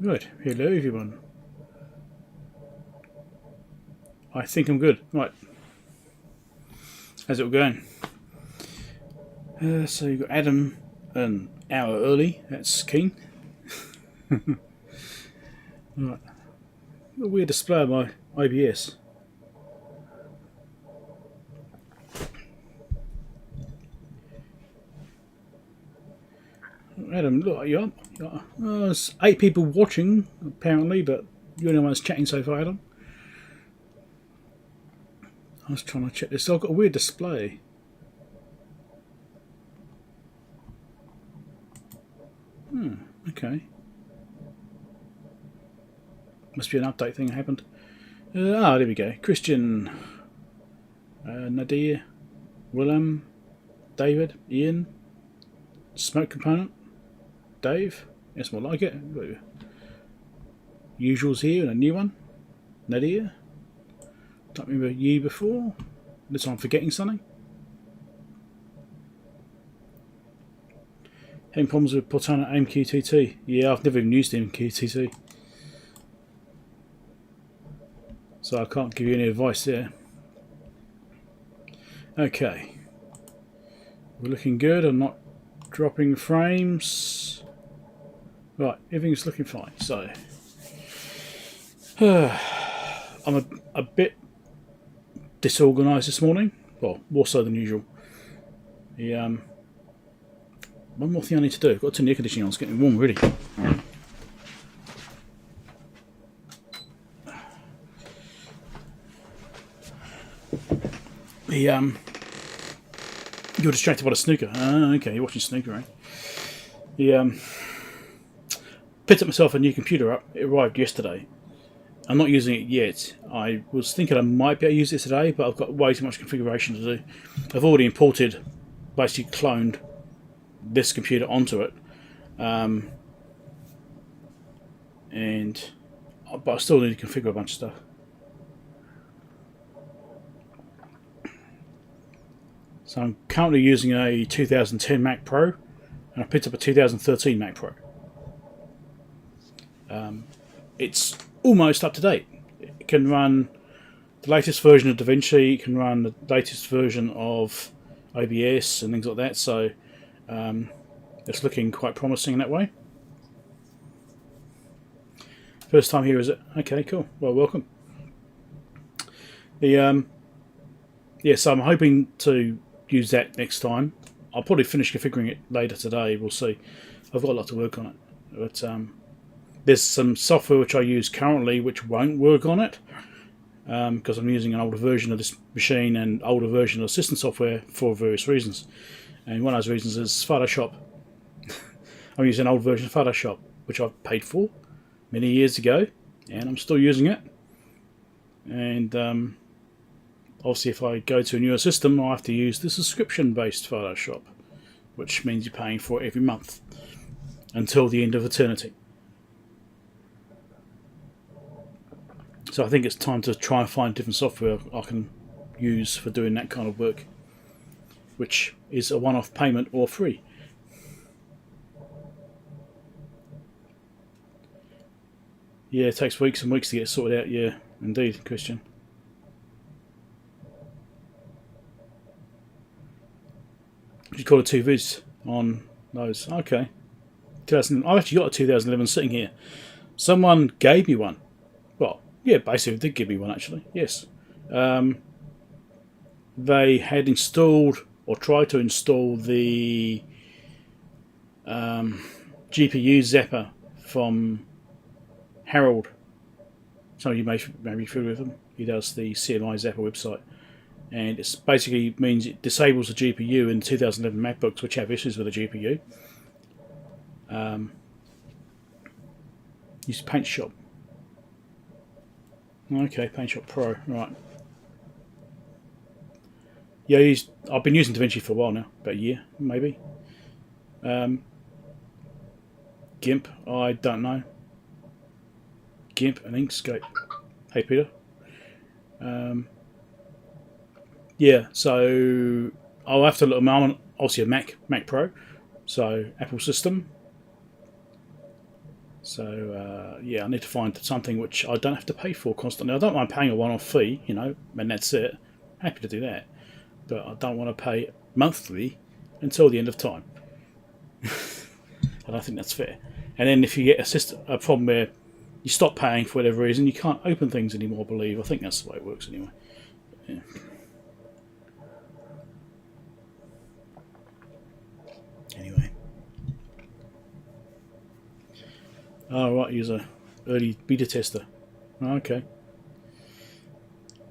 Good. Hello, everyone. I think I'm good. Right. How's it all going? So you've got Adam an hour early. That's keen. Right. A weird display of my IBS. Adam, look, you up? There's 8 people watching, apparently, but you're the only one that's chatting so far, Adam. I was trying to check this. I've got a weird display. Okay. Must be an update thing that happened. There we go. Christian, Nadir, Willem, David, Ian, Smoke Component, Dave. That's more like it. Usuals here and a new one. Nadir. Don't remember you before. Unless I'm forgetting something. Having problems with Portana MQTT. Yeah, I've never even used MQTT. So I can't give you any advice there. Okay. We're looking good. I'm not dropping frames. Right, everything's looking fine. So I'm a bit disorganised this morning. Well, more so than usual. One more thing I need to do. I've got to turn the air conditioning on. It's getting warm already. You're distracted by the snooker. Okay, you're watching snooker, right? Picked up myself a new computer up. It arrived yesterday. I'm not using it yet. I was thinking I might be able to use it today, but I've got way too much configuration to do. I've already imported, basically cloned this computer onto it, but I still need to configure a bunch of stuff. So I'm currently using a 2010 Mac Pro, and I picked up a 2013 Mac Pro. It's almost up to date. It can run the latest version of DaVinci, it can run the latest version of OBS and things like that, so it's looking quite promising in that way. First time here, is it? Okay, cool. Well, welcome. So I'm hoping to use that next time. I'll probably finish configuring it later today. We'll see. I've got a lot to work on it, but there's some software which I use currently which won't work on it because I'm using an older version of this machine and older version of system software for various reasons. And one of those reasons is Photoshop. I'm using an old version of Photoshop which I've paid for many years ago, and I'm still using it. And obviously, if I go to a newer system, I have to use the subscription-based Photoshop, which means you're paying for it every month until the end of eternity. So I think it's time to try and find different software I can use for doing that kind of work, which is a one-off payment or free. Yeah, it takes weeks and weeks to get sorted out. Yeah, indeed, Christian. You call it 2 vids on those. Okay. I've actually got a 2011 sitting here. Someone gave me one. Well, yeah, basically did give me one actually. Yes. They had installed or tried to install the GPU zapper from Harold. Some of you may be familiar with him. He does the CMI zapper website. And it basically means it disables the GPU in 2011 MacBooks which have issues with the GPU. Use Paint Shop. Okay, Paint Shop Pro, right. Yeah, I've been using DaVinci for a while now, about a year, maybe. GIMP, I don't know. GIMP and Inkscape. Hey, Peter. Yeah, so I'll have to look. I'm on obviously a Mac Pro, so Apple system. So yeah, I need to find something which I don't have to pay for constantly. I don't mind paying a one-off fee, you know, and that's it. Happy to do that, but I don't want to pay monthly until the end of time. I don't think that's fair. And then if you get a problem where you stop paying for whatever reason, you can't open things anymore, I believe. I think that's the way it works anyway. Yeah. Anyway. Oh, right, he's a early beta tester. Oh, okay.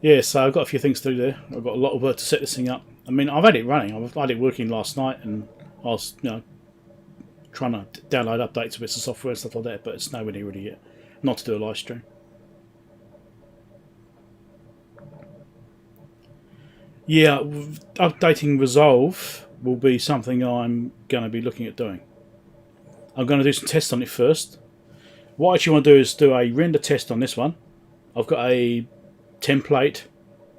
Yeah, so I've got a few things to do there. I've got a lot of work to set this thing up. I mean, I've had it running. I've had it working last night, and I was, you know, trying to download updates of bits of software and stuff like that, but it's nowhere near ready yet. Not to do a live stream. Yeah, updating Resolve will be something I'm going to be looking at doing. I'm going to do some tests on it first. What I actually want to do is do a render test on this one. I've got a template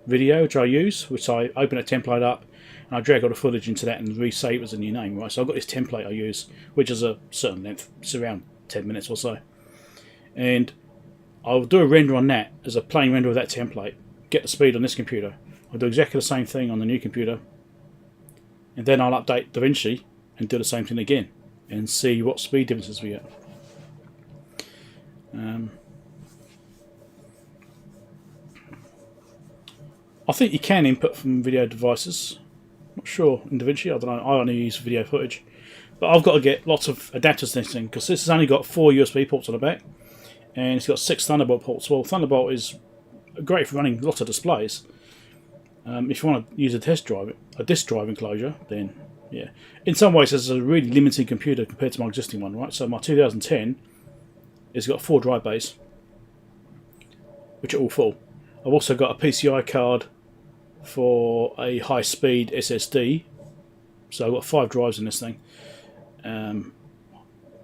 video which I use, which I open a template up and I drag all the footage into that and resave as a new name, right? So I've got this template I use, which is a certain length, it's around 10 minutes or so. And I'll do a render on that as a plain render of that template, get the speed on this computer. I'll do exactly the same thing on the new computer, and then I'll update DaVinci and do the same thing again and see what speed differences we get. I think you can input from video devices. Not sure in DaVinci, I don't know, I only use video footage. But I've got to get lots of adapters to this thing, because this has only got 4 USB ports on the back, and it's got 6 Thunderbolt ports. Well, Thunderbolt is great for running lots of displays. If you want to use a disk drive enclosure, then yeah. In some ways, it's a really limited computer compared to my existing one, right? So my 2010 has got 4 drive bays, which are all full. I've also got a PCI card for a high-speed SSD, so I've got 5 drives in this thing,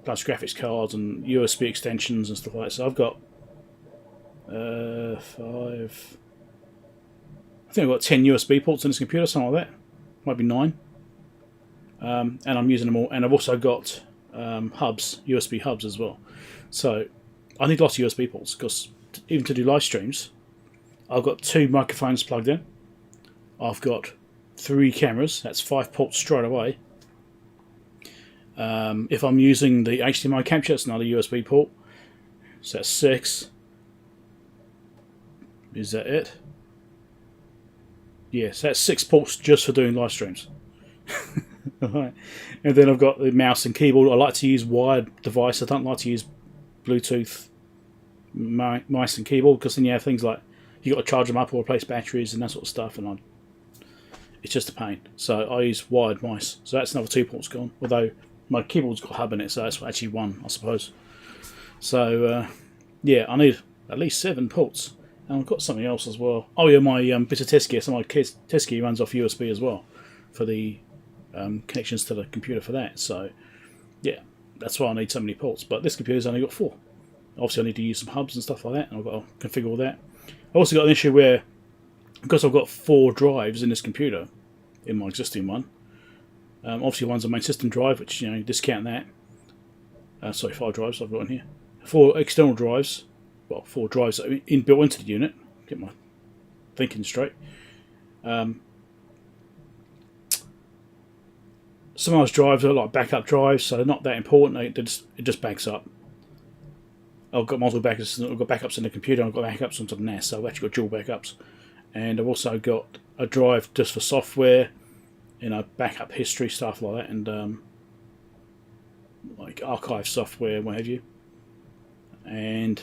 plus graphics cards and USB extensions and stuff like that. So I've got 5. I think I've got 10 USB ports in this computer, something like that. Might be 9. And I'm using them all. And I've also got hubs, USB hubs as well. So I need lots of USB ports, because even to do live streams, I've got 2 microphones plugged in. I've got 3 cameras. That's 5 ports straight away. If I'm using the HDMI capture, it's another USB port. So that's 6. Is that it? Yes, that's 6 ports just for doing live streams. Right. And then I've got the mouse and keyboard. I like to use wired device. I don't like to use Bluetooth mice and keyboard, because then you have things like you've got to charge them up or replace batteries and that sort of stuff, and it's just a pain. So I use wired mice. So that's another 2 ports gone, although my keyboard's got a hub in it, so that's actually 1, I suppose. So yeah, I need at least 7 ports. And I've got something else as well. Oh yeah, my bit of test gear. So my test gear runs off USB as well for the connections to the computer for that. So yeah, that's why I need so many ports. But this computer's only got 4. Obviously I need to use some hubs and stuff like that, and I've got to configure all that. I've also got an issue where, because I've got 4 drives in this computer, in my existing one, obviously one's a main system drive, which, you know, discount that. Sorry, 5 drives I've got in here. 4 external drives. Well, 4 drives that are built into the unit. Get my thinking straight. Some of those drives are like backup drives, so they're not that important. It just backs up. I've got multiple backups. I've got backups in the computer. I've got backups onto the NAS. So I've actually got dual backups, and I've also got a drive just for software, you know, backup history stuff like that, and like archive software, what have you. And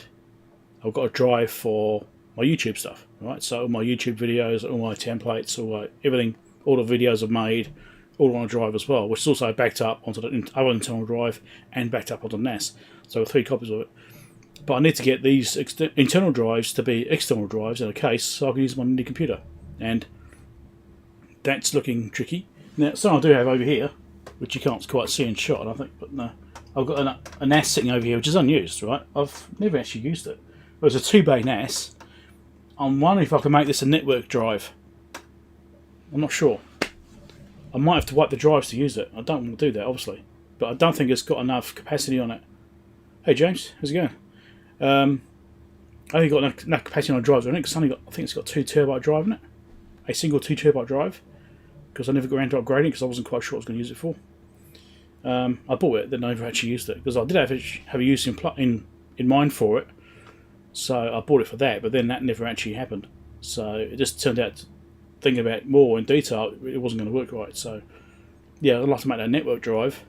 I've got a drive for my YouTube stuff, right? So all my YouTube videos, all my templates, everything, all the videos I've made, all on a drive as well, which is also backed up onto the other internal drive and backed up onto NAS. So 3 copies of it. But I need to get these internal drives to be external drives in a case, so I can use them on the computer. And that's looking tricky. Now, something I do have over here, which you can't quite see in shot, I think, but no. I've got a NAS sitting over here, which is unused, right? I've never actually used it. It was a 2-bay NAS. I'm wondering if I can make this a network drive. I'm not sure. I might have to wipe the drives to use it. I don't want to do that, obviously. But I don't think it's got enough capacity on it Hey James, how's it going? I only got enough capacity on drives on it because I think it's got 2 terabyte drive in it, a single 2 terabyte drive. Because I never got around to upgrading because I wasn't quite sure what I was going to use it for. I bought it, then I never actually used it because I did have a use in mind for it. So I bought it for that, but then that never actually happened. So it just turned out, thinking about it more in detail, it wasn't going to work right. So yeah, I'd like to make that network drive,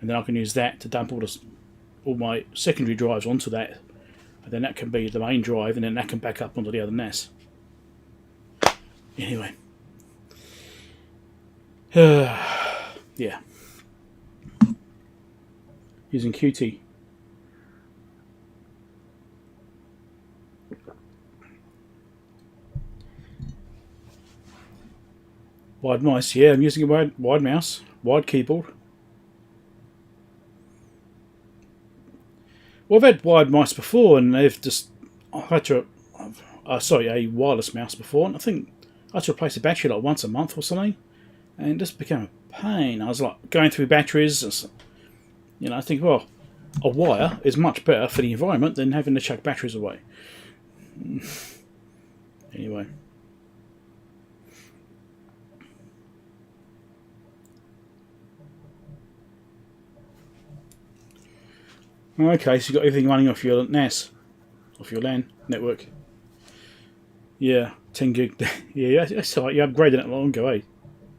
and then I can use that to dump all my secondary drives onto that, and then that can be the main drive, and then that can back up onto the other NAS. Anyway. Yeah. Using Qt. Wide mouse, yeah, I'm using a wide mouse, wide keyboard. Well, I've had wide mice before, and I've had to, a wireless mouse before, and I think I had to replace the battery like once a month or something, and it just became a pain. I was like going through batteries, and, I think, well, a wire is much better for the environment than having to chuck batteries away. Anyway. Okay, so you've got everything running off your NAS, off your LAN network. Yeah, 10 gig. Yeah, that's all right. You upgraded it long ago, eh?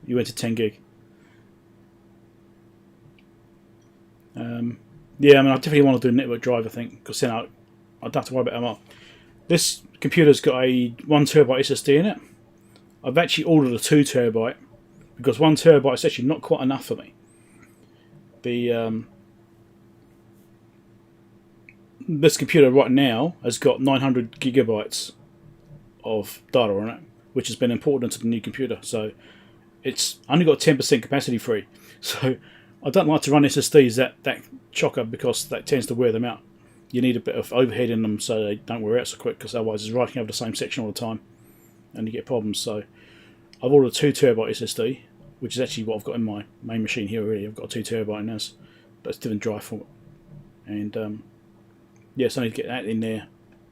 You went to 10 gig. Yeah, I mean, I definitely want to do a network drive, I think, because then I don't have to worry about them up. This computer's got a 1 terabyte SSD in it. I've actually ordered a 2 terabyte because 1 terabyte is actually not quite enough for me. This computer right now has got 900 gigabytes of data on it, which has been imported into the new computer. So it's only got 10% capacity free. So I don't like to run SSDs that chocker because that tends to wear them out. You need a bit of overhead in them so they don't wear out so quick, because otherwise it's writing over the same section all the time and you get problems. So I've ordered a 2 terabyte SSD, which is actually what I've got in my main machine here already. I've got a 2 terabyte NAS, but it's different drive format. And yes, I need to get that in there.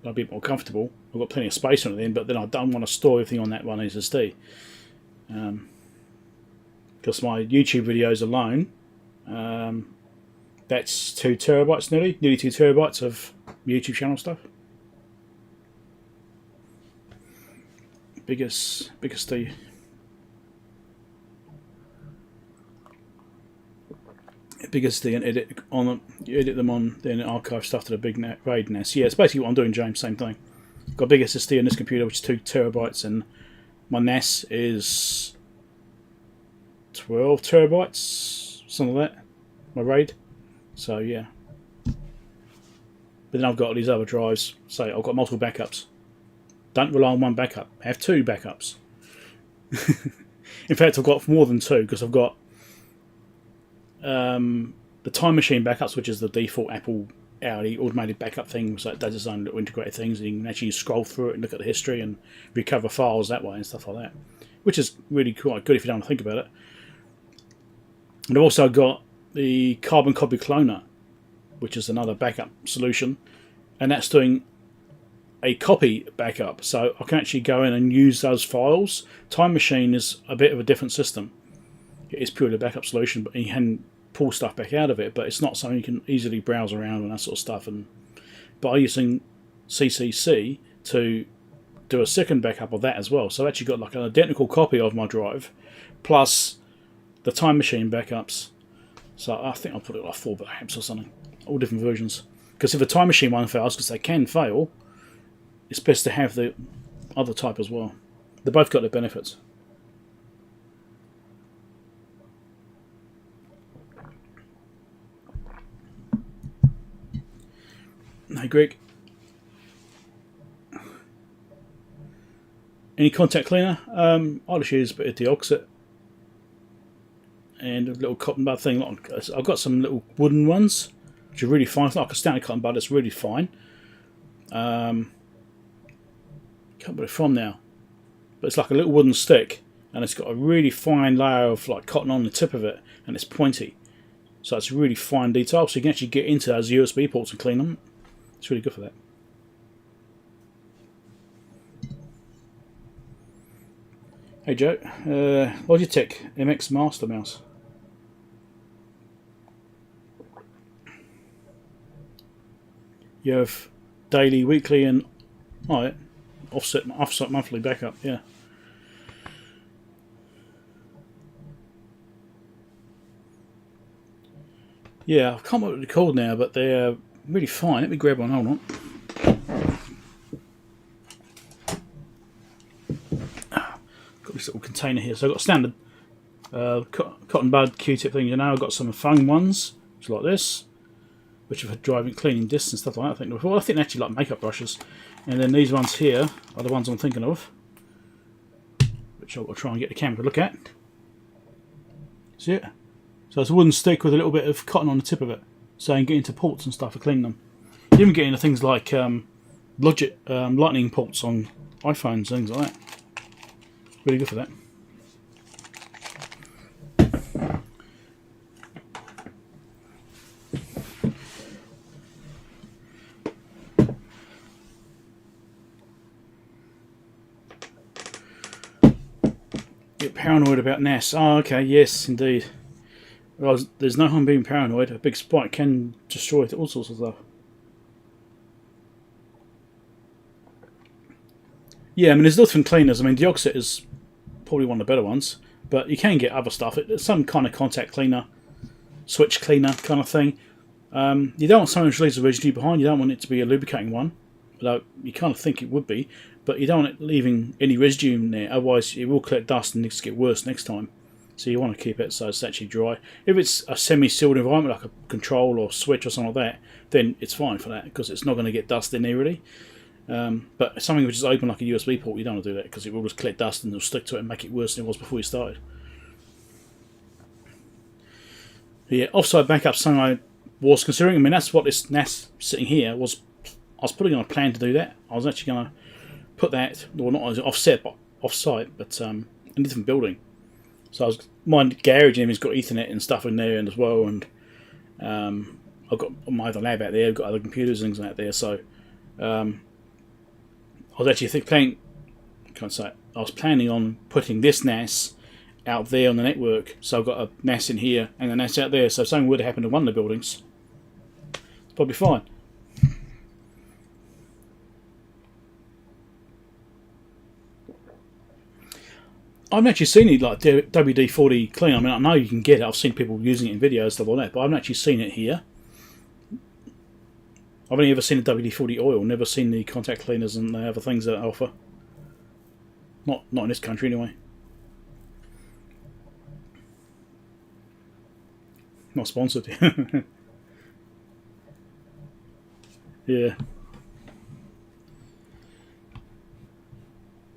I'll be a bit more comfortable. I've got plenty of space on it then, but then I don't want to store everything on that one SSD. Because my YouTube videos alone, that's 2 terabytes nearly 2 terabytes of YouTube channel stuff. Biggest D. Biggest D and edit on them. You edit them on, then archive stuff to the big RAID NAS. Yeah, it's basically what I'm doing, James. Same thing. Got a big SSD on this computer, which is 2 terabytes, and my NAS is 12 terabytes, something like that. My RAID. So yeah. But then I've got all these other drives. So I've got multiple backups. Don't rely on one backup. Have 2 backups. In fact, I've got more than 2 because I've got the Time Machine backups, which is the default Apple hourly automated backup thing, so it does its own little integrated things, and you can actually scroll through it and look at the history and recover files that way and stuff like that, which is really quite good if you don't think about it. And I've also got the Carbon Copy Cloner, which is another backup solution, and that's doing a copy backup, so I can actually go in and use those files. Time Machine is a bit of a different system. It is purely a backup solution, but you can pull stuff back out of it, but it's not something you can easily browse around and that sort of stuff. And by using CCC to do a second backup of that as well, so I've actually got like an identical copy of my drive plus the Time Machine backups. So I think I'll put it like 4 backups or something, all different versions, because if the Time Machine one fails, because they can fail, it's best to have the other type as well. They both got their benefits. Hey Greg, any contact cleaner? I just use a bit of deoxit and a little cotton bud thing. I've got some little wooden ones which are really fine. It's like a standard cotton bud. It's really fine. Can't put it from now, but it's like a little wooden stick, and it's got a really fine layer of like cotton on the tip of it, and it's pointy. So it's really fine detail, so you can actually get into those USB ports and clean them. It's really good for that. Hey Joe, Logitech MX Master Mouse. You have daily, weekly, and offset monthly backup. Yeah. Yeah, I can't remember what they're called now, but they're really fine. Let me grab one. Hold on. Got this little container here. So I've got standard cotton bud Q-tip things. I've got some foam ones, which are like this, which have had driving cleaning discs and stuff like that. I think before. I think they're actually like makeup brushes. And then these ones here are the ones I'm thinking of, which I'll try and get the camera to look at. See it? So it's a wooden stick with a little bit of cotton on the tip of it, so you can get into ports and stuff to clean them. You even get into things like lightning ports on iPhones and things like that. Really good for that. Get paranoid about NAS. Oh, okay, yes, indeed. Well, there's no harm being paranoid. A big spike can destroy all sorts of stuff. Yeah, I mean, there's different cleaners. I mean, Dioxit is probably one of the better ones, but you can get other stuff. It's some kind of contact cleaner, switch cleaner kind of thing. You don't want something which leaves a residue behind. You don't want it to be a lubricating one, although you kind of think it would be, but you don't want it leaving any residue in there. Otherwise, it will collect dust and it's get worse next time. So you want to keep it so it's actually dry. If it's a semi-sealed environment like a control or switch or something like that, then it's fine for that because it's not going to get dust in there really. But something which is open like a USB port, you don't want to do that because it will just collect dust and it'll stick to it and make it worse than it was before you started. Yeah, offsite backup, something I was considering. I mean, that's what this NAS sitting here was. I was putting on a plan to do that. I was actually going to put that, or not offset, but offsite, but in a different building. So my garage in has got Ethernet and stuff in there as well, and I've got my other lab out there. I've got other computers and things out there. So I was actually I was planning on putting this NAS out there on the network. So I've got a NAS in here and a NAS out there. So if something would have happened in one of the buildings, it's probably fine. I haven't actually seen it like WD-40 clean. I mean, I know you can get it. I've seen people using it in videos and stuff like that, but I haven't actually seen it here. I've only ever seen the WD-40 oil, never seen the contact cleaners and the other things that I offer. Not in this country anyway. Not sponsored. Yeah.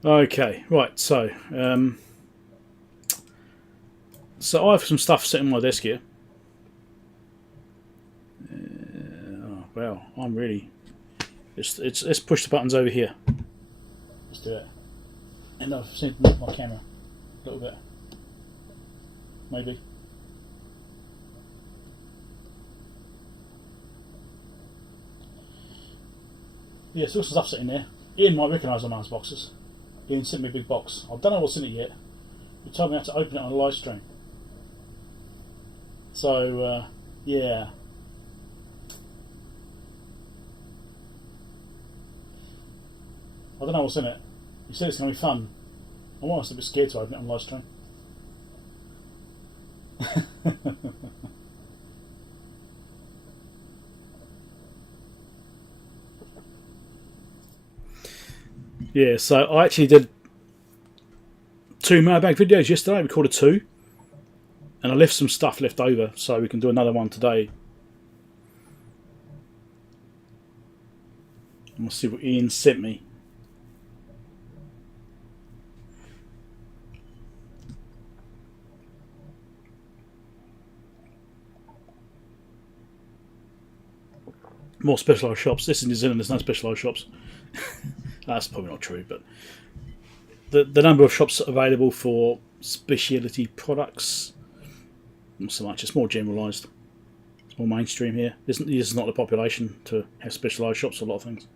Okay, right, so I have some stuff sitting on my desk here. Oh, wow, I'm really... Let's push the buttons over here. Let's do it. And I've seen to move my camera a little bit. Maybe. Yeah, so there's stuff sitting there. Ian might recognise one of those boxes. Ian sent me a big box. I don't know what's in it yet. He told me how to open it on a live stream. So, yeah. I don't know what's in it. He said it's going to be fun. I'm almost a bit scared to open it on live stream. Yeah, so I actually did 2 mailbag videos yesterday. I recorded 2, and I left some stuff left over, so we can do another one today. Let's see what Ian sent me. More specialised shops. This is New Zealand, there's no specialised shops. That's probably not true, but the number of shops available for specialty products, not so much, it's more generalised. Or mainstream here. This is not the population to have specialised shops for a lot of things.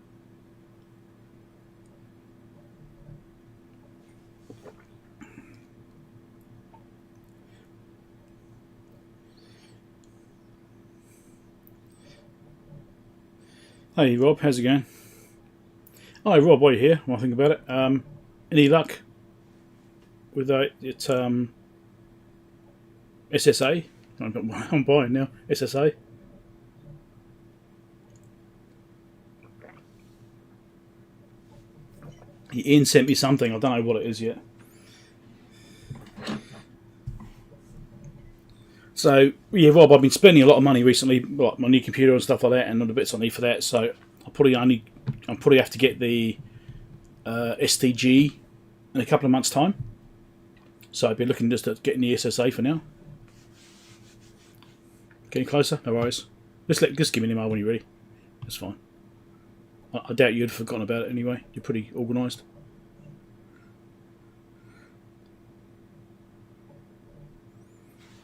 Hey Rob, how's it going? Hi Rob, while you're here, while I think about it, any luck with SSA? I'm buying now. SSA. Ian sent me something. I don't know what it is yet. So yeah, Rob, I've been spending a lot of money recently, like my new computer and stuff like that, and all the bits I need for that. So I'll probably have to get the STG in a couple of months' time. So I'd be looking just at getting the SSA for now. Getting closer? No worries. Just give me an email when you're ready. That's fine. I doubt you'd have forgotten about it anyway. You're pretty organised.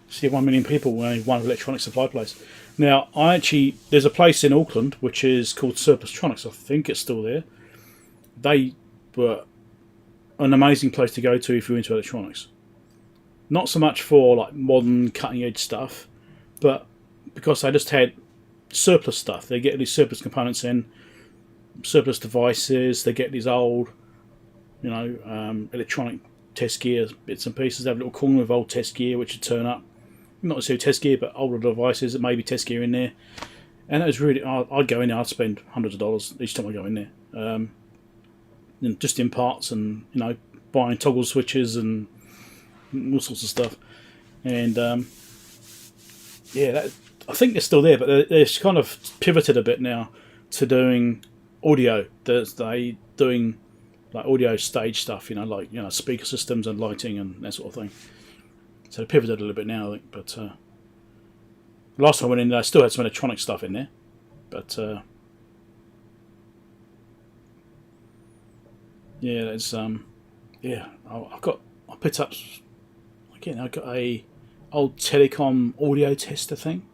See, 1 million people were one electronic supply place. Now, there's a place in Auckland which is called Surplustronics. I think it's still there. They were an amazing place to go to if you're into electronics. Not so much for like modern cutting edge stuff, but because they just had surplus stuff. They get these surplus components in, surplus devices. They get these old, electronic test gear bits and pieces. They have a little corner of old test gear which would turn up. Not necessarily test gear, but older devices that maybe test gear in there. And it was really, I'd go in there, I'd spend hundreds of dollars each time I go in there. Just in parts and, buying toggle switches and all sorts of stuff. And, I think they're still there, but they've kind of pivoted a bit now to doing audio. They doing like audio stage stuff, speaker systems and lighting and that sort of thing. So they pivoted a little bit now, I think. But last time I went in there, I still had some electronic stuff in there. But I picked up again. I got a old telecom audio tester thing.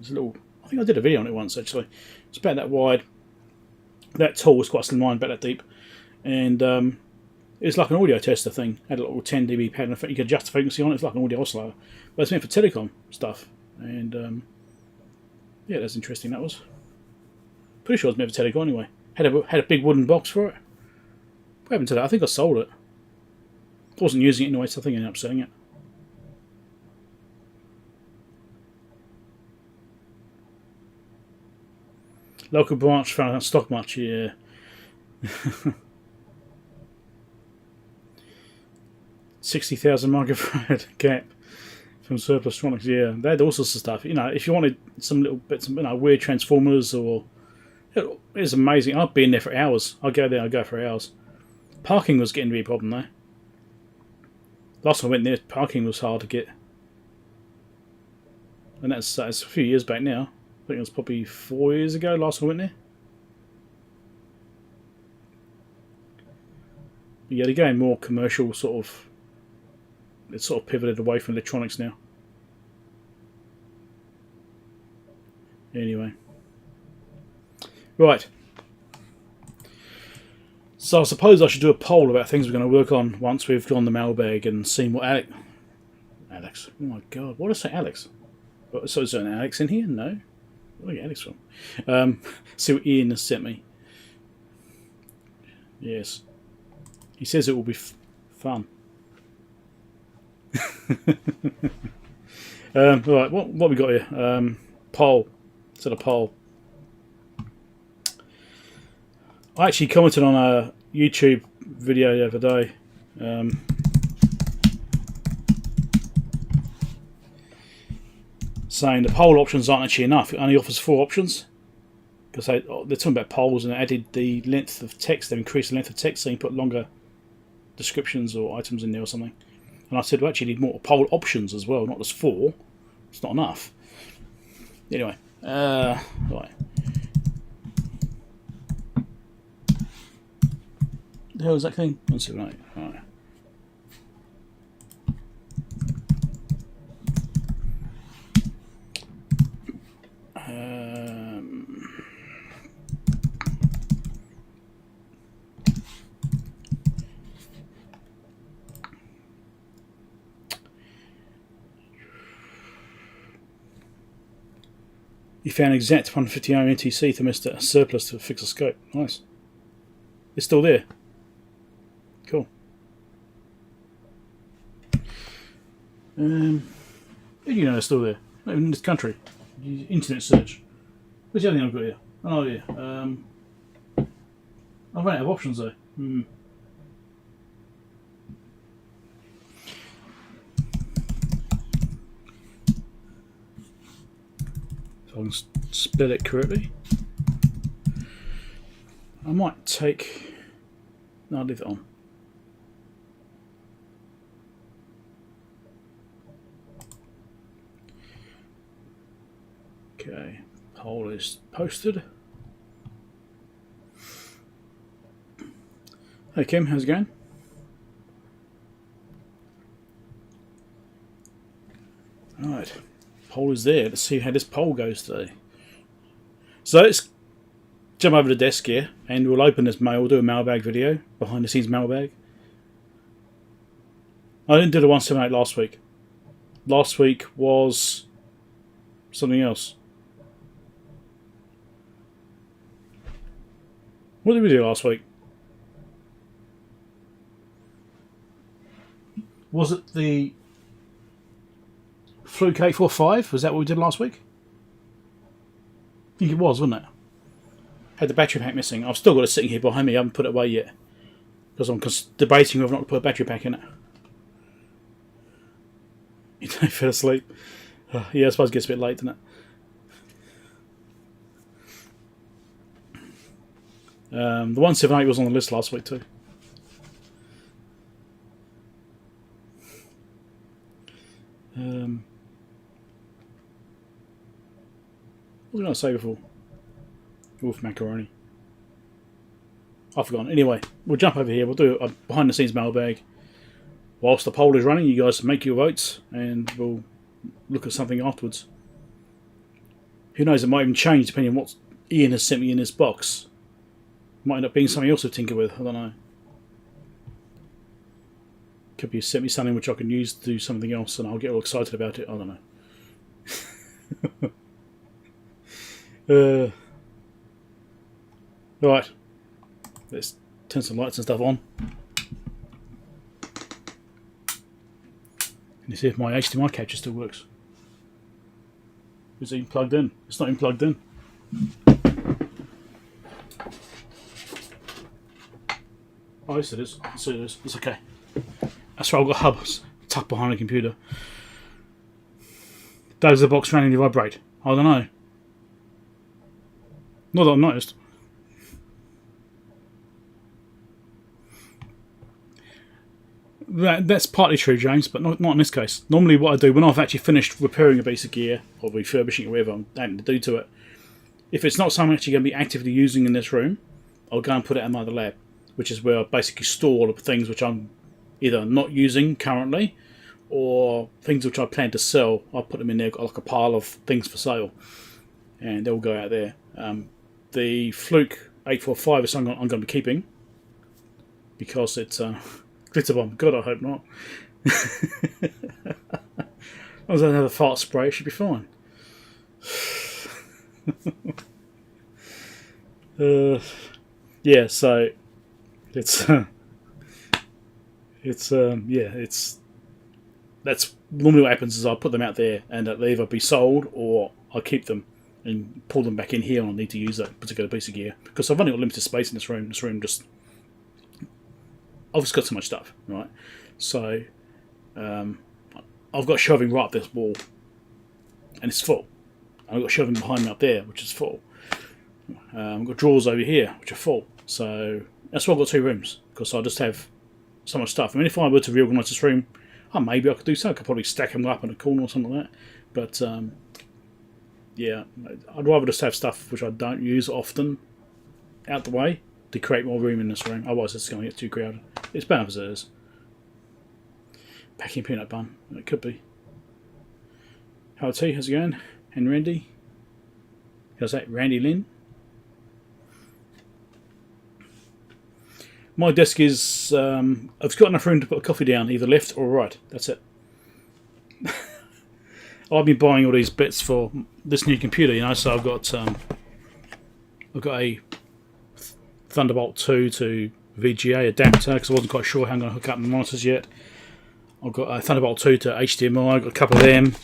It's a little. I think I did a video on it once actually. It's about that wide. That tall was quite slimline, about that deep, and it's like an audio tester thing. Had a little 10 dB pattern effect. You could adjust the frequency on it. It's like an audio oscillator, but it's meant for telecom stuff. And that's interesting. That was pretty sure it was meant for telecom anyway. Had a big wooden box for it. What happened to that? I think I sold it. I wasn't using it anyway, so I think I ended up selling it. Local branch found out stock much, yeah. 60,000 microfarad gap from Surplustronics, yeah. They had all sorts of stuff. If you wanted some little bits of weird transformers or it was amazing. I'd be in there for hours. I'd go for hours. Parking was getting to be a problem though. Last time I went there, parking was hard to get. And that's a few years back now. I think it was probably 4 years ago last time I went there. But yeah, they're going more commercial sort of. It's sort of pivoted away from electronics now. Anyway. Right. So I suppose I should do a poll about things we're going to work on once we've gone the mailbag and seen what Alex. Oh my god, what did I say, Alex? So is there an Alex in here? No. Where did I get Alex from? See what Ian has sent me. Yes. He says it will be fun. Right, what we got here? Poll. Set a poll. I actually commented on a YouTube video the other day. Saying the poll options aren't actually enough. It only offers 4 options. Because they're talking about polls and added the length of text. They've increased the length of text so you put longer descriptions or items in there or something. And I said, we actually need more poll options as well, not just 4. It's not enough. Anyway, right. The hell is that thing? 178. Right. You found exact 150 ohm NTC thermistor surplus to fix a scope. Nice. It's still there. Cool. How do you know it's still there? Not even in this country. Internet search. What's the other thing I've got here? Oh yeah. I've run out of options though. If I can spell it correctly. I might take... No, I'll leave it on. Okay, poll is posted. Hey Kim, how's it going? Alright, poll is there. Let's see how this poll goes today. So let's jump over to the desk here and we'll open this mail, do a mailbag video, behind the scenes mailbag. I didn't do the 178 last week. Last week was something else. What did we do last week? Was it the Fluke 845? Was that what we did last week? I think it was, wasn't it? Had the battery pack missing. I've still got it sitting here behind me. I haven't put it away yet. Because I'm debating whether or not to put a battery pack in it. You don't fell asleep. Yeah, I suppose it gets a bit late, doesn't it? The 178 was on the list last week too. What did I say before? Wolf macaroni. I've forgotten. Anyway, we'll jump over here. We'll do a behind the scenes mailbag. Whilst the poll is running, you guys make your votes and we'll look at something afterwards. Who knows, it might even change depending on what Ian has sent me in this box. Might end up being something else to tinker with, I don't know. Could be sent me something which I can use to do something else and I'll get all excited about it, I don't know. Right, let's turn some lights and stuff on. And see if my HDMI capture still works. Is it even plugged in? It's not even plugged in. Oh, yes it is. Yes it is. It's okay. That's right, I've got hubs tucked behind the computer. Does the box randomly vibrate? I don't know. Not that I've noticed. That's partly true, James, but not in this case. Normally what I do, when I've actually finished repairing a piece of gear, or refurbishing it, whatever I'm having to do to it, if it's not something I'm actually going to be actively using in this room, I'll go and put it in my other lab, which is where I basically store all of the things which I'm either not using currently, or things which I plan to sell. I'll put them in there, got like a pile of things for sale, and they'll go out there. The Fluke 845 is something I'm going to be keeping, because it's... glitter bomb. God, I hope not. I was another fart spray. It should be fine. Yeah. So it's that's normally what happens. Is I put them out there and they'll either be sold or I keep them and pull them back in here when I need to use that particular piece of gear, because I've only got limited space in this room. This room just... I've just got so much stuff, right? So I've got shelving right up this wall, and it's full. I've got shelving behind me up there, which is full. I've got drawers over here, which are full. So that's why I've got two rooms, because I just have so much stuff. I mean, if I were to reorganise this room, maybe I could do so. I could probably stack them up in a corner or something like that. But yeah, I'd rather just have stuff which I don't use often out the way to create more room in this room. Otherwise it's going to get too crowded. It's bad as it is. Packing peanut bun. It could be. Hello T, how's it going? And Randy? How's that? Randy Lynn? My desk is... I've got enough room to put a coffee down, either left or right. That's it. I've been buying all these bits for this new computer, you know. So I've got a Thunderbolt 2 to VGA adapter because I wasn't quite sure how I'm going to hook up my monitors yet. I've got a Thunderbolt 2 to HDMI. I've got a couple of them.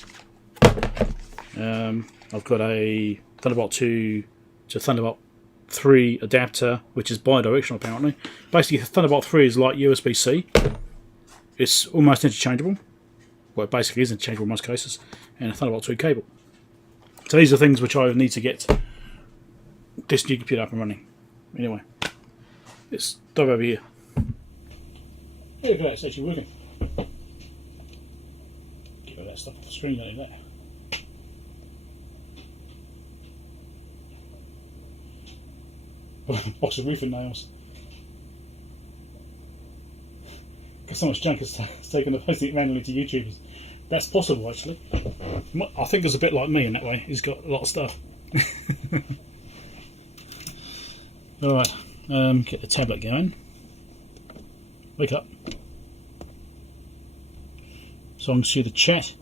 I've got a Thunderbolt 2 to Thunderbolt 3 adapter, which is bi-directional apparently. Basically, Thunderbolt 3 is like USB-C. It's almost interchangeable. Well, it basically is interchangeable in most cases. And a Thunderbolt 2 cable. So these are things which I need to get this new computer up and running. Anyway, let's dive over here. There we go, it's actually working. Get rid of that stuff off the screen, don't need that. Box of roofing nails. Because so much junk has taken the posting it manually to YouTubers. That's possible actually. I think it's a bit like me in that way. He's got a lot of stuff. Alright, get the tablet going. Wake up. So I can see the chat.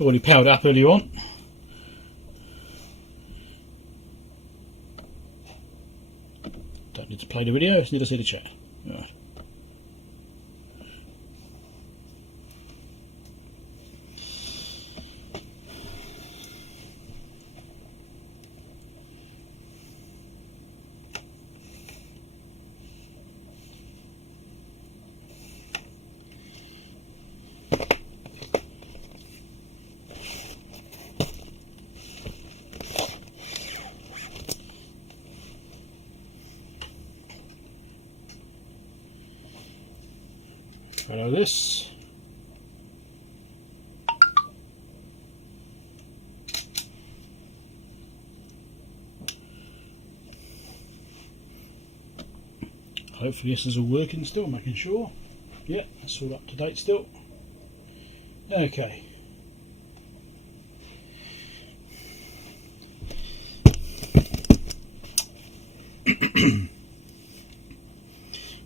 Already powered up earlier on. Don't need to play the video, just need to see the chat. Right. Follow this. Hopefully this is all working still, making sure. Yeah, that's all up to date still. Okay.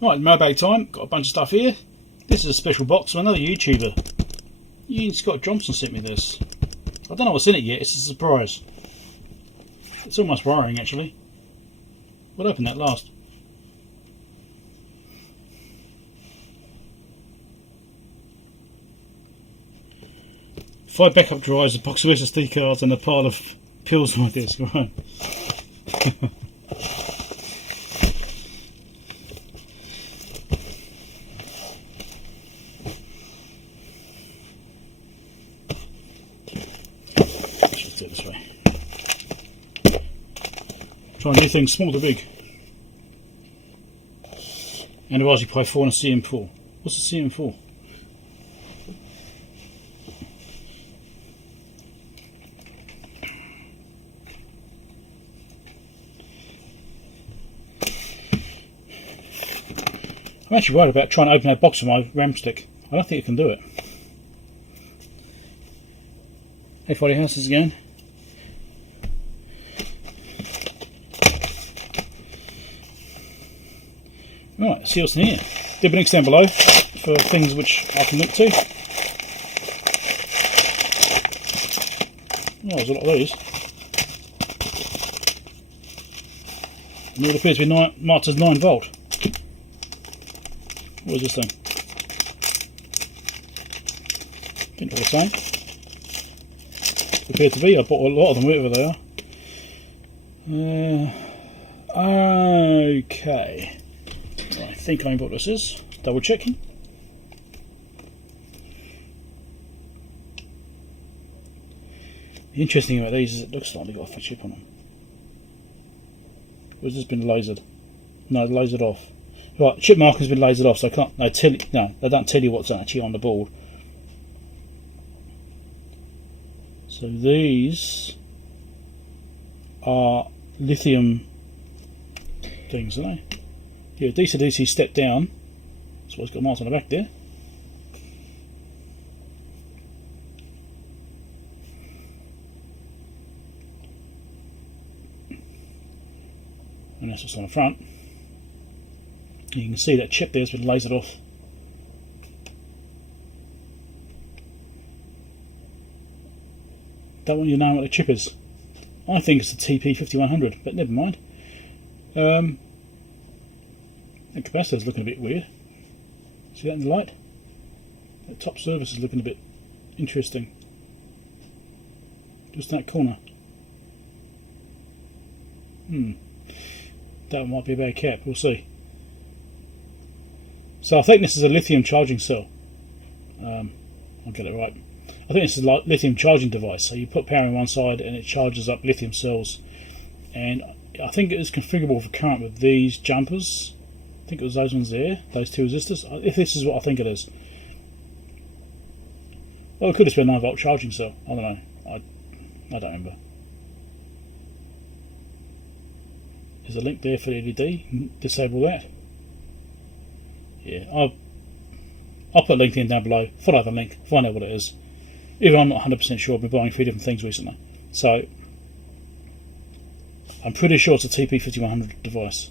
Right, mailbag time. Got a bunch of stuff here. This is a special box from another YouTuber. Ian Scott Johnson sent me this. I don't know what's in it yet, it's a surprise. It's almost worrying actually. We'll open that last. 5 backup drives, a box of SSD cards and a pile of pills on my desk. Right. Try and do things small to big. And a Raspberry Pi 4 and a CM4. What's the CM4? I'm actually worried about trying to open that box with my RAM stick. I don't think it can do it. Hey Friday, how's this going? Right, see what's in here. There'll be links down below for things which I can look to. Oh, there's a lot of those. And it appears to be marked as 9 volt. What is this thing? Didn't know what it's saying. Appear to be. I bought a lot of them, whatever they are. Okay. I think I know what this is. Double checking. The interesting thing about these is it looks like they've got a chip on them. Or has this been lasered? No, lasered off. Right, chip marker's been lasered off, so I can't. No, they don't tell you what's actually on the board. So these are lithium things, aren't they? Yeah, DC step down. That's why it's got marks on the back there. And that's what's on the front. You can see that chip there has been lasered off. don't want you to know what the chip is. I think it's the TP5100, but never mind. The capacitor's looking a bit weird. See that in the light? The top surface is looking a bit interesting. Just that corner. That might be a bad cap, we'll see. So I think this is a lithium charging cell. I'll get it right. I think this is a lithium charging device. So you put power on one side and it charges up lithium cells. And I think it is configurable for current with these jumpers. I think it was those ones there, those two resistors. If this is what I think it is. Well, it could just be a 9 volt charging cell. I don't know. I don't remember. There's a link there for the LED. Disable that. Yeah, I'll put a link in down below. Follow the link. Find out what it is. Even I'm not 100% sure. I've been buying 3 different things recently. So, I'm pretty sure it's a TP5100 device,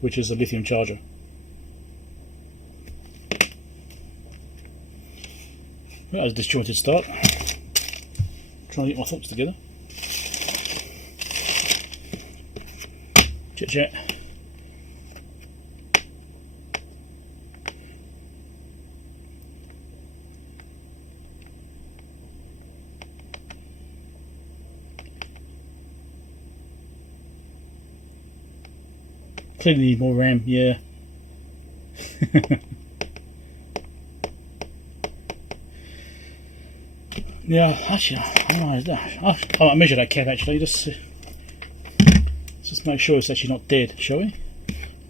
which is a lithium charger. That was a disjointed start. Trying to get my thoughts together. Chit chat. Clearly need more RAM, yeah. Yeah, actually, I measure that cap actually, just make sure it's actually not dead, shall we?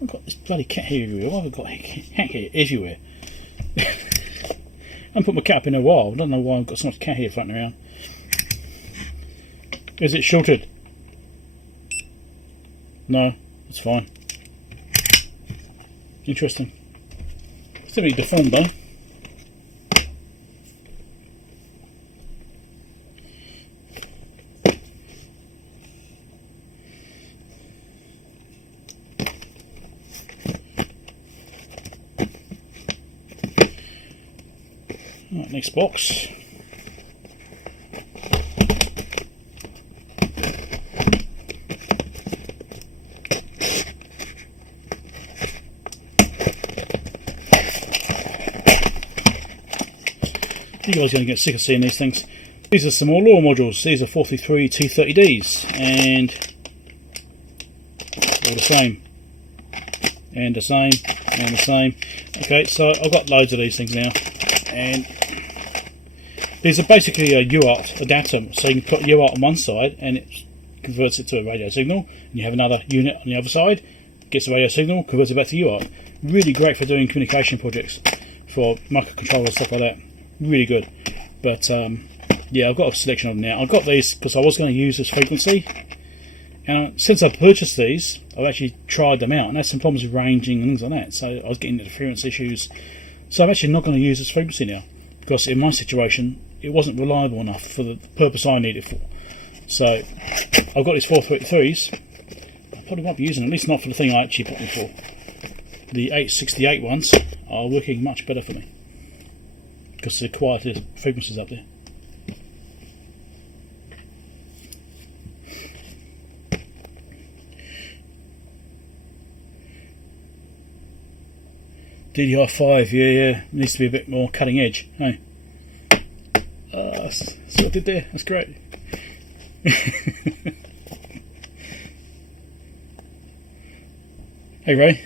I've got this bloody cat hair everywhere. I've got cat hair everywhere. I haven't put my cat up in a while. I don't know why I've got so much cat hair floating around. Is it shorted? No, it's fine. Interesting. It's definitely deformed though. Right, next box. You guys are going to get sick of seeing these things. These are some more LoRa modules. These are 433 T30Ds, and all the same, and the same, and the same. Okay, so I've got loads of these things now, and these are basically a UART adapter. So you can put UART on one side, and it converts it to a radio signal, and you have another unit on the other side, gets the radio signal, converts it back to UART. Really great for doing communication projects, for microcontrollers, stuff like that. Really good. But yeah, I've got a selection of them now. I've got these because I was going to use this frequency, and since I purchased these, I've actually tried them out and had some problems with ranging and things like that. So I was getting interference issues. So I'm actually not going to use this frequency now, because in my situation it wasn't reliable enough for the purpose I need it for. So I've got these 433s. I probably won't be using them, at least not for the thing I actually bought them for. The 868 ones are working much better for me, because the quieter frequencies up there. DDR5, yeah, needs to be a bit more cutting edge. Hey, see what I did there? That's great. Hey Ray.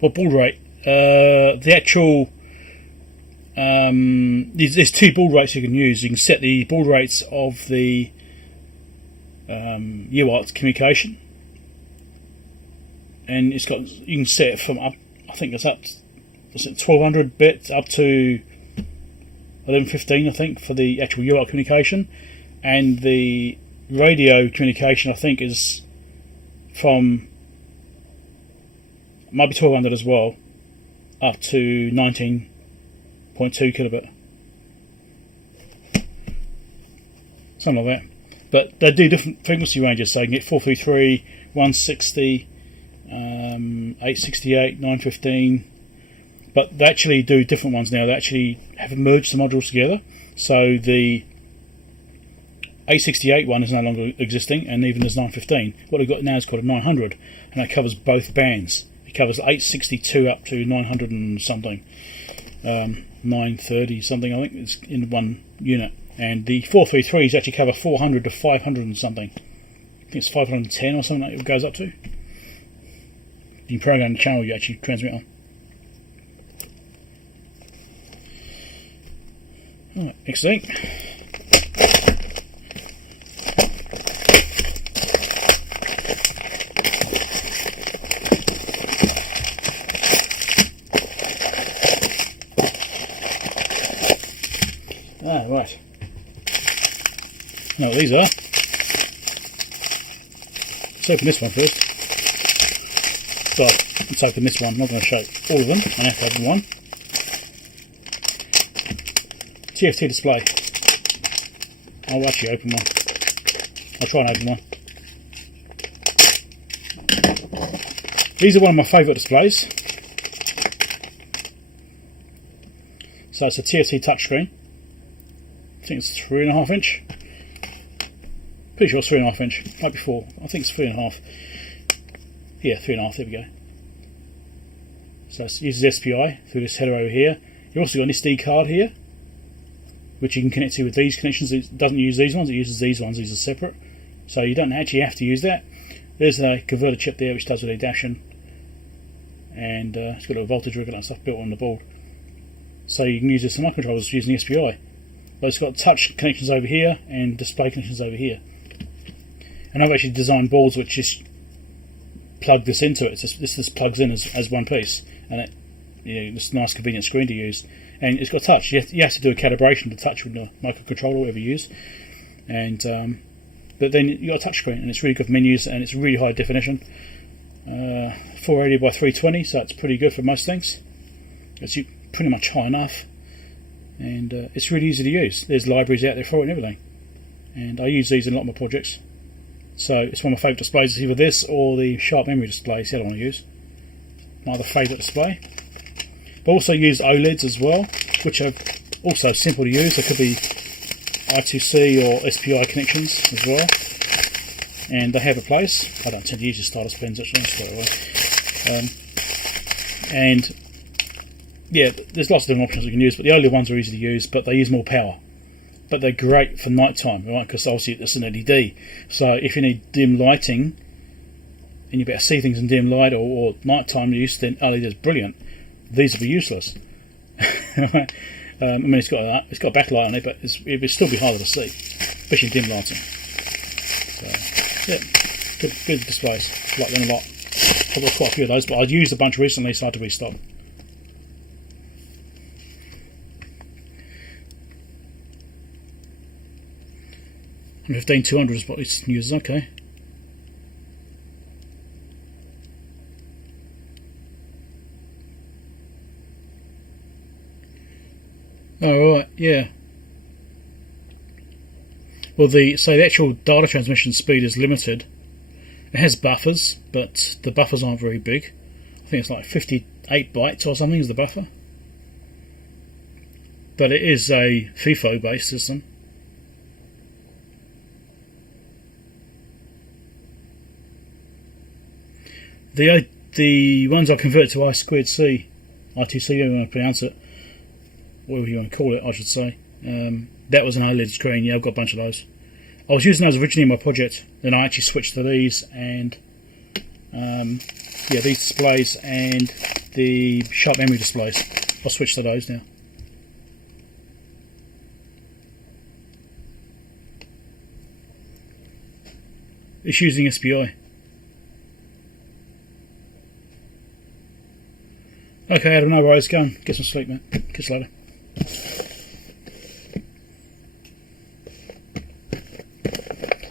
Well, baud rate. The actual there's two baud rates you can use. You can set the baud rates of the UART communication, and it's got, you can set it from up, I think it's up to 1200 bits up to 1115, I think, for the actual UART communication, and the radio communication I think is from, might be 1200 as well, up to 19.2 kilobit, something like that. But they do different frequency ranges, so you can get 433, 160, 868, 915, but they actually do different ones now. They actually have merged the modules together. So the A68 one is no longer existing, and even there's 915. What they've got now is called a 900, and that covers both bands. It covers 862 up to 900 and something, 930 something, I think it's in one unit. And the 433s actually cover 400 to 500 and something. I think it's 510 or something that it goes up to. You can program the channel you actually transmit on. Alright, next thing. Right. Know what these are. Let's open this one first. So, let's open this one. I'm not going to show all of them. I have to open one. TFT display. I'll actually open one. I'll try and open one. These are one of my favourite displays. So it's a TFT touchscreen. I think it's 3.5 inch. Pretty sure it's 3.5 inch. Might be 4. I think it's 3.5. Yeah, 3.5. There we go. So it uses SPI through this header over here. You've also got an SD card here, which you can connect to with these connections. It doesn't use these ones. It uses these ones. These are separate. So you don't actually have to use that. There's a converter chip there which does with adaptation, and it's got a voltage regulator and stuff built on the board. So you can use this in microcontrollers using SPI. But it's got touch connections over here and display connections over here. And I've actually designed boards which just plug this into it. This just plugs in as one piece, and it's a nice convenient screen to use. And it's got touch. You have to do a calibration to touch with the microcontroller, whatever you use. And but then you've got a touch screen, and it's really good for menus, and it's really high definition. 480 by 320, so it's pretty good for most things. It's pretty much high enough. And it's really easy to use. There's libraries out there for it and everything. And I use these in a lot of my projects. So it's one of my favourite displays. It's either this or the sharp memory display. It's the other one I use. My other favourite display. But also use OLEDs as well, which are also simple to use. There could be I2C or SPI connections as well. And they have a place. I don't tend to use the stylus pens actually. And yeah, there's lots of different options you can use, but the OLED ones are easy to use, but they use more power. But they're great for night time, right? Because obviously it's an LED. So if you need dim lighting, and you better see things in dim light or night time use, then LED is brilliant. These will be useless. I mean, it's got a backlight on it, but it would still be harder to see, especially dim lighting. So, yeah, good displays. Like them a lot. I've got quite a few of those, but I've used a bunch recently, so I had to restock. 115-200 is what it uses, okay. Oh, right, yeah. Well, the actual data transmission speed is limited. It has buffers, but the buffers aren't very big. I think it's like 58 bytes or something is the buffer. But it is a FIFO based system. The ones I converted to I2C, however you want to pronounce it, whatever you want to call it, I should say. That was an OLED screen. Yeah, I've got a bunch of those. I was using those originally in my project, then I actually switched to these, and yeah, these displays and the sharp memory displays. I'll switch to those now. It's using SPI. Okay, Adam, no worries. Go and get some sleep, mate. Catch you later.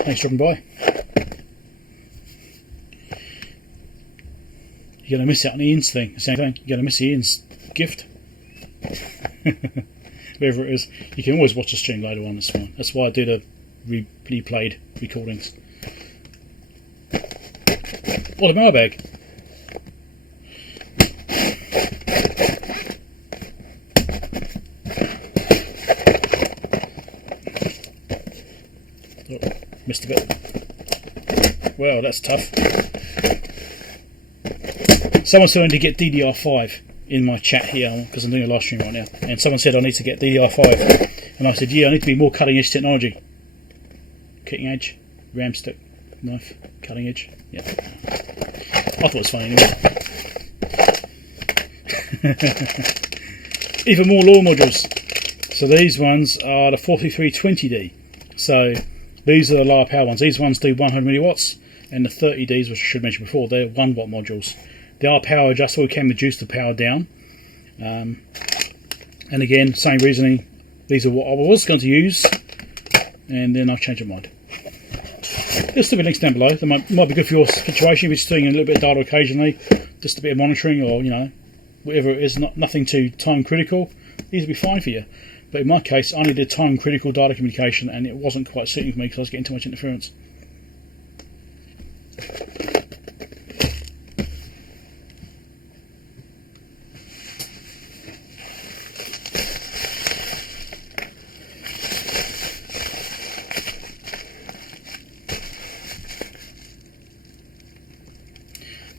Thanks for dropping by. You're going to miss out on Ian's thing. The same thing. You're going to miss Ian's gift. Whatever it is. You can always watch the stream later on. That's fine. That's why I do the replayed recordings. What a mailbag. Oh, missed a bit. Well, that's tough. Someone's telling me to get DDR5 in my chat here because I'm doing a live stream right now, and someone said I need to get DDR5, and I said, yeah, I need to be more cutting edge technology. Cutting edge, RAM stick, knife, cutting edge. Yeah, I thought it was funny anyway. Even more law modules. So these ones are the 4320D. So these are the lower power ones. These ones do 100 milliwatts, and the 30Ds, which I should mention before, they're 1 watt modules. They are power adjustable. We can reduce the power down. And again, same reasoning. These are what I was going to use, and then I've changed my mind. There's still be links down below. They might be good for your situation if you're doing a little bit of data occasionally, just a bit of monitoring, or whatever it is. Nothing too time critical. These will be fine for you. But in my case, I needed time critical data communication, and it wasn't quite suiting for me because I was getting too much interference.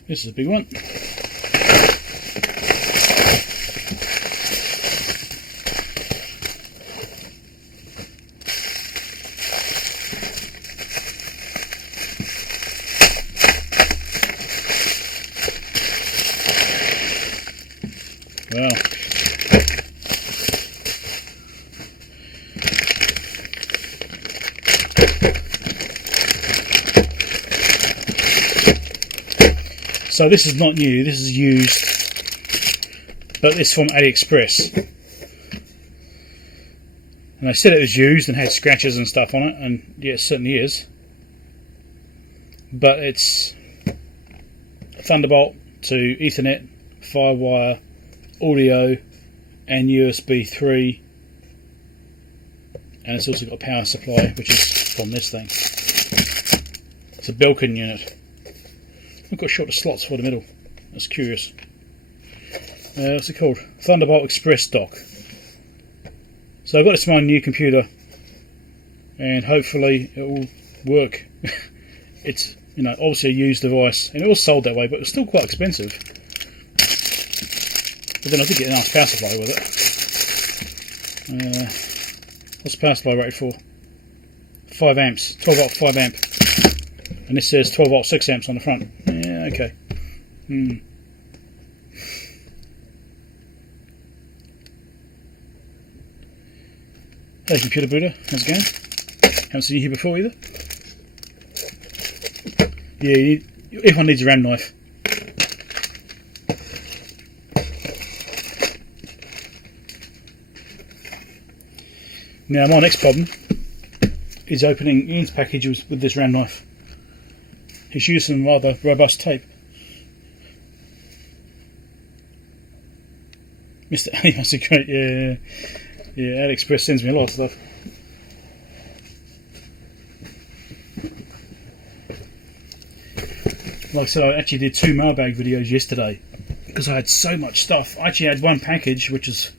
This is a big one. Wow. So this is not new, this is used, but it's from AliExpress. And they said it was used and had scratches and stuff on it, and yeah, it certainly is. But it's Thunderbolt to Ethernet, Firewire, audio, and USB 3. And it's also got a power supply, which is from this thing. It's a Belkin unit. I've got shorter slots for the middle. That's curious. What's it called? Thunderbolt Express dock. So I've got this on my new computer, and hopefully it will work. It's obviously a used device, and it was sold that way, but it was still quite expensive. But then I did get a nice power supply with it. What's the power supply rated for? 5 amps, 12 volt 5 amp. And this says 12 volt 6 amps on the front. Yeah, okay. Hey computer Buddha, how's it going? Haven't seen you here before either. Yeah, everyone needs a RAM knife. Now my next problem is opening Ian's package with this RAM knife. He's used some rather robust tape. Mr. Ali must be great, yeah. Yeah, AliExpress sends me a lot of stuff. Like I said, I actually did 2 mailbag videos yesterday because I had so much stuff. I actually had one package which is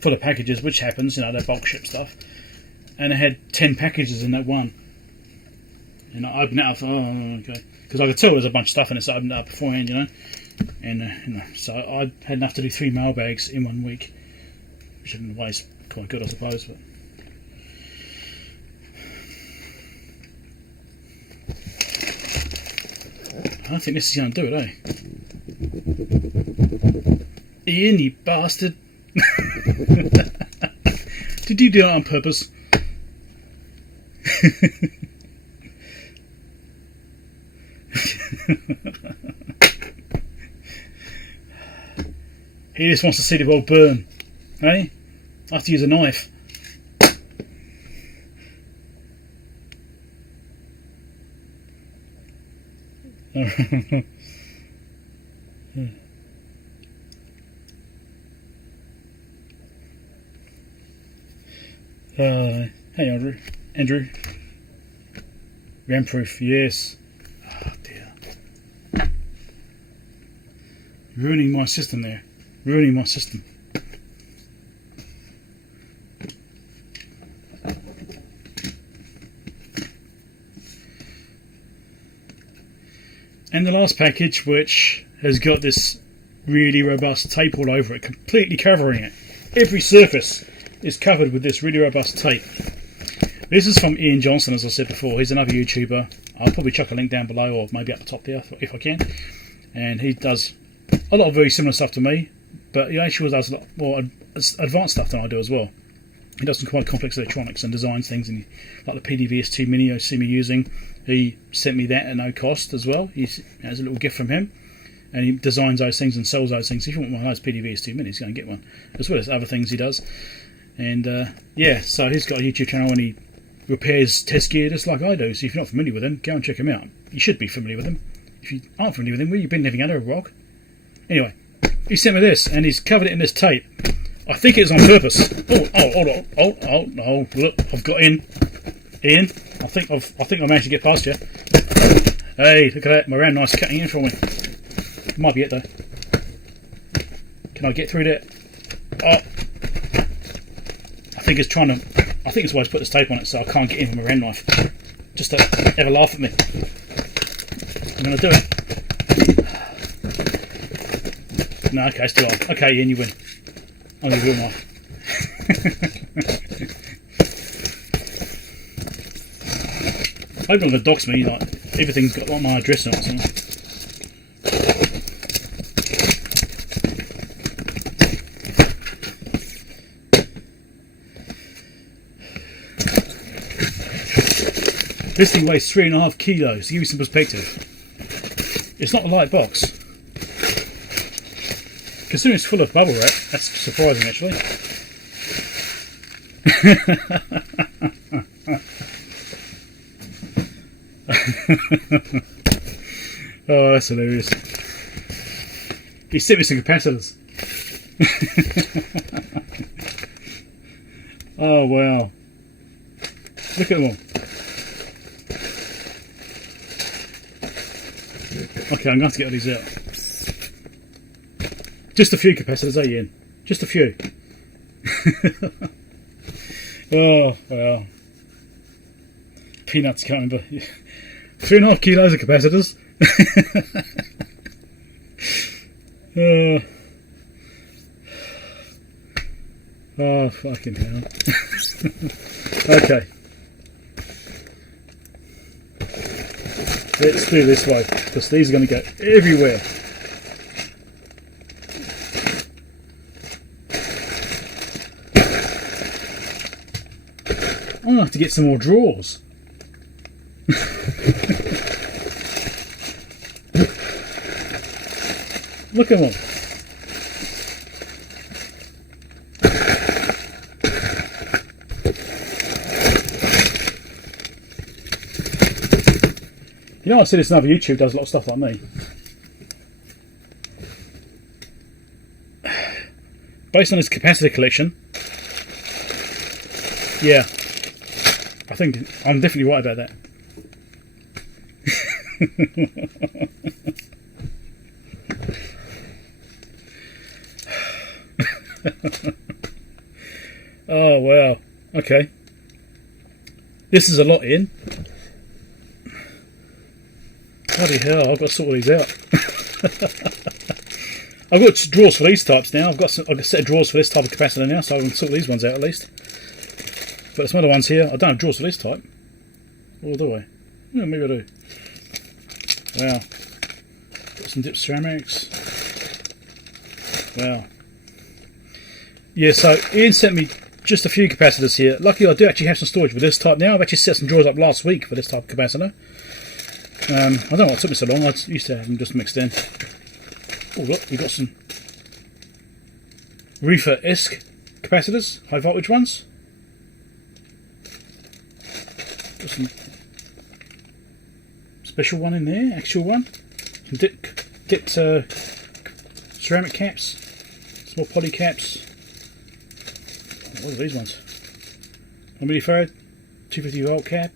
full of packages, which happens, they're bulk ship stuff. And I had 10 packages in that one. And I opened it up, okay. Because I could tell there was a bunch of stuff in it, so I opened it up beforehand, And, so I had enough to do 3 mailbags in 1 week. Which in a way is quite good, I suppose, but... I don't think this is going to do it, eh? Ian, you bastard! Did you do that on purpose? He just wants to see the world burn, eh? I have to use a knife. Hey Andrew. RAM proof, yes. Oh dear. Ruining my system there. Ruining my system. And the last package, which has got this really robust tape all over it, completely covering it. Every surface is covered with this really robust tape. This is from Ian Johnson, as I said before. He's another YouTuber. I'll probably chuck a link down below, or maybe up the top there if I can. And he does a lot of very similar stuff to me, but he actually does a lot more advanced stuff than I do as well. He does some quite complex electronics and designs things, and like the PDVS2 Mini you see me using. He sent me that at no cost as well. He's a little gift from him, and he designs those things and sells those things. If you want one of those PDVS2 Minis, go and get one, as well as other things he does. And yeah, so he's got a YouTube channel and he repairs test gear just like I do. So if you're not familiar with him, go and check him out. You should be familiar with him. If you aren't familiar with him, well, you've been living under a rock. Anyway, he sent me this, and he's covered it in this tape. I think it's on purpose. Oh, look, I've got Ian. I think I managed to get past you. Hey, look at that, my round nice cutting in for me. Might be it though. Can I get through that? Oh, I think it's always put this tape on it so I can't get in with my round knife. Just to have a laugh at me. I'm gonna do it. No, okay, still on. Okay, Ian, you win. I'm going to do it off. I hope not going to dox me, like, everything's got like my address on it. So. This thing weighs 3.5 kilos, to give you some perspective. It's not a light box. Considering it's full of bubble wrap, that's surprising actually. Oh, that's hilarious. He sent me some capacitors. Oh wow. Look at them all. Okay, I'm going to have to get all these out. Just a few capacitors, eh, Ian? Just a few. Oh, well. Peanuts, can't remember. 3.5 kilos of capacitors. Oh, fucking hell. Okay. Let's do this way, because these are going to go everywhere. I'll have to get some more drawers. Look at them. You know, I see this another YouTube does a lot of stuff like me. Based on his capacitor collection. Yeah. I think I'm definitely right about that. Oh wow. Okay. This is a lot in. Bloody hell, I've got to sort all these out. I've got drawers for these types now. I've got a set of drawers for this type of capacitor now, so I can sort these ones out at least. But there's some other ones here. I don't have drawers for this type. Or do I? Yeah, maybe I do. Wow. Got some dip ceramics. Wow. Yeah, so Ian sent me just a few capacitors here. Luckily I do actually have some storage with this type now. I've actually set some drawers up last week for this type of capacitor. I don't know why it took me so long. I used to have them just mixed in. Oh look, we've got some reefer-esque capacitors, high voltage ones. Got some special one in there, actual one. Some dipped ceramic caps, small poly caps. What are these ones? 1 millifarad, 250 volt cap.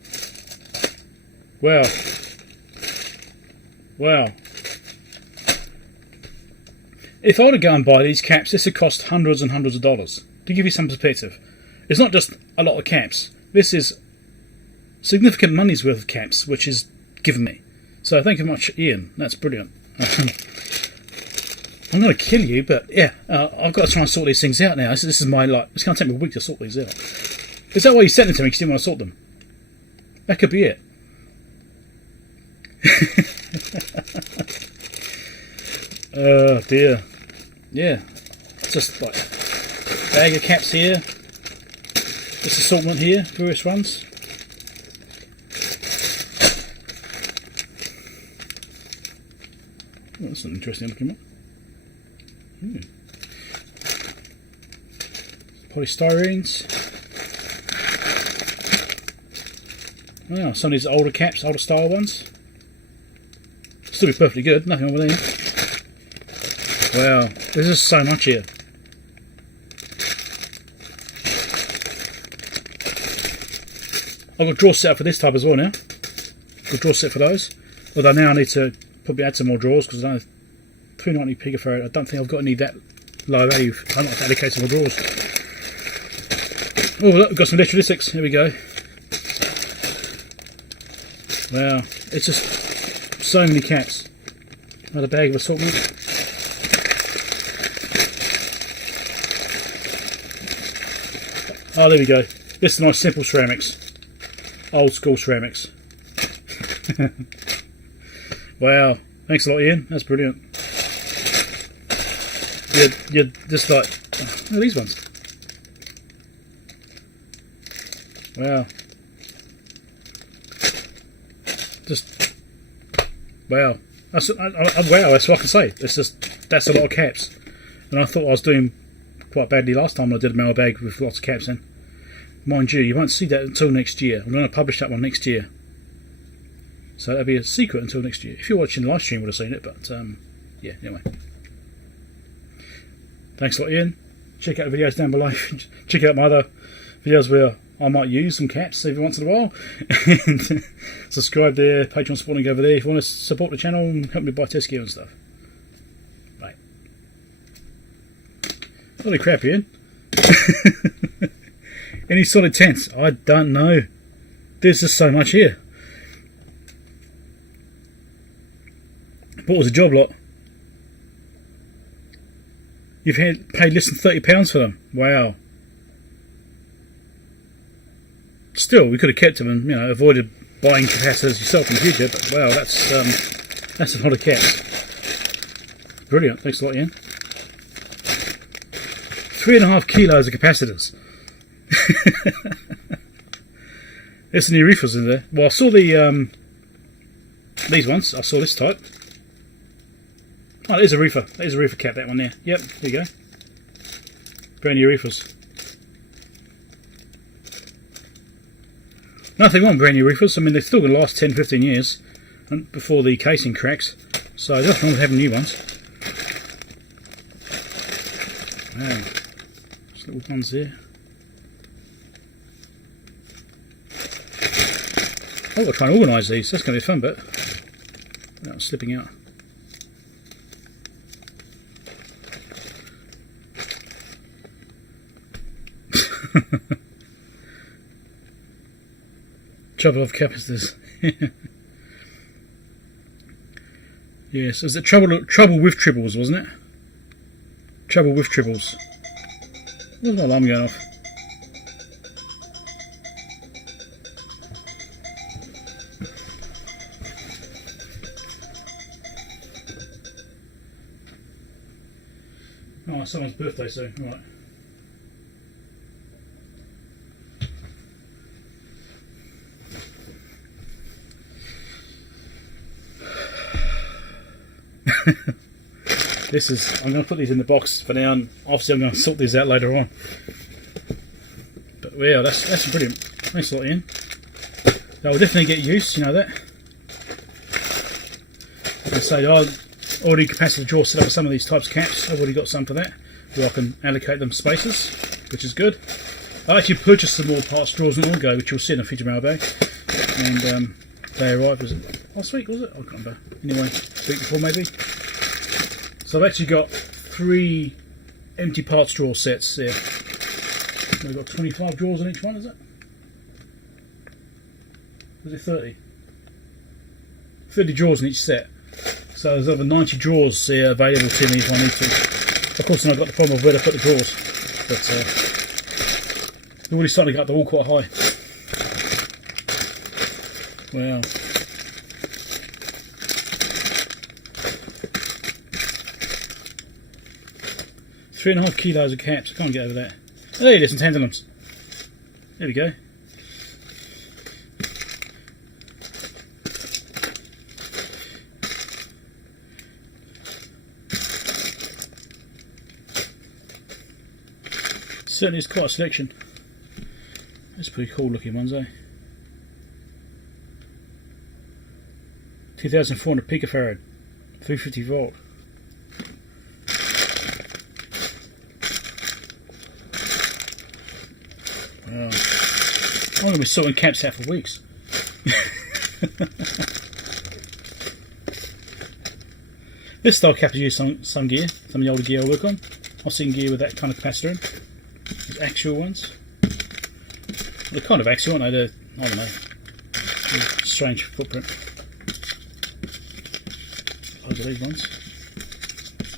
Wow. Wow. If I were to go and buy these caps, this would cost hundreds and hundreds of dollars. To give you some perspective, it's not just a lot of caps. This is significant money's worth of caps, which is given me. So thank you very much, Ian. That's brilliant. I'm going to kill you, but yeah, I've got to try and sort these things out now. This is my, like, it's going to take me a week to sort these out. Is that why you sent them to me because you didn't want to sort them? That could be it. Oh dear. Yeah. Just like bag of caps here. This assortment here, various ones. Oh, that's an interesting looking one. Polystyrenes. Wow, some of these older caps, older style ones. Still be perfectly good, nothing wrong with them. Wow, there's just so much here. I've got a drawer set up for this type as well now. Got a drawer set for those. Although now I need to probably add some more drawers because I don't have 390 picofarad. I don't think I've got any that low value. I don't have to allocate some more drawers. Oh, look, we've got some electrolytics. Here we go. Wow, it's just so many caps. Another bag of assortment. Oh, there we go. This is nice simple ceramics. Old school ceramics. Wow, thanks a lot, Ian. That's brilliant. You're just like, look at these ones. Wow. Just, wow. That's wow, that's what I can say. It's just, that's a lot of caps. And I thought I was doing quite badly last time I did a mailbag with lots of caps in. Mind you, you won't see that until next year. I'm going to publish that one next year. So that'll be a secret until next year. If you're watching the live stream, you would have seen it, but yeah, anyway. Thanks a lot, Ian. Check out the videos down below. Check out my other videos where I might use some caps every once in a while. And subscribe there, Patreon supporting over there if you want to support the channel and help me buy test gear and stuff. Right. Holy crap, Ian. Any solid tents? I don't know. There's just so much here. What was the job lot? You've paid less than £30 for them. Wow. Still, we could have kept them and, you know, avoided buying capacitors yourself in the future. But wow, that's a lot of caps. Brilliant. Thanks a lot, Ian. 3.5 kilos of capacitors. There's some new reefers in there. Well, I saw the these ones. I saw this type. Oh, there's a reefer. There's a reefer cap, that one there. Yep, there you go. Brand new reefers. Nothing wrong with brand new reefers. I mean, they're still going to last 10-15 years before the casing cracks. So there's nothing wrong with having new ones. Wow. Just little ones there. Oh, we're trying to organise these. That's going to be a fun bit. That was slipping out. Trouble of capacitors. Yes, is it trouble with tribbles, wasn't it? Trouble with tribbles. Where's my alarm going off? Oh, someone's birthday soon. Right. This is, I'm going to put these in the box for now, and obviously I'm going to sort these out later on. But yeah, that's brilliant. Thanks a lot, Ian. That will definitely get used, you know that. Like I say, I already capacitor drawer set up for some of these types of caps. I've already got some for that, where I can allocate them spaces, which is good. I actually purchased some more parts drawers in Orgo, which you'll see in a future mailbag. And they arrived, was it last week, was it? I can't remember. Anyway, week before maybe. So I've actually got 3 empty parts drawer sets there. I've got 25 drawers in each one, is it? Was it 30? 30 drawers in each set. So there's over 90 drawers available to me if I need to. Of course, then I've got the problem of where to put the drawers. But they're already starting to get up the wall quite high. Wow. $3.5 kilos of caps. I can't get over that. Oh, there it is, some tantalums. There we go. Certainly is quite a selection. That's pretty cool looking ones, eh? 2,400 picofarad, 350 volt. Wow. I'm going to be sorting caps out for weeks. This style cap is used some gear, some of the older gear I work on. I've seen gear with that kind of capacitor in. There's actual ones. They're kind of axial, aren't they? I don't know. Strange footprint. Loads of these ones.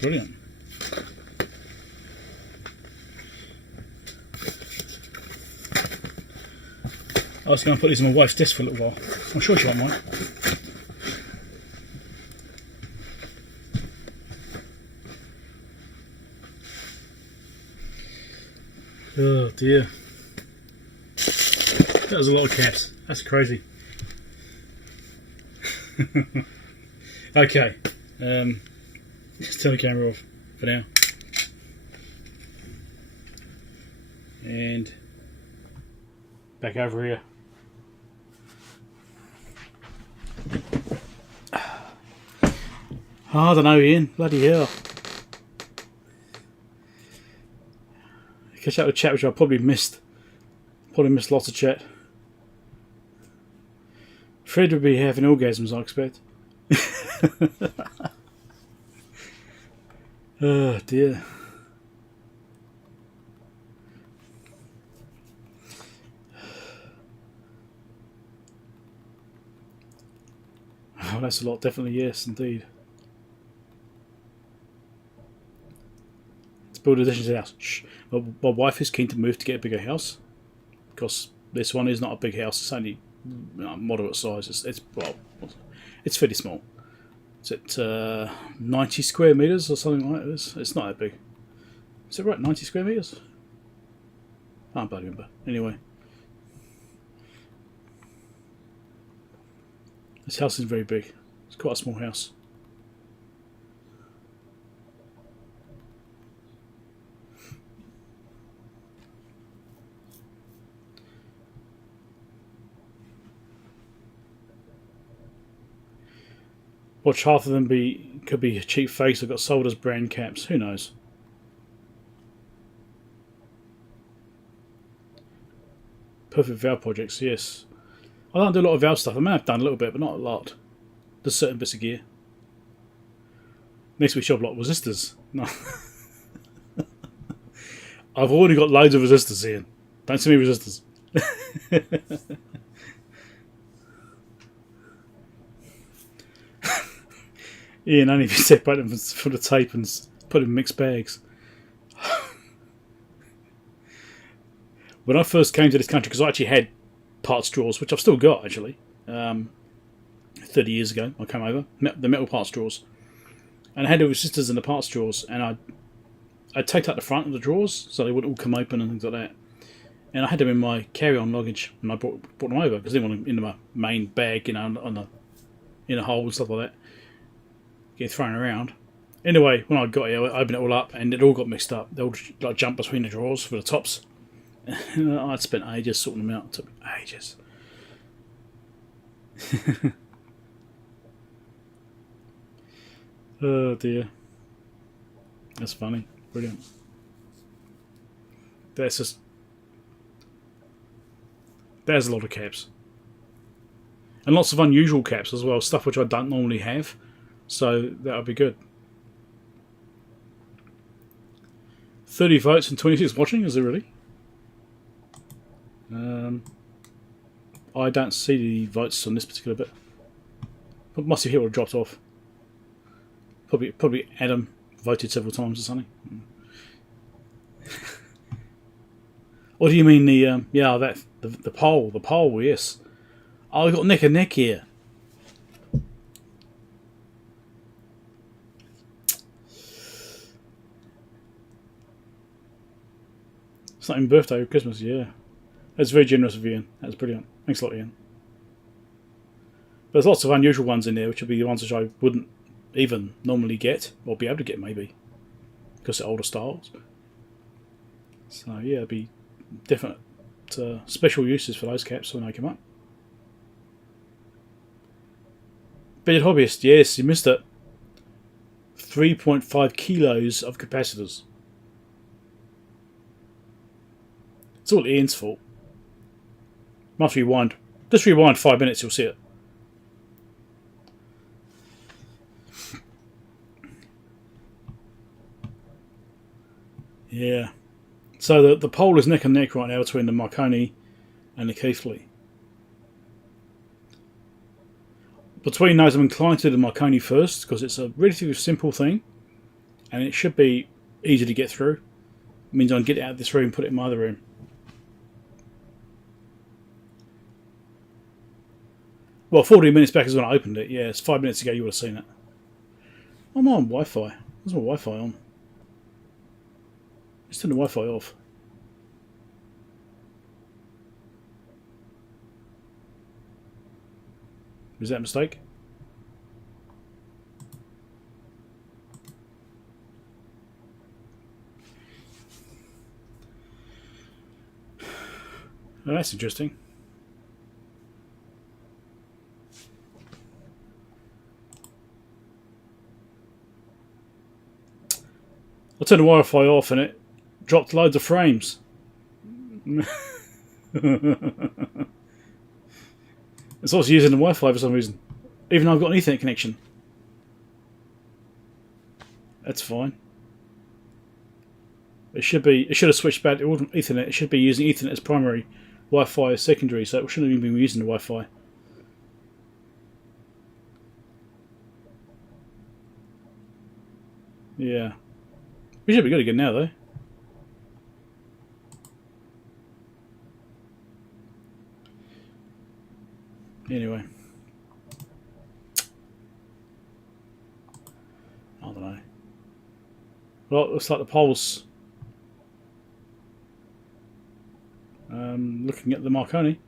Brilliant. I was going to put these on my wife's desk for a little while. I'm sure she won't mind. Oh dear. That was a lot of caps. That's crazy. Okay. Let's turn the camera off for now. And back over here. Oh, I don't know, Ian. Bloody hell. Catch up with chat, which I probably missed. Probably missed lots of chat. Fred would be having orgasms, I expect. Oh dear. Oh, that's a lot, definitely, yes, indeed. Let's build additions to the house. Shh. My wife is keen to move to get a bigger house, because this one is not a big house. It's only moderate size. It's fairly small. It's at 90 square meters or something like this. It's not that big. Is it right? 90 square meters? I can't bloody remember. Anyway, this house is very big. It's quite a small house. Watch half of them could be cheap fakes that got sold as brand caps. Who knows? Perfect valve projects, yes. I don't do a lot of valve stuff. I may have done a little bit, but not a lot. There's certain bits of gear. Next week shop lot resistors. No. I've already got loads of resistors, Ian. Don't send me resistors. Ian only separate them from the tape and put them in mixed bags. When I first came to this country, because I actually had parts drawers, which I've still got actually, 30 years ago I came over, the metal parts drawers, and I had the resistors in the parts drawers, and I'd take out the front of the drawers so they wouldn't all come open and things like that, and I had them in my carry-on luggage, and I brought them over because I didn't want them in my main bag, you know, in a hole and stuff like that, get thrown around. Anyway, when I got here, I opened it all up, and it all got mixed up. They all like jumped between the drawers for the tops. I'd spent ages sorting them out. It took me ages. Oh dear. That's funny. Brilliant. There's a lot of caps. And lots of unusual caps as well. Stuff which I don't normally have. So that would be good. 30 votes and 26 watching, is it really? I don't see the votes on this particular bit. Must have hit or dropped off. Probably Adam voted several times or something. What do you mean the pole? The pole, yes. Oh, we got neck and neck here. It's not even birthday or Christmas, yeah. That's very generous of Ian. That's brilliant. Thanks a lot, Ian. But there's lots of unusual ones in there, which will be the ones which I wouldn't even normally get, or be able to get maybe, because they're older styles. So yeah, it'd be definite special uses for those caps when they come up. Bearded Hobbyist, yes, you missed it. 3.5 kilos of capacitors. It's all Ian's fault. Must rewind. Just rewind 5 minutes, you'll see it. Yeah. So the pole is neck and neck right now between the Marconi and the Keithley. Between those, I'm inclined to do the Marconi first because it's a relatively simple thing and it should be easy to get through. It means I can get it out of this room and put it in my other room. Well, 40 minutes back is when I opened it. Yeah, it's 5 minutes ago you would have seen it. I'm on Wi-Fi. Where's my Wi-Fi on? Let's turn the Wi-Fi off. Was that a mistake? Oh, that's interesting. I turned the Wi-Fi off and it dropped loads of frames. It's also using the Wi-Fi for some reason, even though I've got an Ethernet connection. That's fine. It should have switched back to Ethernet. It should be using Ethernet as primary, Wi-Fi as secondary, so it shouldn't even be using the Wi-Fi. Yeah. We should be good again now, though. Anyway. I don't know. Well, it looks like the pole's looking at the Marconi.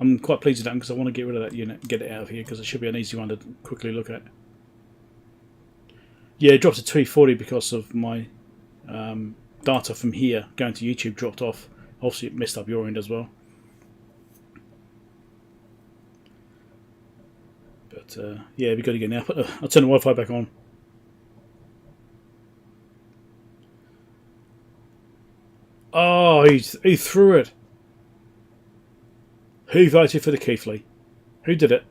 I'm quite pleased with that because I want to get rid of that unit and get it out of here because it should be an easy one to quickly look at. Yeah, it dropped to 240 because of my data from here going to YouTube dropped off. Obviously, it messed up your end as well. But yeah, we got to get now. I'll turn the Wi-Fi back on. Oh, he threw it. Who voted for the Keithley? Who did it?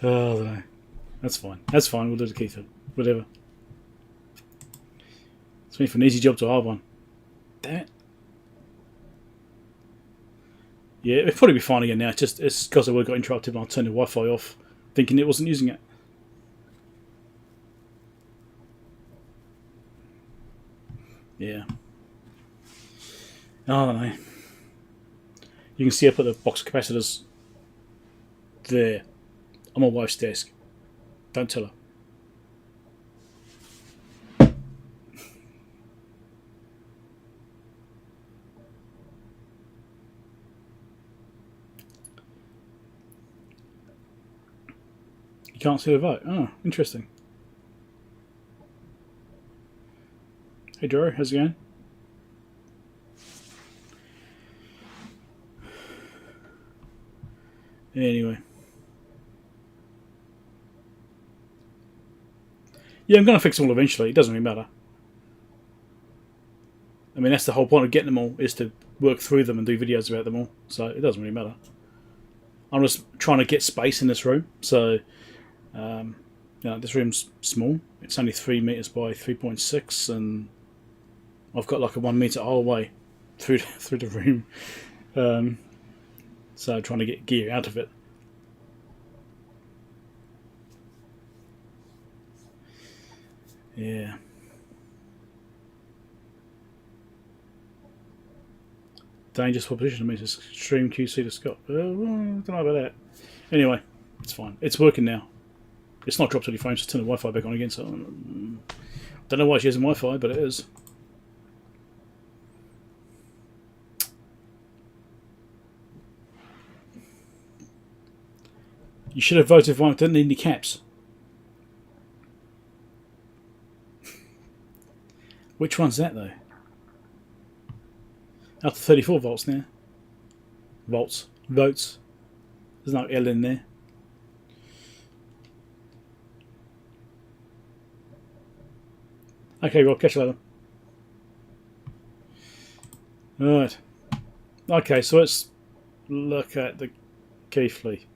Oh, I don't know. That's fine. That's fine. We'll do the Keithley. Whatever. It's been from an easy job to a hard one. Damn it. Yeah, it'll probably be fine again now. It's because I would have got interrupted and I turned the Wi-Fi off, thinking it wasn't using it. Yeah. I don't know. You can see I put the box of capacitors there on my wife's desk. Don't tell her. You can't see the vote. Oh, interesting. Hey Joe, how's it going? Anyway. Yeah, I'm going to fix them all eventually. It doesn't really matter. I mean, that's the whole point of getting them all, is to work through them and do videos about them all. So it doesn't really matter. I'm just trying to get space in this room. So, you know, this room's small. It's only 3 meters by 3.6 and I've got like a 1 meter hole away through the room. So trying to get gear out of it. Yeah. Dangerous proposition to me. It's extreme QC to Scott. I don't know about that. Anyway, it's fine. It's working now. It's not dropped any frames. Just turn the Wi-Fi back on again. So don't know why she isn't Wi-Fi, but it is. You should have voted for one that didn't need any caps. Which one's that though? Up to 34 volts now. Votes. There's no L in there. Okay, Rob, catch you later. Alright. Okay, so let's look at the Keithley.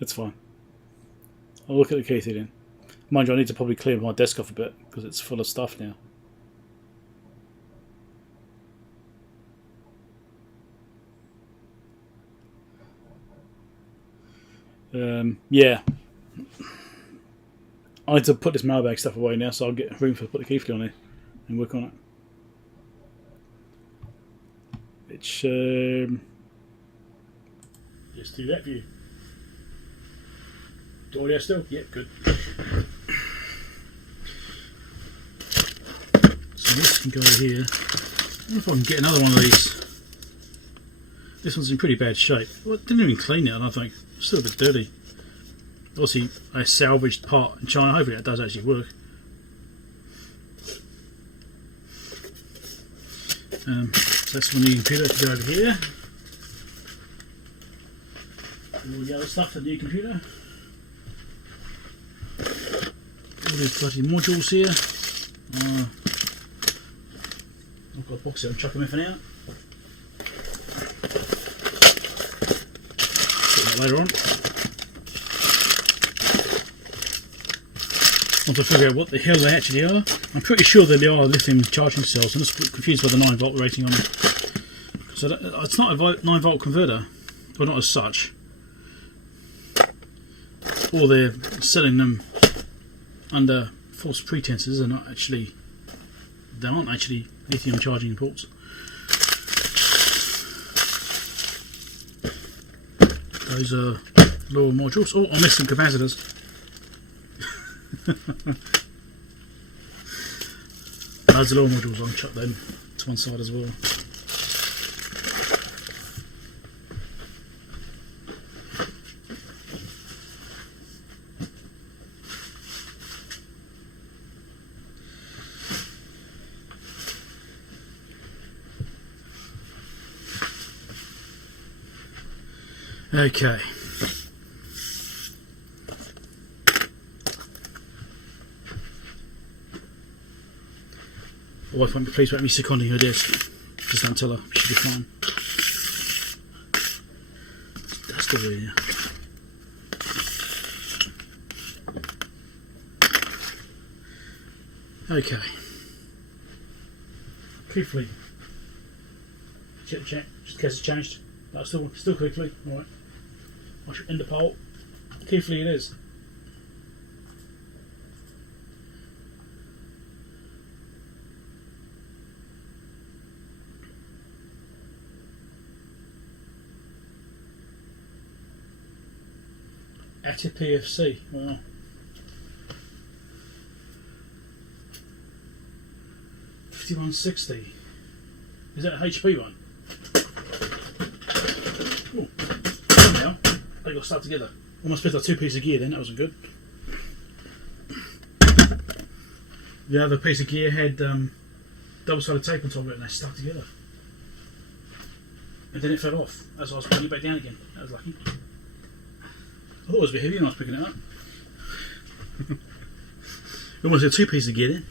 That's fine. I'll look at the Keithley then. Mind you, I need to probably clear my desk off a bit because it's full of stuff now. Yeah. I need to put this mailbag stuff away now, so I'll get room for put the Keithley on here and work on it. Which let's do that view. Audio still? Yeah, good. So this can go here. I wonder if I can get another one of these. This one's in pretty bad shape. Well, it didn't even clean it, I don't think. It's still a bit dirty. Obviously, a salvaged part in China. Hopefully that does actually work. That's my new computer to go over here. And all the other stuff for the new computer. All these bloody modules here. I've got a box here, I'll chuck them in for now. Put that later on. I want to figure out what the hell they actually are. I'm pretty sure that they are lithium charging cells. I'm just confused by the 9 volt rating on them. So it's not a 9 volt converter, or not as such. Or they're selling them under false pretenses. They aren't actually lithium charging ports. Those are lower modules. Oh, I missed some capacitors. Those are lower modules. I'll chuck them to one side as well. Okay. My wife won't be pleased about me seconding her desk. Just don't tell her, she'll be fine. That's the way, yeah. Okay. Keithley. Check, just in case it's changed. No, still Keithley. Alright. I should end the poll. Keithley it is. At a PFC. Wow. $51.60. Is that a HP one? Oh, now they got stuck together. Almost split a 2 piece of gear then. That wasn't good. The other piece of gear had double-sided tape on top of it, and they stuck together. And then it fell off as I was putting it back down again. That was lucky. I thought it was a bit heavy when I was picking it up. Almost had 2 pieces of gear then.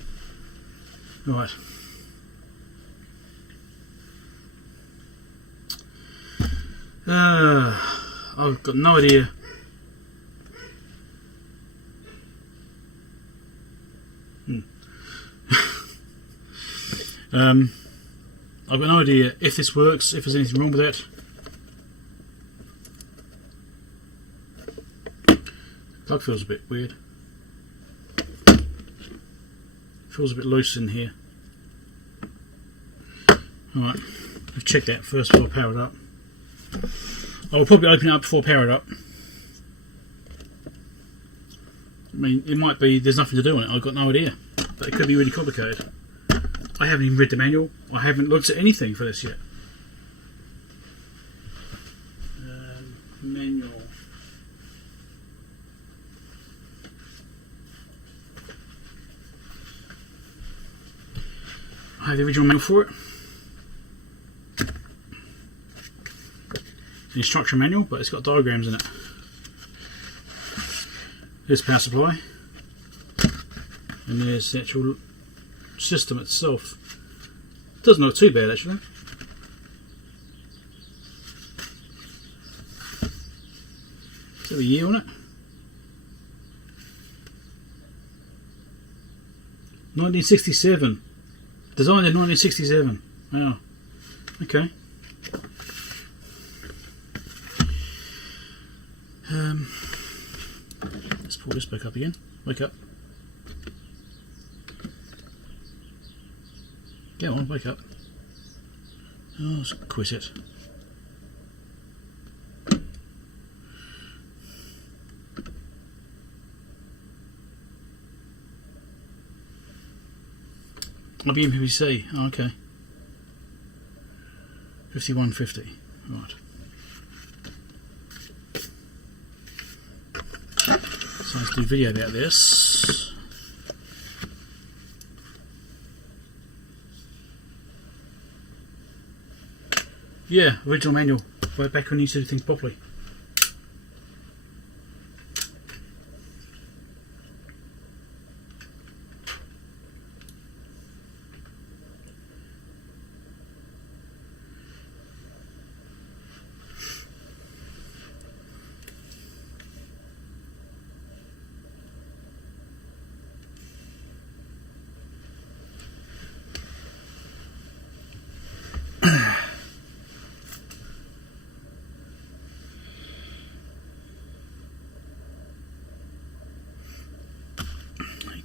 Right. I've got no idea I've got no idea if this works, if there's anything wrong with it. Plug feels a bit weird. Feels a bit loose in here. Alright, let's check that first before I power it up. I will probably open it up before I power it up. I mean, it might be there's nothing to do on it, I've got no idea. But it could be really complicated. I haven't even read the manual. I haven't looked at anything for this yet. Manual. I have the original manual for it. The instruction manual, but it's got diagrams in it. There's power supply. And there's the actual system itself. Doesn't look too bad actually. Is there a year on it? 1967. Designed in 1967. Wow. Okay. Let's pull this back up again. Wake up. Go on, wake up. Oh, let's quit it. IBM PPC, oh, okay. 5150, right. So let's do video about this. Yeah, original manual, way back when you used to do things properly.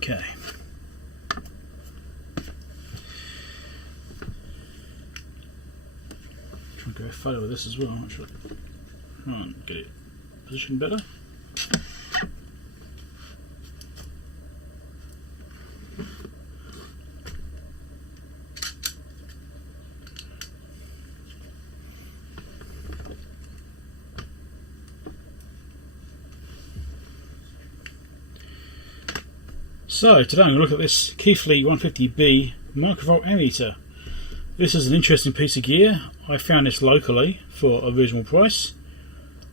Okay. Try and go a photo of this as well, actually. Try and get it positioned better. So today I'm going to look at this Keithley 150B microvolt ammeter. This is an interesting piece of gear. I found this locally for a reasonable price.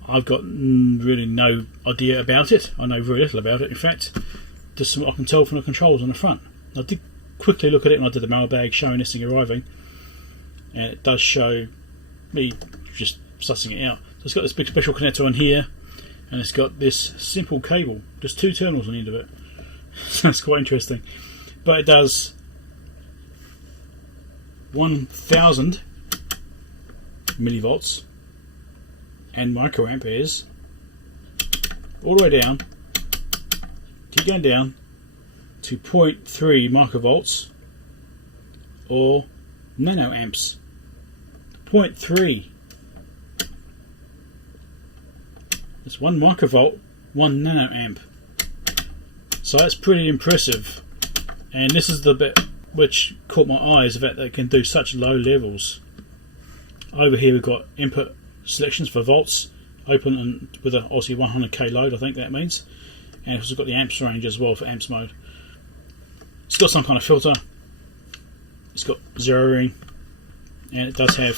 I've got really no idea about it. I know very little about it. In fact, just what I can tell from the controls on the front. I did quickly look at it when I did the mailbag showing this thing arriving, and it does show me just sussing it out. So it's got this big special connector on here, and it's got this simple cable, just two terminals on the end of it. So that's quite interesting. But it does 1000 millivolts and microamperes all the way down, keep going down to 0.3 microvolts or nanoamps. 0.3. It's 1 microvolt, 1 nanoamp. So that's pretty impressive, and this is the bit which caught my eye, is the fact that it can do such low levels. Over here we've got input selections for volts, open and with a obviously 100k load, I think that means, and it's also got the amps range as well for amps mode. It's got some kind of filter, it's got zeroing, and it does have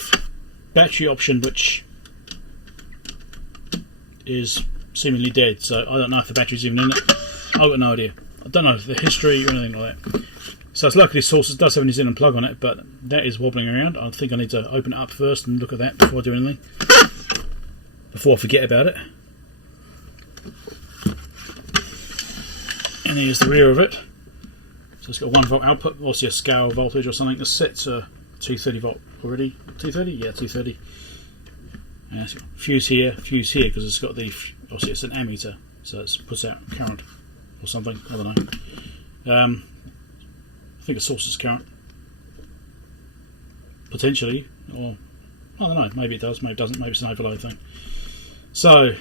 battery option, which is seemingly dead, so I don't know if the battery's even in it. I've got no idea. I don't know the history or anything like that. So it's locally sourced. It does have a New Zealand plug on it, but that is wobbling around. I think I need to open it up first and look at that before I do anything. Before I forget about it. And here's the rear of it. So it's got a 1 volt output, obviously a scale voltage or something. That's set to 230 volt already. 230? Yeah, 230. And it's got fuse here, because it's got the, obviously it's an ammeter, so it puts out current or something. I don't know. I think it sources current. Potentially, or I don't know, maybe it does, maybe it doesn't, maybe it's an overload thing. So,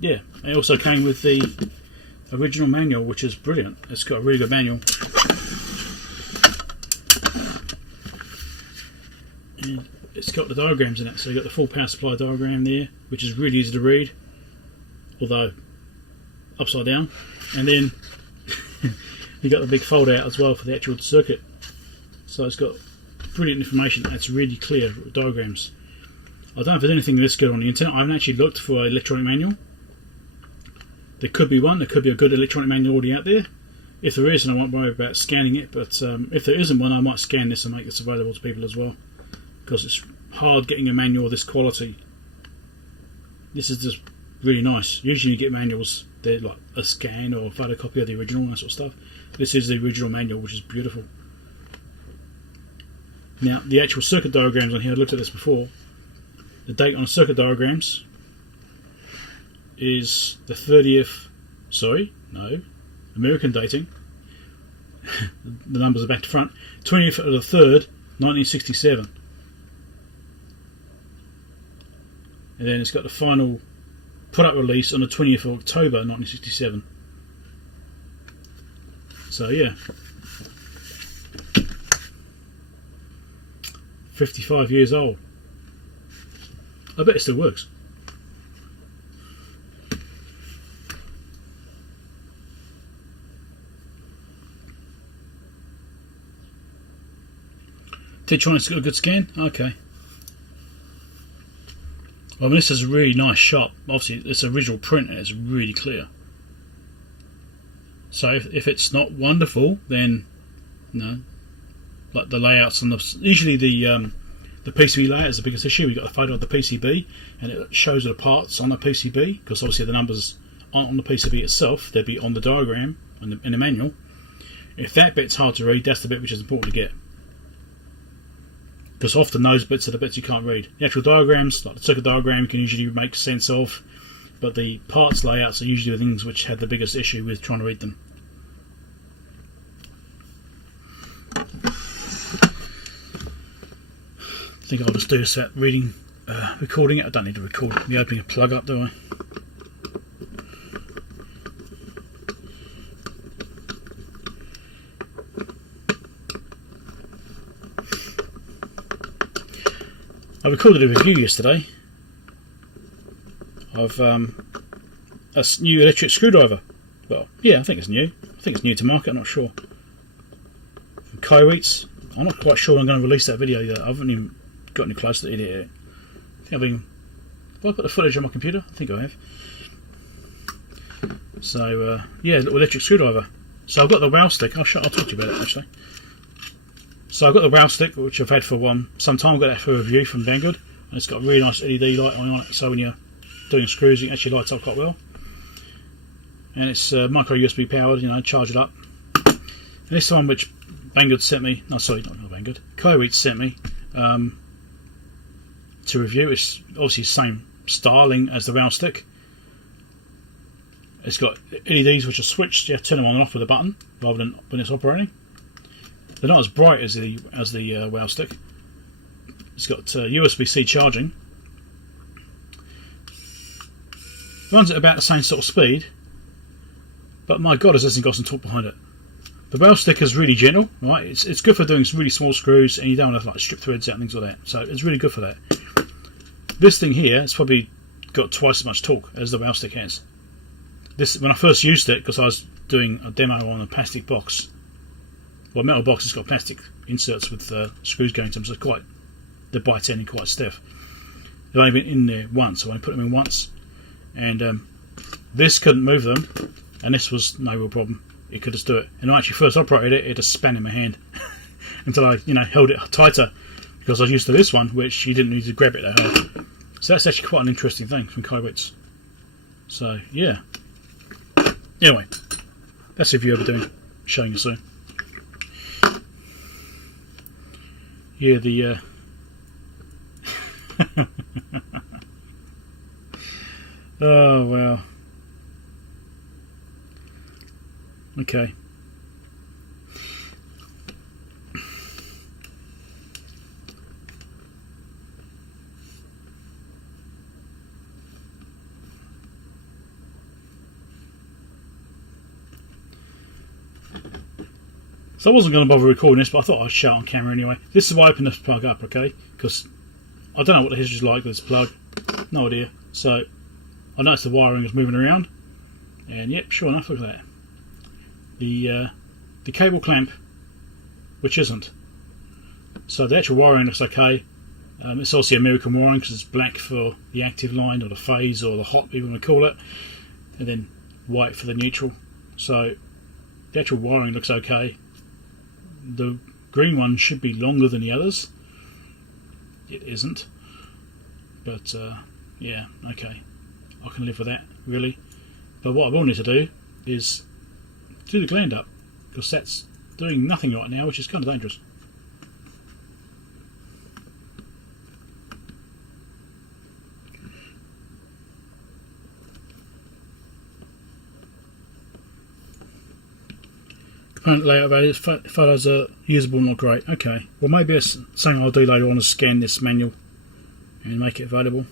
yeah, it also came with the original manual, which is brilliant. It's got a really good manual. And it's got the diagrams in it, so you've got the full power supply diagram there, which is really easy to read, although upside down. And then you've got the big fold out as well for the actual circuit. So it's got brilliant information. That's really clear diagrams. I don't know if there's anything this good on the internet. I haven't actually looked for an electronic manual. There could be one. There could be a good electronic manual already out there. If there is, then I won't worry about scanning it. But if there isn't one, I might scan this and make this available to people as well, because it's hard getting a manual of this quality. This is just really nice. Usually you get manuals, they're like a scan or a photocopy of the original and that sort of stuff. This is the original manual, which is beautiful. Now, the actual circuit diagrams on here, I looked at this before. The date on the circuit diagrams is the 30th, American dating. The numbers are back to front. 20th of the 3rd, 1967. And then it's got the final product release on the 20th of October, 1967. So, yeah. 55 years old. I bet it still works. Tetronics got a good scan? Okay. Well, I mean, this is a really nice shot. Obviously, it's original print and it's really clear. So if it's not wonderful, then no. Like the layouts on the, usually the PCB layout is the biggest issue. We've got a photo of the PCB and it shows the parts on the PCB, because obviously the numbers aren't on the PCB itself, they'll be on the diagram in the manual. If that bit's hard to read, that's the bit which is important to get, because often those bits are the bits you can't read. The actual diagrams, like the circuit diagram, you can usually make sense of, but the parts layouts are usually the things which had the biggest issue with trying to read them. I think I'll just do this at recording it. I don't need to record me opening a plug up, do I? I recorded a review yesterday of a new electric screwdriver. Well, yeah, I think it's new. I think it's new to market, I'm not sure. From Keysight. I'm not quite sure I'm going to release that video yet. I haven't even got any close to it yet. I think have I put the footage on my computer? I think I have. So, yeah, little electric screwdriver. So I've got the wow stick. I'll talk to you about it actually. So I've got the wow stick, which I've had for some time. I got that for a review from Vanguard, and it's got a really nice LED light on it. So when you're doing screws, it actually lights up quite well. And it's micro USB powered. You know, charge it up. And this one, which Vanguard sent me. No, sorry, not Vanguard. Keysight sent me to review. It's obviously the same styling as the wow stick. It's got LEDs which are switched. You have to turn them on and off with a button rather than when it's operating. They're not as bright as the wow stick. It's got USB-C charging. Runs at about the same sort of speed, but my God, it hasn't got some torque behind it. The wow stick is really gentle, right? It's good for doing some really small screws, and you don't want to like strip threads out and things like that. So it's really good for that. This thing here, it's probably got twice as much torque as the wow stick has. This, when I first used it, because I was doing a demo on a plastic box. Well, a metal box has got plastic inserts with screws going to them, so they're bite-ending quite stiff. They've only been in there once, so I only put them in once. And this couldn't move them, and this was no real problem. It could just do it. And when I actually first operated it, it just span in my hand until I, held it tighter, because I was used to this one, which you didn't need to grab it that hard. So that's actually quite an interesting thing from Keysight. So yeah. Anyway, that's the review I'll be doing. showing you soon. Yeah, the oh wow. Okay. So I wasn't going to bother recording this, but I thought I'd show it on camera anyway. This is why I opened this plug up, okay? Because I don't know what the history's like with this plug. No idea. So I noticed the wiring is moving around. And yep, sure enough, look at that. The cable clamp, which isn't. So the actual wiring looks okay. It's obviously American wiring because it's black for the active line, or the phase, or the hot, people want to call it. And then white for the neutral. So the actual wiring looks okay. The green one should be longer than the others. It isn't. But yeah, okay. I can live with that, really. But what I will need to do is do the gland up, because that's doing nothing right now, which is kind of dangerous. Component layout values, photos are usable, not great. Okay, well maybe it's something I'll do later on, is scan this manual and make it available.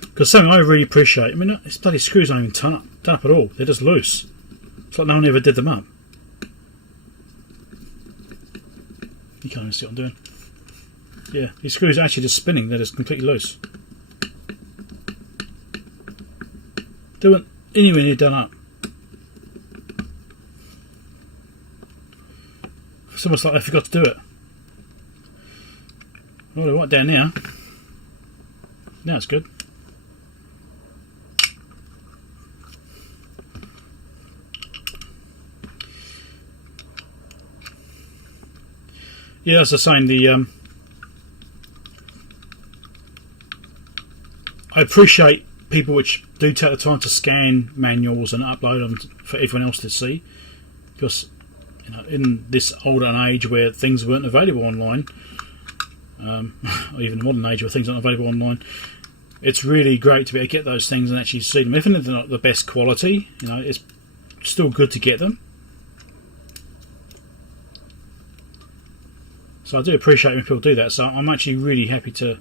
Because something I really appreciate, I mean, these bloody screws aren't even done up at all, they're just loose. It's like no one ever did them up. You can't even see what I'm doing. Yeah, these screws are actually just spinning, they're just completely loose. They weren't anywhere near done up. It's almost like they forgot to do it. Oh, they're right down now. Now it's good. Yeah, as I was saying, I appreciate people which do take the time to scan manuals and upload them for everyone else to see, because you know, in this older age where things weren't available online, or even the modern age where things aren't available online, it's really great to be able to get those things and actually see them. Even if they're not the best quality, you know, it's still good to get them. So I do appreciate when people do that. So I'm actually really happy to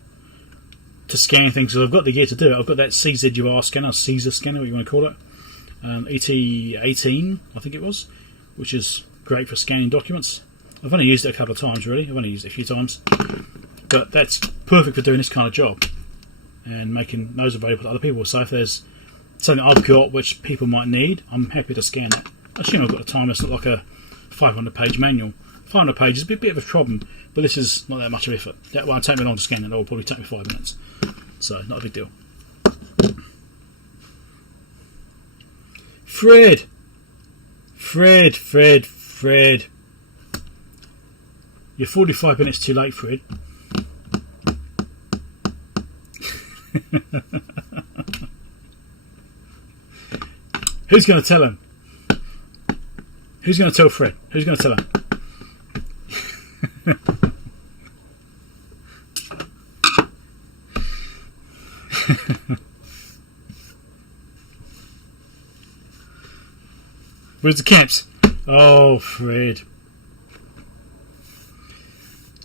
scan things, because I've got the gear to do it. I've got that CZUR scanner, Caesar scanner, what you want to call it, ET18 I think it was, which is great for scanning documents. I've only used it a couple of times really, I've only used it a few times, but that's perfect for doing this kind of job and making those available to other people. So if there's something I've got which people might need, I'm happy to scan it. I assume I've got the time. It's not like a 500 page manual. 500 pages is a bit of a problem, but this is not that much of effort. That won't take me long to scan it, that will probably take me 5 minutes. So, not a big deal. Fred! You're 45 minutes too late, Fred. Who's going to tell him? Who's going to tell Fred? Who's going to tell him? Where's the caps? Oh, Fred.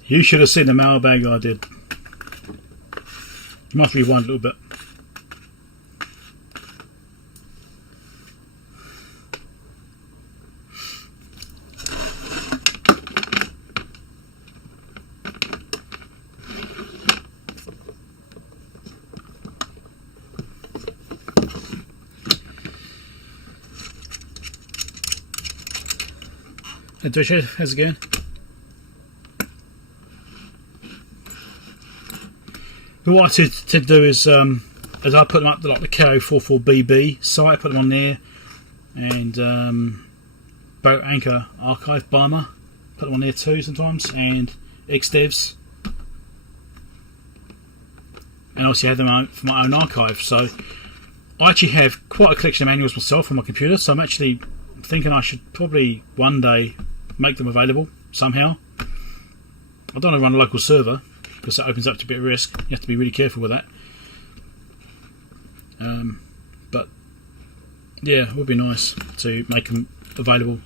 You should have seen the mailbag I did. You must rewind a little bit. Hey, Dusha, how's it going? What I tend to do is I put them up to like the KO44BB site, I put them on there, and Boat Anchor Archive Bomber, put them on there too sometimes, and XDevs, and obviously have them for my own archive. So I actually have quite a collection of manuals myself on my computer, so I'm actually thinking I should probably one day make them available somehow. I don't want to run a local server because that opens up to a bit of risk. You have to be really careful with that. But yeah, it would be nice to make them available,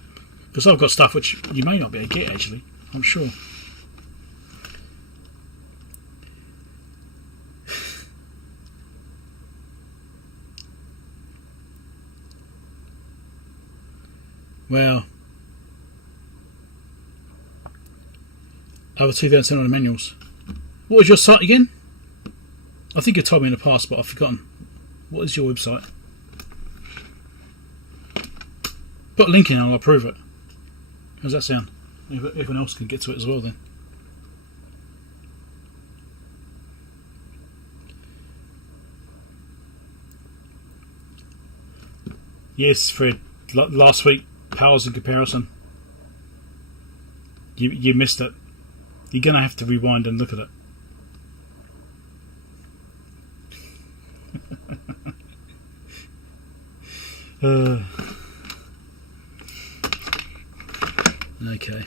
because I've got stuff which you may not be able to get, actually, I'm sure. Well, over 2,700 manuals. What was your site again? I think you told me in the past, but I've forgotten. What is your website? Put a link in and I'll approve it. How does that sound? Everyone else can get to it as well then. Yes, Fred. Last week, powers in comparison. You missed it. You're going to have to rewind and look at it. Okay.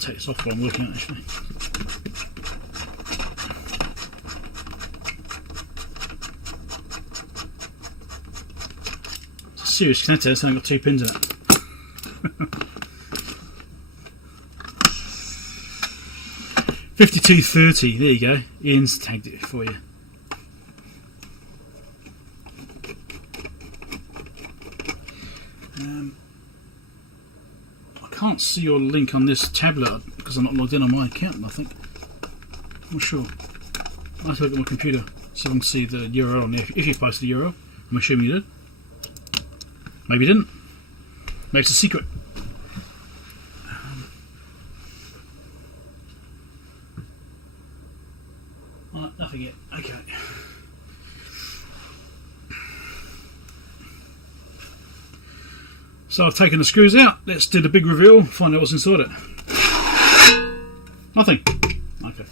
Take this off while I'm looking at it, actually. It's a serious connector, it's only got 2 pins in it. $52.30, there you go. Ian's tagged it for you. I can't see your link on this tablet because I'm not logged in on my account, I think. I'm not sure. I have to look at my computer so I can see the URL on there. If you posted the URL, I'm assuming you did. Maybe you didn't. Maybe it's a secret. Nothing yet. Okay. So I've taken the screws out. Let's do the big reveal, find out what's inside it. Nothing. Okay.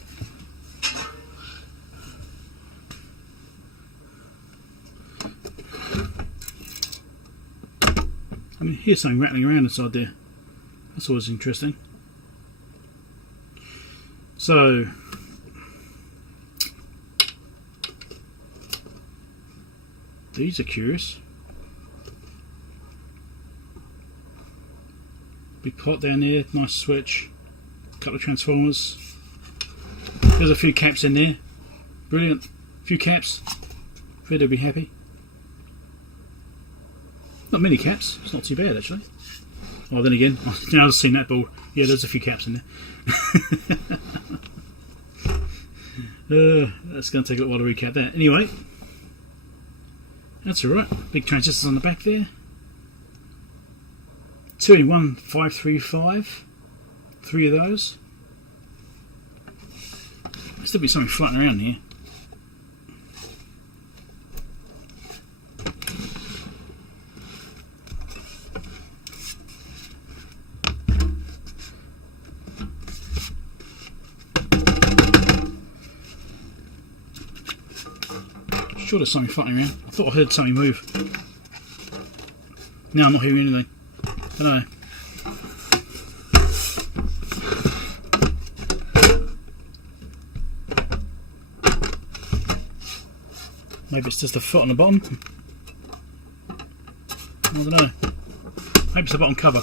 I mean, here's something rattling around inside there. That's always interesting. So, these are curious. Big pot down there, nice switch, a couple of transformers. There's a few caps in there. Brilliant. A few caps. Fred will be happy. Not many caps, it's not too bad actually. Oh, then again, now I've seen that board. Yeah, there's a few caps in there. That's going to take a little while to recap that. Anyway, that's alright. Big transistors on the back there. 2-in-1-535. 3 of those. There's still be something floating around here. Sure there's something floating around. I thought I heard something move. Now I'm not hearing anything. I don't know. Maybe it's just a foot on the bottom. I don't know. Maybe it's the bottom cover.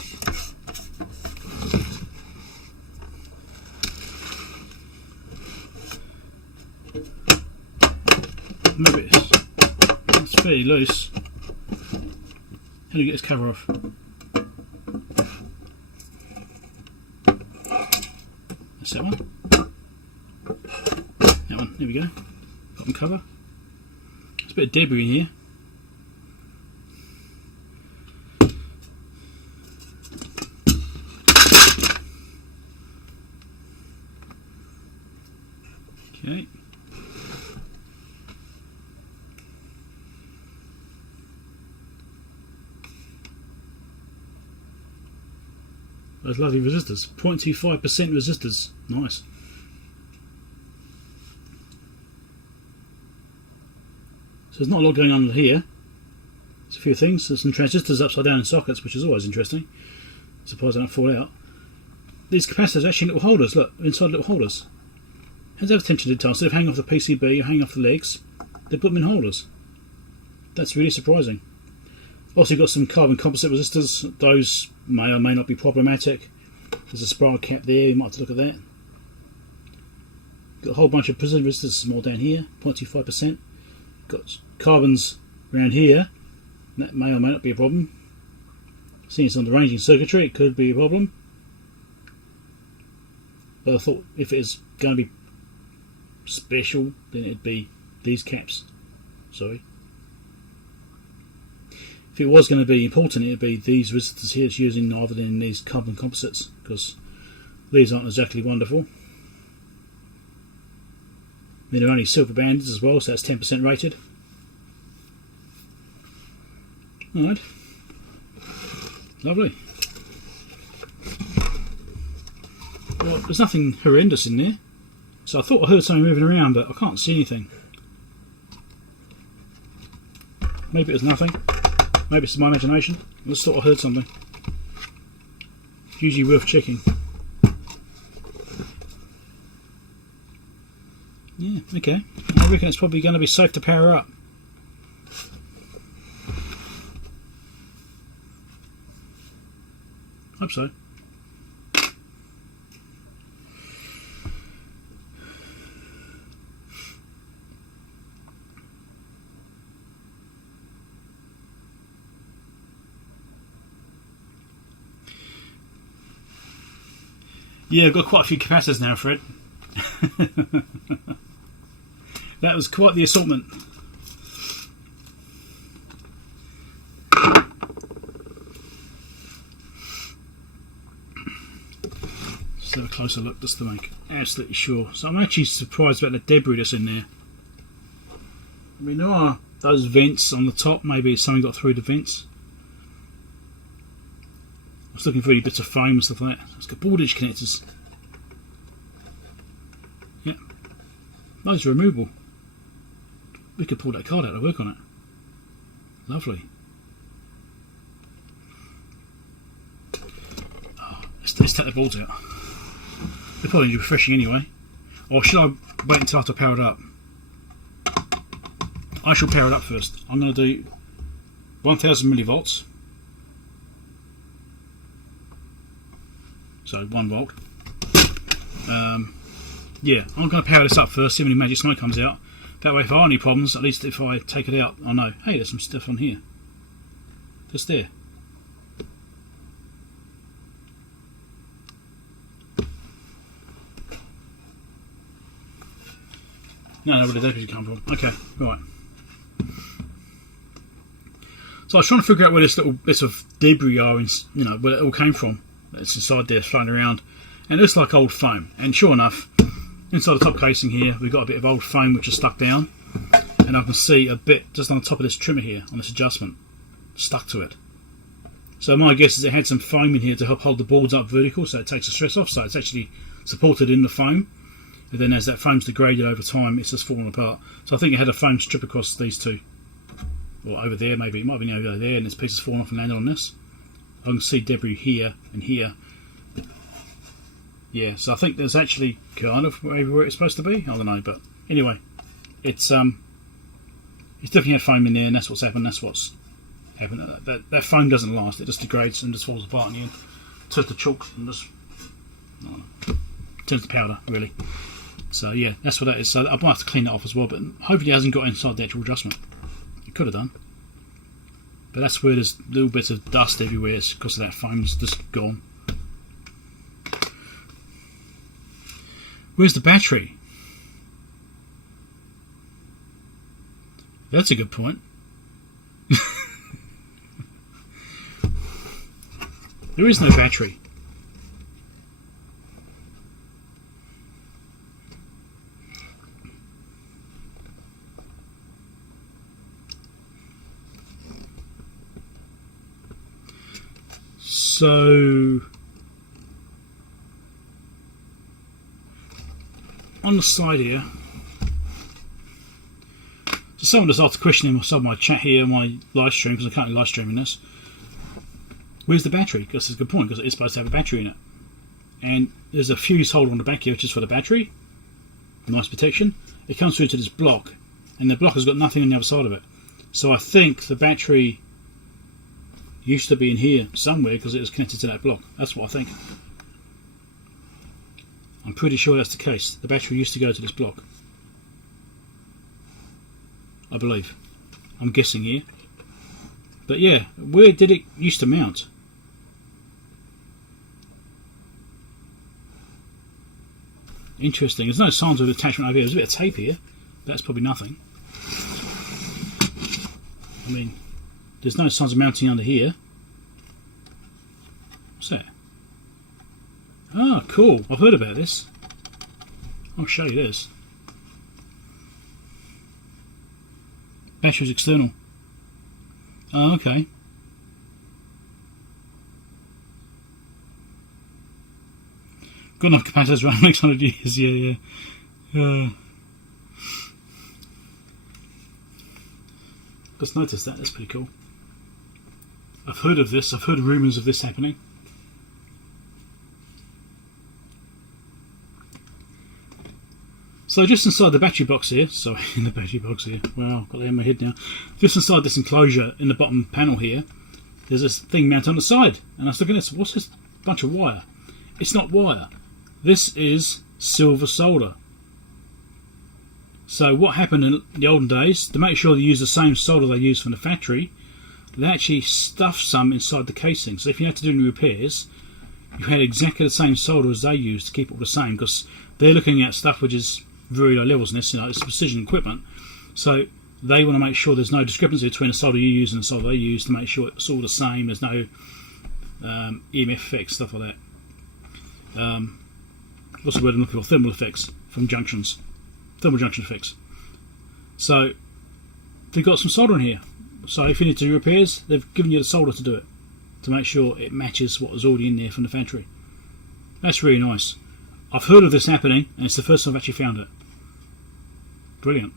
Maybe it's fairly loose. How do you get this cover off? That's that one. That one, there we go. cotton cover. There's a bit of debris in here. Okay. Those lovely resistors. 0.25% resistors. Nice. So there's not a lot going on here. There's a few things. There's some transistors upside down in sockets, which is always interesting. Surprised they don't fall out. These capacitors are actually little holders. Look, inside little holders. Has their attention to detail. Instead of hanging off the PCB or hanging off the legs, they put them in holders. That's really surprising. Also, you've got some carbon composite resistors. Those may or may not be problematic. There's a spiral cap there. You might have to look at that. Got a whole bunch of precision resistors more down here. 0.25%. Got carbons around here. That may or may not be a problem. Seeing some deranging circuitry, it could be a problem. But I thought if it is going to be special, then it'd be these caps. Sorry. If it was going to be important, it'd be these resistors here it's using rather than these carbon composites, because these aren't exactly wonderful. They're only silver banded as well, so that's 10% rated. Alright. Lovely. Well, there's nothing horrendous in there. So I thought I heard something moving around, but I can't see anything. Maybe it was nothing. Maybe it's my imagination. I just thought I heard something. It's usually worth checking. Yeah, okay. I reckon it's probably going to be safe to power up. Hope so. Yeah, I've got quite a few capacitors now, Fred. That was quite the assortment. Just have a closer look just to make absolutely sure. So I'm actually surprised about the debris that's in there. I mean, there are those vents on the top. Maybe something got through the vents. I was looking for any bits of foam and stuff like that. It's got board edge connectors. Yep. Those are removable. We could pull that card out and work on it. Lovely. Oh, let's take the boards out. They're probably need refreshing anyway. Or should I wait until after I power it up? I shall power it up first. I'm going to do 1000 millivolts. So 1 volt. Yeah, I'm going to power this up first, see when the magic smoke comes out. That way if I have any problems, at least if I take it out, I know, hey, there's some stuff on here. Just there. No, where did that come from? Okay, right. So I was trying to figure out where this little bits of debris are, you know, where it all came from. It's inside there floating around, and it looks like old foam. And sure enough, inside the top casing here, we've got a bit of old foam which is stuck down, and I can see a bit just on the top of this trimmer here, on this adjustment, stuck to it. So my guess is it had some foam in here to help hold the boards up vertical, so it takes the stress off. So it's actually supported in the foam, and then as that foam's degraded over time, it's just falling apart. So I think it had a foam strip across these two, or over there maybe. It might have been over there, and this piece has fallen off and landed on this. I can see debris here and here. Yeah, so I think there's actually kind of maybe where it's supposed to be. I don't know, but anyway, it's definitely had foam in there, and that's what's happened. That's what's happened. That foam doesn't last; it just degrades and just falls apart in the end. Turns to chalk and just turns to powder, really. So yeah, that's what that is. So I might have to clean that off as well, but hopefully it hasn't got inside the actual adjustment. It could have done. But that's where there's little bits of dust everywhere. It's because of that foam. It's just gone. Where's the battery? That's a good point. There is no battery. So on the side here, so someone just asked a question inside my chat here, my live stream, because I can't live streaming this. Where's the battery? Because it's a good point, because it's supposed to have a battery in it. And there's a fuse holder on the back here, which is for the battery. Nice protection. It comes through to this block, and the block has got nothing on the other side of it. So I think the battery used to be in here somewhere because it was connected to that block. That's what I think. I'm pretty sure that's the case. The battery used to go to this block, I believe. I'm guessing here. But yeah, where did it used to mount? Interesting. There's no signs of attachment over here. There's a bit of tape here. That's probably nothing. I mean, there's no signs of mounting under here. What's that? Ah, cool. I've heard about this. I'll show you this. Battery's external. Oh, okay. Got enough capacitors around the next 100 years. Yeah. Just noticed that. That's pretty cool. I've heard of this. I've heard rumours of this happening. So just inside the battery box here, sorry, in the battery box here, wow, I've got that in my head now. Just inside this enclosure in the bottom panel here, there's this thing mounted on the side. And I was looking at this, what's this bunch of wire? It's not wire. This is silver solder. So what happened in the olden days, to make sure they use the same solder they use from the factory, they actually stuffed some inside the casing. So if you had to do any repairs, you had exactly the same solder as they used to keep it all the same, because they're looking at stuff which is very low levels in this, it's precision equipment. So they want to make sure there's no discrepancy between the solder you use and the solder they use, to make sure it's all the same, there's no EMF effects, stuff like that. What's the word I'm looking for? Thermal effects from junctions. Thermal junction effects. So they've got some solder in here. So if you need to do repairs, they've given you the solder to do it, to make sure it matches what was already in there from the factory. That's really nice. I've heard of this happening, and it's the first time I've actually found it. Brilliant.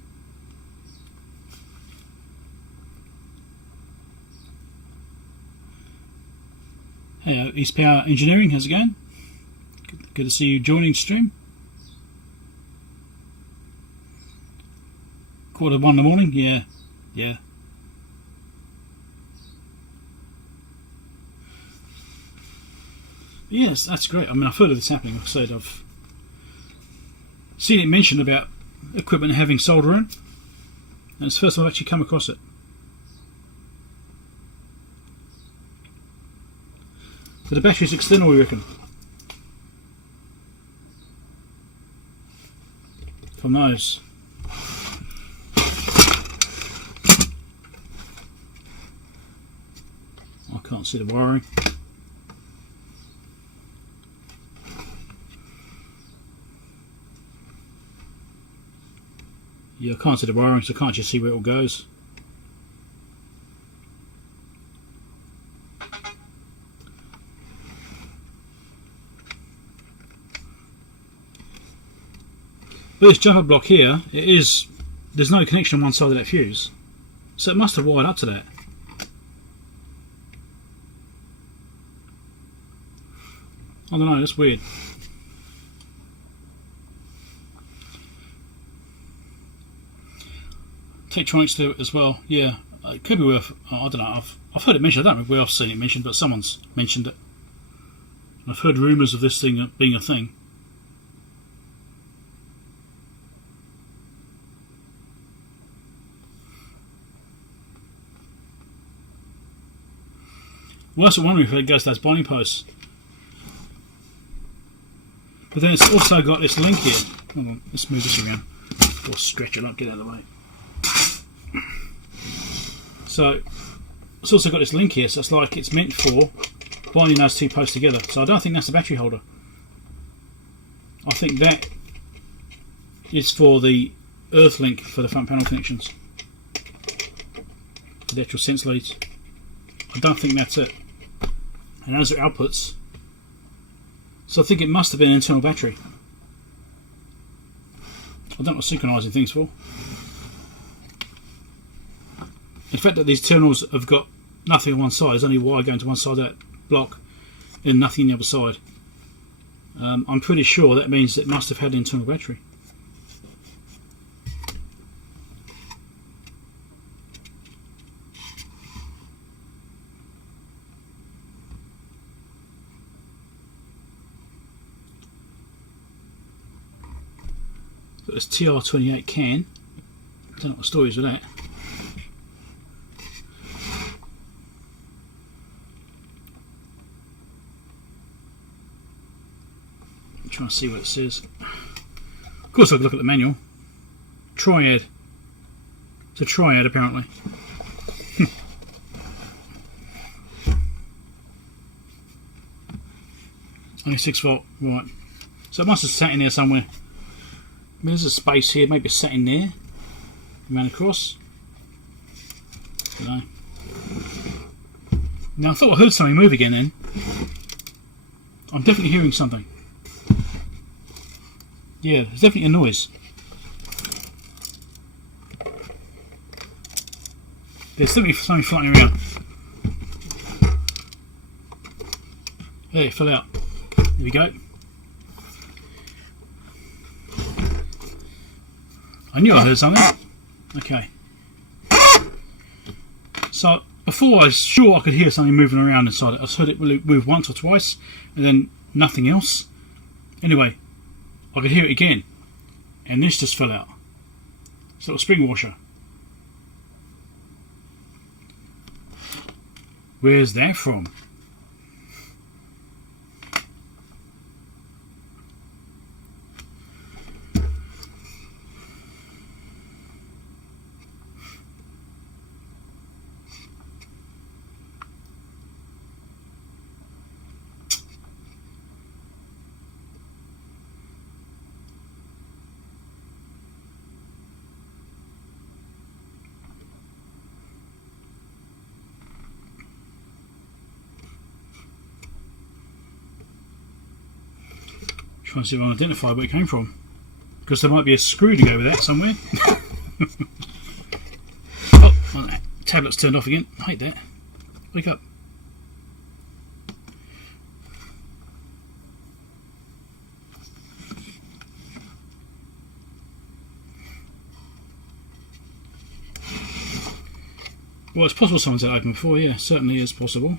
Hey, East Power Engineering, how's it going? Good to see you joining stream. 1:45 in the morning, yeah. Yes, that's great. I mean, I've heard of this happening. Like I said, I've seen it mentioned about equipment having solder in, and it's the first time I've actually come across it. So the battery's external, we reckon, from those. I can't see the wiring. Yeah, I can't see the wiring, so I can't just see where it all goes. But this jumper block here, there's no connection on one side of that fuse, so it must have wired up to that. I don't know, that's weird. Tektronix do it as well, yeah. It could be worth, I don't know, I've heard it mentioned, I don't know where I've seen it mentioned, but someone's mentioned it. I've heard rumours of this thing being a thing. Well, that's what I'm wondering if it goes to those binding posts. But then it's also got this link here. Hold on, let's move this around. Or stretch it up, get out of the way. So it's also got this link here, so it's like it's meant for binding those two posts together. So I don't think that's the battery holder. I think that is for the earth link for the front panel connections, for the actual sense leads. I don't think that's it. And those are outputs. So I think it must have been an internal battery. I don't know what synchronising things for. The fact that these terminals have got nothing on one side, there's only wire going to one side of that block and nothing on the other side. I'm pretty sure that means it must have had an internal battery. Got this TR28 can. Don't know what the story is with that. I'm trying to see what it says. Of course I can look at the manual. Triad. It's a triad apparently. Only 6 volt, right. So it must have sat in there somewhere. I mean, there's a space here, maybe it's sat in there. Ran across. Don't know. Now I thought I heard something move again then. I'm definitely hearing something. Yeah, there's definitely a noise. There's definitely something floating around. There, it fell out. There we go. I knew I heard something. Okay. So before I was sure I could hear something moving around inside it. I heard it move once or twice and then nothing else. Anyway, I could hear it again and this just fell out. It's a little spring washer. Where's that from? Trying to see if I can identify where it came from, because there might be a screw to go with that somewhere. Oh, well, that tablet's turned off again. I hate that. Wake up. Well, it's possible someone's had it open before, yeah, certainly is possible.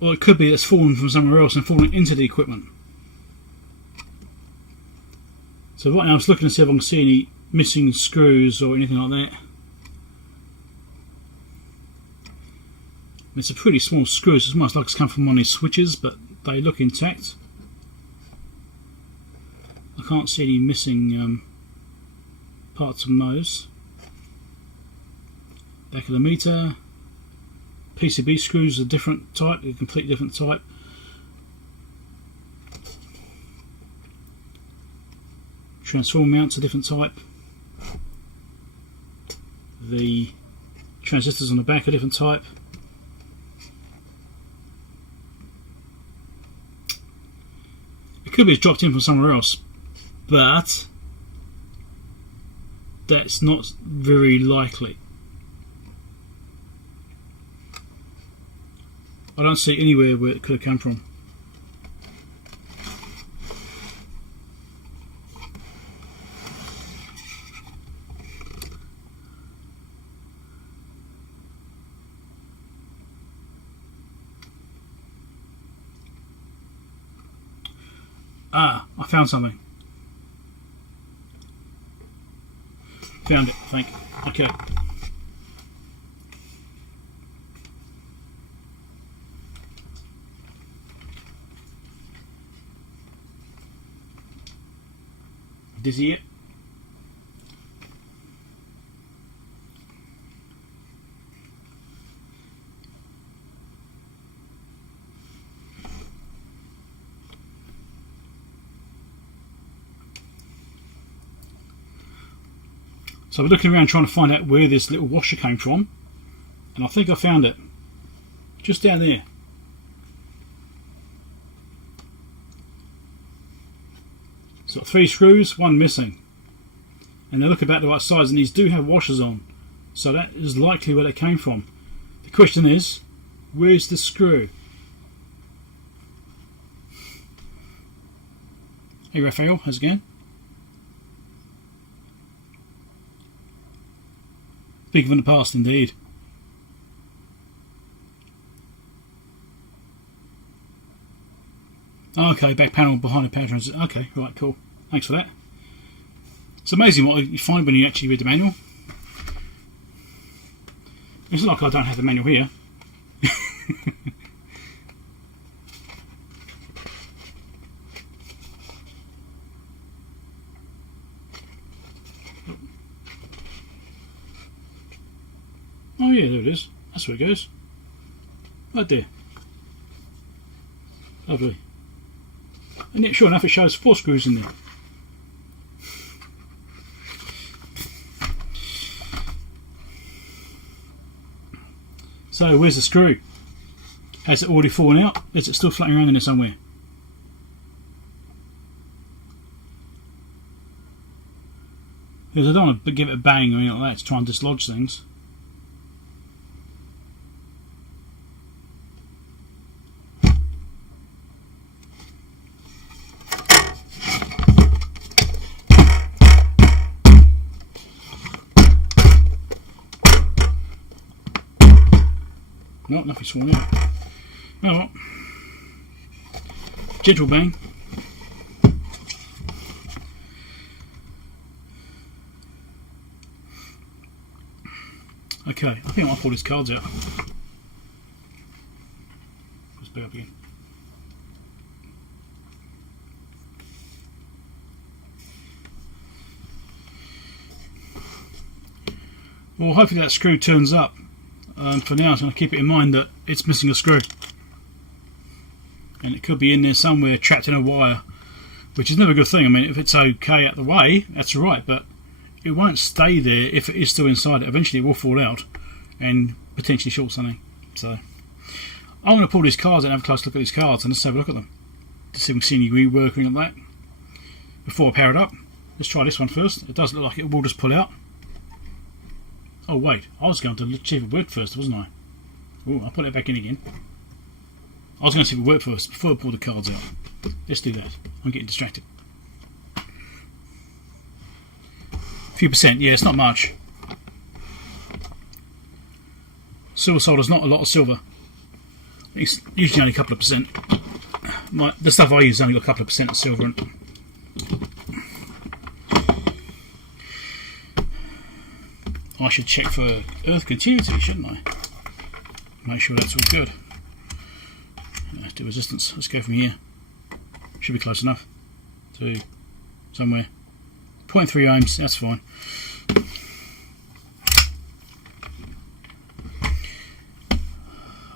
Or it could be it's fallen from somewhere else and fallen into the equipment. So right now I'm just looking to see if I can see any missing screws or anything like that. It's a pretty small screw, so it's almost like it's come from one of these switches, but they look intact. I can't see any missing parts from those. Back of the meter. PCB screws are a different type, a completely different type. Transformer mounts are a different type. The transistors on the back are a different type. It could be it's dropped in from somewhere else, but that's not very likely. I don't see anywhere where it could have come from. Ah, I found something. Found it, I think. Okay. Dizzy it. So we're looking around trying to find out where this little washer came from, and I think I found it. Just down there. So 3 screws, 1 missing. And they look about the right size, and these do have washers on. So that is likely where they came from. The question is, where's the screw? Hey Raphael, how's it going? Speaking from the past, indeed. Okay, back panel behind the power transistor. Okay, right, cool. Thanks for that. It's amazing what you find when you actually read the manual. It's not like I don't have the manual here. Oh yeah, there it is. That's where it goes. Right there. Lovely. And yet, sure enough, it shows 4 screws in there. So, where's the screw? Has it already fallen out? Is it still floating around in there somewhere? Because I don't want to give it a bang or anything like that to try and dislodge things. No, nothing's fallen out. Oh well. Gentle bang. Okay, I think I'll pull these cards out. Let's back up again. Well, hopefully that screw turns up. For now, I'm going to keep it in mind that it's missing a screw. And it could be in there somewhere, trapped in a wire, which is never a good thing. I mean, if it's okay out the way, that's right, but it won't stay there if it is still inside it. Eventually it will fall out and potentially short something. So I'm going to pull these cards out and have a close look at these cards and just have a look at them to see if we can see any reworking of that before I power it up. Let's try this one first. It does look like it will just pull out. Oh wait, I was going to see if it worked first, wasn't I? Oh, I'll put it back in again. I was going to see if it worked first before I pull the cards out. Let's do that. I'm getting distracted. A few percent, yeah, it's not much. Silver solder's not a lot of silver. It's usually only a couple of percent. The stuff I use has only got a couple of percent of silver in it. I should check for earth continuity, shouldn't I? Make sure that's all good. Do resistance. Let's go from here. Should be close enough to somewhere. 0.3 ohms, that's fine.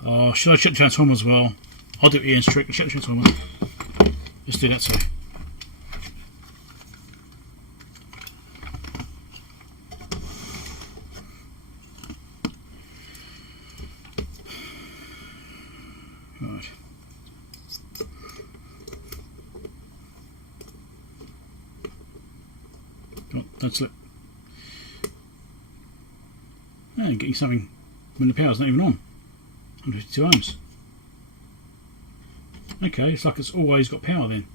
Oh, should I check the transformer as well? I'll do it here and check the transformer. Let's do that too. Right. Oh, don't slip. Yeah, getting something when the power's not even on. 152 ohms. Okay, it's like it's always got power then.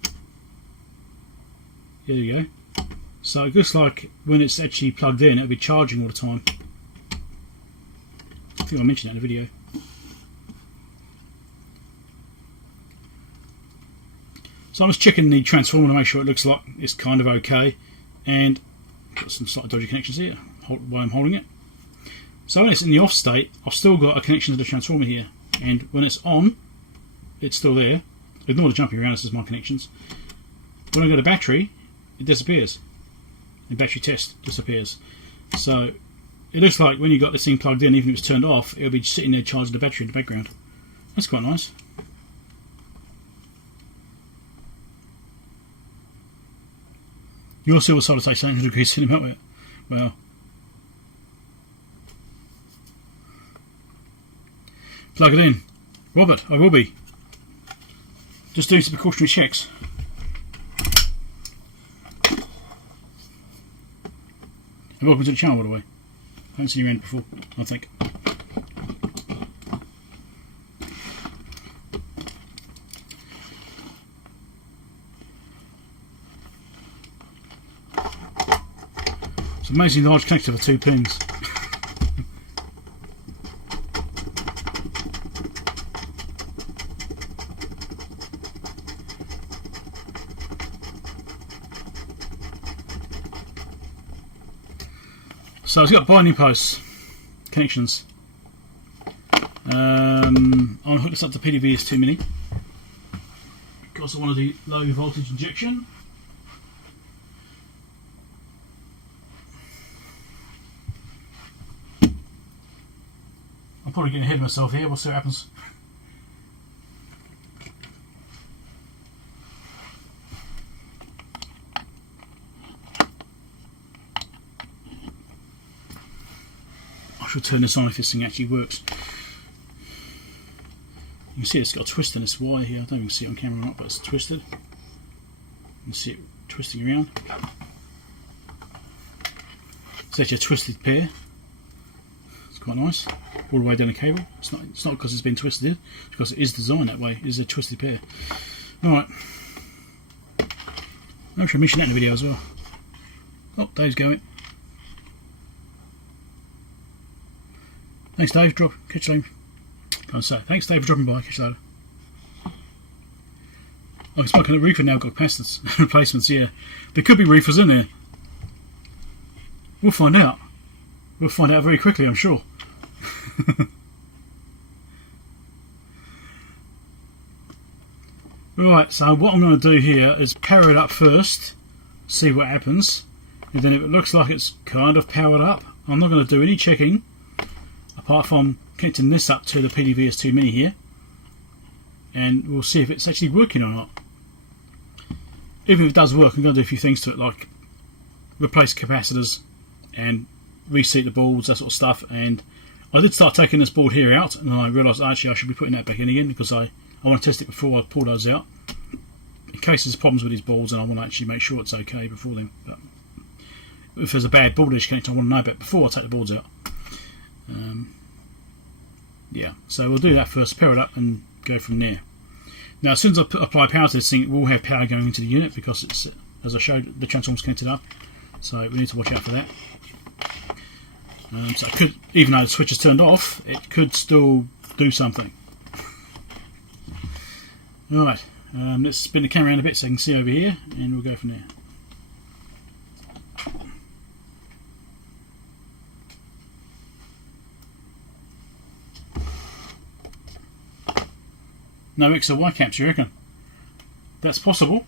There you go. So it looks like when it's actually plugged in, it'll be charging all the time. I think I mentioned that in the video. So I'm just checking the transformer to make sure it looks like it's kind of okay, and got some slightly dodgy connections here while I'm holding it. So when it's in the off state, I've still got a connection to the transformer here, and when it's on, it's still there. Ignore the jumping around, this is my connections. When I go to battery, it disappears. The battery test disappears. So it looks like when you got this thing plugged in, even if it's turned off, it'll be sitting there charging the battery in the background. That's quite nice. Your silver solder takes 800 degrees centimeter. Well, plug it in. Robert, I will be. Just doing some precautionary checks. And welcome to the channel, by the way. I haven't seen you around before, I think. It's an amazingly large connector for 2 pins. So it's got binding posts, connections. I'll hook this up to PDVS2 Mini because I want to do low voltage injection. I'm probably getting ahead of myself here, we'll see what happens. I should turn this on if this thing actually works. You can see it's got a twist in this wire here. I don't even see it on camera or not, but it's twisted. You can see it twisting around. It's actually a twisted pair. It's quite nice. All the way down the cable. It's not because it's been twisted, it's because it is designed that way. It is a twisted pair. Alright. I should mention that in the video as well. Oh, Dave's going. Thanks, Dave. Catch you later. Can't say. Thanks, Dave, for dropping by. Catch you later. I can smoke on the reefer now. Got capacitors replacements. Yeah, there could be reefers in there. We'll find out. We'll find out very quickly, I'm sure. Right. So what I'm going to do here is power it up first. See what happens. And then if it looks like it's kind of powered up, I'm not going to do any checking. Apart from connecting this up to the PDVS2 Mini here, and we'll see if it's actually working or not. Even if it does work, I'm going to do a few things to it, like replace capacitors and reseat the boards, that sort of stuff. And I did start taking this board here out, and I realised actually I should be putting that back in again because I want to test it before I pull those out, in case there's problems with these boards, and I want to actually make sure it's okay before then. But if there's a bad board edge connector, I want to know about before I take the boards out. Yeah, so we'll do that first, pair it up and go from there. Now as soon as I apply power to this thing, it will have power going into the unit because it's, as I showed, the transformer's connected up, so we need to watch out for that. So it could, even though the switch is turned off, it could still do something. Alright, let's spin the camera around a bit so you can see over here, and we'll go from there. No X or Y caps, you reckon? That's possible.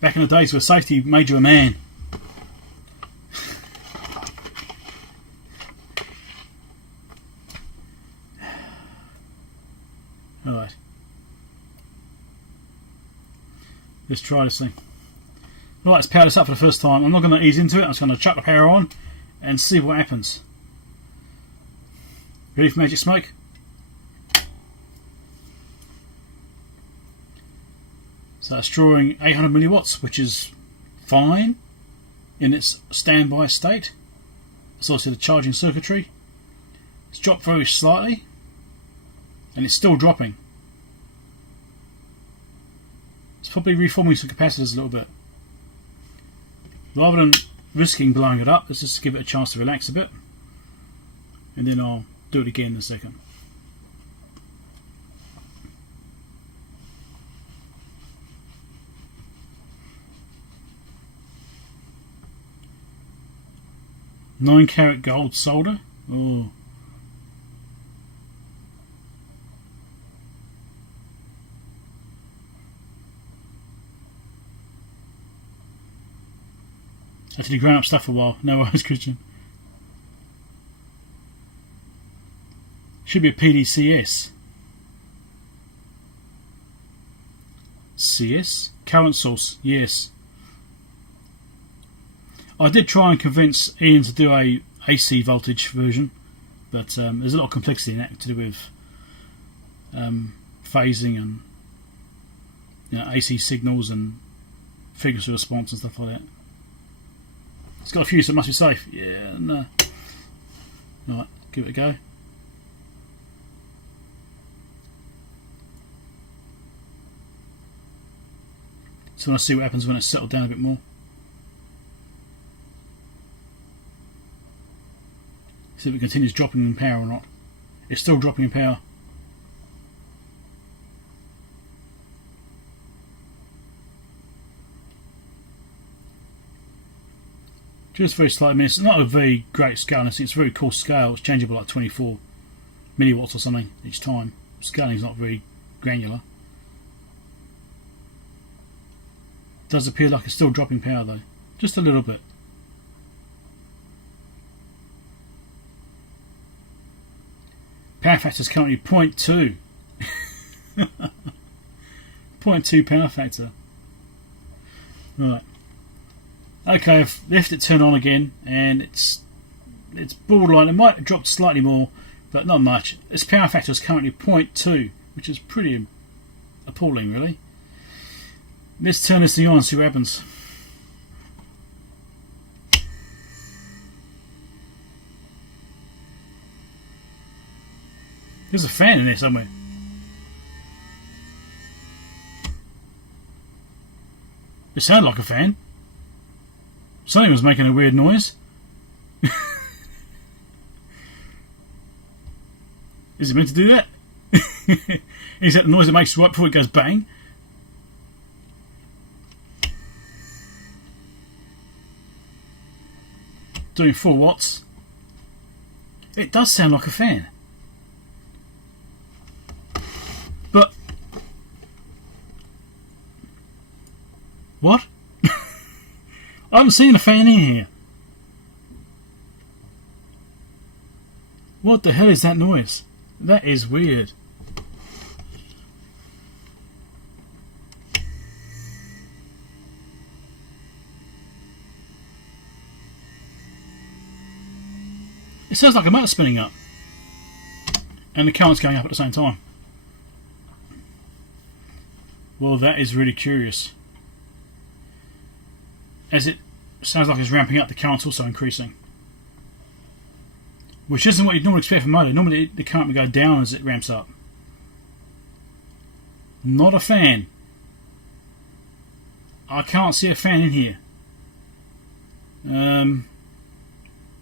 Back in the days where safety made you a man. Alright. Let's try this thing. Right, let's power this up for the first time. I'm not going to ease into it, I'm just going to chuck the power on and see what happens. Ready for magic smoke? So it's drawing 800 milliwatts, which is fine in its standby state. It's also the charging circuitry. It's dropped very slightly, and it's still dropping. It's probably reforming some capacitors a little bit. Rather than risking blowing it up, let's just give it a chance to relax a bit, and then I'll do it again in a second. $9 gold solder. Oh. Actually grown up stuff for a while. No worries, Christian. Should be a PDCS. CS? Current source, yes. I did try and convince Ian to do a AC voltage version, But there's a lot of complexity in that to do with phasing and AC signals and frequency response and stuff like that. It's got a fuse, so it must be safe. Yeah, no. Right, give it a go. So I want to see what happens when it's settled down a bit more. See if it continues dropping in power or not. It's still dropping in power. Just very slightly. I mean, it's not a very great scale. It's a very coarse scale. It's changeable like 24 milliwatts or something each time. Scaling is not very granular. It does appear like it's still dropping power though, just a little bit. Power factor is currently 0.2. 0.2 power factor. Right. Okay, I've left it turned on again, and it's borderline. It might have dropped slightly more, but not much. Its power factor is currently 0.2, which is pretty appalling, really. Let's turn this thing on and see what happens. There's a fan in there somewhere. It sounded like a fan. Something was making a weird noise. Is it meant to do that? Is that the noise it makes right before it goes bang? Doing 4 watts. It does sound like a fan. But what? I haven't seen a fan in here. What the hell is that noise? That is weird. It sounds like a motor spinning up. And the current's going up at the same time. Well, that is really curious. As it sounds like it's ramping up, the current's also increasing. Which isn't what you'd normally expect from a motor. Normally the current would go down as it ramps up. Not a fan. I can't see a fan in here.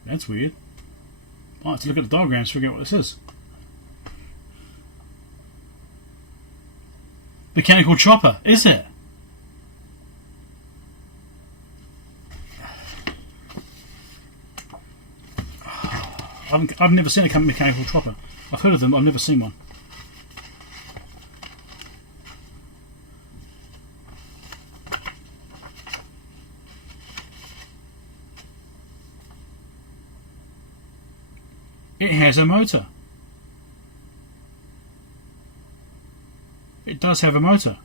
That's weird. I'll have to look at the diagrams to figure out what this is. Mechanical chopper, is it? I've never seen a mechanical chopper. I've heard of them, but I've never seen one. It has a motor. It does have a motor.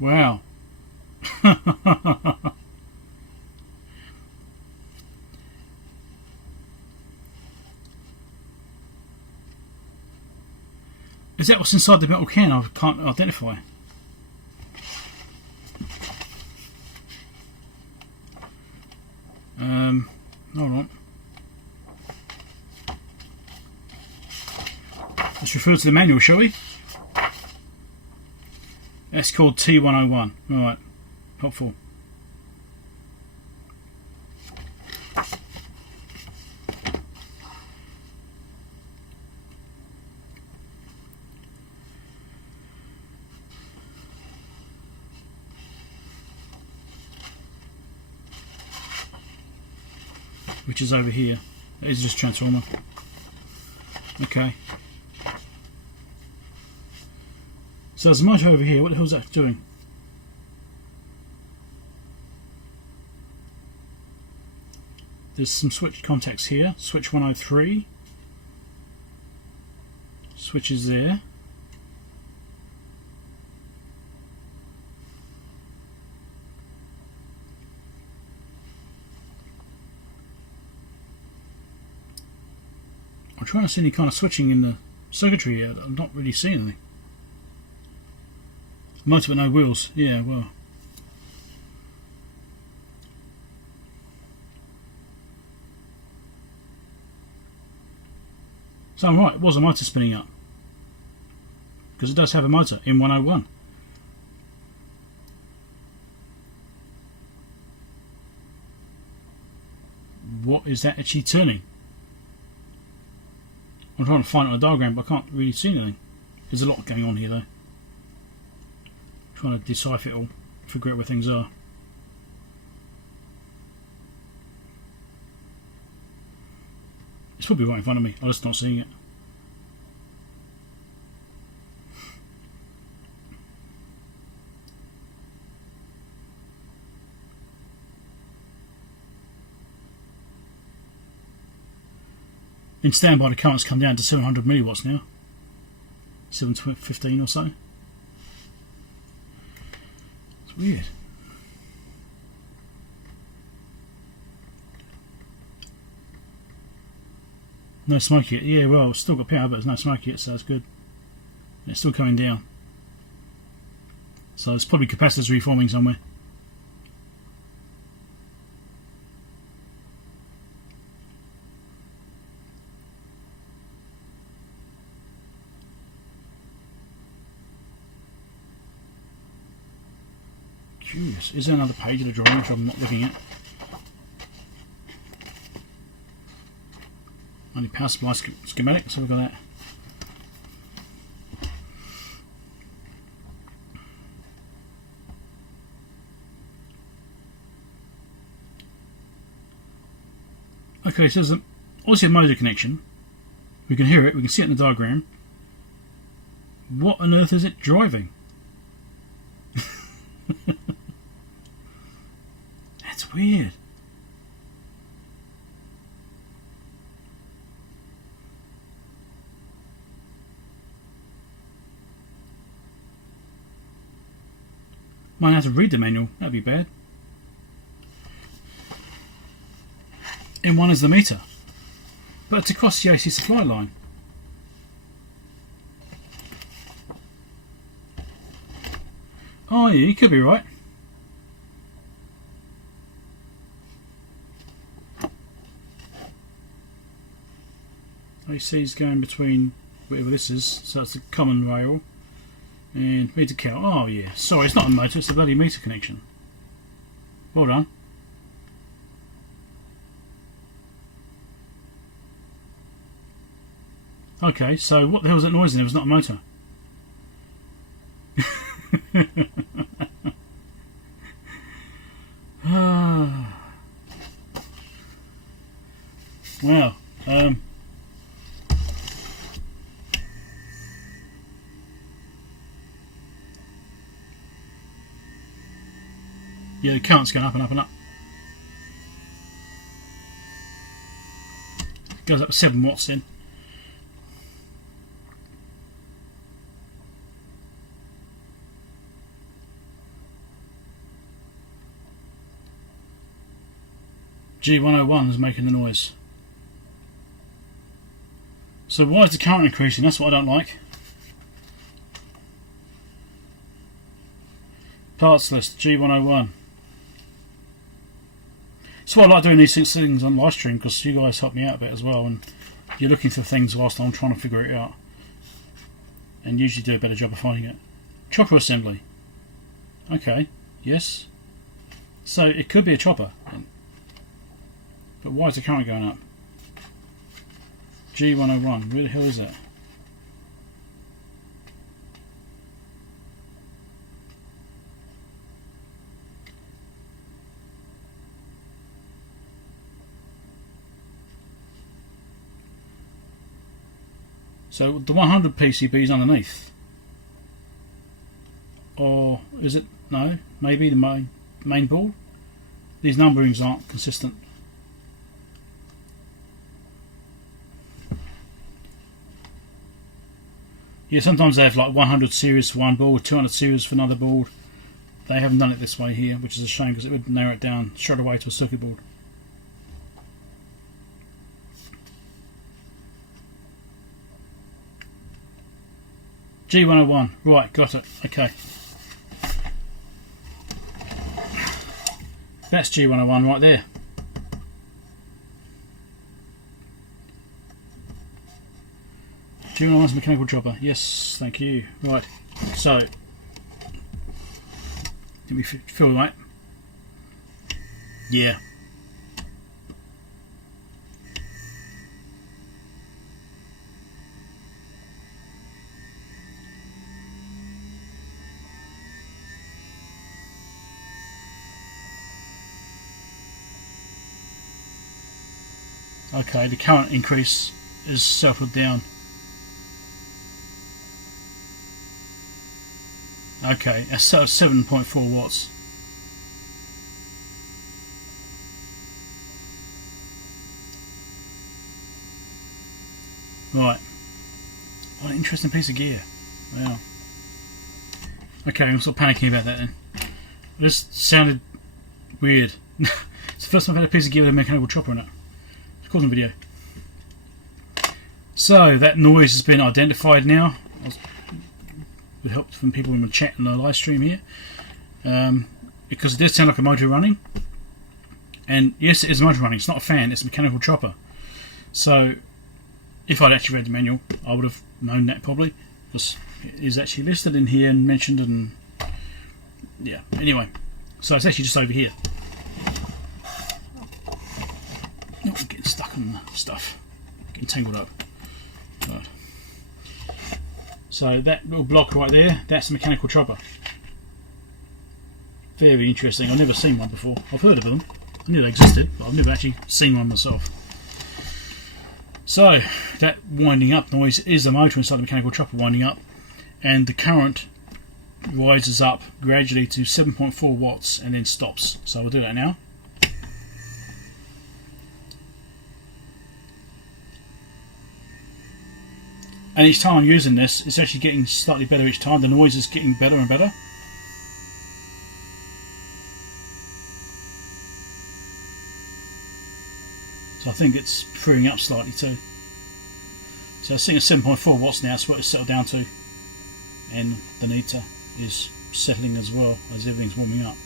Wow. Is that what's inside the metal can? I can't identify. Alright. Let's refer to the manual, shall we? That's called T101. Alright. Helpful. Which is over here. That is just transformer. Okay. So there's a motor over here. What the hell is that doing? There's some switch contacts here. Switch 103. Switch is there. trying to see any kind of switching in the circuitry here. I'm not really seeing anything. Motor but no wheels. Yeah, well. So I'm right, it was a motor spinning up. Because it does have a motor in 101. What is that actually turning? I'm trying to find it on a diagram, but I can't really see anything. There's a lot going on here though. Trying to decipher it all, figure out where things are. It's probably right in front of me, I'm just not seeing it. In standby, the current's come down to 700 milliwatts now. 715 or so. It's weird. No smoke yet. Yeah, well, it's still got power, but there's no smoke yet, so that's good. And it's still coming down. So it's probably capacitors reforming somewhere. Curious. Is there another page of the drawing which I'm not looking at? Only power supply schematic, so we've got that. Okay, so there's obviously a motor connection. We can hear it, we can see it in the diagram. What on earth is it driving? That's weird. Might have to read the manual, that'd be bad. And one is the meter, but it's across the AC supply line. Oh yeah, you could be right. AC is going between whatever this is, so it's the common rail. And meter count. Oh yeah, sorry, it's not a motor, it's a bloody meter connection. Well done. Okay, so what the hell is that noise in there? It's not a motor. Wow. Yeah, the current's going up and up and up. Goes up to 7 watts then. G101 is making the noise. So why is the current increasing? That's what I don't like. Parts list, G101. So I like doing these things on live stream because you guys help me out a bit as well, and you're looking for things whilst I'm trying to figure it out, and usually do a better job of finding it. Chopper assembly. Okay, yes. So it could be a chopper, but why is the current going up? G101, where the hell is that? So the 100 PCB is underneath, or is it? No, maybe the main board. These numberings aren't consistent. Yeah, sometimes they have like 100 series for one board, 200 series for another board. They haven't done it this way here, which is a shame because it would narrow it down straight away to a circuit board. G101. Right, got it. Okay. That's G101 right there. G101's mechanical chopper. Yes, thank you. Right, so let me fill that. Yeah. Okay, the current increase is settled down. Okay, that's 7.4 watts. Right. What an interesting piece of gear. Wow. Okay, I'm sort of panicking about that then. This sounded weird. It's the first time I've had a piece of gear with a mechanical chopper in it. Recording video. So that noise has been identified now. With help from people in the chat and the live stream here, because it does sound like a motor running. And yes, it is a motor running. It's not a fan. It's a mechanical chopper. So if I'd actually read the manual, I would have known that probably, because it is actually listed in here and mentioned. And yeah. Anyway, so it's actually just over here. Oh, I'm getting stuck on the stuff. Getting tangled up. Right. So that little block right there, that's a mechanical chopper. Very interesting. I've never seen one before. I've heard of them. I knew they existed, but I've never actually seen one myself. So that winding up noise is the motor inside the mechanical chopper winding up, and the current rises up gradually to 7.4 watts and then stops. So we'll do that now. And each time I'm using this, it's actually getting slightly better each time. The noise is getting better and better. So I think it's freeing up slightly too. So it's sitting at 7.4 watts now. That's what it's settled down to. And the meter is settling as well as everything's warming up.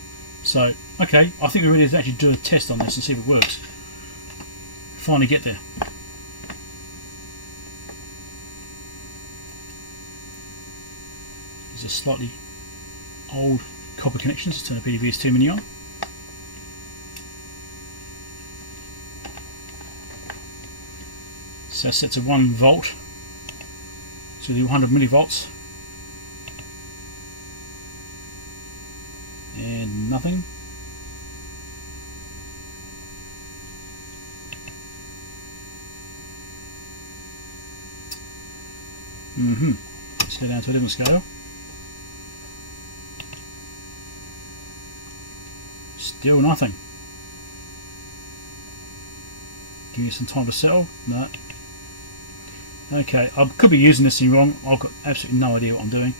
So, okay, I think we're ready to actually do a test on this and see if it works. Finally get there. These are slightly old copper connections. Let's turn the PVS2 mini on. So that's set to 1 volt. So the 100 millivolts. And nothing. Let's go down to a different scale. Still nothing. Give you some time to settle. No. Okay, I could be using this thing wrong. I've got absolutely no idea what I'm doing.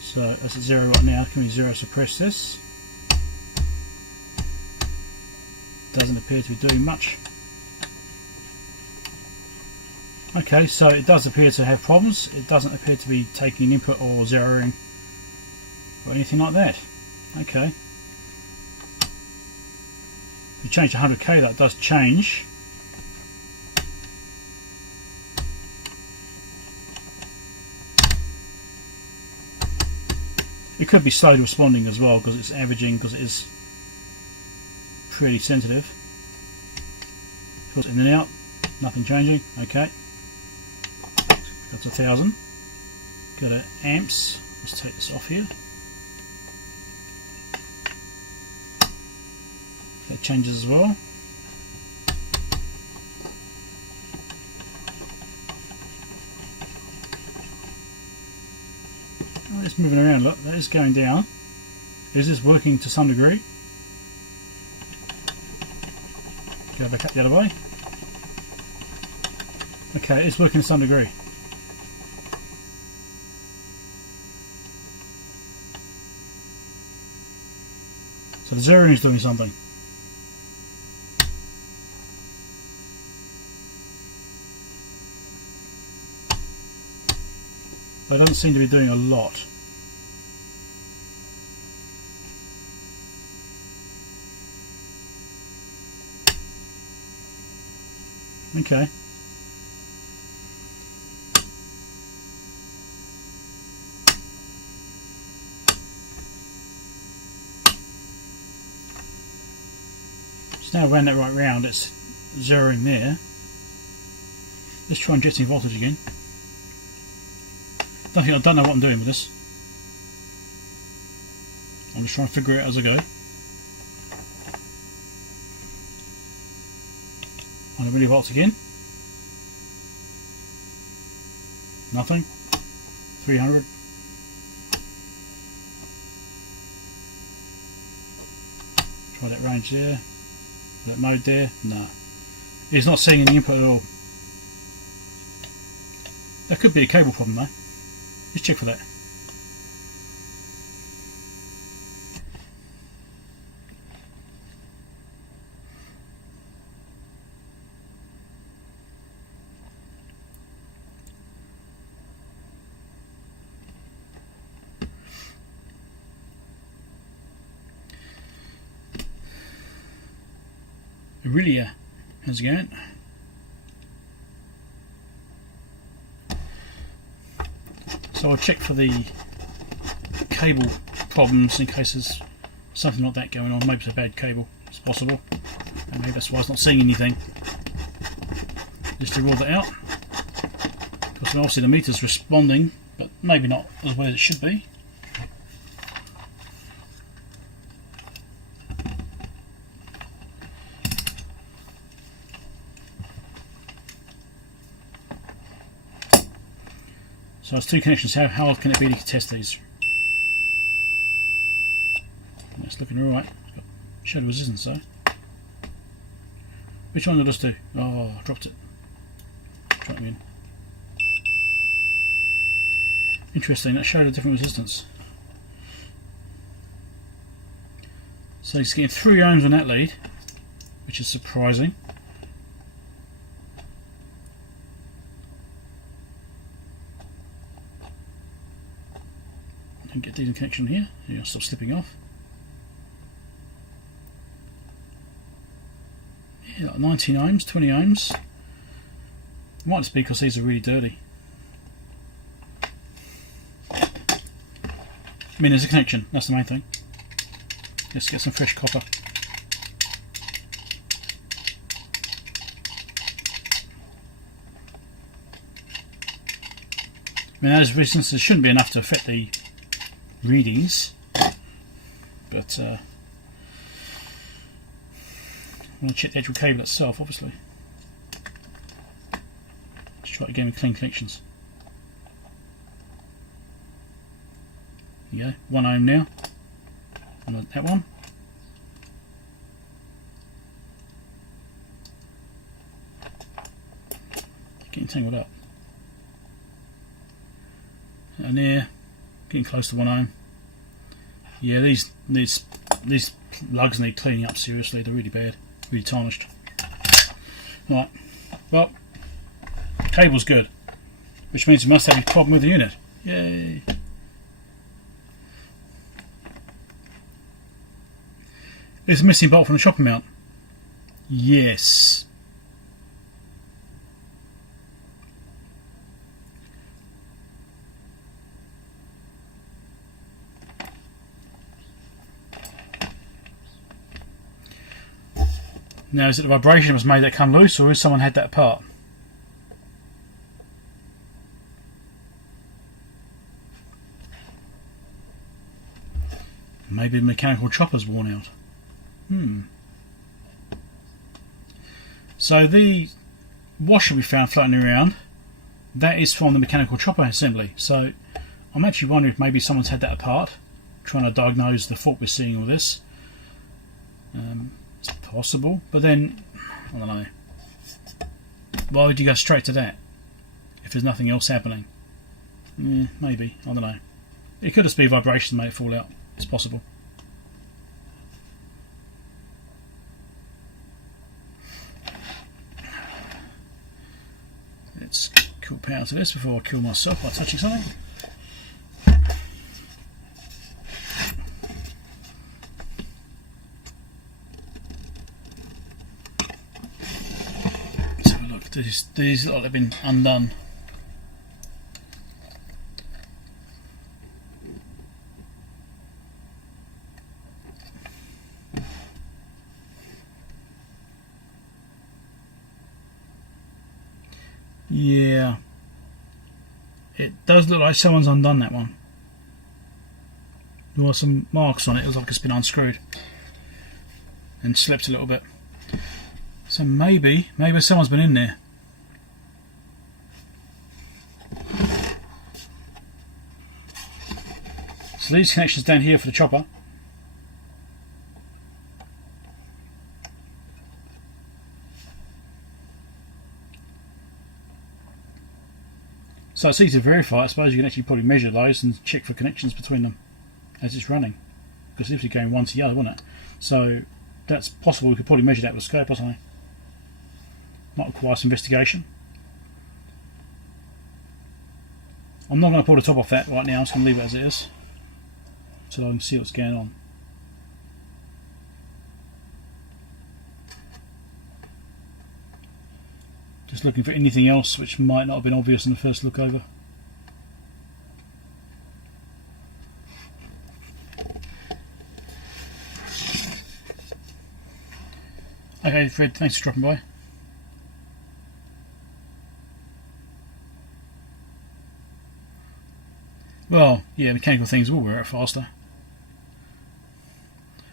So that's at 0 right now. Can we 0 suppress this? Doesn't appear to be doing much. Okay, so it does appear to have problems. It doesn't appear to be taking an input or zeroing or anything like that. Okay. If you change to 100k, that does change. It could be slow responding as well because it's averaging, because it is pretty sensitive. Goes in and out, nothing changing. Okay. That's 1000. Go to amps. Let's take this off here. That changes as well. Oh, it's moving around. Look, that is going down. Is this working to some degree? Go back up the other way. Okay, it's working to some degree. So the zeroing is doing something. but it doesn't seem to be doing a lot. Okay. So now I ran that right round, it's zeroing there. Let's try injecting voltage again. I don't know what I'm doing with this. I'm just trying to figure it out as I go. 100 millivolts again. Nothing. 300. Try that range there. That mode there. No. It's not seeing any input at all. That could be a cable problem though. Let's check for that. Really, how's it going? So I'll check for the cable problems in case there's something like that going on. Maybe it's a bad cable, it's possible. And maybe that's why it's not seeing anything. Just to rule that out. Because obviously the meter's responding, but maybe not as well as it should be. So there's two connections. How hard can it be to test these? That's looking alright. Shadow resistance though. Which one did I just do? Oh, I dropped it. Try it again. Interesting, that showed a different resistance. So he's getting 3 ohms on that lead, which is surprising. Get decent connection here. You'll stop slipping off. Yeah, like 19 ohms, 20 ohms. Might just be because these are really dirty. I mean, there's a connection, that's the main thing. Let's get some fresh copper. I mean, those resistances shouldn't be enough to affect the readings, but I want to check the actual cable itself, obviously. Let's try it again with clean connections. There you go, 1 ohm now on that one. Getting tangled up. And there, getting close to 1 ohm. Yeah, these lugs need cleaning up seriously. They're really bad, really tarnished. Right, well, cable's good, which means we must have a problem with the unit. Yay! There's a missing bolt from the chopper mount. Yes. Now, is it the vibration that was made that come loose, or has someone had that apart? Maybe the mechanical chopper's worn out. So the washer we found floating around, that is from the mechanical chopper assembly. So I'm actually wondering if maybe someone's had that apart, trying to diagnose the fault we're seeing with this. It's possible, but then I don't know. Why would you go straight to that if there's nothing else happening? Yeah, maybe, I don't know. It could just be vibration that made it fall out. It's possible. Let's kill power to this before I kill myself by touching something. these look like they've been undone. Yeah, it does look like someone's undone that one. There were some marks on it. It looks like it's been unscrewed and slipped a little bit. So maybe someone's been in there. So these connections down here for the chopper. So it's easy to verify. I suppose you can actually probably measure those and check for connections between them as it's running, because it's going one to the other, wouldn't it? So that's possible. We could probably measure that with a scope or something. Might require some investigation. I'm not going to pull the top off that right now. I'm just going to leave it as it is so I can see what's going on. Just looking for anything else which might not have been obvious in the first look over. Okay, Fred, thanks for dropping by. Well, yeah, mechanical things will wear out faster.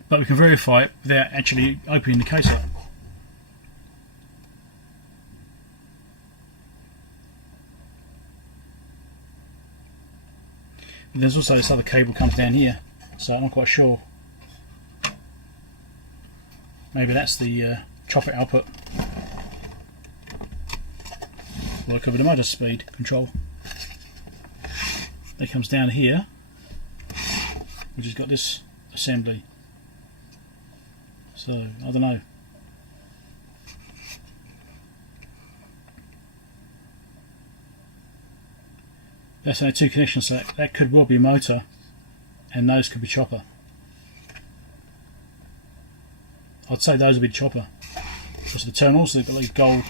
But we can verify it without actually opening the Keysight. There's also this other cable comes down here, so I'm not quite sure. Maybe that's the chopper output. Work over the motor speed control. That comes down here, which has got this assembly. So I don't know. That's only two connections, so that could well be motor, and those could be chopper. I'd say those would be chopper. Because the terminals, they've got like gold.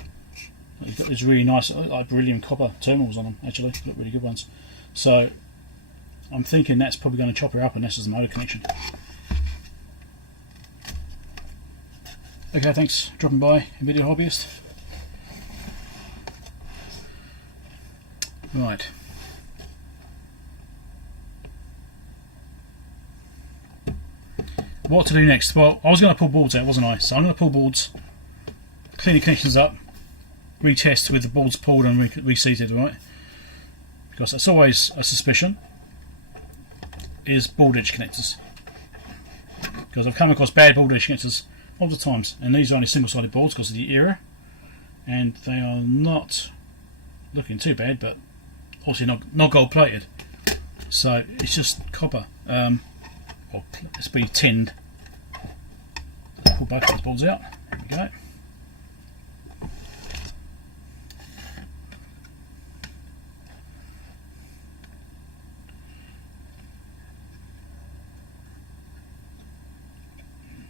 They've got these really nice, like beryllium copper terminals on them. Actually, look really good ones. So I'm thinking that's probably going to chopper up, and this is the motor connection. Okay, thanks for dropping by, Nvidia Hobbyist. Right. What to do next? Well, I was going to pull boards out, wasn't I? So I'm going to pull boards, clean the connections up, retest with the boards pulled and reseated, right? Because that's always a suspicion, is board edge connectors. Because I've come across bad board edge connectors lots of times, and these are only single-sided boards because of the era, and they are not looking too bad, but obviously not gold-plated. So it's just copper. It's been tinned. Pull both those boards out. There we go.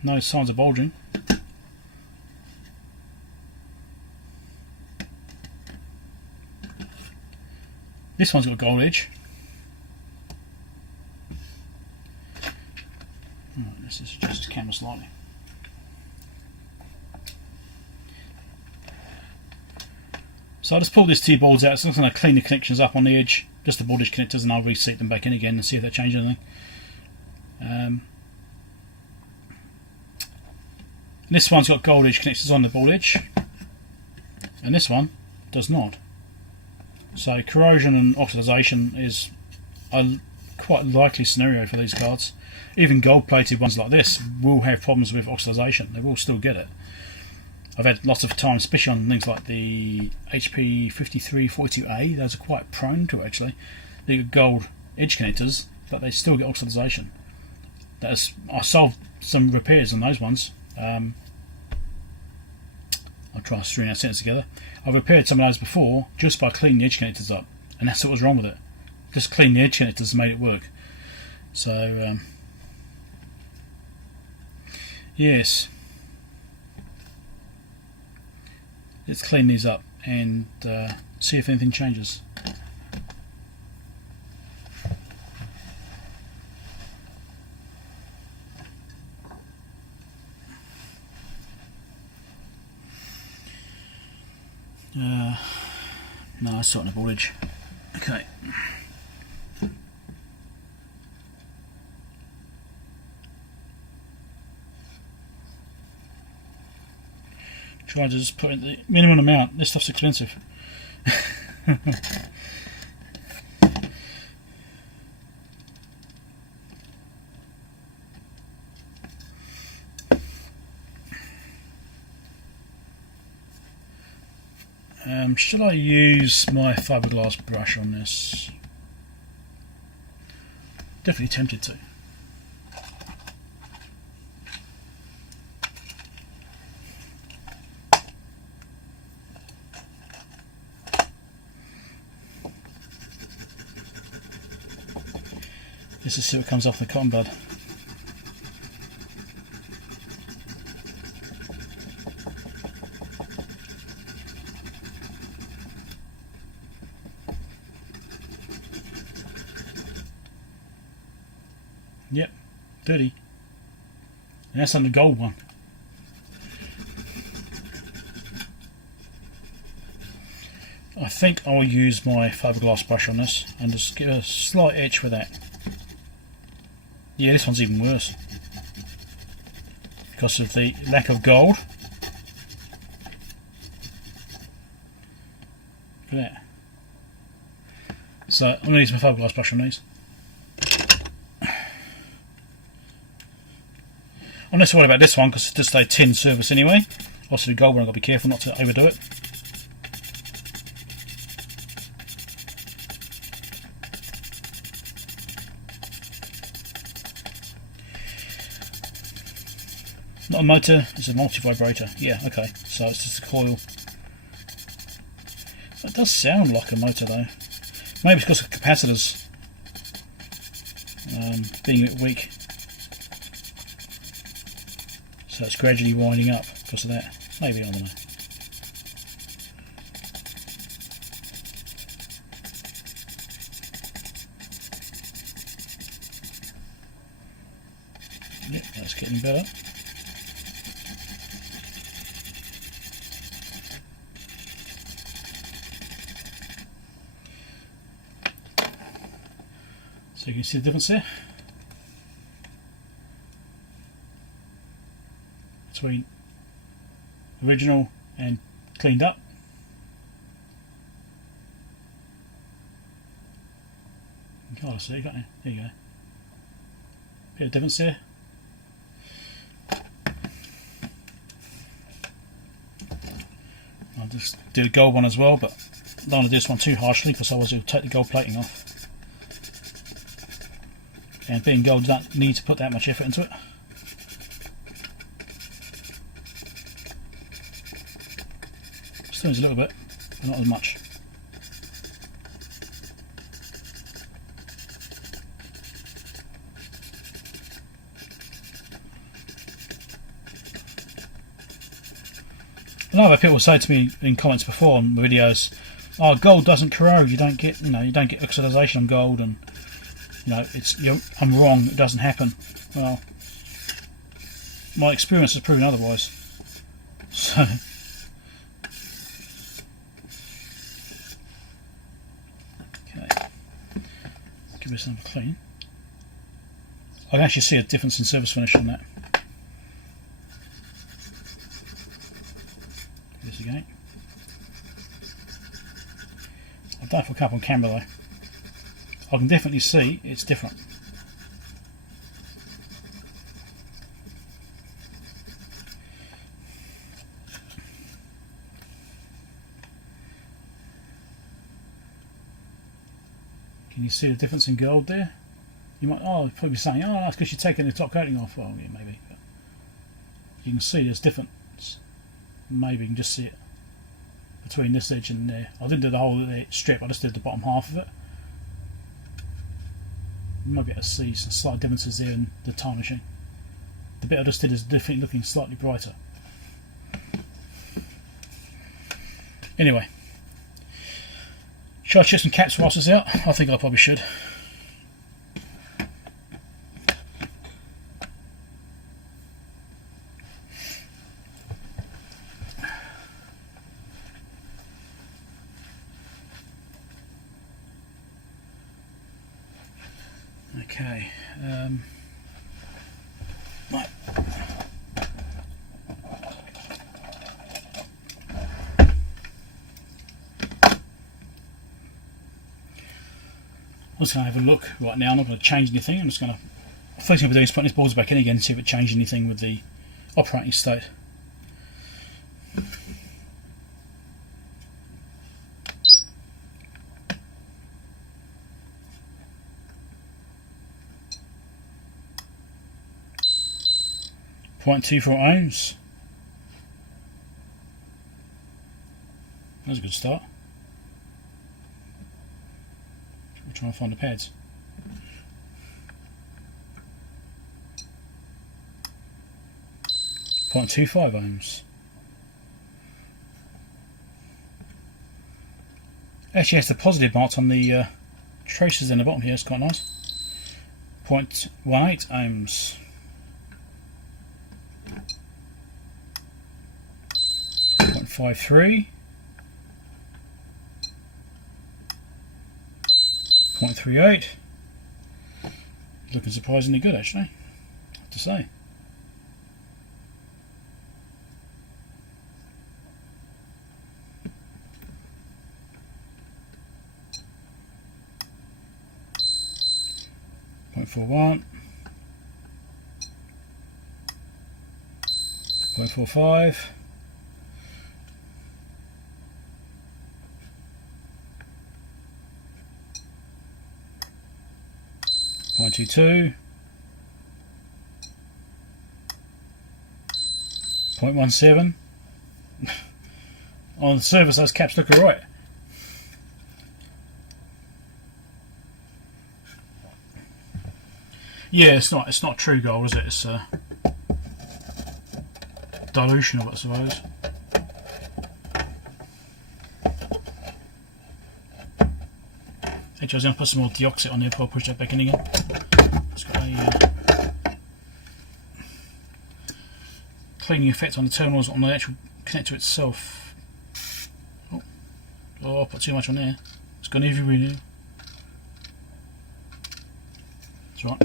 No signs of bulging. This one's got a gold edge. Let's just adjust the camera slightly. So I just pulled these two boards out, so I'm going to clean the connections up on the edge, just the board edge connectors, and I'll reseat them back in again and see if they change anything. This one's got gold edge connectors on the board edge, and this one does not. So corrosion and oxidization is a quite likely scenario for these cards. Even gold-plated ones like this will have problems with oxidization. They will still get it. I've had lots of time, especially on things like the HP 5342A. Those are quite prone to it, actually. They've got gold edge connectors, but they still get oxidization. I solved some repairs on those ones. I'll try stringing that sentence together. I've repaired some of those before just by cleaning the edge connectors up, and that's what was wrong with it. Just clean the edge connectors and made it work. So yes, let's clean these up and see if anything changes. No, it's not in the voltage. Okay. Try to just put in the minimum amount. This stuff's expensive. Should I use my fiberglass brush on this? Definitely tempted to. Let's just see what comes off the cotton bud. Yep, dirty. And that's on the gold one. I think I'll use my fiberglass brush on this and just get a slight edge with that. Yeah, this one's even worse because of the lack of gold. Look at that. So I'm going to use my fiberglass brush on these. I'm less worried about this one because it's just a tin surface anyway. Also the gold one, I've got to be careful not to overdo it. Not a motor, it's a multi-vibrator. Yeah, okay, so it's just a coil. It does sound like a motor though. Maybe it's because of capacitors being a bit weak. So it's gradually winding up because of that. Maybe, I don't know. Yep, that's getting better. So you can see the difference there between original and cleaned up. You can kind of see it, can't you? There you go. Bit of difference there. I'll just do the gold one as well, but I don't want to do this one too harshly because otherwise it'll take the gold plating off. And being gold, you don't need to put that much effort into it. Still is a little bit, but not as much. I know that people say to me in comments before on videos, "Oh, gold doesn't corrode. You don't get, you don't get oxidization on gold," and I'm wrong. It doesn't happen. Well, my experience has proven otherwise. So, okay, give this another clean. I can actually see a difference in surface finish on that. This again. I don't know if it'll come up on camera though. I can definitely see it's different. Can you see the difference in gold there? You might probably be saying, "Oh, that's because you're taking the top coating off." Well, yeah, maybe. But you can see there's difference. Maybe you can just see it between this edge and there. I didn't do the whole strip. I just did the bottom half of it. You might be able to see some slight differences there in the tarnishing. The bit I just did is definitely looking slightly brighter. Anyway, Should I check some caps whilst it's out? I think I probably should. Okay. Right. I'm just going to have a look right now. I'm not going to change anything. I'm just going to, first thing I'm going to do is put these boards back in again and see if it changed anything with the operating state. .24 ohms. That's a good start. We're trying to find the pads. .25 ohms. Actually has the positive marks on the traces in the bottom here, it's quite nice. 0.18 ohms. 0.53. 0.38. Looking surprisingly good actually, I have to say. .41. 0.45. 0.22, 0.17. On the surface those caps look alright. Yeah, it's not true gold, is it? It's dilution of it, I suppose. Actually, I was going to put some more deoxit on there before I push that back in again. It's got a cleaning effect on the terminals on the actual connector itself. Oh, I put too much on there. It's gone everywhere now. That's right.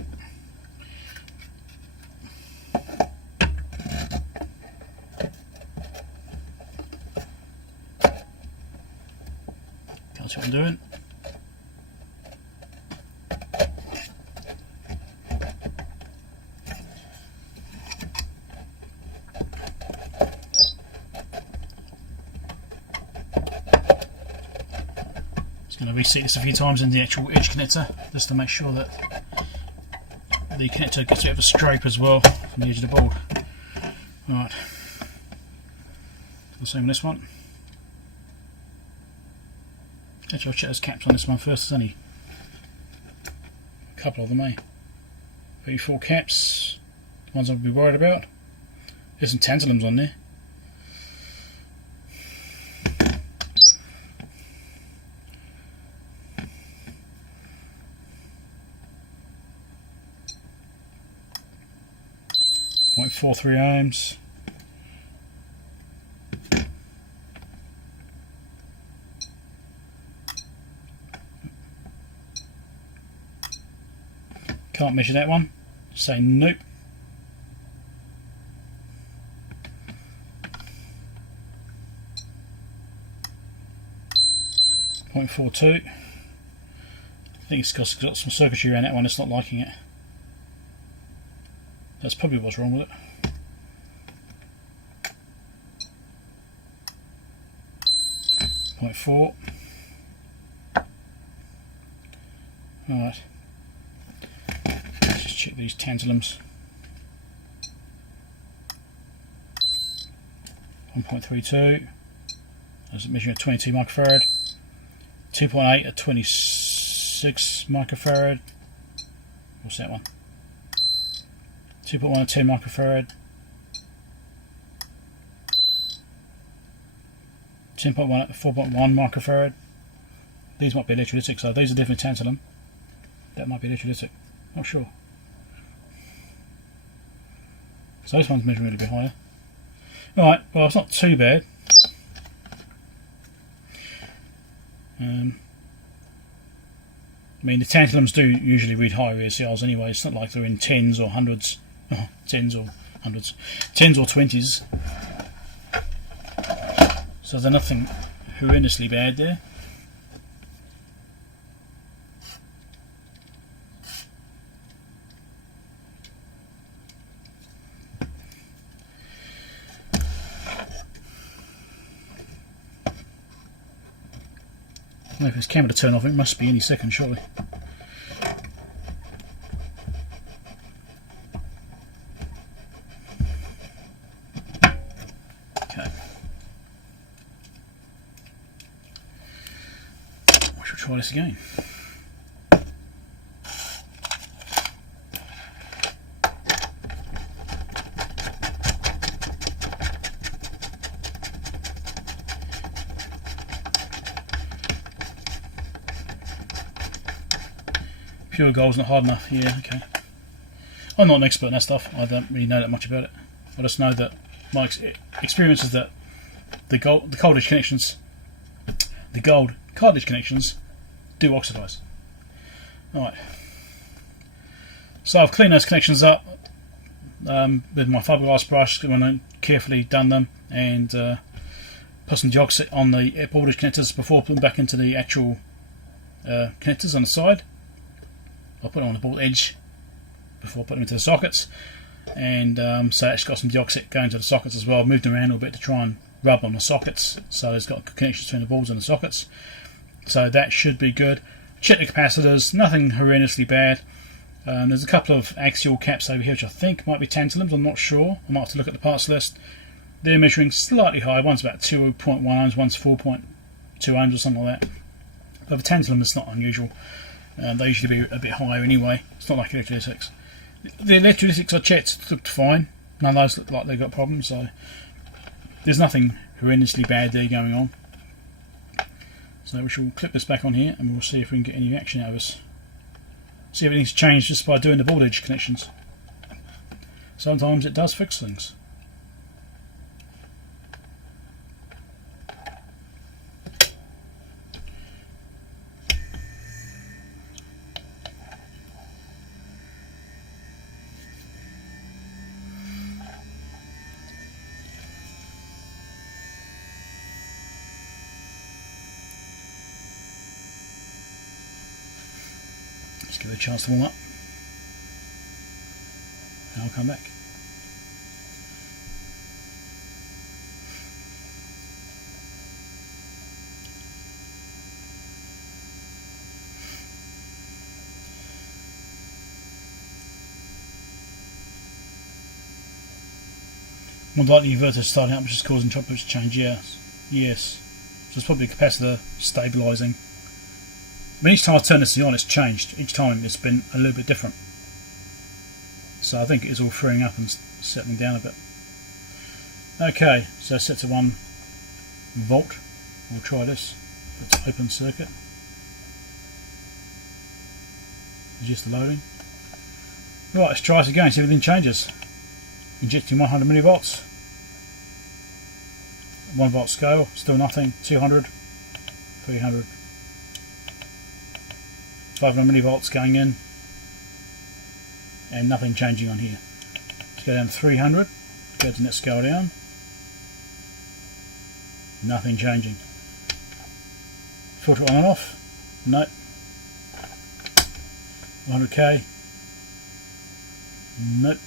Can't see what I'm doing. Going to reset this a few times in the actual edge connector just to make sure that the connector gets a bit of a scrape as well from the edge of the board. Right, the same on this one. Actually, I'll check those caps on this one first. There's only a couple of them, 34 caps, the ones I'll be worried about. There's some tantalums on there. .43 ohms. Can't measure that one. Say nope. .42. I think it's got some circuitry around that one. It's not liking it. That's probably what's wrong with it. .4. Alright. Let's just check these tantalums. 1.32. That's measuring at 22 microfarad. 2.8 at 26 microfarad. What's that one? 2.1 at 10 microfarad. 10.1 at 4.1 microfarad. These might be electrolytic, so these are definitely tantalum. That might be electrolytic. Not sure. So this one's measuring a little bit higher. Alright, well it's not too bad. I mean the tantalums do usually read higher ESCRs anyway. It's not like they're in tens or hundreds. Oh, tens or 20s. So there's nothing horrendously bad there. Well, if it's camera to turn off, it must be any second, surely. Okay. I shall try this again. Pure gold's not hard enough. Yeah, okay. I'm not an expert in that stuff. I don't really know that much about it. I just know that my experience is that the gold cartridge connections do oxidise. Alright. So I've cleaned those connections up with my fiberglass brush when I carefully done them, and put some deoxit on the voltage connectors before putting them back into the actual connectors on the side. I'll put them on the bolt edge before putting them into the sockets, and so it's got some deoxit going to the sockets as well. I've moved them around a little bit to try and rub on the sockets, so it's got connections between the balls and the sockets, so that should be good. Check the capacitors, nothing horrendously bad. There's a couple of axial caps over here which I think might be tantalums, I'm not sure. I might have to look at the parts list. They're measuring slightly high, one's about 2.1 ohms, one's 4.2 ohms or something like that. But for tantalum it's not unusual. They usually be a bit higher anyway. It's not like electrolytics. The electrolytics I checked looked fine. None of those look like they've got problems, so there's nothing horrendously bad there going on. So we shall clip this back on here and we'll see if we can get any action out of us. See if anything's changed just by doing the board edge connections. Sometimes it does fix things. Give it a chance to warm up, and I'll come back. More likely the inverter starting up, which is causing chopsticks to change. Yes. So it's probably a capacitor stabilising. I mean, each time I turn this on, it's changed. Each time it's been a little bit different. So I think it's all freeing up and settling down a bit. Okay, so set to 1 volt. We'll try this. It's open circuit. Just the loading. Right, let's try it again, see if anything changes. Injecting 100 millivolts. 1 volt scale, still nothing. 200, 300. 500 millivolts going in, and nothing changing on here. Let's go down to 300, go to next scale down, nothing changing. Filter on and off, nope. 100k, nope.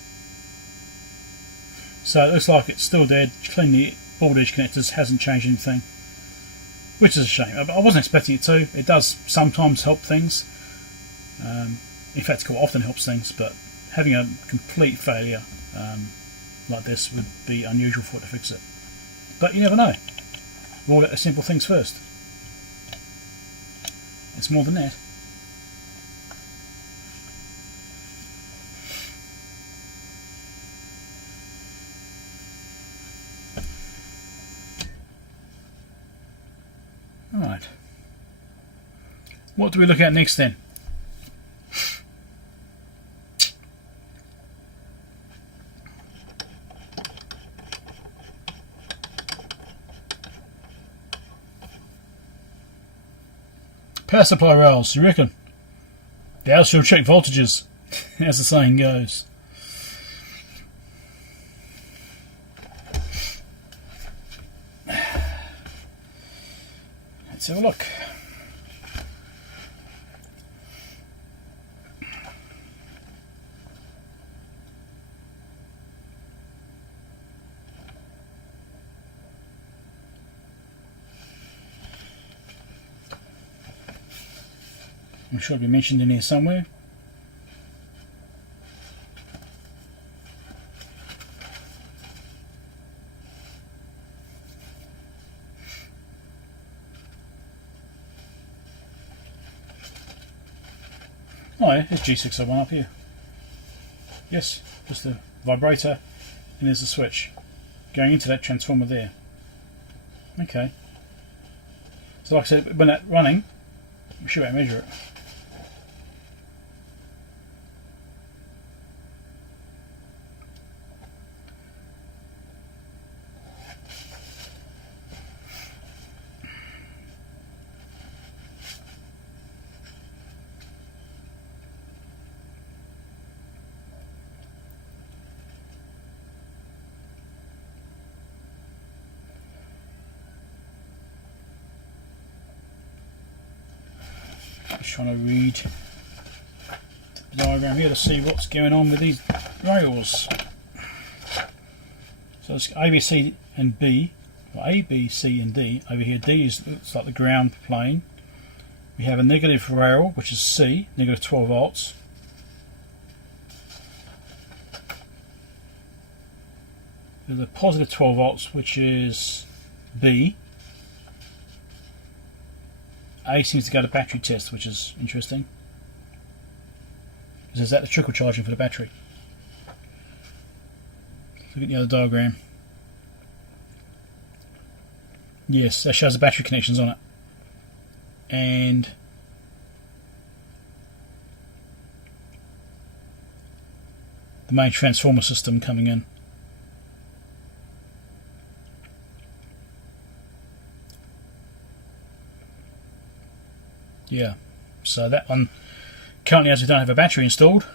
So it looks like it's still dead. Clean the board edge connectors, hasn't changed anything, which is a shame. I wasn't expecting it to. It does sometimes help things. In fact, it quite often helps things, but having a complete failure like this would be unusual for it to fix it. But you never know. We'll get the simple things first. It's more than that. Alright. What do we look at next then? Power supply rails, you reckon? The house will check voltages, as the saying goes. Let's have a look. I'm sure it'll be mentioned in here somewhere. Oh yeah, there's G601 up here. Yes, just the vibrator, and there's the switch going into that transformer there. Okay. So like I said, when that's running, we should be able to measure it. Just trying to read the diagram here to see what's going on with these rails. So it's A, B, C and B. Well, A, B, C and D. Over here D looks like the ground plane. We have a negative rail, which is C, negative 12 volts. There's a positive 12 volts, which is B. A seems to go to battery test, which is interesting. Is that the trickle charging for the battery? Look at the other diagram. Yes, that shows the battery connections on it. And the main transformer system coming in. Yeah, so that one, currently as we don't have a battery installed,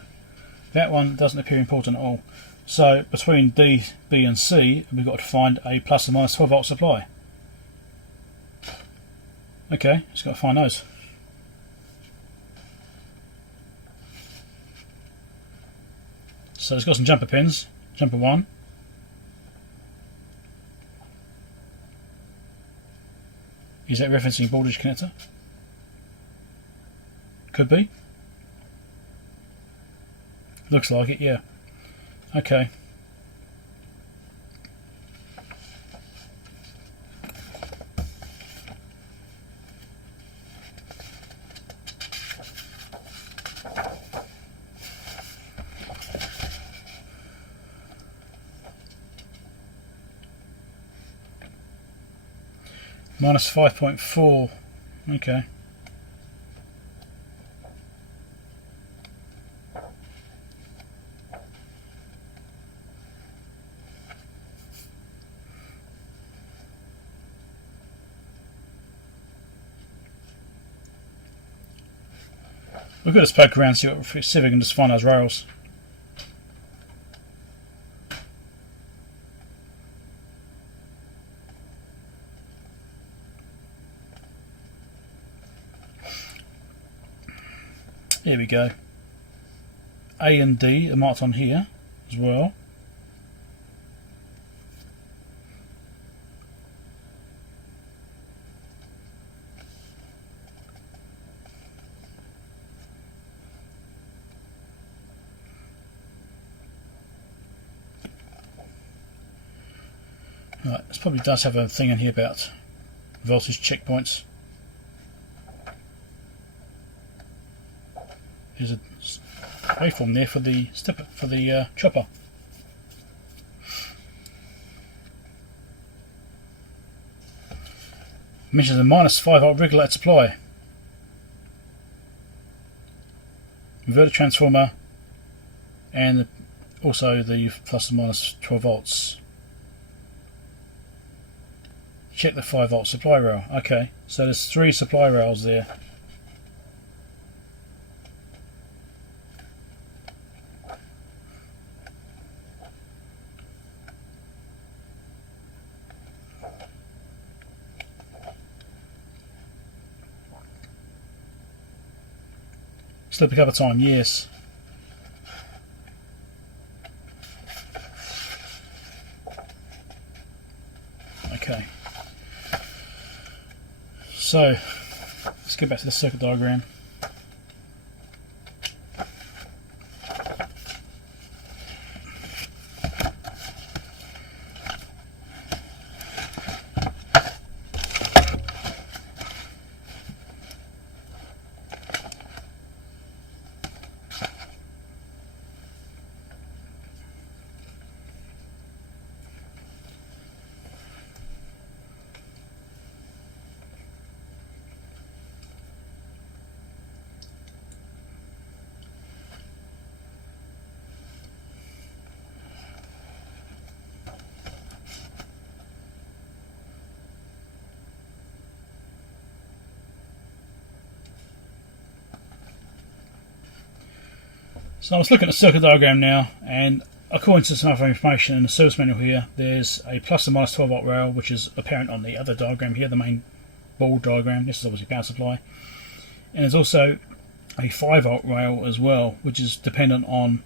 that one doesn't appear important at all. So between D, B and C, we've got to find a plus or minus 12 volt supply. Okay, just got to find those. So it's got some jumper pins. Jumper 1. Is that referencing voltage connector? Could be. Looks like it, yeah. Okay. Minus 5.4. Okay. We've got to poke around, see if we can just find those rails. There we go. A and D are marked on here as well. Right, this probably does have a thing in here about voltage checkpoints. There's a waveform there for the stepper, for the chopper. Mentions a minus 5 volt regulated supply. inverter transformer, and also the plus and minus 12 volts. Check the 5 volt supply rail. Okay, so there's 3 supply rails there. Slip a couple of times, yes. Okay. So, let's get back to the circuit diagram. So I was looking at the circuit diagram now, and according to some other information in the service manual here, there's a plus and minus 12 volt rail, which is apparent on the other diagram here, the main board diagram. This is obviously power supply. And there's also a 5 volt rail as well, which is dependent on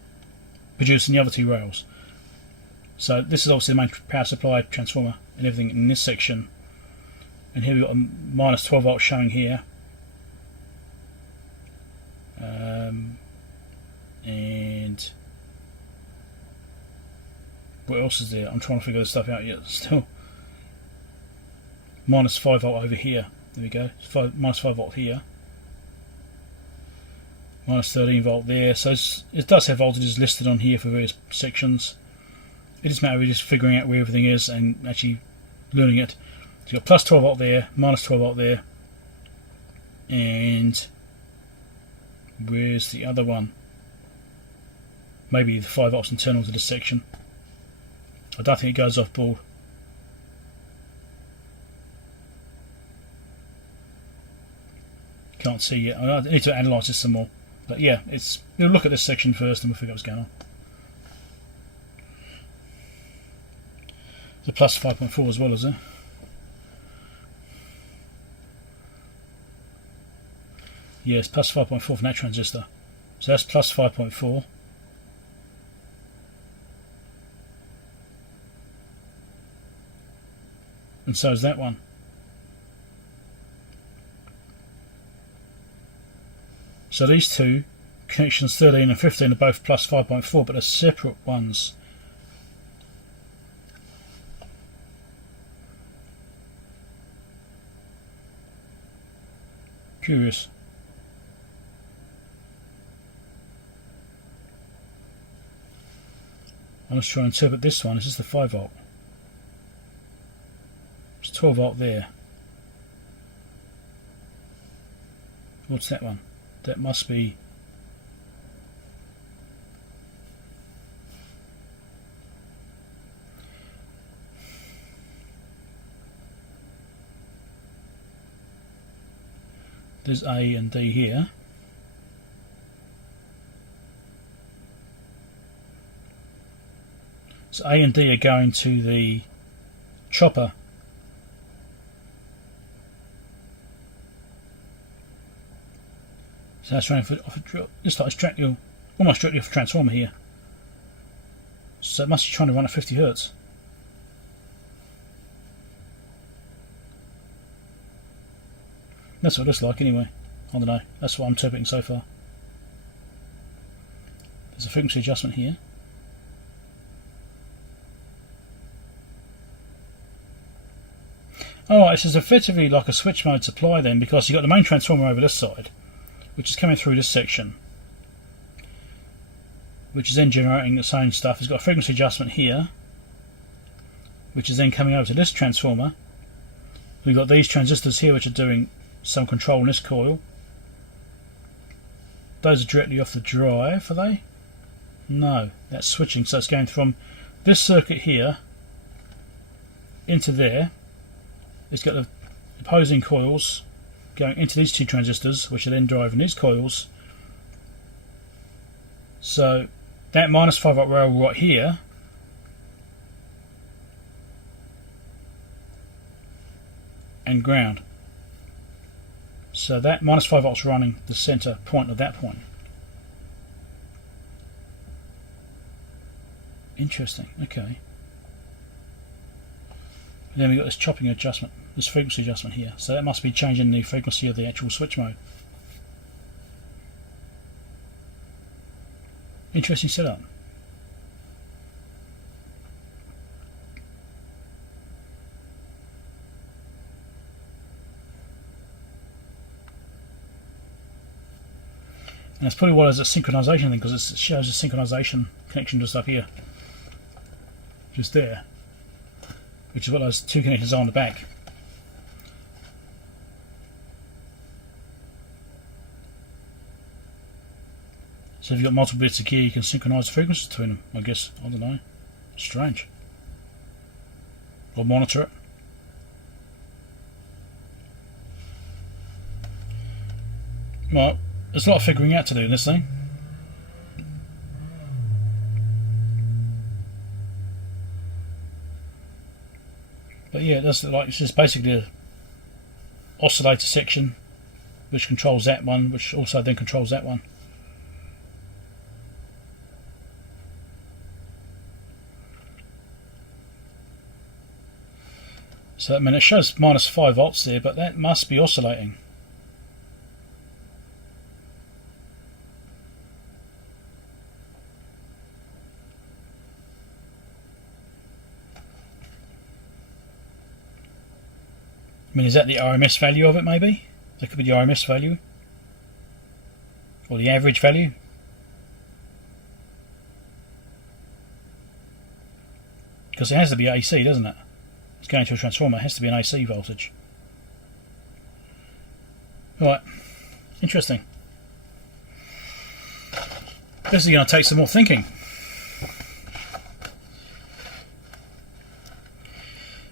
producing the other 2 rails. So this is obviously the main power supply transformer and everything in this section. And here we've got a minus 12 volt showing here. And what else is there? I'm trying to figure this stuff out yet still. Minus 5 volt over here. There we go. Minus 5 volt here. Minus 13 volt there. So it does have voltages listed on here for various sections. It doesn't matter, we're just figuring out where everything is and actually learning it. So you've got plus 12 volt there, minus 12 volt there. And where's the other one? Maybe the 5 volts internal to this section. I don't think it goes off board. Can't see yet. I need to analyse this some more. But yeah, we'll look at this section first and we'll figure out what's going on. The plus 5.4 as well, is there? Yes, plus 5.4 for that transistor. So that's plus 5.4. And so is that one. So these two, connections 13 and 15, are both plus 5.4, but they're separate ones. Curious. I'm just trying to interpret this one. This is the 5 volt. It's 12 volt there. What's that one? That must be there's A and D here. So A and D are going to the chopper. So that's running for just like almost directly off a transformer here. So it must be trying to run at 50 Hertz. That's what it looks like anyway. I don't know. That's what I'm interpreting so far. There's a frequency adjustment here. Alright, so it's effectively like a switch mode supply then, because you've got the main transformer over this side, which is coming through this section, which is then generating the same stuff. It's got a frequency adjustment here, which is then coming over to this transformer. We've got these transistors here which are doing some control in this coil. those are directly off the drive, are they? No, that's switching, so it's going from this circuit here into there. It's got the opposing coils going into these two transistors, which are then driving these coils. So that minus 5 volt rail right here and ground. So that minus 5 volts running the center point of that point. Interesting, okay. And then we've got this chopping adjustment, this frequency adjustment here. So that must be changing the frequency of the actual switch mode. Interesting setup. And that's probably why there's a synchronization thing, because it shows a synchronization connection just up here. Just there. Which is what those two connectors are on the back. So if you've got multiple bits of gear, you can synchronize the frequencies between them, I guess. I don't know. Strange. Or monitor it. Well, there's a lot of figuring out to do in this thing. But yeah, that's like, it's just basically a oscillator section which controls that one, which also then controls that one. So I mean, it shows minus 5 volts there, but that must be oscillating. I mean, is that the RMS value of it, maybe? That could be the RMS value. Or the average value. Because it has to be AC, doesn't it? It's going to a transformer, it has to be an AC voltage. Right, interesting. This is going to take some more thinking.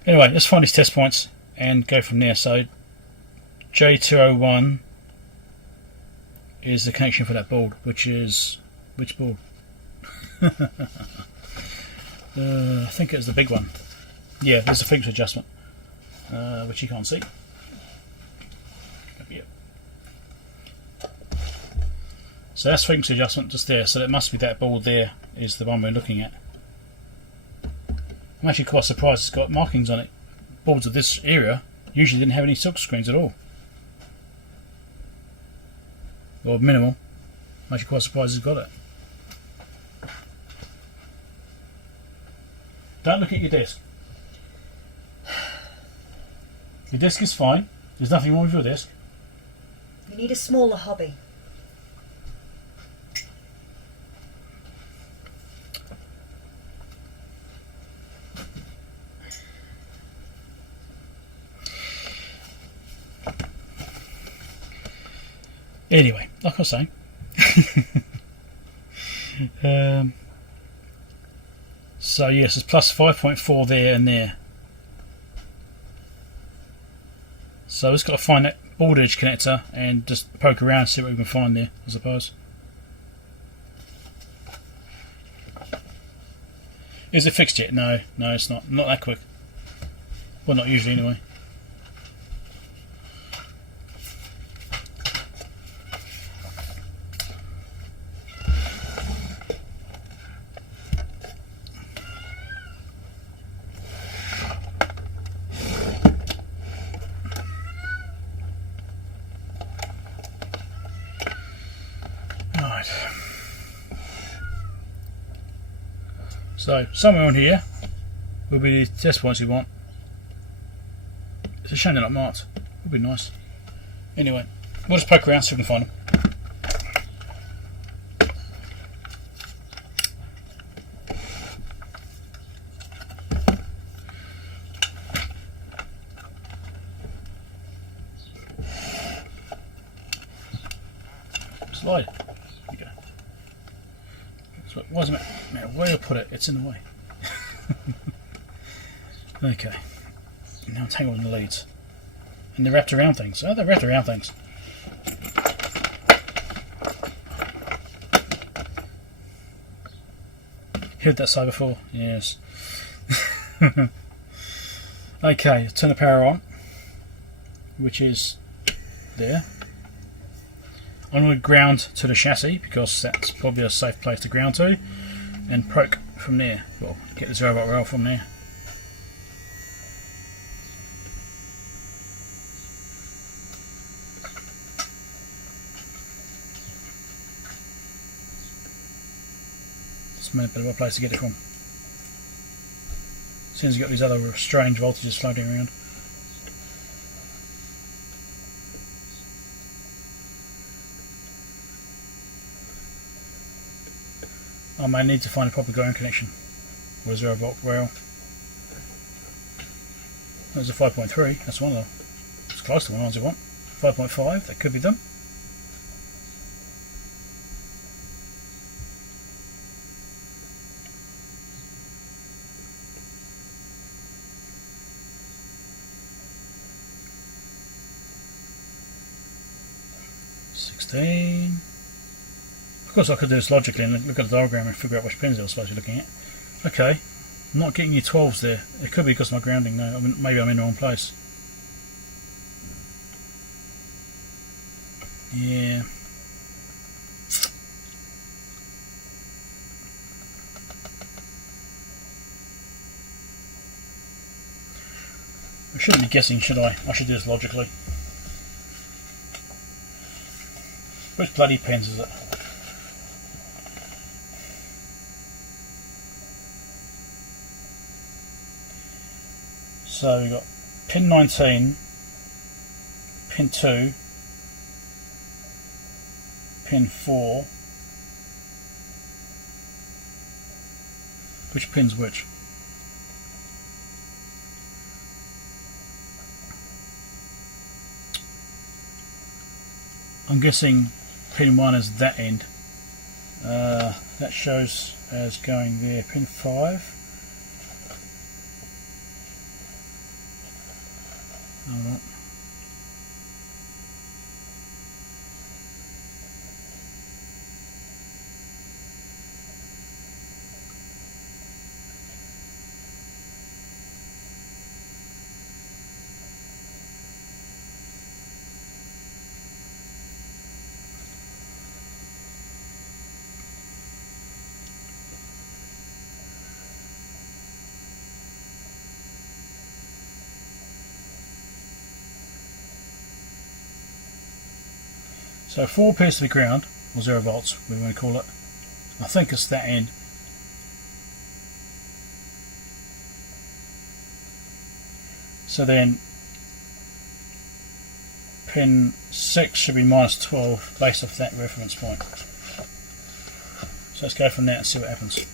Anyway, let's find these test points and go from there. So J201 is the connection for that board, which is which board? I think it was the big one. Yeah, there's a frequency adjustment, which you can't see. Yep. So that's frequency adjustment just there. So that must be that board there is the one we're looking at. I'm actually quite surprised it's got markings on it. Boards of this area usually didn't have any silk screens at all, or minimal. I'm actually quite surprised it's got it. Don't look at your desk. Your desk is fine. There's nothing wrong with your desk. You need a smaller hobby. Anyway, like I was saying, so yes, it's plus 5.4 there and there. So we've got to find that board edge connector and just poke around, see what we can find there, I suppose. Is it fixed yet? No, it's not. Not that quick. Well, not usually anyway. So somewhere on here will be the test points we want. It's a shame they're not marked. Would be nice. Anyway, we'll just poke around so we can find them. Slide. So it doesn't matter where I put it, it's in the way. Okay. Now tangle in the leads. And they're wrapped around things. Oh, they're wrapped around things. Heard that say before? Yes. Okay, turn the power on, which is there. I'm going to ground to the chassis because that's probably a safe place to ground to, and poke from there. Well, get the 0 volt rail from there. It's a bit of a place to get it from. As soon as you've got these other strange voltages floating around. I may need to find a proper ground connection or a 0 volt rail. There's a 5.3, that's one of them. It's close to one ones I want. 5.5, that could be them. Of course I could do this logically and look at the diagram and figure out which pins I was supposed to be looking at. Okay, I'm not getting your 12s there. It could be because of my grounding though. I mean, maybe I'm in the wrong place. Yeah. I shouldn't be guessing, should I? I should do this logically. Which bloody pins is it? So we've got pin 19, pin 2, pin 4. Which pin's which? I'm guessing pin 1 is that end. That shows as going there. Pin 5. Alright. So 4 appears to be ground, or 0 volts, we want to call it. I think it's that end. So then pin 6 should be minus 12 based off that reference point. So let's go from there and see what happens.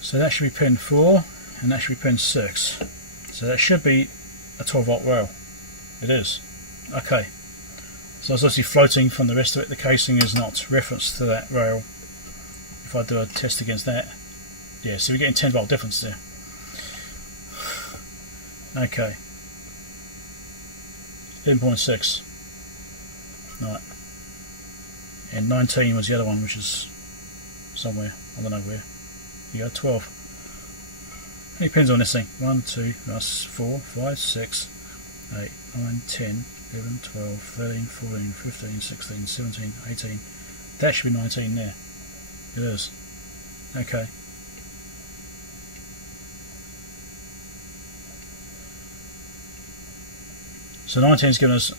So that should be pin 4 and that should be pin 6. So that should be a 12 volt rail. It is. Okay. So it's obviously floating from the rest of it. The casing is not referenced to that rail. If I do a test against that, yeah, so we're getting 10 volt difference there. Okay. 10.6. Right. And 19 was the other one, which is somewhere. I don't know where. You go 12. How many pins on this thing? 1, 2, that's 4, 5, 6, 8, 9, 10. 11, 12, 13, 14, 15, 16, 17, 18. That should be 19 there. It is. Okay. So 19 is giving us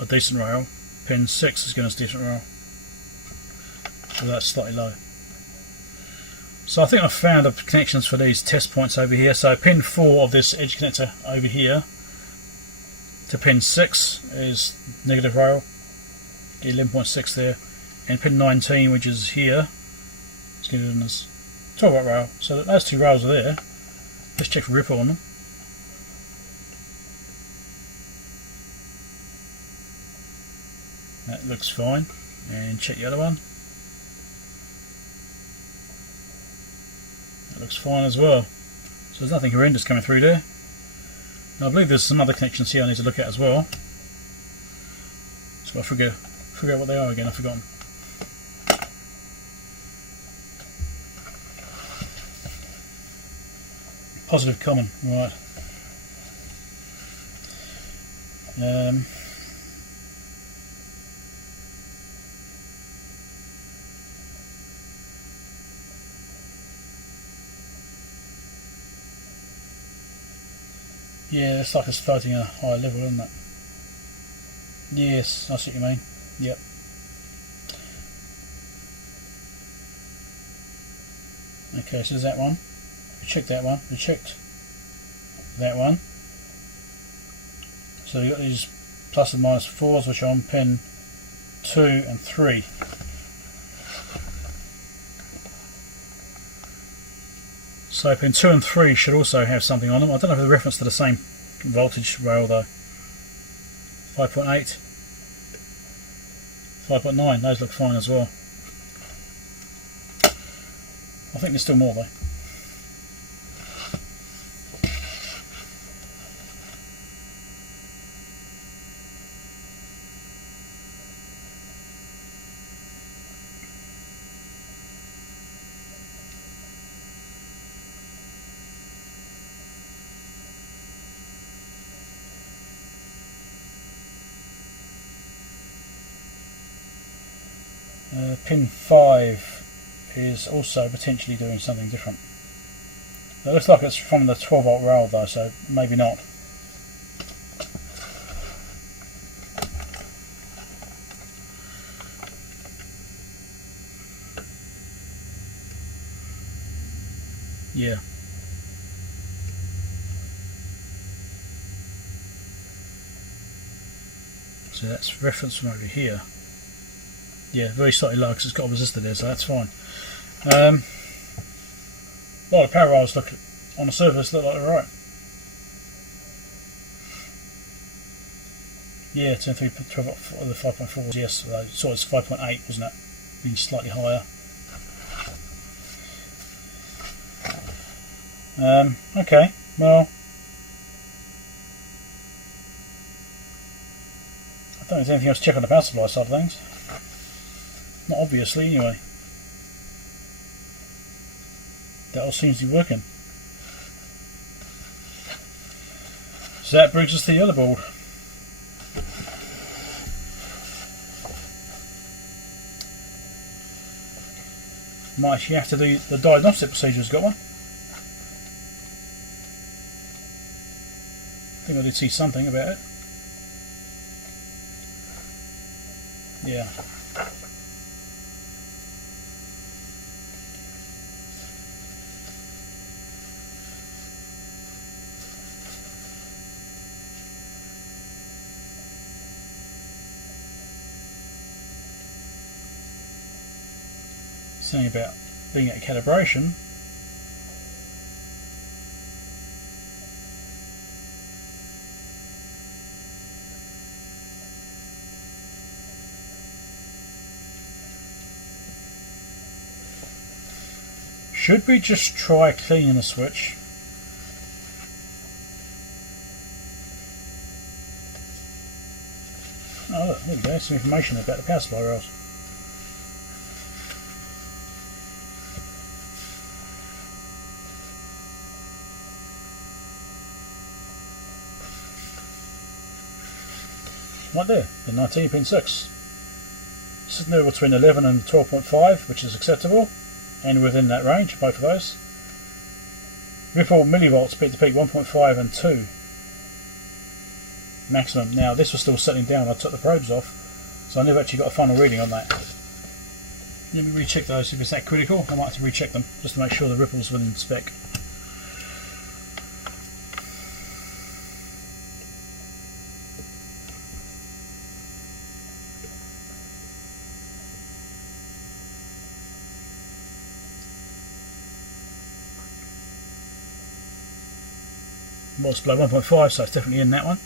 a decent rail. Pin 6 is giving us a decent rail. So that's slightly low. So I think I've found the connections for these test points over here. So pin 4 of this edge connector over here to pin 6 is negative rail, 11.6 there, and pin 19, which is here, is giving us 12 volt rail. So those two rails are there. Let's check for ripple on them. That looks fine. And check the other one. looks fine as well. So there's nothing horrendous coming through there. Now I believe there's some other connections here I need to look at as well. So I'll figure out what they are again, I've forgotten. Positive common, right. Yeah, it's like it's floating at a higher level, isn't it? Yes, I see what you mean. Yep. Okay, so there's that one. We checked that one. We checked that one. So you've got these plus and minus 4s, which are on pin 2 and 3. So pin 2 and 3 should also have something on them. I don't know if they're reference to the same voltage rail though. 5.8, 5.9, those look fine as well. I think there's still more though. Pin 5 is also potentially doing something different. It looks like it's from the 12 volt rail though, so maybe not. Yeah. So that's reference from over here. Yeah, very slightly low because it's got a resistor there, so that's fine. Well, the power rails look on the surface look like they're right. Yeah, 10, 3, 12, the 5.4, yes, so it's 5.8, wasn't it? Being slightly higher. Okay, well, I don't think there's anything else to check on the power supply side of things. Not obviously, anyway. That all seems to be working. So that brings us to the other board. Might actually have to do the diagnostic procedure. Has got one. I think I did see something about it. Yeah. Something about being at calibration. Should we just try cleaning the switch? Oh look, there we go, some information about the power supply rails. Right there, the 19 pin 6. Sitting there between 11 and 12.5, which is acceptable, and within that range, both of those. Ripple millivolts, peak to peak 1.5 and 2 maximum. Now this was still settling down, I took the probes off, so I never actually got a final reading on that. Let me recheck those if it's that critical. I might have to recheck them just to make sure the ripples within spec. Well, it's below 1.5, so it's definitely in that one.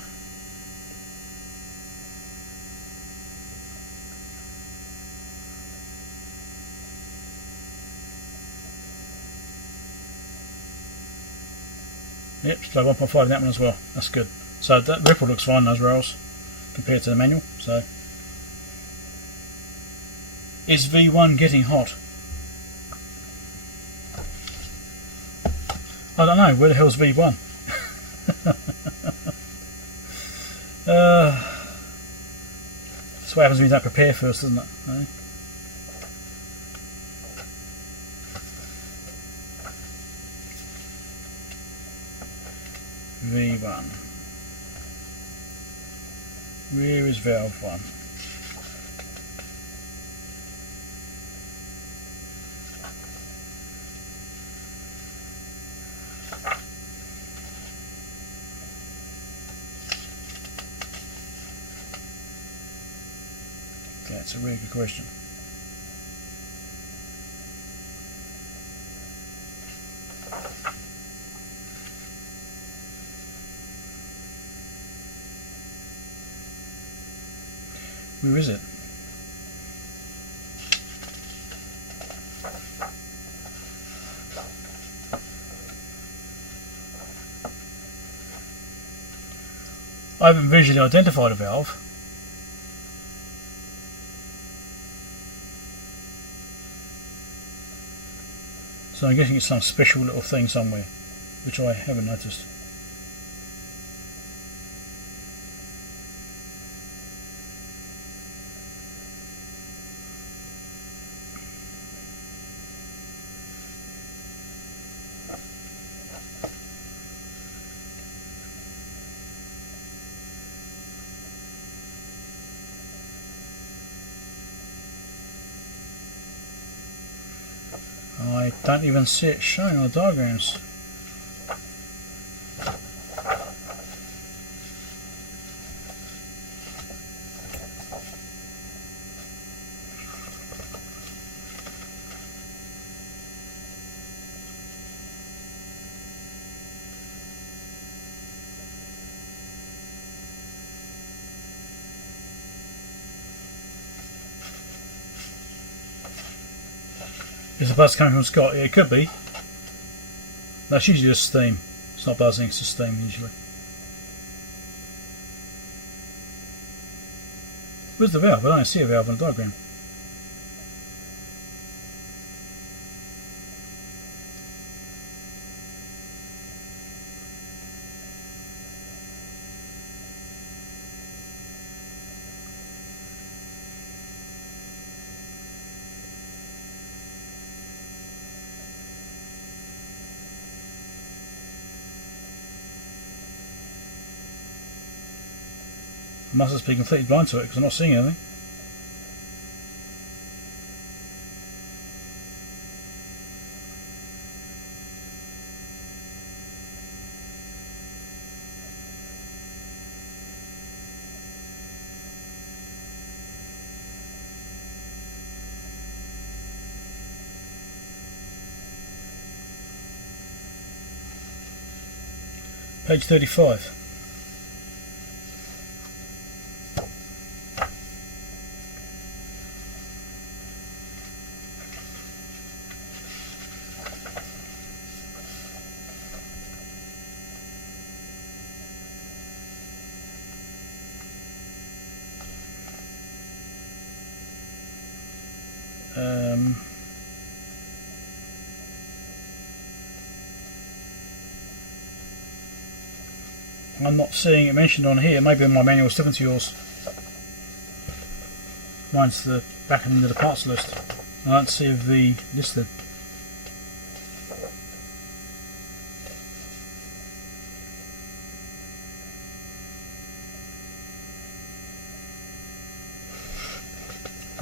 Yep, display 1.5 in that one as well. That's good. So that ripple looks fine, those rails, compared to the manual. So, is V1 getting hot? I don't know. Where the hell's V1? That's what happens when you don't prepare first, isn't it? Eh? V1. Where is valve 1? That's a really good question. Where is it? I haven't visually identified a valve. So I'm guessing it's some special little thing somewhere, which I haven't noticed. I don't even see it showing on the diagrams. Is the buzz coming from Scott? Yeah, it could be. That's usually just steam. It's not buzzing, it's just steam usually. Where's the valve? I don't see a valve on the diagram. I must just be completely blind to it because I'm not seeing anything. Page 35. I'm not seeing it mentioned on here. Maybe my manual is different to yours. Mine's the back end of the parts list. I don't see a V listed.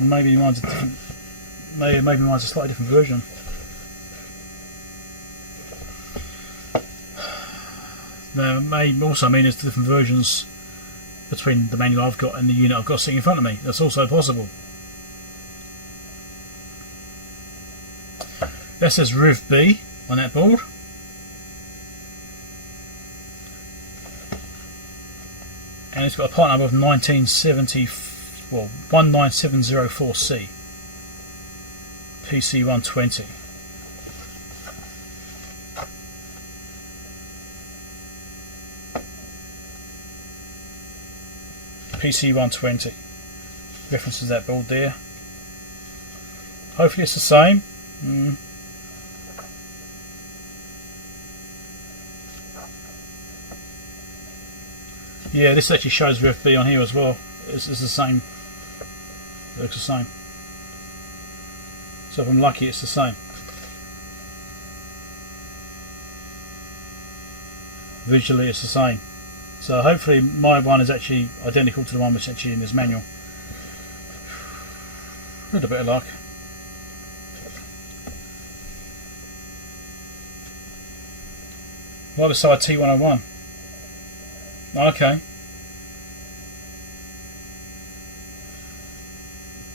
Maybe mine's a different. Maybe mine's a slightly different version. That may also mean there's different versions between the manual I've got and the unit I've got sitting in front of me. That's also possible. That says Riv B on that board. And it's got a part number of 1970, well, 19704C. PC 120. PC120. References that board there. Hopefully it's the same. Yeah, this actually shows VFB on here as well. It's the same. It looks the same. So if I'm lucky, it's the same. Visually, it's the same. So hopefully my one is actually identical to the one which is actually in this manual. A little bit of luck. Right beside T101. Okay.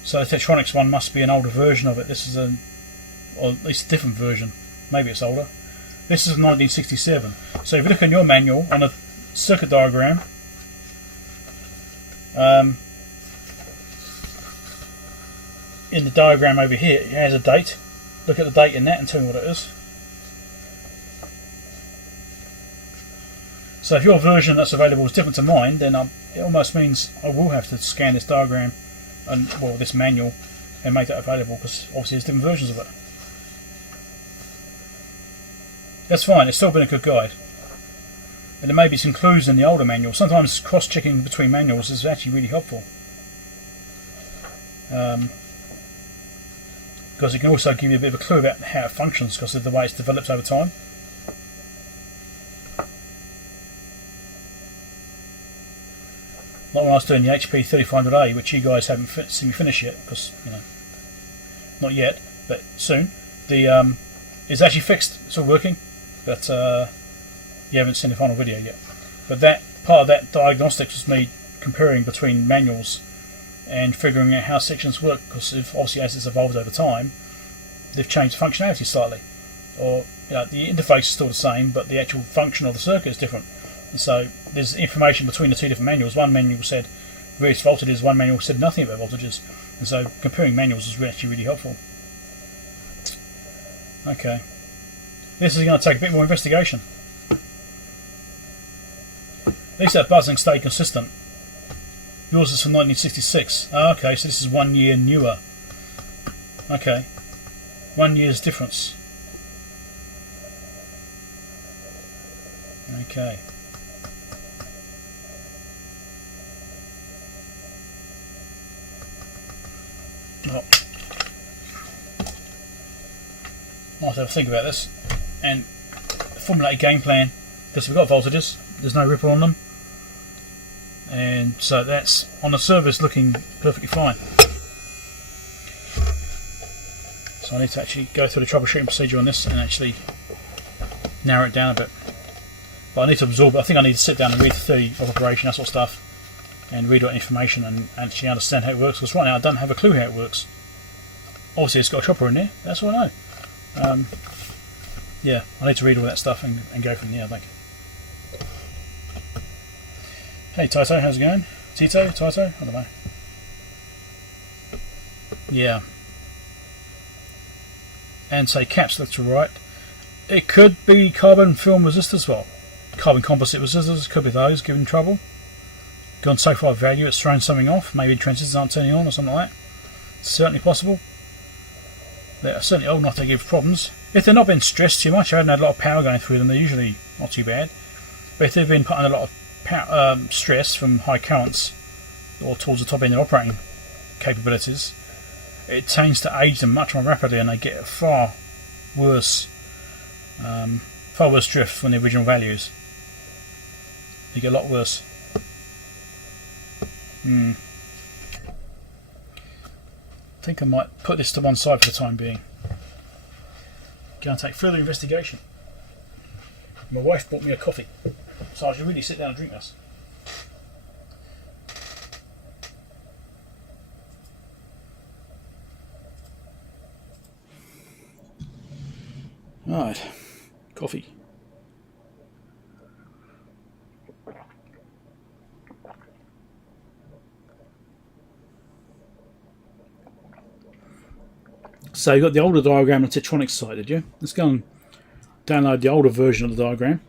So the Tetronics one must be an older version of it. This is or at least a different version. Maybe it's older. This is 1967. So if you look in your manual on a circuit diagram, in the diagram over here, it has a date. Look at the date in that and tell me what it is. So if your version that's available is different to mine, then it almost means I will have to scan this diagram and this manual and make that available, because obviously there's different versions of it. That's fine, it's still been a good guide. And there may be some clues in the older manual. Sometimes cross-checking between manuals is actually really helpful. Because it can also give you a bit of a clue about how it functions because of the way it's developed over time. Like when I was doing the HP 3500A, which you guys haven't seen me finish yet, because, not yet, but soon. It's actually fixed, it's all working, but you haven't seen the final video yet. But that part of that diagnostics was me comparing between manuals and figuring out how sections work, because obviously as it's evolved over time, they've changed functionality slightly. Or the interface is still the same, but the actual function of the circuit is different. And so there's information between the two different manuals. One manual said various voltages, one manual said nothing about voltages. And so comparing manuals is actually really helpful. Okay. This is going to take a bit more investigation. At least that buzzing stayed consistent. Yours is from 1966. Oh, okay, so this is 1 year newer. Okay. 1 year's difference. Okay. Oh. I'll have to think about this and formulate a game plan, because we've got voltages, there's no ripple on them, and so that's on the surface looking perfectly fine. So I need to actually go through the troubleshooting procedure on this and actually narrow it down a bit. But I need to absorb it. I think I need to sit down and read the theory of operation, that sort of stuff, and read all that information and actually understand how it works, because right now I don't have a clue how it works. Obviously it's got a chopper in there, that's all I know. Yeah, I need to read all that stuff and go from there, I think. Hey Taito, how's it going? Tito? Taito? I don't know. Yeah. And say caps looks right. It could be carbon film resistors, well, carbon composite resistors, could be those giving trouble. Gone so far value it's thrown something off, maybe transistors aren't turning on or something like that. It's certainly possible. They're certainly old enough to give problems. If they're not being stressed too much, I haven't had a lot of power going through them, they're usually not too bad. But if they've been put under a lot of power, stress from high currents or towards the top end of operating capabilities, it tends to age them much more rapidly and they get far worse drift from the original values. They get a lot worse. I think I might put this to one side for the time being. Going to take further investigation. My wife bought me a coffee, so I should really sit down and drink this. Right, coffee. So you got the older diagram on the Tetronics side, did you? Let's go and download the older version of the diagram.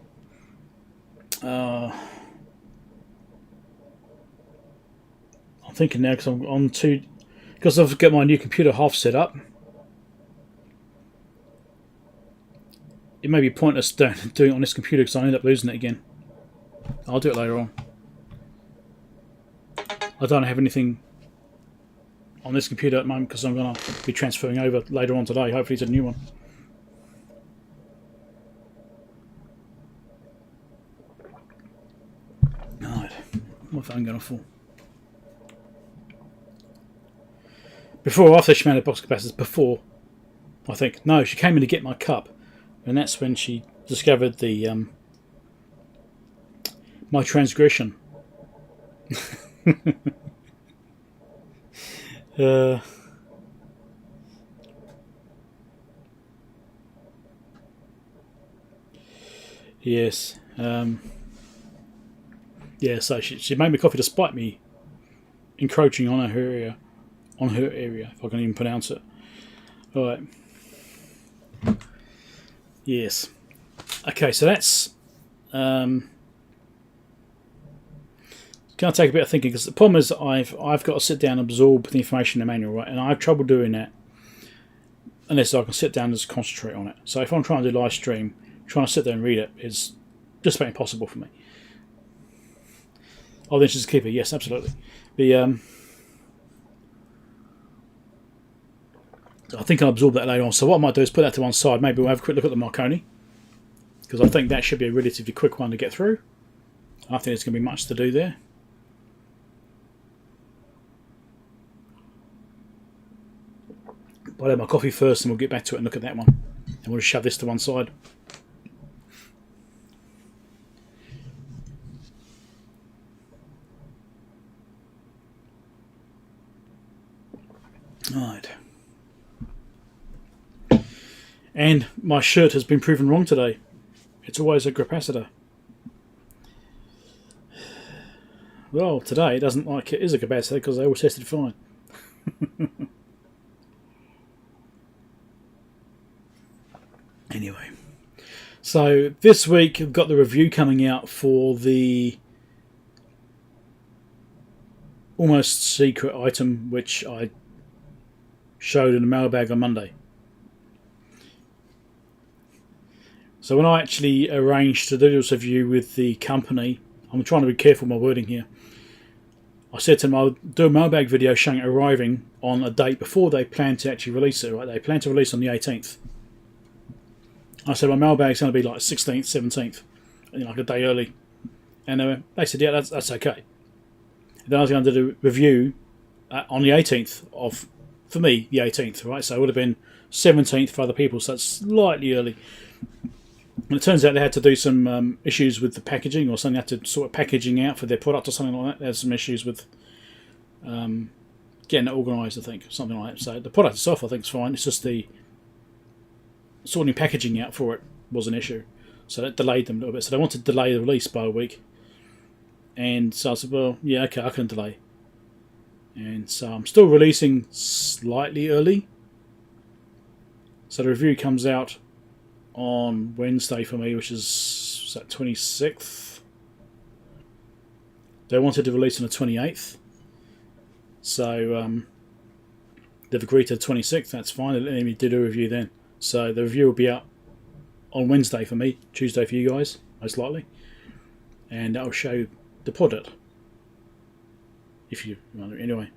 thinking now because I'm on because I've got my new computer half set up. It may be pointless doing it on this computer because I end up losing it again. I'll do it later on. I don't have anything on this computer at the moment because I'm going to be transferring over later on today, hopefully to a new one. Alright, what's my phone going for? Before or after she mounted box capacitors? Before, I think. No, she came in to get my cup, and that's when she discovered the my transgression. Yes. Yeah, so she made me coffee despite me encroaching on her area, if I can even pronounce it. Alright. Yes. Okay, so that's going to take a bit of thinking, because the problem is that I've got to sit down and absorb the information in the manual, right? And I have trouble doing that unless I can sit down and just concentrate on it. So if I'm trying to do live stream, trying to sit there and read it is just about impossible for me. Oh, then she's a keeper. Yes, absolutely. I think I'll absorb that later on. So what I might do is put that to one side. Maybe we'll have a quick look at the Marconi, because I think that should be a relatively quick one to get through. I don't think there's going to be much to do there. I'll have my coffee first and we'll get back to it and look at that one. And we'll just shove this to one side. Right. And my shirt has been proven wrong today. It's always a capacitor. Well, today it doesn't like it is a capacitor because they always tested fine. Anyway, so this week I've got the review coming out for the almost secret item which I showed in the mailbag on Monday. So when I actually arranged to do this review with the company, I'm trying to be careful with my wording here. I said to them I'll do a mailbag video showing it arriving on a date before they plan to actually release it. Right? They plan to release on the 18th. I said my mailbag's going to be like 16th, 17th, like a day early. And they said, yeah, that's okay. And then I was going to do a review on the 18th of, for me, the 18th, right? So it would have been 17th for other people, so that's slightly early. And it turns out they had to do some issues with the packaging or something. They had to sort of packaging out for their product or something like that. There's some issues with getting it organised, I think, something like that. So the product itself, I think, is fine. It's just the sorting packaging out for it was an issue. So that delayed them a little bit. So they wanted to delay the release by a week. And so I said, well, yeah, okay, I can delay. And so I'm still releasing slightly early. So the review comes out on Wednesday for me, which is that 26th. They wanted to release on the 28th. So they've agreed to the 26th. That's fine. They let me do the review then. So the review will be out on Wednesday for me, Tuesday for you guys, most likely. And that'll show the product. If you want it anyway.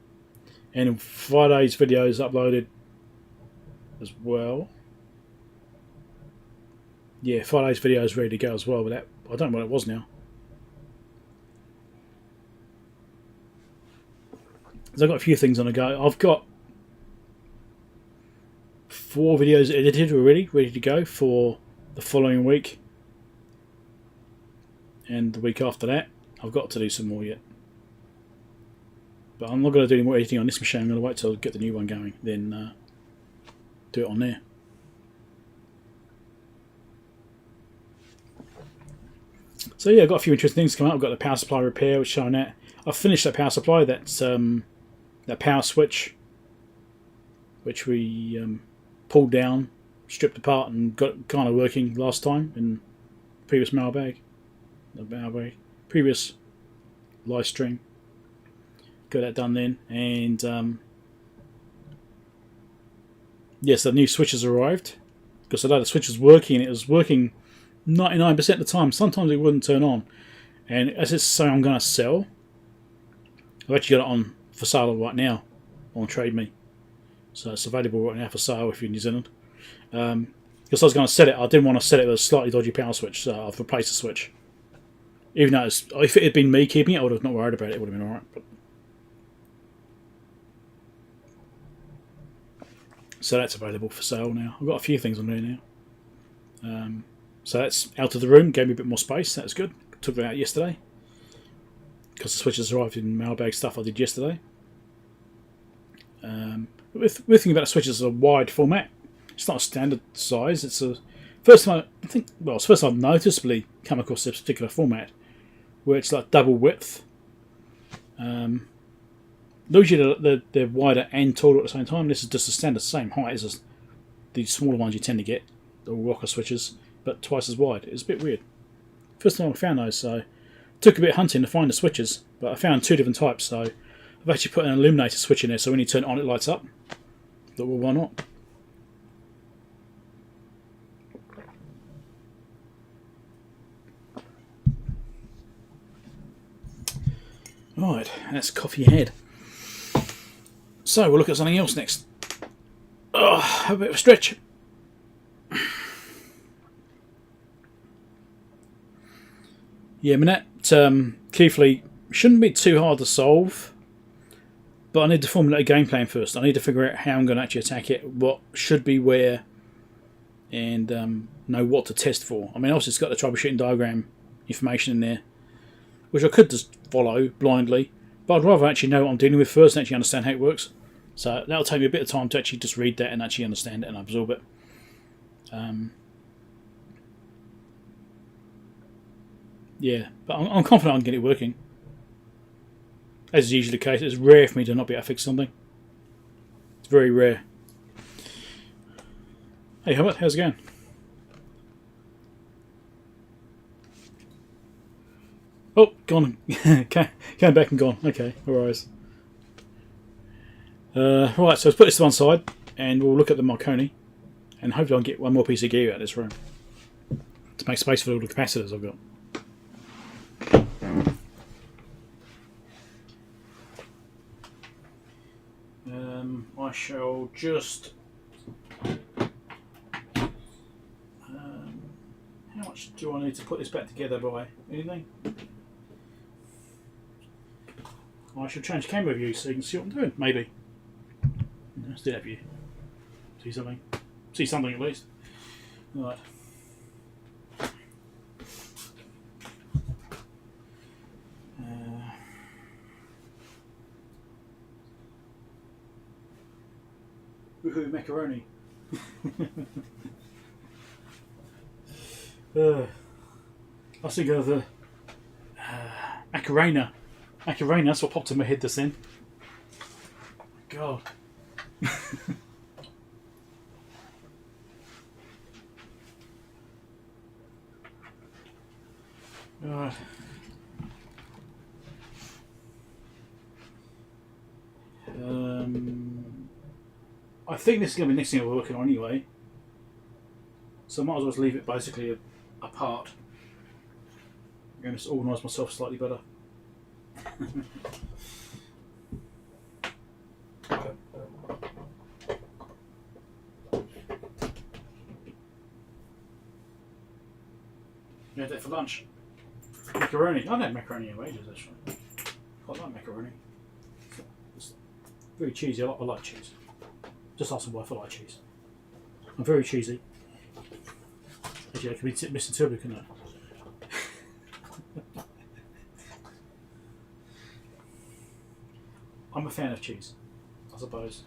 And Friday's video is uploaded as well. Yeah, Friday's video is ready to go as well, but that, I don't know what it was now. So I've got a few things on the go. I've got 4 videos edited already, ready to go for the following week. And the week after that, I've got to do some more yet. But I'm not going to do any more editing on this machine. I'm going to wait till I get the new one going, then do it on there. So yeah, I've got a few interesting things coming up. I've got the power supply repair, which is showing that. I've finished that power supply, that's that power switch, which we pulled down, stripped apart, and got kind of working last time in previous mailbag, previous live stream. got that done then. And yes, the new switches arrived. Because I know the switch was working, and it was working 99% of the time. Sometimes it wouldn't turn on. And as it's saying I'm going to sell, I've actually got it on for sale right now on Trade Me. So it's available right now for sale if you're in New Zealand. Because I was going to set it, I didn't want to set it with a slightly dodgy power switch, so I've replaced the switch. Even though if it had been me keeping it, I would have not worried about it. It would have been alright. So that's available for sale now. I've got a few things on there now. So that's out of the room, gave me a bit more space. That was good. Took that out yesterday because the switches arrived in mailbag stuff I did yesterday. The thing about the switches is a wide format. It's not a standard size. It's a first time it's first time I've noticeably come across this particular format where it's like double width. Usually they're wider and taller at the same time. This is just a standard same height as the smaller ones you tend to get, the rocker switches, but twice as wide. It's a bit weird. First time I found those, so it took a bit of hunting to find the switches, but I found two different types. So I've actually put an illuminator switch in there, so when you turn it on, it lights up. But well, why not? Right, that's coffee head. So we'll look at something else next. Oh, have a bit of a stretch. Yeah, I mean that Keithley shouldn't be too hard to solve, but I need to formulate a game plan first. I need to figure out how I'm going to actually attack it, what should be where, and know what to test for. I mean, obviously it's got the troubleshooting diagram information in there, which I could just follow blindly, but I'd rather actually know what I'm dealing with first and actually understand how it works. So that'll take me a bit of time to actually just read that and actually understand it and absorb it. Yeah, but I'm confident I can get it working. As is usually the case, it's rare for me to not be able to fix something. It's very rare. Hey, Hubbard, how's it going? Oh, gone. Came back and gone. Okay, alright. Right, so let's put this to one side and we'll look at the Marconi and hopefully I'll get one more piece of gear out of this room to make space for all the capacitors I've got. I shall just... how much do I need to put this back together by? Anything? I should change camera view so you can see what I'm doing, maybe. Let's do that view. See something? See something at least. Right. Woohoo, macaroni. I was thinking of the Macarena. Macarena, that's what popped in my head just then. God. Right. I think this is going to be the next thing we're working on anyway. So I might as well leave it basically apart. I'm going to organise myself slightly better. You had that for lunch? Macaroni. I've had macaroni in ages actually. Quite like macaroni. It's very cheesy. I like cheese. Just ask my wife, I like cheese. I'm very cheesy. Actually, that could be misinterpreted, couldn't it? I'm a fan of cheese, I suppose.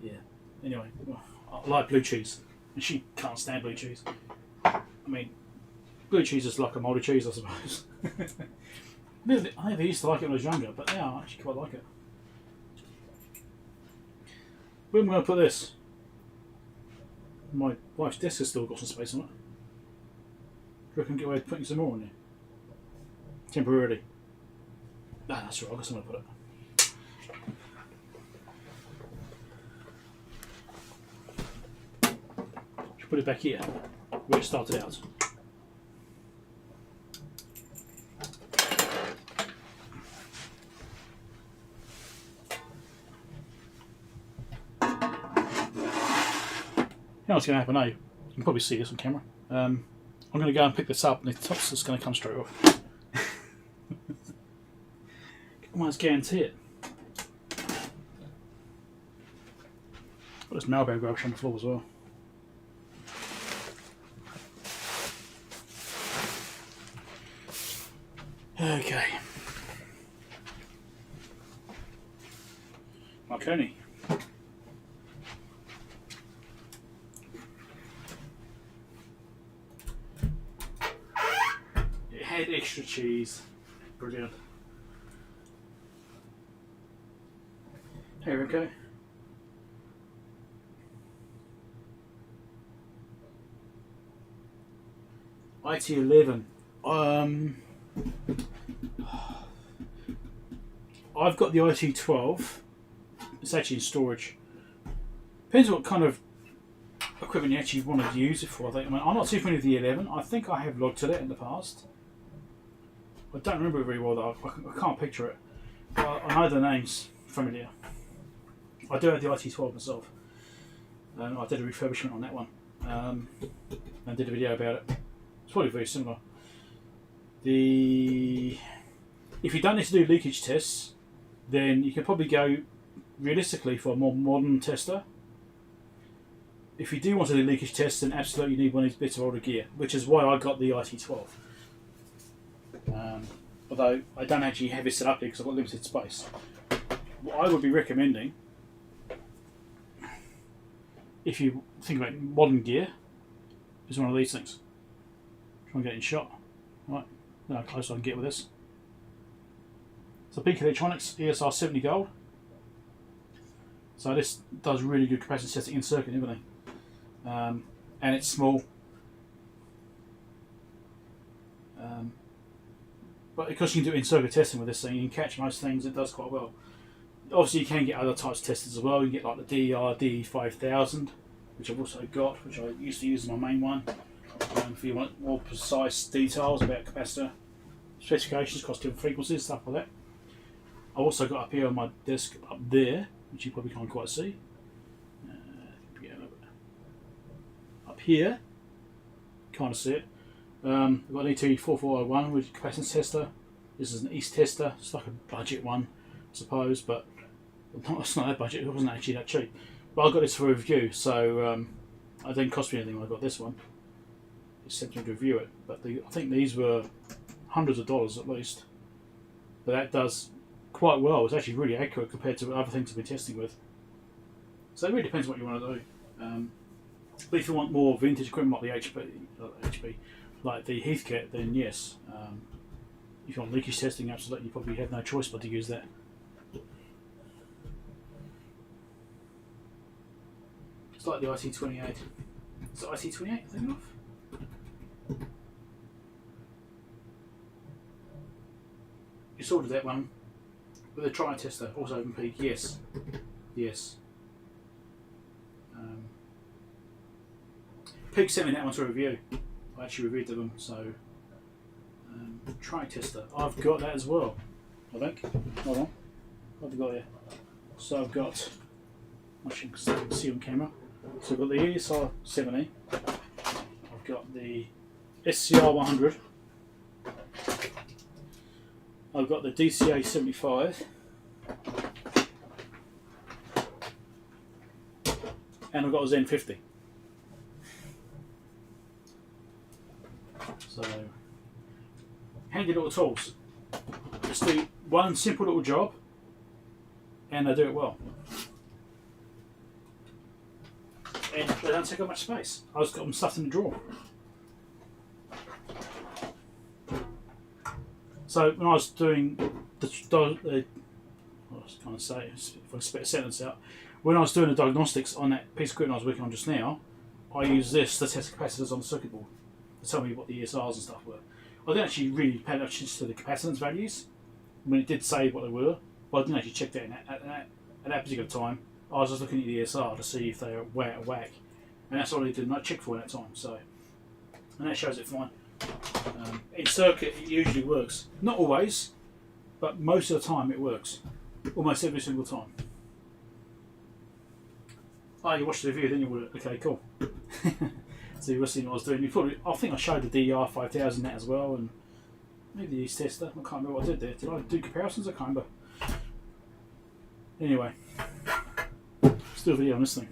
Yeah. Anyway, I like blue cheese, and she can't stand blue cheese. I mean, blue cheese is like a mouldy cheese, I suppose. I never used to like it when I was younger, but now I actually quite like it. Where am I going to put this? My wife's desk has still got some space on it. Do you reckon I can get away with putting some more on there? Temporarily. No, that's right. I guess I'm going to put it. Should put it back here, where it started out. You know what's going to happen, eh? You can probably see this on camera. I'm going to go and pick this up, and the top's just going to come straight off. Almost guarantee it. Got this mailbag rubbish on the floor as well. Okay. Marconi. It had extra cheese. Brilliant. Here we go. IT11. I've got the IT12. It's actually in storage. Depends what kind of equipment you actually want to use it for. I mean, I'm not too familiar with the 11. I think I have looked at it in the past. I don't remember it very well though. I can't picture it. But I know the name's familiar. I do have the IT12 myself. I did a refurbishment on that one. And did a video about it. It's probably very similar. If you don't need to do leakage tests, then you can probably go realistically for a more modern tester. If you do want to do leakage tests, then absolutely you need one of these bits of older gear, which is why I got the IT12. Although I don't actually have it set up here because I've got limited space. What I would be recommending, if you think about modern gear, is one of these things. Try and get in shot. Right, now how close I can get with this. So Peak Electronics ESR 70 gold. So this does really good capacitance testing in circuit and everything. And it's small. But because you can do in circuit testing with this thing, you can catch most things. It does quite well. Obviously, you can get other types of testers as well. You can get like the DD5000, which I've also got, which I used to use in my main one. If you want more precise details about capacitor specifications, across different frequencies, stuff like that. I've also got up here on my desk up there, which you probably can't quite see. Up here, kind of see it. I've got an ET4401 with capacitance tester. This is an East tester. It's like a budget one, I suppose, but it's not that budget. It wasn't actually that cheap. But I got this for review, so it didn't cost me anything when I got this one. It's sent me to review it, but I think these were hundreds of dollars at least. But that does quite well. It's actually really accurate compared to other things I've been testing with. So it really depends what you want to do. But if you want more vintage equipment like the HP, like the Heathkit, then yes. If you want leakage testing, absolutely, you probably have no choice but to use that. It's like the IT28. Is it IT28 I'm thinking of? You sorted that one with a tri tester, also open peak. Yes, yes. Peak sent me that one to review. I actually reviewed them, so tri tester. I've got that as well. I think. Hold on. What have I got here? So I've got. I should see on camera. So I've got the ESR 70. I've got the SCR 100. I've got the DCA 75. And I've got a Zen 50. So, handy little tools. Just do one simple little job and they do it well. And they don't take up much space. I just got them stuffed in the drawer. So when I was doing I was trying to say, if I spit a sentence out, when I was doing the diagnostics on that piece of equipment I was working on just now, I used this to test capacitors on the circuit board to tell me what the ESRs and stuff were. I didn't actually really pay attention to the capacitance values, when it did say what they were, but I didn't actually check that at that particular time. I was just looking at the ESR to see if they were out of whack, and that's all I did not check for at that time. So, and that shows it fine. In circuit, it usually works. Not always, but most of the time it works. Almost every single time. Oh, you watched the review, then you would. Okay, cool. So you were seeing what I was doing. I think I showed the DER 5000 net as well, and maybe the East Tester. I can't remember what I did there. Did I do comparisons? I can't remember. Anyway, still a video on this thing.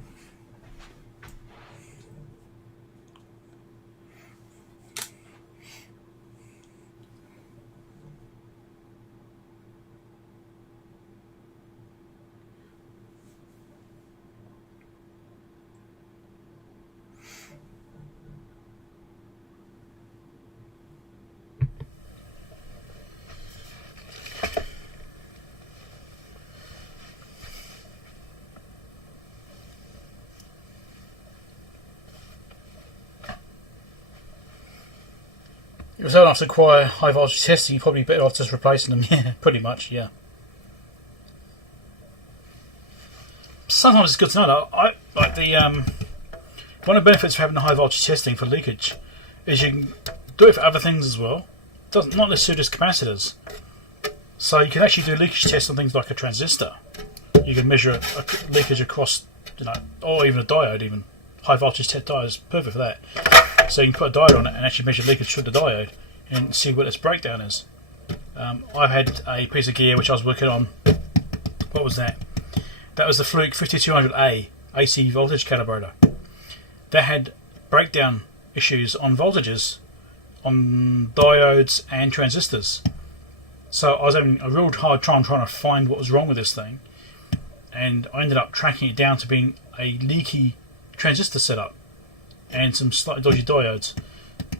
If it's old enough to require high voltage testing, you're probably better off just replacing them. Yeah, pretty much, yeah. Sometimes it's good to know that. One of the benefits of having the high voltage testing for leakage is you can do it for other things as well. Not necessarily just capacitors. So you can actually do leakage tests on things like a transistor. You can measure a leakage across, or even a diode. Even high voltage test diode is perfect for that. So you can put a diode on it and actually measure leakage through the diode and see what its breakdown is. I've had a piece of gear which I was working on. What was that? That was the Fluke 5200A AC voltage calibrator. That had breakdown issues on voltages, on diodes and transistors. So I was having a real hard time trying to find what was wrong with this thing, and I ended up tracking it down to being a leaky transistor setup and some slightly dodgy diodes.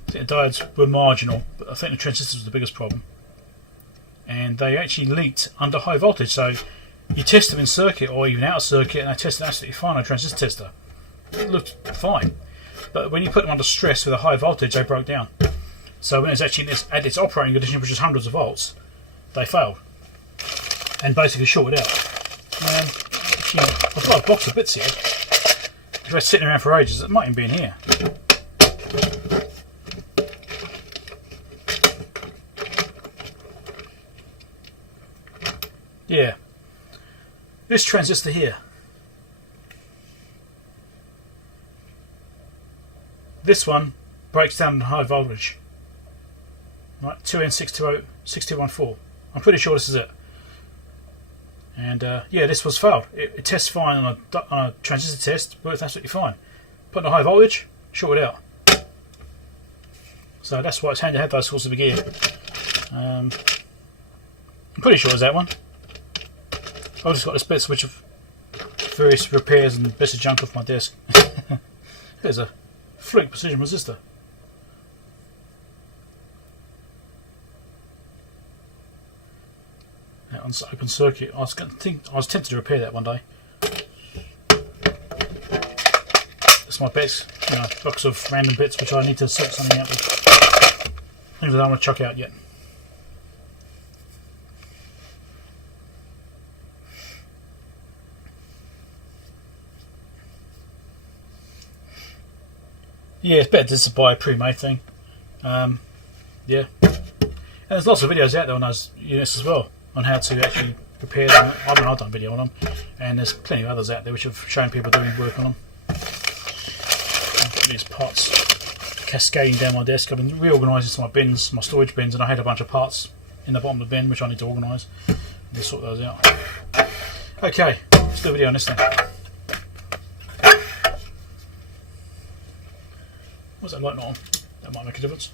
I think the diodes were marginal, but I think the transistors was the biggest problem. And they actually leaked under high voltage, so you test them in circuit or even out of circuit and they tested absolutely fine on a transistor tester. It looked fine. But when you put them under stress with a high voltage, they broke down. So when it's actually at its operating condition, which is hundreds of volts, they failed and basically shorted out. I've got a box of bits here. If they're sitting around for ages, it might even be in here. Yeah. This transistor here. This one breaks down to high voltage. Right, 2N6206214. I'm pretty sure this is it. And yeah, this was failed. It tests fine on a transistor test, works absolutely fine. Put in a high voltage, short it out. So that's why it's handy to have those sorts of gear. I'm pretty sure it's that one. I've just got this bits which of various repairs and bits of junk off my desk. There's a Fluke precision resistor. That one's open circuit. I was tempted to repair that one day. That's my bits, box of random bits which I need to sort something out with. Things I don't want to chuck out yet. Yeah, it's better just to buy a pre-made thing. Yeah. And there's lots of videos out there on those units as well, on how to actually repair them. I've done a video on them, and there's plenty of others out there which have shown people doing work on them. These parts cascading down my desk. I've been reorganising some of my bins, my storage bins, and I had a bunch of parts in the bottom of the bin which I need to organise and sort those out. Okay, let's do a video on this thing. What's that light not on? That might make a difference.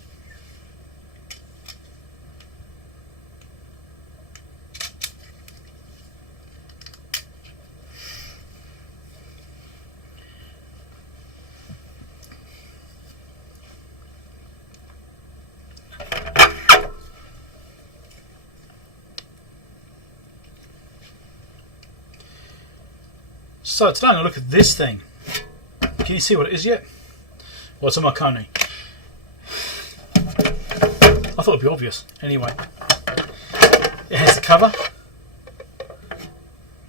So today I'm going to look at this thing. Can you see what it is yet? Well, it's a Marconi. I thought it'd be obvious. Anyway, it has a cover.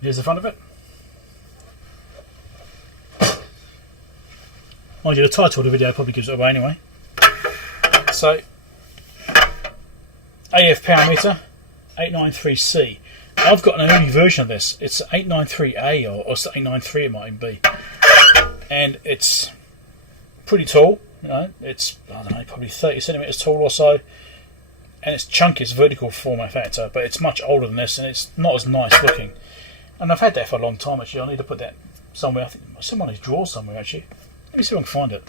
Here's the front of it. Mind you, the title of the video probably gives it away anyway. So, AF power meter, 893C. I've got an early version of this. It's 893A or it's 893 it might even be. And it's pretty tall. You know, it's, I don't know, probably 30 centimeters tall or so. And it's chunky, it's vertical format factor, but it's much older than this and it's not as nice looking. And I've had that for a long time actually. I need to put that somewhere. I think someone in his drawer somewhere actually. Let me see if I can find it.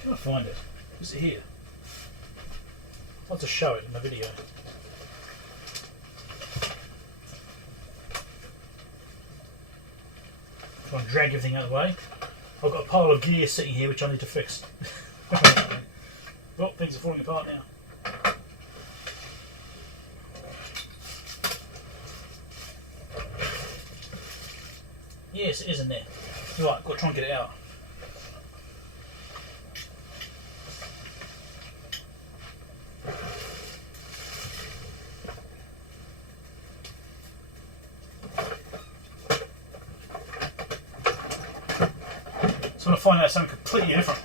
Can I find it? Is it here? I'll just show it in the video. Try and drag everything out of the way. I've got a pile of gear sitting here which I need to fix. Oh, things are falling apart now. Yes, it is in there. Right, got to try and get it out. So I'm going to find out something completely different.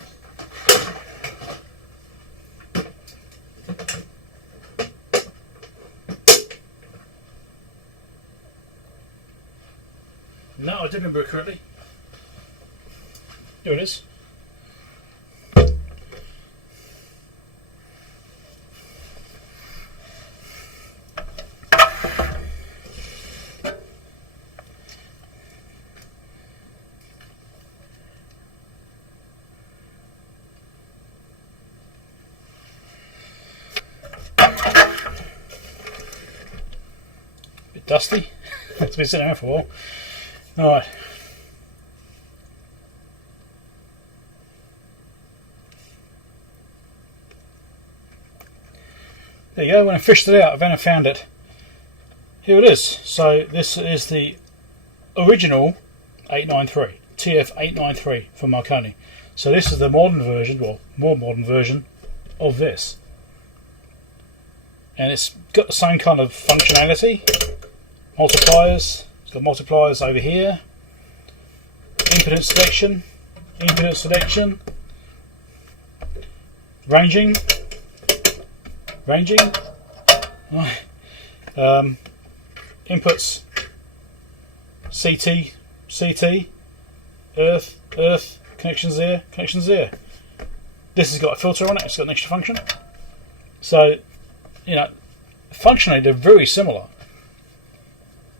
No, I did remember it correctly. Here it is. Bit dusty. It's been sitting around for a while. Alright. There you go, when I fished it out, then I found it. Here it is. So this is the original 893, TF893 from Marconi. So this is the modern version, well, more modern version of this. And it's got the same kind of functionality. Multipliers. It's got multipliers over here. Impedance selection. Ranging. Inputs. CT. Earth. Connections there. This has got a filter on it. It's got an extra function. So, you know, functionally they're very similar.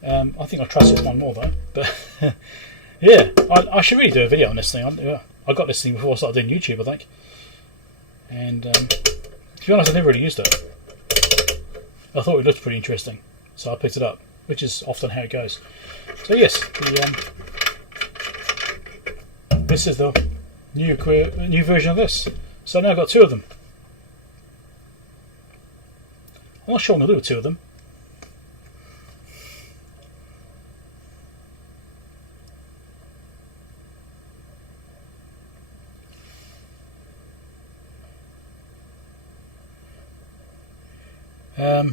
I think I'll trust this one more though. But yeah, I should really do a video on this thing. I got this thing before I started doing YouTube, I think. And to be honest, I never really used it. I thought it looked pretty interesting, so I picked it up, which is often how it goes. So yes, this is the new version of this. So now I've got two of them. I'm not sure what I'm going to do with two of them.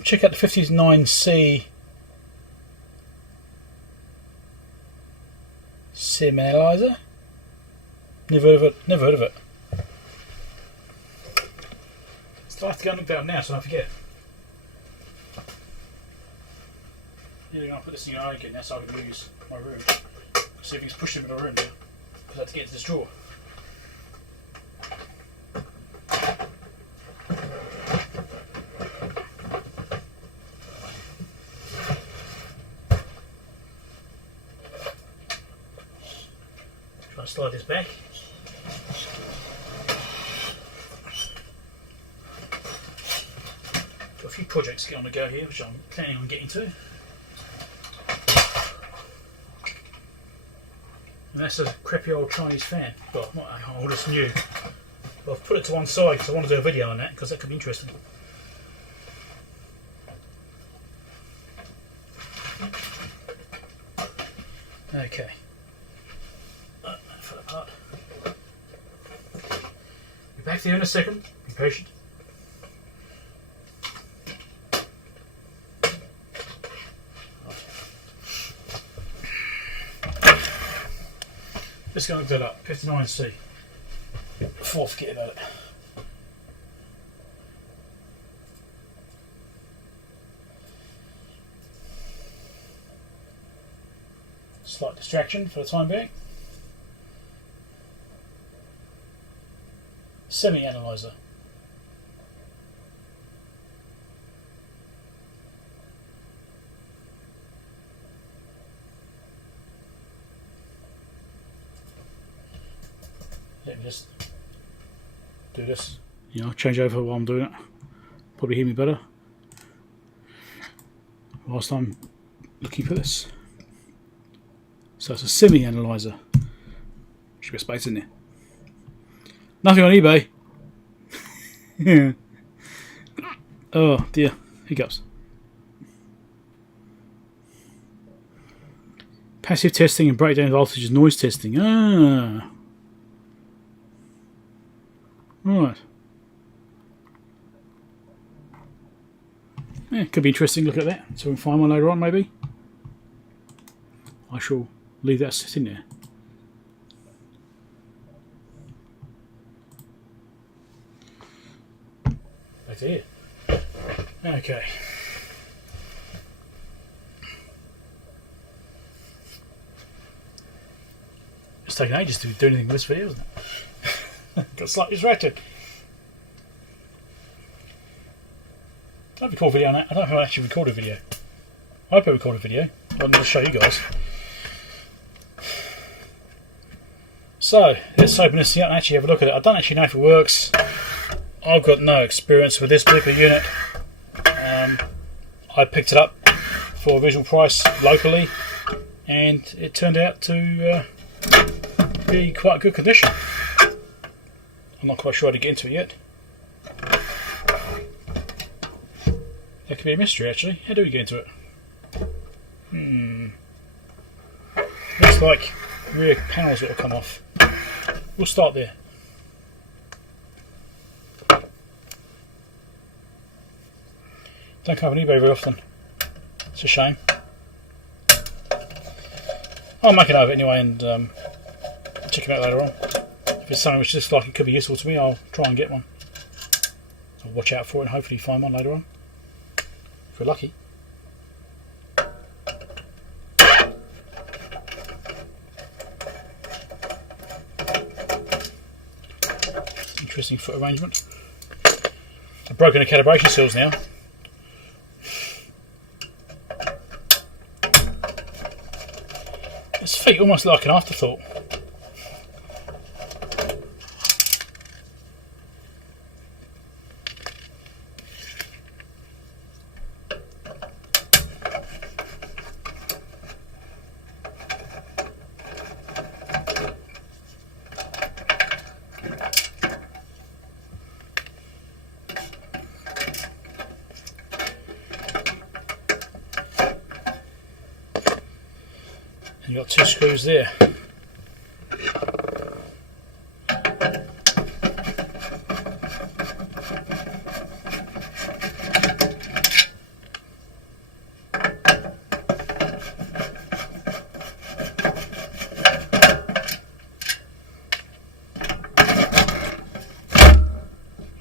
Check out the 59C sim analyzer. Never heard of it. So I have to go and look that up now so I don't forget. Yeah, I'm going to put this thing on again now so I can use my room. See if he's pushed him in the room now. Because I have to get to this drawer. Try to slide this back. Got a few projects on the go here, which I'm planning on getting to. And that's a crappy old Chinese fan. Well, not old, it's new. But I've put it to one side because I want to do a video on that because that could be interesting. Okay. Fell apart. Be back there in a second. Be patient. Let's go and look that up. 59C. Before I forget about it. Slight distraction for the time being. Semi-analyzer. Let me just do this. You know, change over while I'm doing it. Probably hear me better whilst I'm looking for this. So it's a semi-analyzer. Should be a space in there. Nothing on eBay. Yeah. Oh dear, hiccups. Passive testing and breakdown voltage noise testing. Ah. Right. Yeah, could be interesting. Look at that. So we can find one later on, maybe. I shall leave that sitting there. Back to here. Okay. It's taken ages to do anything with this video, isn't it? Got slightly distracted. I've recorded a video on that. I don't know if I actually recorded a video. I hope I recorded a video. I wanted to show you guys. So, let's open this thing up and actually have a look at it. I don't actually know if it works. I've got no experience with this particular unit. I picked it up for a visual price locally and it turned out to be quite good condition. I'm not quite sure how to get into it yet. That could be a mystery actually. How do we get into it? Looks like rear panels that will come off. We'll start there. Don't come on eBay very often. It's a shame. I'll make it over anyway and check it out later on. If it's something which looks like it could be useful to me, I'll try and get one. I'll watch out for it and hopefully find one later on. If we're lucky. Interesting foot arrangement. I've broken the calibration seals now. This feet almost like an afterthought. You've got two screws there.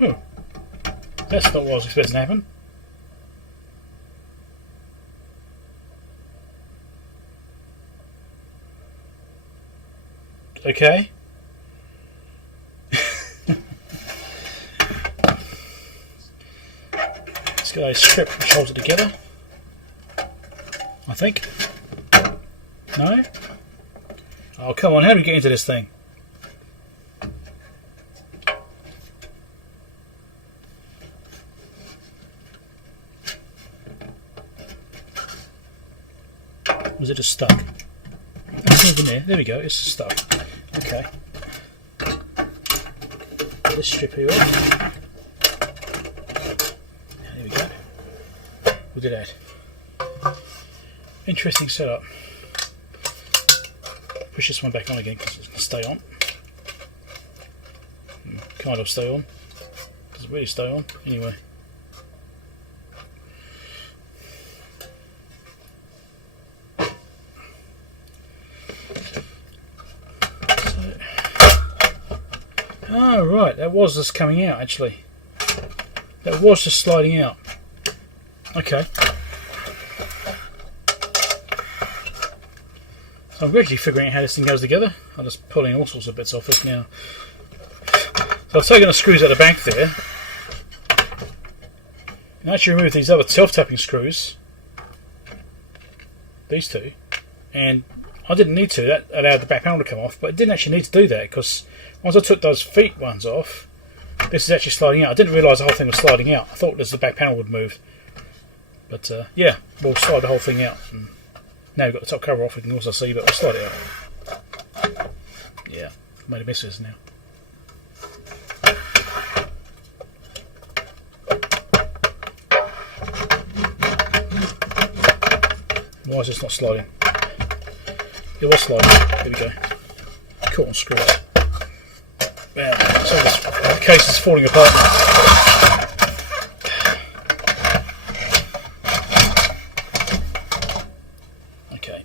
Oh, that's not what I was expecting to happen. Okay. Let's get a strip which holds it together. I think. No? Oh, come on, how do we get into this thing? Was it just stuck? It's not in there. There we go, it's stuck. Okay. Get this strip here off. There we go. We'll do that. Interesting setup. Push this one back on again because it's going to stay on. Kind of stay on. Doesn't really stay on. Anyway. that was just coming out actually. That was just sliding out. Okay. So I'm gradually figuring out how this thing goes together. I'm just pulling all sorts of bits off it now. So I've taken the screws out the back there. And actually removed these other self-tapping screws. These two. And I didn't need to. That allowed the back panel to come off. But I didn't actually need to do that because once I took those feet ones off, this is actually sliding out. I didn't realise the whole thing was sliding out. I thought the back panel would move. But yeah, we'll slide the whole thing out. And now we've got the top cover off, we can also see, but we'll slide it out. Yeah, made a mess of this now. Why is this not sliding? It was sliding. There we go. Caught on screws. Yeah, so the case is falling apart. Okay.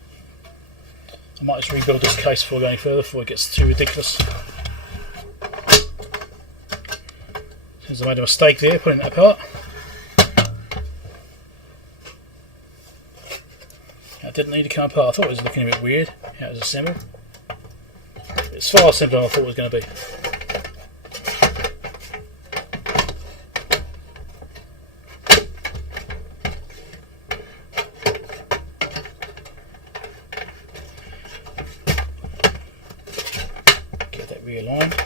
I might just rebuild this case before going further, before it gets too ridiculous. Seems I made a mistake there, putting that apart. It didn't need to come apart. I thought it was looking a bit weird how it was assembled. It's far simpler than I thought it was going to be. Get that realigned.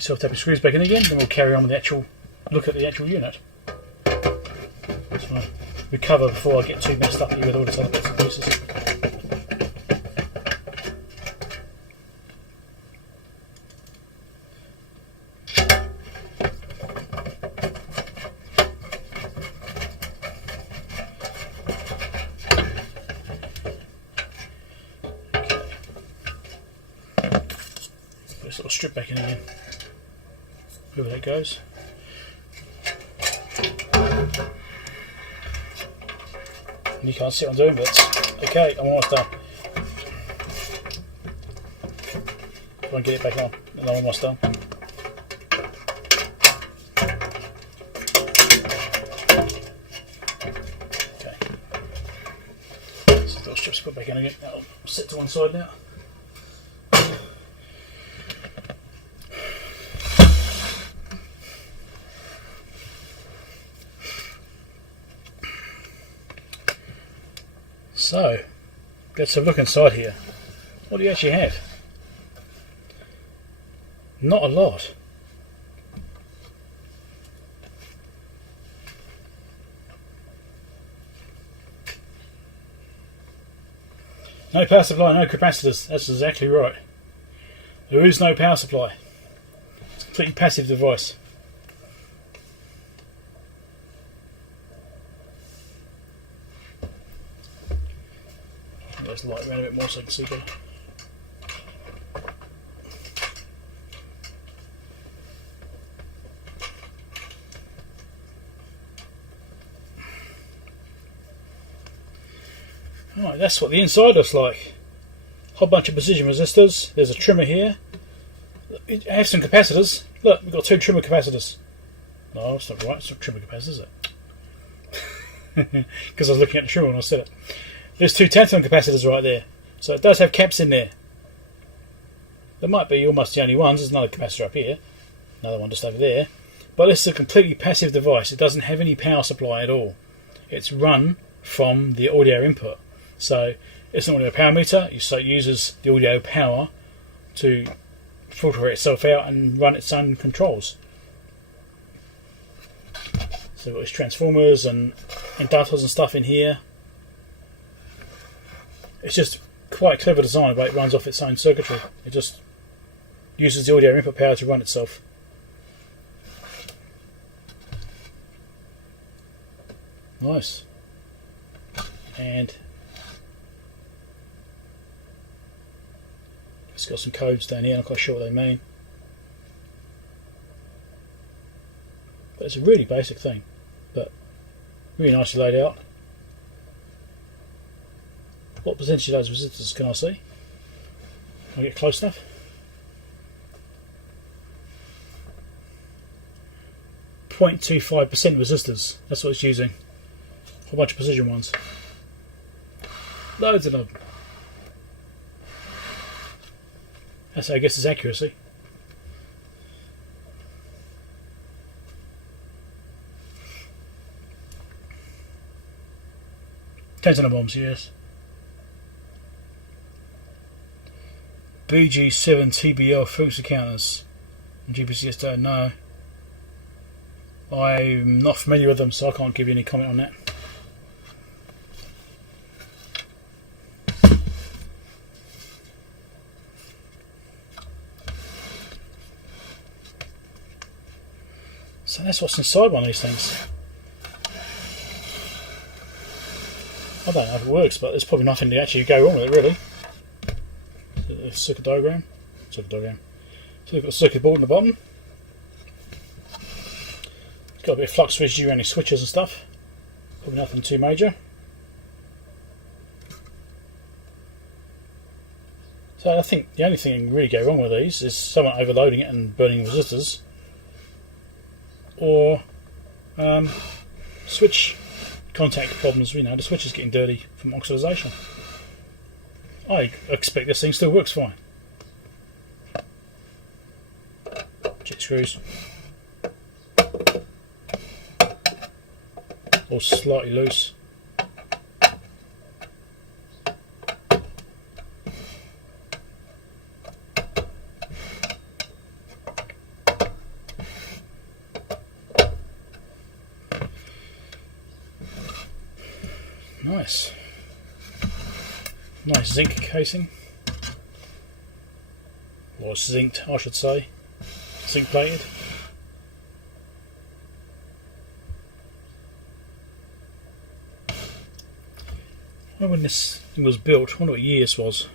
Self-tapping screws back in again, then we'll carry on with the actual look at the actual unit. Just want to recover before I get too messed up here with all this other bits and pieces. Put this little strip back in again. Whoever that goes. And you can't see what I'm doing, but okay, I'm almost done. Try and get it back on, and I'm almost done. Okay. So those strips put back in again. That'll sit to one side now. So, let's have a look inside here. What do you actually have? Not a lot. No power supply, no capacitors. That's exactly right. There is no power supply. It's a completely passive device. Let's light around a bit more so I can see better. Alright, that's what the inside looks like. Whole bunch of precision resistors. There's a trimmer here. I have some capacitors. Look, we've got two trimmer capacitors. No, that's not right. It's not trimmer capacitors, is it? Because I was looking at the trimmer when I said it. There's two tantalum capacitors right there. So it does have caps in there. There might be almost the only ones. There's another capacitor up here. Another one just over there. But this is a completely passive device. It doesn't have any power supply at all. It's run from the audio input. So it's not a power meter. So it uses the audio power to filter itself out and run its own controls. So we've got these transformers and inductors and stuff in here. It's just quite clever design, but it runs off its own circuitry. It just uses the audio input power to run itself. Nice. And it's got some codes down here. I'm not quite sure what they mean. But it's a really basic thing, but really nicely laid out. What percentage of those resistors can I see? Can I get close enough? .25% resistors. That's what it's using. A whole bunch of precision ones. Loads of them. That's how I guess it's accuracy. Tantalum bombs, yes. BG7 TBL Fluke counters and GPCS don't know. I'm not familiar with them, so I can't give you any comment on that. So that's what's inside one of these things. I don't know if it works, but there's probably nothing to actually go wrong with it, really. A circuit diagram. So we've got a circuit board on the bottom. It's got a bit of flux residue around the switches and stuff. Probably nothing too major. So I think the only thing that can really go wrong with these is someone overloading it and burning resistors, or switch contact problems. You know, the switch is getting dirty from oxidization. I expect this thing still works fine. Jet screws. Or slightly loose. Nice. Nice zinc casing. Or zinced, I should say. Zinc plated. I wonder when this thing was built. I wonder what year this was.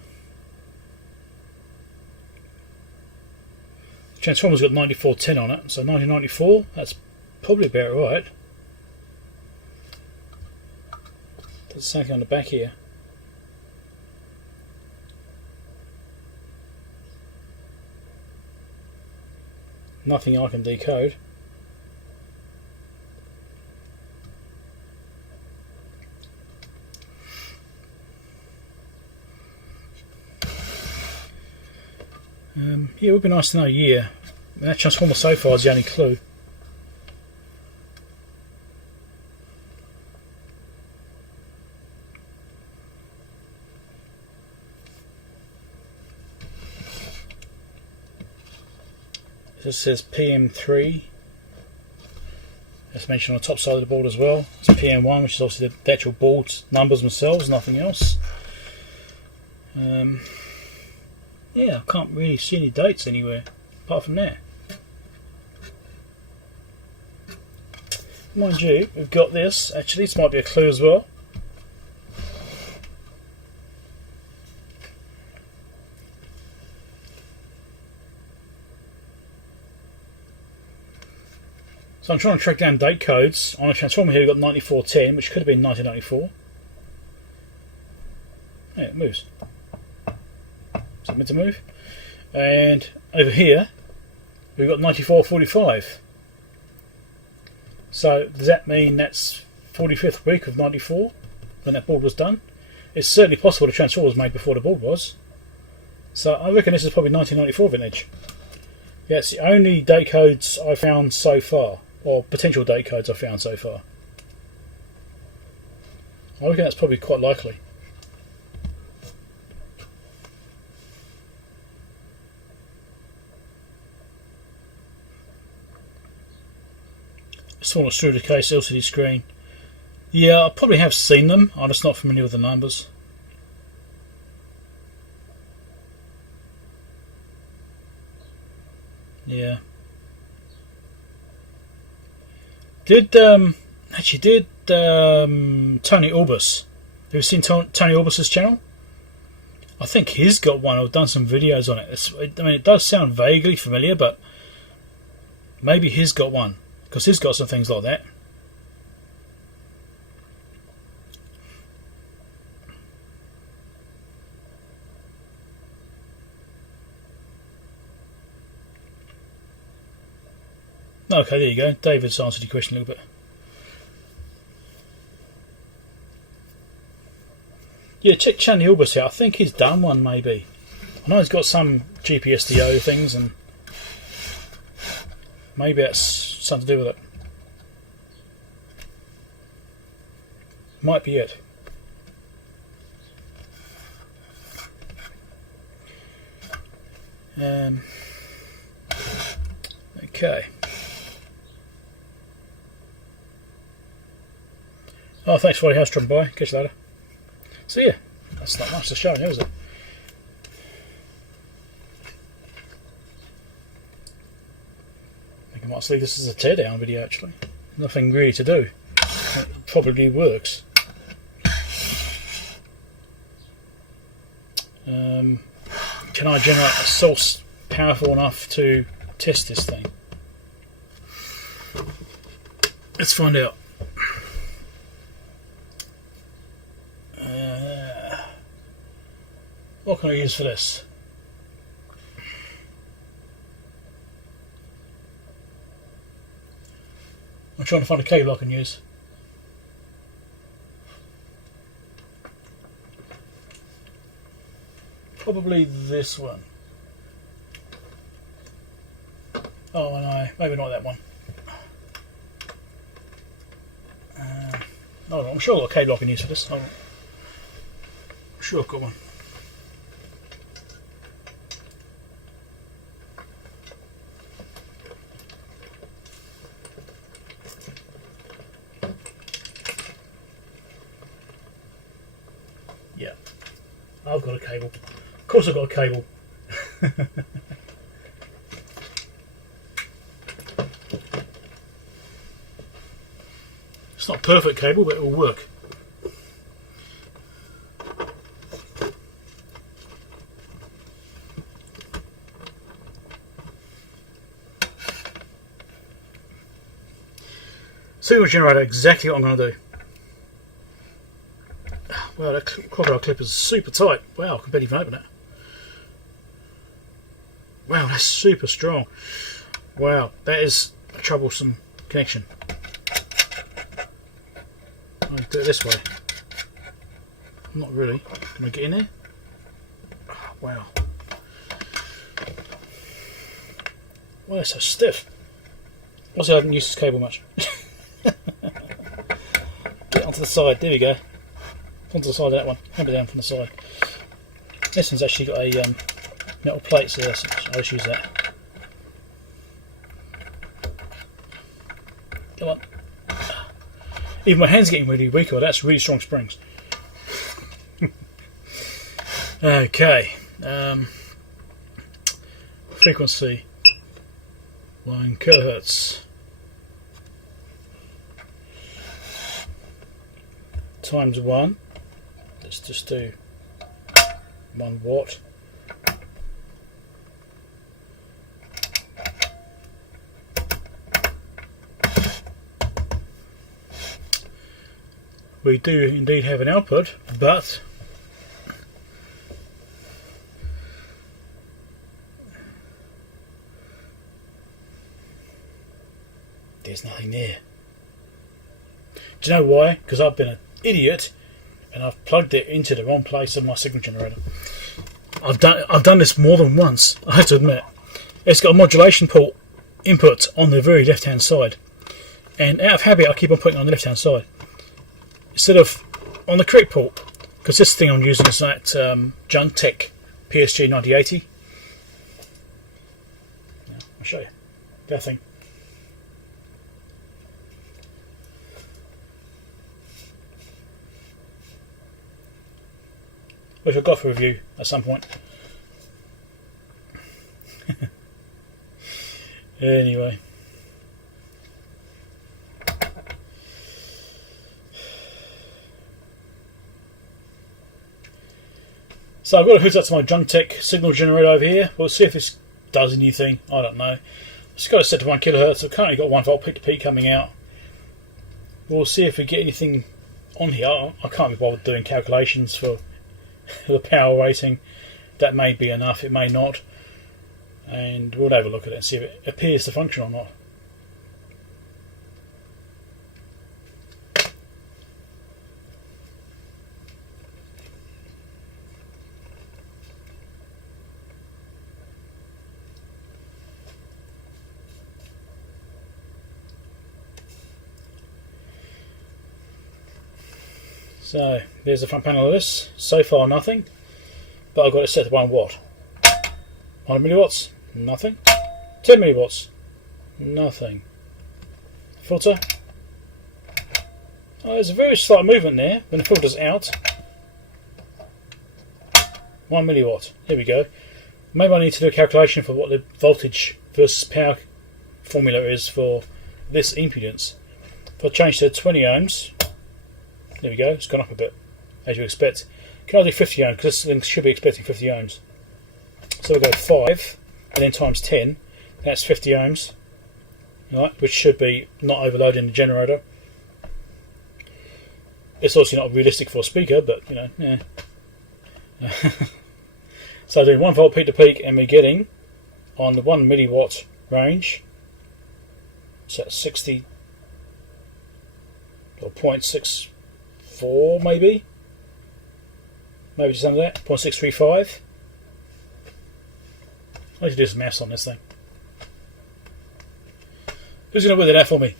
The transformer's got 9410 on it, so 1994, that's probably about right. There's something on the back here. Nothing I can decode. Yeah, it would be nice to know a year. And that transformer so far is the only clue. This says PM3. As mentioned on the top side of the board as well. It's PM1, which is obviously the actual board numbers themselves, nothing else. Yeah, I can't really see any dates anywhere apart from there. Mind you, we've got this. Actually, this might be a clue as well. So I'm trying to track down date codes. On a transformer here we've got 9410, which could have been 1994. Yeah, it moves. Is it meant to move? And over here we've got 9445. So does that mean that's 45th week of 94 when that board was done? It's certainly possible the transformer was made before the board was. So I reckon this is probably 1994 vintage. Yeah, it's the only date codes I found so far, or potential date codes I found so far. I reckon that's probably quite likely. Sort of through the case LCD screen. Yeah, I probably have seen them. I'm just not familiar with the numbers. Yeah. Did Tony Orbis? Have you seen Tony Orbis's channel? I think he's got one. I've done some videos on it. I mean, it does sound vaguely familiar, but maybe he's got one. Because he's got some things like that. Okay, there you go. David's answered your question a little bit. Yeah, check Channy Albus out. I think he's done one, maybe. I know he's got some GPSDO things, and maybe that's something to do with it. Might be it. Okay. Oh, thanks for your house, Trump boy. Catch you later. So yeah, that's not much to show now, is it? I think I might leave this as a teardown video actually. Nothing really to do. It probably works. Can I generate a source powerful enough to test this thing? Let's find out. What can I use for this? I'm trying to find a cable I can use. Probably this one. Oh no, maybe not that one. Hold on, I'm sure I've got a cable I can use for this. I'm sure I've got one. Yeah, I've got a cable. Of course I've got a cable. It's not a perfect cable, but it will work. Signal generator, exactly what I'm going to do. Wow, that crocodile clip is super tight. Wow, I can barely even open it. Wow, that's super strong. Wow, that is a troublesome connection. I'll do it this way. Not really. Can I get in there? Oh, wow. Wow, it's so stiff. Also, I haven't used this cable much. Get onto the side. There we go. Onto the side of that one. Hammer down from the side. This one's actually got a metal plate, so I'll just use that. Come on. Even my hand's getting really weak. That's really strong springs. Okay. Frequency 1 kilohertz. Times 1. Let's just do 1 watt. We do indeed have an output, but there's nothing there. Do you know why? Because I've been an idiot and I've plugged it into the wrong place in my signal generator. I've done this more than once, I have to admit. It's got a modulation port input on the very left hand side, and out of habit I keep on putting it on the left hand side instead of on the correct port, because this thing I'm using is that Juntech PSG 9080. I'll show you that thing. Which I've got for review at some point. Anyway. So I've got to hook up to my Juntech signal generator over here. We'll see if this does anything. I don't know. It's got it set to 1 kilohertz. I've currently got 1 volt peak to peak coming out. We'll see if we get anything on here. I can't be bothered doing calculations for the power rating. That may be enough, it may not, and we'll have a look at it and see if it appears to function or not. So there's the front panel of this. So far nothing, but I've got it set to 1 watt. 100 milliwatts, nothing. 10 milliwatts, nothing. Filter. Oh, there's a very slight movement there when the filter's out. 1 milliwatt. There we go. Maybe I need to do a calculation for what the voltage versus power formula is for this impedance. If I change to 20 ohms, there we go, it's gone up a bit, as you expect. Can I do 50 ohms? Because this thing should be expecting 50 ohms. So we'll go 5, and then times 10, that's 50 ohms, right, which should be not overloading the generator. It's obviously not realistic for a speaker, but you know, yeah. So doing 1 volt peak to peak, and we're getting on the 1 milliwatt range, so that's 60 or 0.64 maybe just under that, 0.635. I need to do some maths on this thing. Who's going to work that out for me?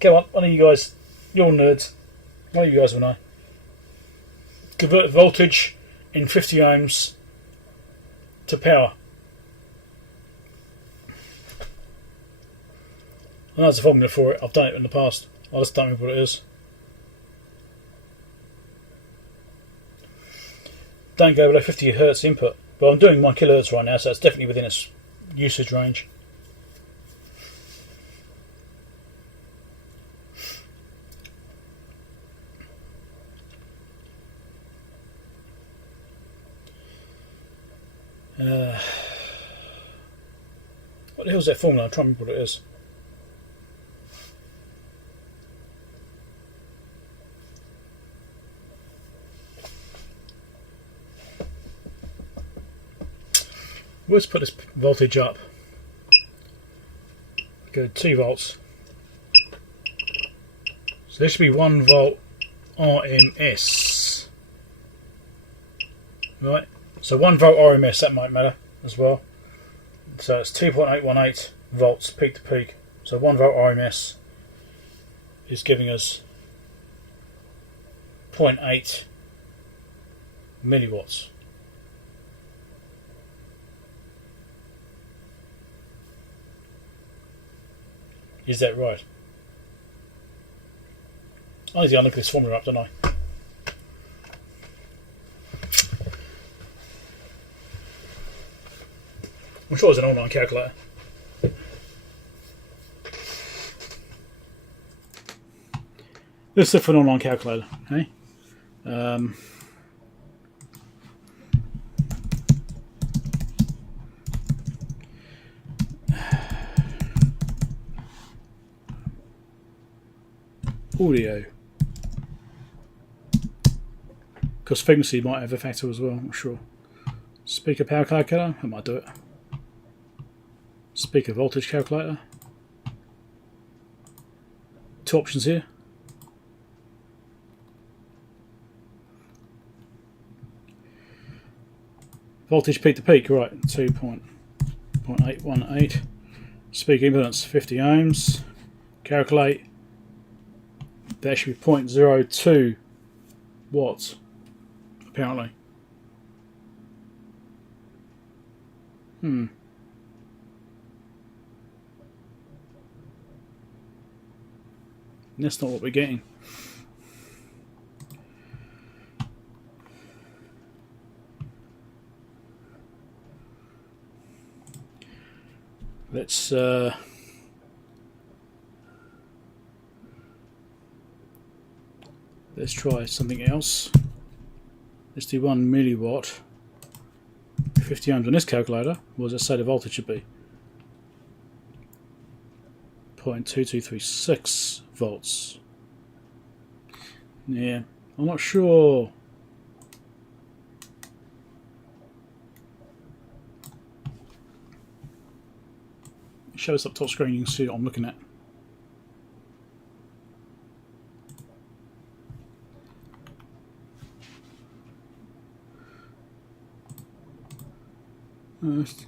Come on, one of you guys, you're nerds. One of you guys will know. Convert voltage in 50 ohms to power. I know there's a formula for it. I've done it in the past. I just don't remember what it is. Don't go below 50 Hz input. But I'm doing 1 kHz right now, so it's definitely within its usage range. What the hell is that formula? I'm trying to remember what it is. Let's put this voltage up. Go 2 volts. So this should be 1 volt RMS. Right. So 1 volt RMS, that might matter as well. So it's 2.818 volts peak to peak. So 1 volt RMS is giving us 0.8 milliwatts. Is that right? I need to look this formula up, don't I? I'm sure there's an online calculator. Let's look for an online calculator, hey? Audio. Because frequency might have a factor as well, I'm not sure. Speaker power calculator, that might do it. Speaker voltage calculator. 2 options here. Voltage peak to peak, right, 2.818. Speaker impedance 50 ohms. Calculate. That should be 0.02 watts, apparently. That's not what we're getting. Let's try something else. Let's do 1 milliwatt. 50 ohms on this calculator. What does it say the voltage should be? 0.2236 volts. Yeah, I'm not sure. It shows up top screen, you can see what I'm looking at.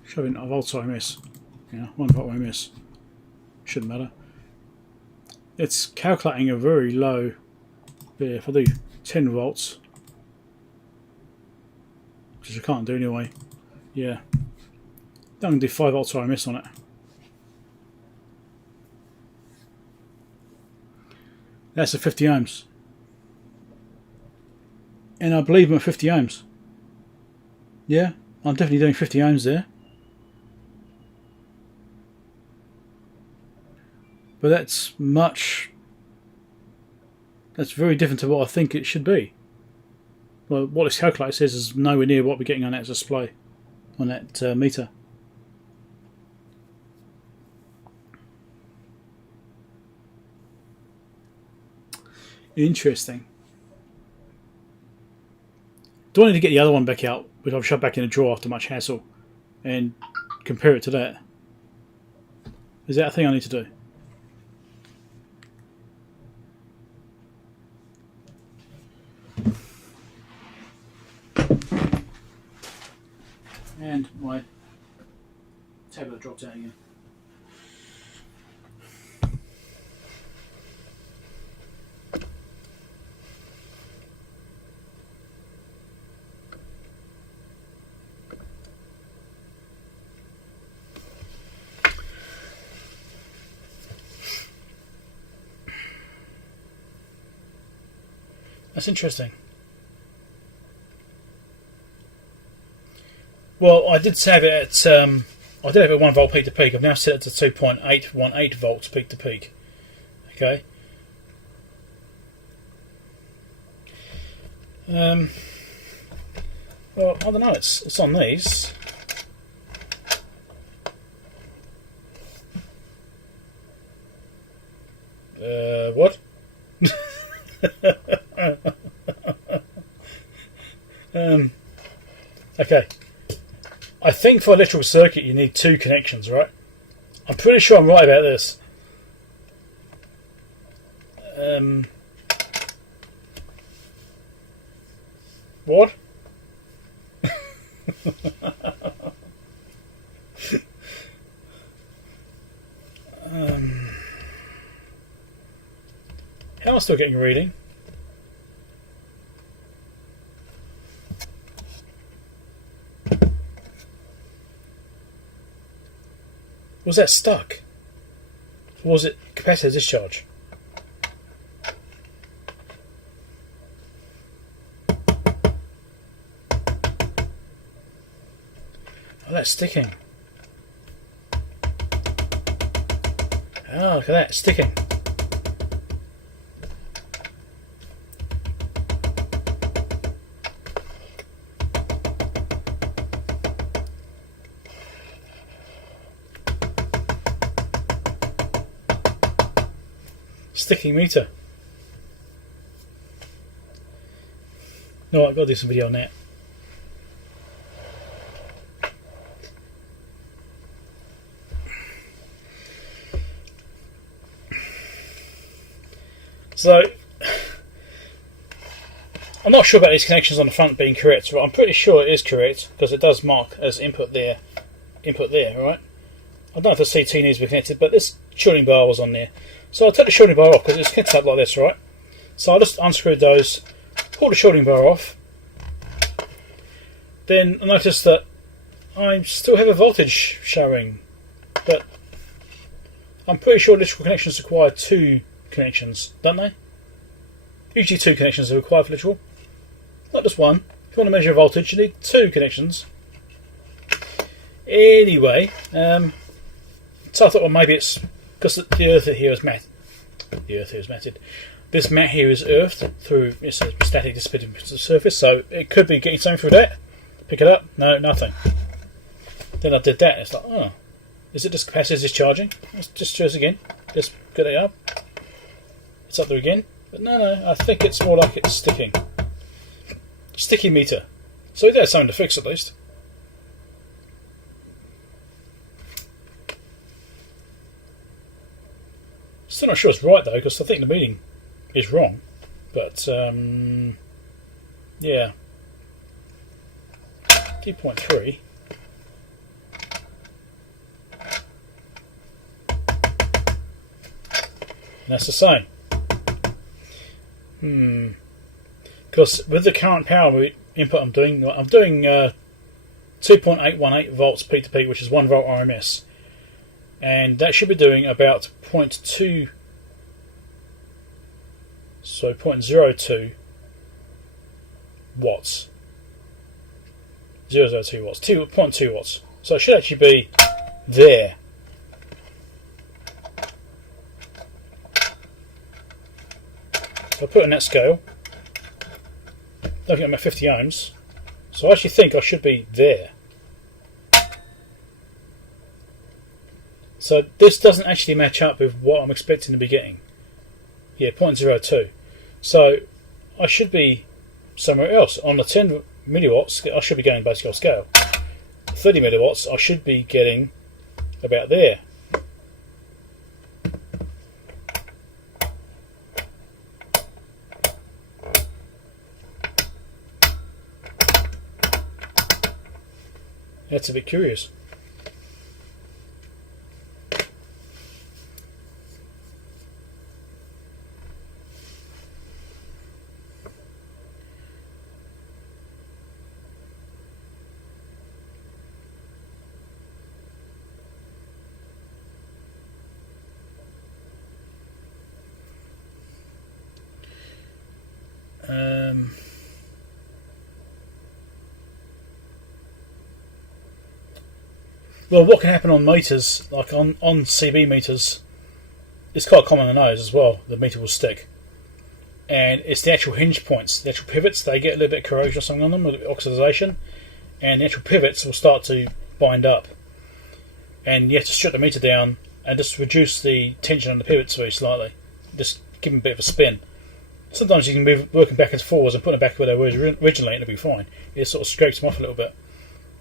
Showing a volt RMS. Yeah, 1 volt RMS. Shouldn't matter. It's calculating a very low. If I do 10 volts, which I can't do anyway. Yeah, I'm going to do 5 volts RMS on it. That's a 50 ohms. And I believe I'm at 50 ohms. Yeah, I'm definitely doing 50 ohms there. But that's very different to what I think it should be. Well, what this calculator says is nowhere near what we're getting on that display, on that meter. Interesting. Do I need to get the other one back out, which I've shoved back in a drawer after much hassle, and compare it to that? Is that a thing I need to do? And my tablet dropped out again. That's interesting. Well, I did have it at I did have it at 1 volt peak to peak. I've now set it to 2.818 volts peak to peak. Okay. Well, I don't know. It's on these. What? Okay. I think for electrical circuit you need 2 connections, right? I'm pretty sure I'm right about this. What? How am I still getting a reading? Was that stuck? Or was it capacitor discharge? Oh, that's sticking. Oh, look at that, it's sticking. Sticking meter. No, I've got to do some video on that. So, I'm not sure about these connections on the front being correct, but I'm pretty sure it is correct because it does mark as input there, right? I don't know if the CT needs to be connected, but this shielding bar was on there. So I'll take the shielding bar off because it's connected up like this, right? So I just unscrewed those, pull the shielding bar off. Then I noticed that I still have a voltage showing, but I'm pretty sure electrical connections require 2 connections, don't they? Usually 2 connections are required for electrical, not just one. If you want to measure voltage, you need 2 connections. Anyway, so I thought, well, maybe it's because the earth here is matted. The earth here is matted. This mat here is earthed through a static dissipating surface, so it could be getting something through that. Pick it up, no, nothing. Then I did that. It's like, oh, is it just capacitor discharging? Let's just choose again. Just get it up. It's up there again, but no, I think it's more like it's sticking. Sticky meter. So there's something to fix at least. Still not sure it's right though, because I think the meaning is wrong. But yeah, 2.3. And that's the same. Because with the current power input I'm doing 2.818 volts peak to peak, which is 1 volt RMS, and that should be doing about 0.2, so 0.02 watts, 0.02 watts, 2.2 watts. So it should actually be there. So I put it in that scale. Don't think I'm at 50 ohms. So I actually think I should be there. So this doesn't actually match up with what I'm expecting to be getting. Yeah, 0.02. So I should be somewhere else. On the 10 milliwatts, I should be getting basically off scale. 30 milliwatts, I should be getting about there. That's a bit curious. Well, what can happen on meters, like on CB meters, it's quite common to know as well. The meter will stick, and it's the actual hinge points, the actual pivots. They get a little bit of corrosion or something on them, a little bit of oxidation, and the actual pivots will start to bind up. And you have to strip the meter down and just reduce the tension on the pivots very slightly. Just give them a bit of a spin. Sometimes you can move working back and forwards and put them back where they were originally, and it'll be fine. It sort of scrapes them off a little bit,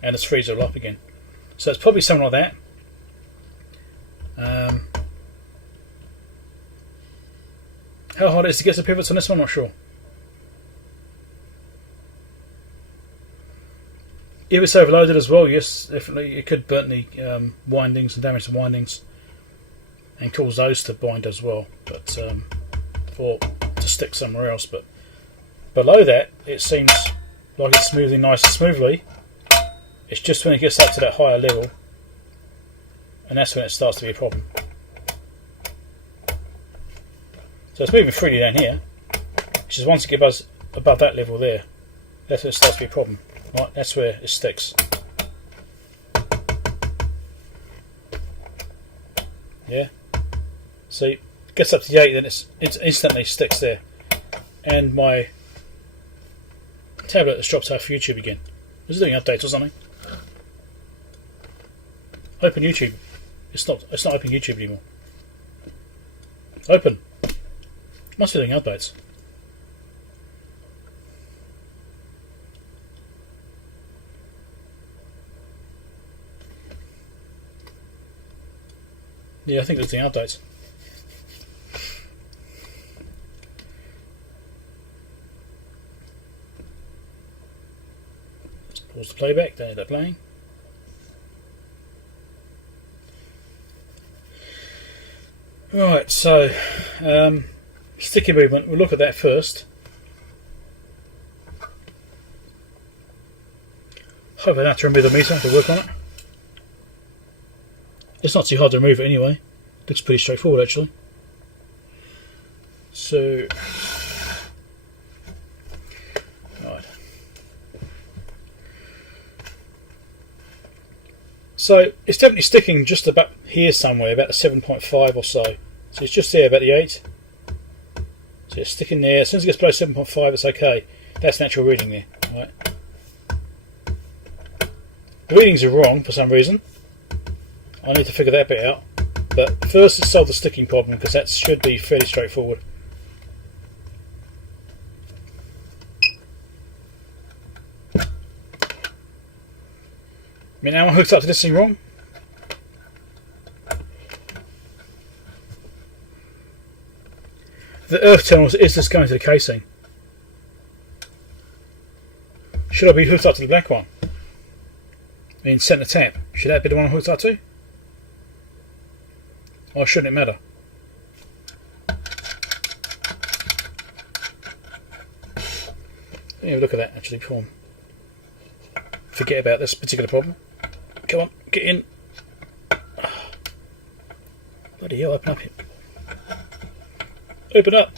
and just frees it all up again. So it's probably something like that. How hard it is to get the pivots on this one, I'm not sure. If it's overloaded as well, yes, definitely it could burn the windings and damage the windings, and cause those to bind as well. But or to stick somewhere else. But below that, it seems like it's moving nice and smoothly. It's just when it gets up to that higher level, and that's when it starts to be a problem. So it's moving freely down here, which is once it gets above that level there, that's when it starts to be a problem. Right, that's where it sticks. Yeah. See, it gets up to the 8, then it instantly sticks there. And my tablet has dropped out for YouTube again. Is it doing updates or something? Open YouTube. It's not open YouTube anymore. Open. Must be doing updates. Yeah, I think it's doing updates. Let's pause the playback, don't end up playing. Right, so sticky movement, we'll look at that first. Hope I don't have to remove the meter to work on it. It's not too hard to remove it anyway. Looks pretty straightforward actually. So, right. So it's definitely sticking just about here somewhere, about the 7.5 or so. So it's just there, about the 8. So it's sticking there. As soon as it gets below 7.5, it's okay. That's natural reading there. Right. The readings are wrong for some reason. I need to figure that bit out. But first, let's solve the sticking problem, because that should be fairly straightforward. I mean, now I'm hooked up to this thing wrong. The earth terminal is just going to the casing. Should I be hooked up to the black one? I mean, centre tap. Should that be the one I'm hooked up to? Or shouldn't it matter? Let me have a look at that actually before I forget about this particular problem. Come on, get in. Bloody hell, open up here. Open up!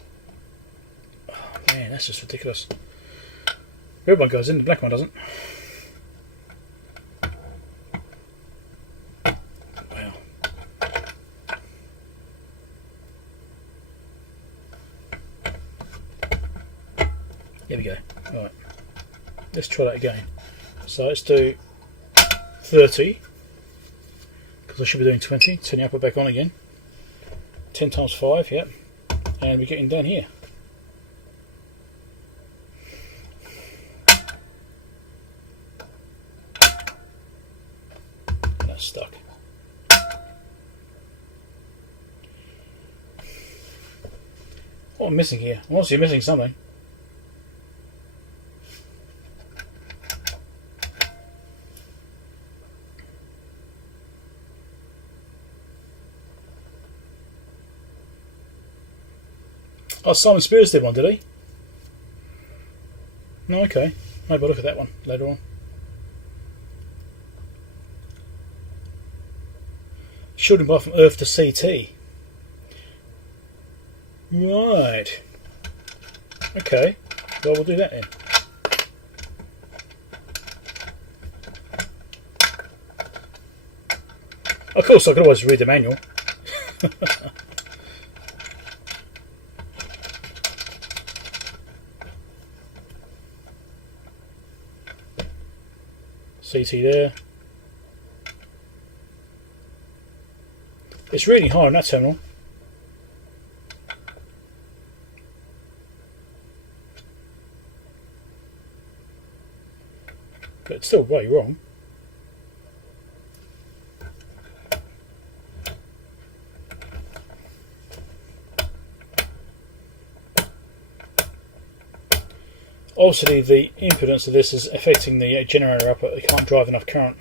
Oh man, that's just ridiculous. The red one goes in, the black one doesn't. Wow. Here we go. Right. Let's try that again. So let's do 30. Because I should be doing 20. Turn the output back on again. 10 times 5, yep. And we're getting down here. That's stuck. What am I missing here? I'm obviously missing something. Oh, Simon Spears did one, did he? No, okay. Maybe I'll look at that one later on. Shooting by from Earth to CT. Right. Okay. Well, we'll do that then. Of course, I could always read the manual. CT there. It's really high on that terminal. But it's still way wrong. Obviously the impedance of this is affecting the generator output. It can't drive enough current.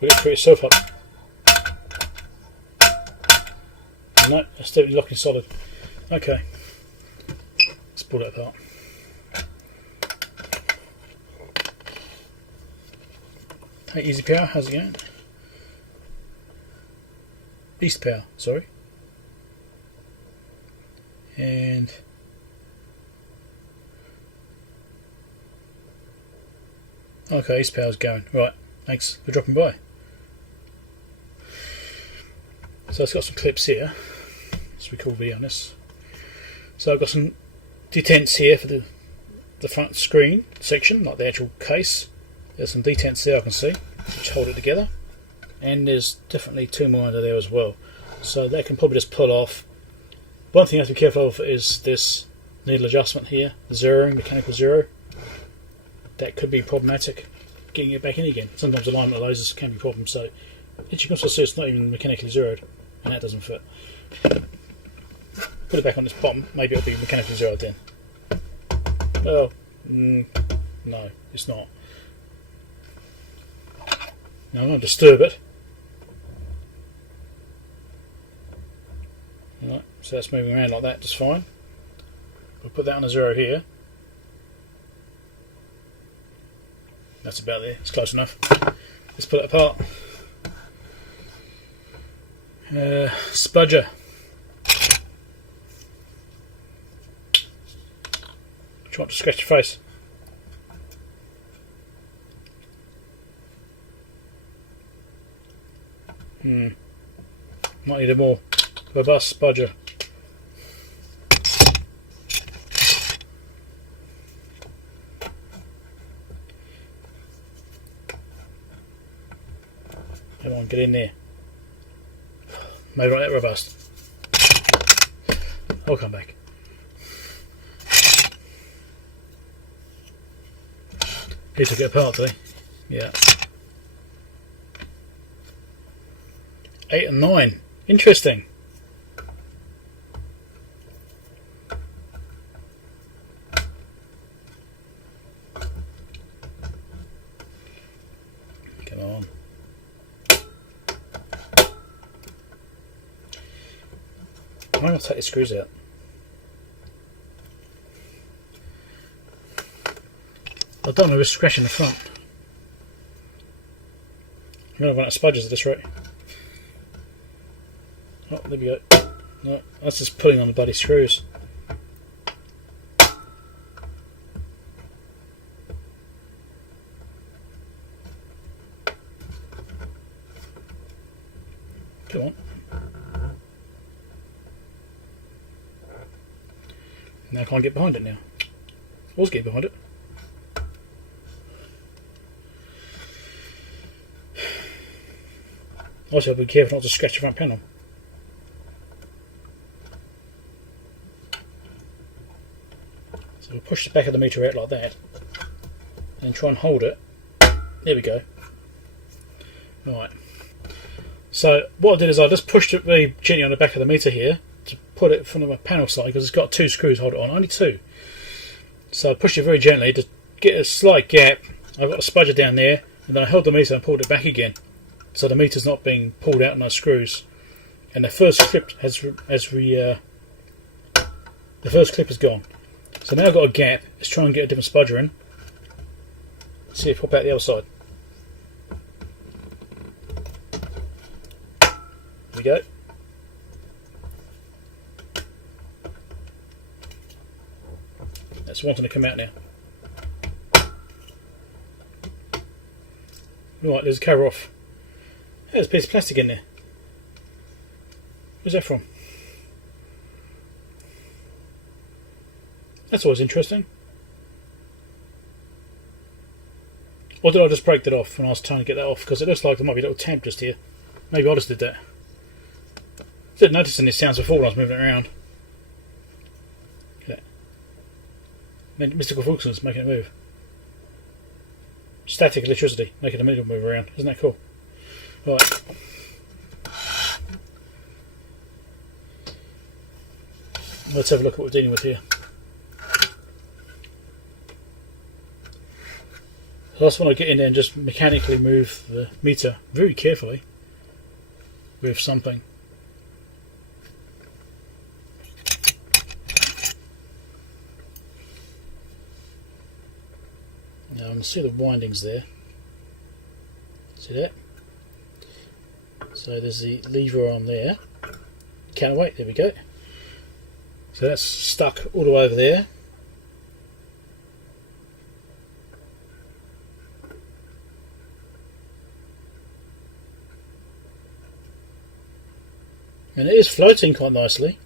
Will it free itself up? No, it's definitely locking solid. Okay. Let's pull that apart. Hey, Easy Power, how's it going? East Power, sorry. And okay, East Power's going. Right, thanks for dropping by. So it's got some clips here. Let's record video on this. So I've got some detents here for the front screen section, like the actual case. There's some detents there I can see, which hold it together. And there's definitely two more under there as well. So that can probably just pull off. One thing you have to be careful of is this needle adjustment here, zeroing, mechanical zero. That could be problematic, getting it back in again. Sometimes alignment of lasers can be a problem, so as you can also see it's not even mechanically zeroed, and that doesn't fit. Put it back on this bottom, maybe it'll be mechanically zeroed then. Well, no, it's not. No, I'm going to disturb it. Right, so that's moving around like that, just fine. We'll put that on a zero here. That's about there, it's close enough. Let's pull it apart. Spudger. Try to scratch your face. Might need a more robust spudger. Come on, get in there. Maybe not that robust. I'll come back. He took it apart, did he? Yeah. 8 and 9. Interesting. Come on. I'm going to take the screws out. I don't know if it's scratching the front. I'm going to run out of spudges at this rate. Oh, there we go. No, that's just pulling on the bloody screws. Come on. Now I can't get behind it now. I was getting behind it. Also, I'll be careful not to scratch the front panel. So we'll push the back of the meter out like that, and then try and hold it. There we go. Right. So what I did is I just pushed it very gently on the back of the meter here to put it from the panel side, because it's got 2 screws to hold it on, only 2. So I pushed it very gently to get a slight gap. I've got a spudger down there, and then I held the meter and pulled it back again, so the meter's not being pulled out on those screws. And the first clip the first clip is gone. So now I've got a gap. Let's try and get a different spudger in. See if it pop out the other side. There we go. That's wanting to come out now. Right, there's a cover off. There's a piece of plastic in there. Where's that from? That's always interesting. Or did I just break that off when I was trying to get that off? Because it looks like there might be a little tamp just here. Maybe I just did that. I didn't notice any sounds before when I was moving it around. Look at that. Mystical functions making it move. Static electricity making the needle move around. Isn't that cool? Right. Let's have a look at what we're dealing with here. So I just want to get in there and just mechanically move the meter very carefully with something. Now I can see the windings there. See that? So there's the lever arm there. Counterweight, there we go. So that's stuck all the way over there. And it is floating quite nicely.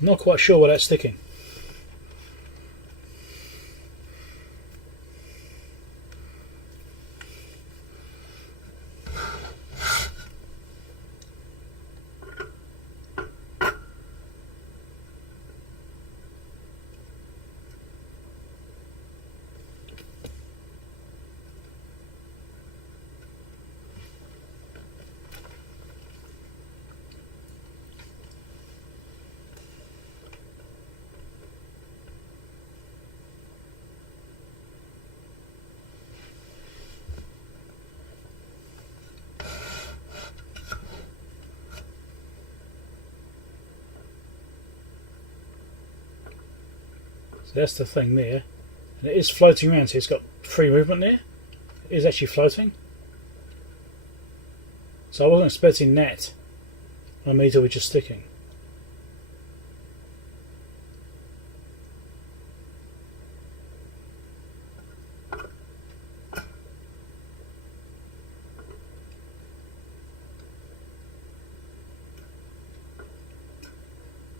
I'm not quite sure where that's sticking. That's the thing there, and it is floating around, so it's got free movement there. It is actually floating, so I wasn't expecting that. My meter was just sticking.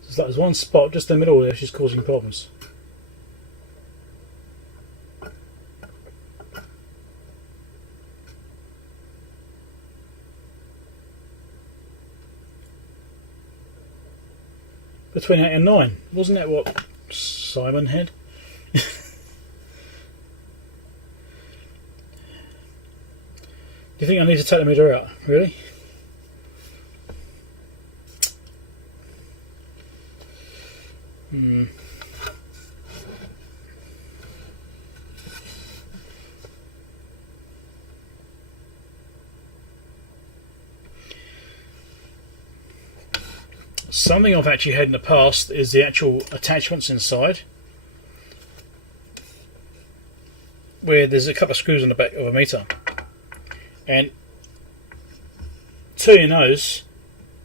It's like there's one spot just in the middle there which is causing problems. between 8 and 9. Wasn't that what Simon had? Do you think I need to take the meter out? Really? Something I've actually had in the past is the actual attachments inside, where there's a couple of screws on the back of a meter, and turning those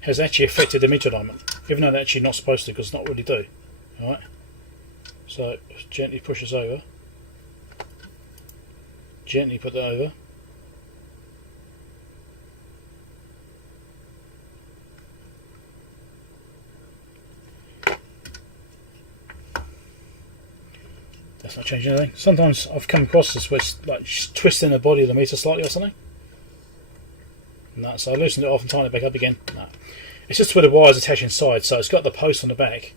has actually affected the meter alignment, even though they're actually not supposed to, because it's not really do. Alright, so gently push this over, gently put that over. That's not changing anything. Sometimes I've come across this where it's like twisting the body of the meter slightly or something. No, so I loosened it off and tightened it back up again. No. It's just where the wires attach inside, so it's got the post on the back.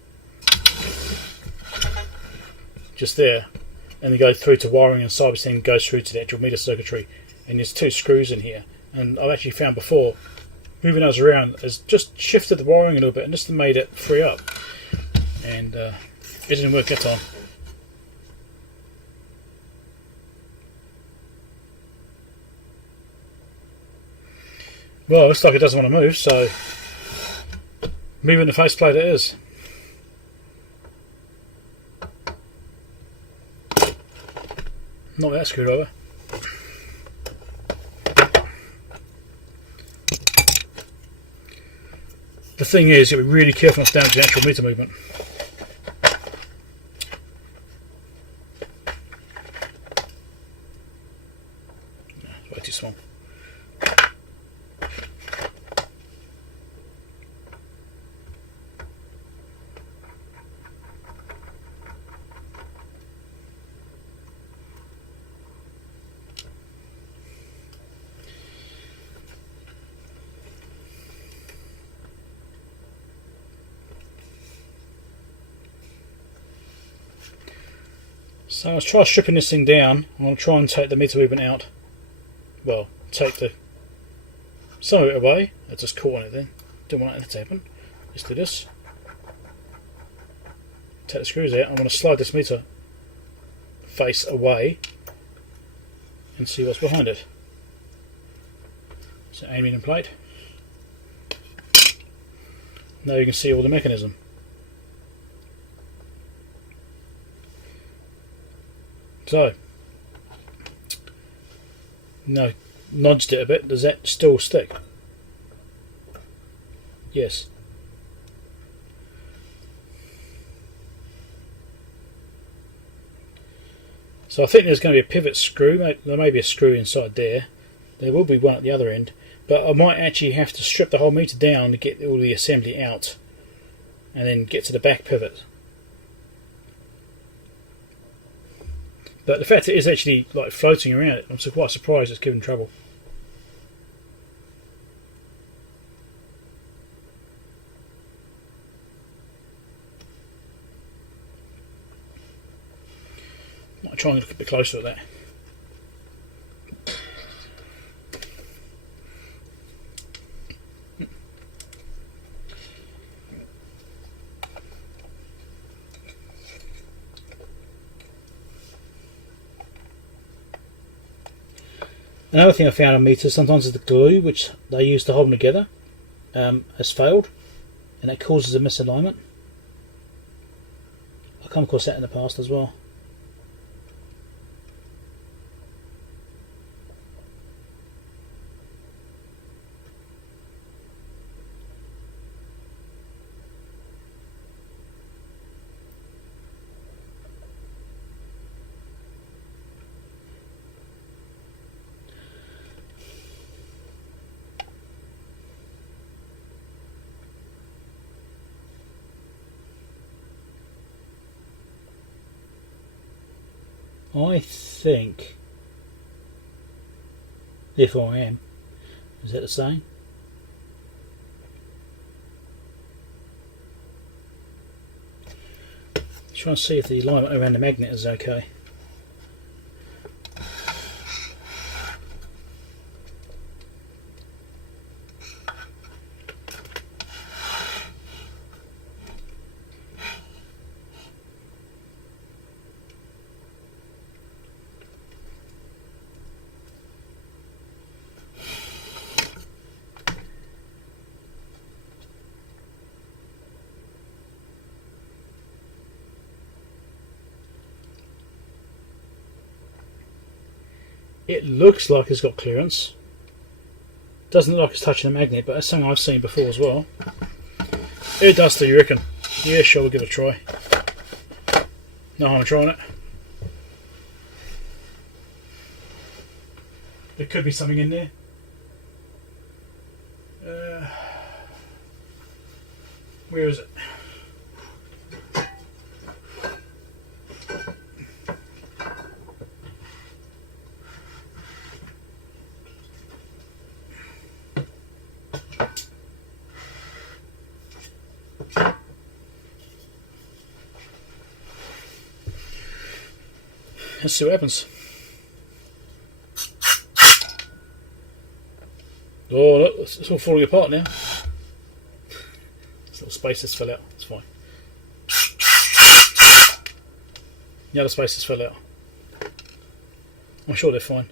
Just there. And they go through to wiring inside, which then goes through to the actual meter circuitry. And there's 2 screws in here. And I've actually found before, moving those around has just shifted the wiring a little bit and just made it free up. And it didn't work that time. Well, it looks like it doesn't want to move, so moving the faceplate it is. Not that screwdriver. The thing is, you've got to be really careful not to damage the actual meter movement. No, it's way too small. So let's try stripping this thing down. I'm going to try and take the meter movement out. Well, take some of it away. I just caught on it then. Don't want that to happen. Let's do this. Take the screws out. I'm going to slide this meter face away and see what's behind it. It's an aluminium plate. Now you can see all the mechanism. So, no, nudged it a bit. Does that still stick? Yes. So I think there's going to be a pivot screw. There may be a screw inside there. There will be one at the other end. But I might actually have to strip the whole meter down to get all the assembly out, and then get to the back pivot. But the fact it is actually like floating around, I'm quite surprised it's giving trouble. Might try and look a bit closer at that. Another thing I found on meters sometimes is the glue which they use to hold them together has failed, and that causes a misalignment. I've come across that in the past as well. I think, therefore I am, is that the same? Try and see if the alignment around the magnet is okay. It looks like it's got clearance. Doesn't look like it's touching the magnet, but that's something I've seen before as well. It does, do you reckon? Yeah, sure, we'll give it a try. No harm in trying it. There could be something in there. Where is it? Let's see what happens. Oh, look, it's all falling apart now. This little space has fell out. It's fine. The other spaces fell out. I'm sure they're fine.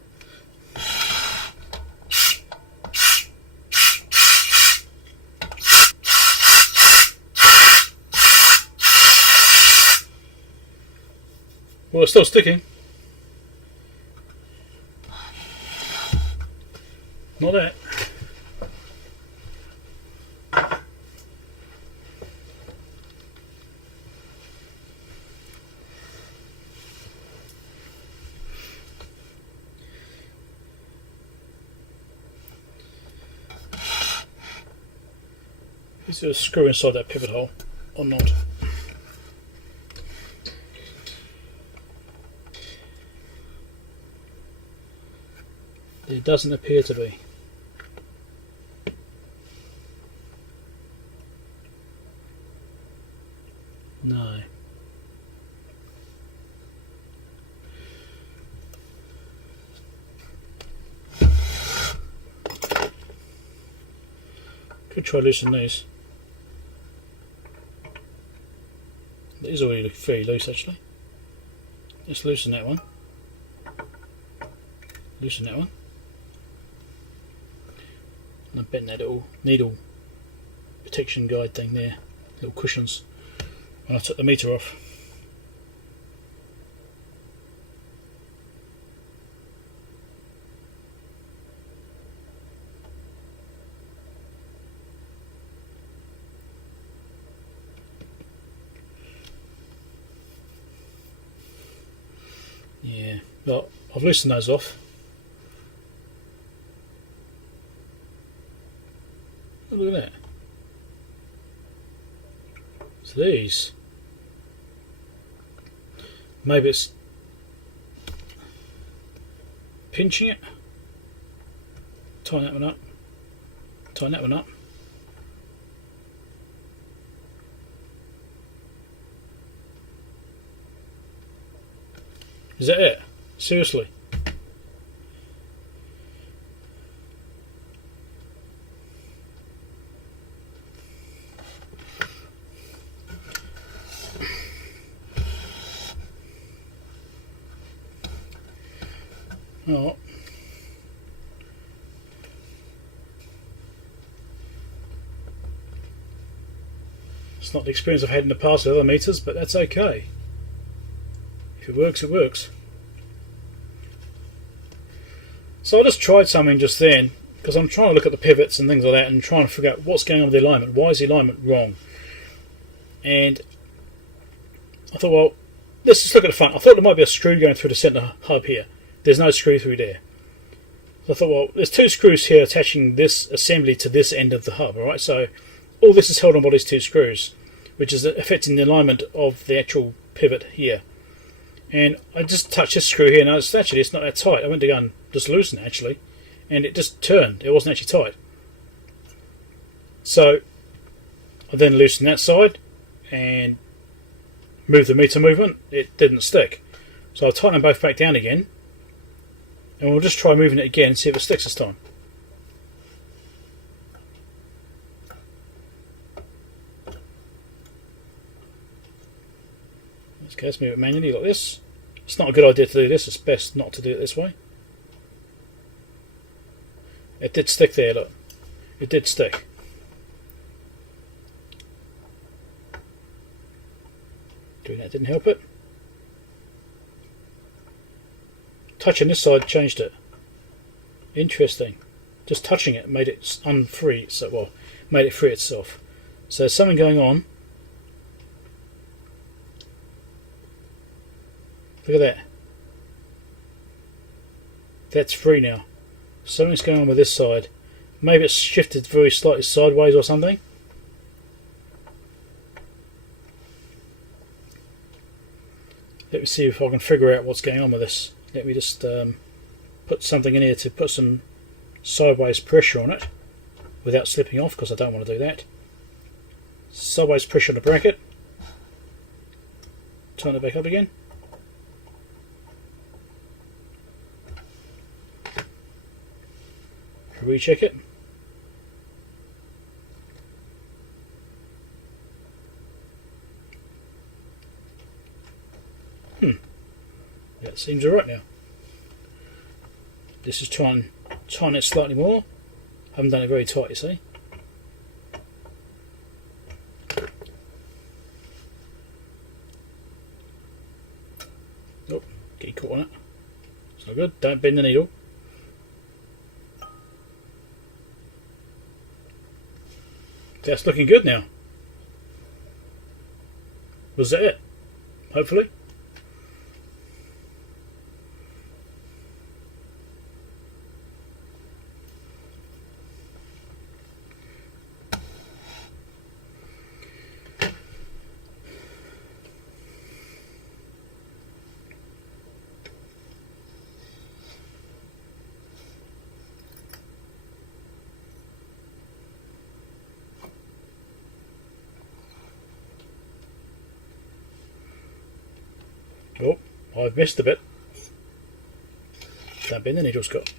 Well, it's still sticking. Not that. Is there a screw inside that pivot hole or not? There doesn't appear to be. No. Could try loosen these. It is already very loose actually. Let's loosen that one. Loosen that one. And I bent that little needle protection guide thing there, little cushions, when I took the meter off. Yeah, well, I've loosened those off. Oh, look at that. So these, maybe it's pinching it. Tighten that one up. Tighten that one up. Is that it? Seriously? Oh. It's not the experience I've had in the past with other meters, but that's okay. If it works, it works. So I just tried something just then, because I'm trying to look at the pivots and things like that and trying to figure out what's going on with the alignment. Why is the alignment wrong? And I thought, well, let's just look at the front. I thought there might be a screw going through the centre hub here. There's no screw through there. So I thought, well, there's two screws here attaching this assembly to this end of the hub, alright? So all this is held on by these two screws, which is affecting the alignment of the actual pivot here. And I just touched this screw here, and actually it's not that tight. I went to go and just loosen it actually, and it just turned. It wasn't actually tight. So I then loosened that side and move the meter movement, it didn't stick. So I'll tighten them both back down again, and we'll just try moving it again and see if it sticks this time. Okay, let's move it manually like this. It's not a good idea to do this, it's best not to do it this way. It did stick there, look. It did stick. Doing that didn't help it. Touching this side changed it. Interesting. Just touching it made it unfree, so well, made it free itself. So there's something going on. Look at that. That's free now. Something's going on with this side. Maybe it's shifted very slightly sideways or something. Let me see if I can figure out what's going on with this. Let me just put something in here to put some sideways pressure on it without slipping off, because I don't want to do that. Sideways pressure on the bracket. Turn it back up again. Recheck it. That seems alright now. This is trying to tighten it slightly more. Haven't done it very tight, you see. Oh, get caught on it. It's not good. Don't bend the needle. That's looking good now. Was that it? Hopefully. Oh, I've missed a bit. Don't bend the needle, Scott.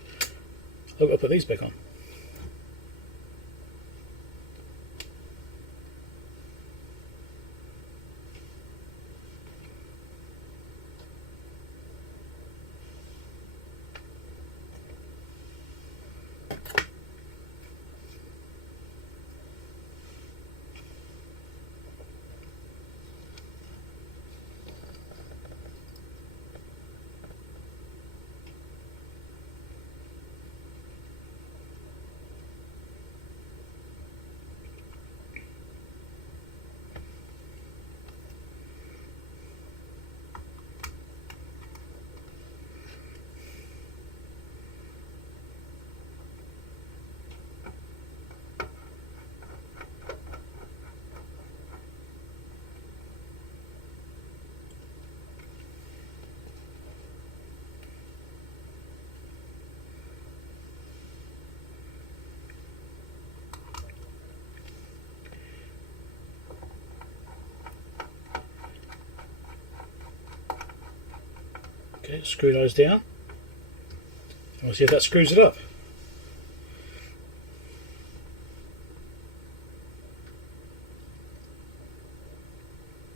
I've got to put these back on. Okay, screw those down. We'll see if that screws it up.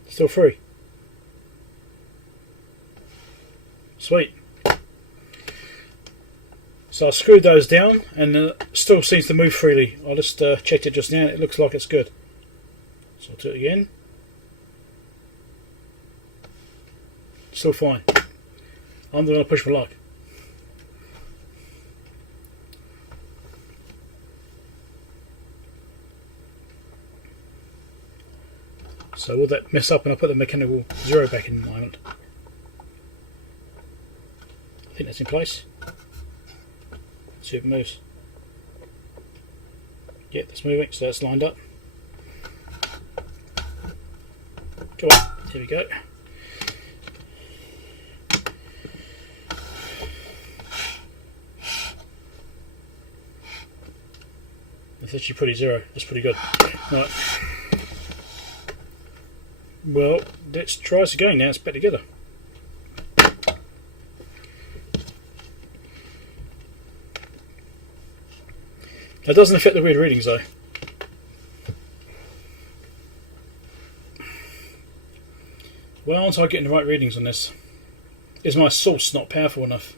Still free. Sweet. So I screwed those down and it still seems to move freely. I just checked it just now. It looks like it's good. So I'll do it again. Still fine. I'm going to push my luck. So will that mess up when I put the mechanical zero back in the moment? I think that's in place. See if it moves. Yep, that's moving, so that's lined up. Come on, here we go. That's actually pretty zero. That's pretty good. Right. Well, let's try this again now. It's better together. That doesn't affect the weird readings though. Why aren't I getting the right readings on this? Is my source not powerful enough?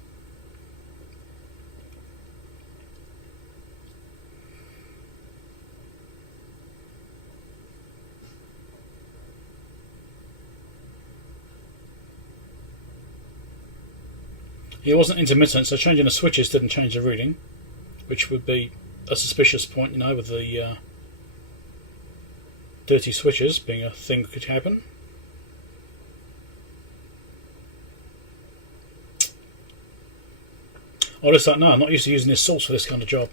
It wasn't intermittent, so changing the switches didn't change the reading, which would be a suspicious point, you know, with the dirty switches being a thing that could happen. I just don't know. I'm not used to using this source for this kind of job.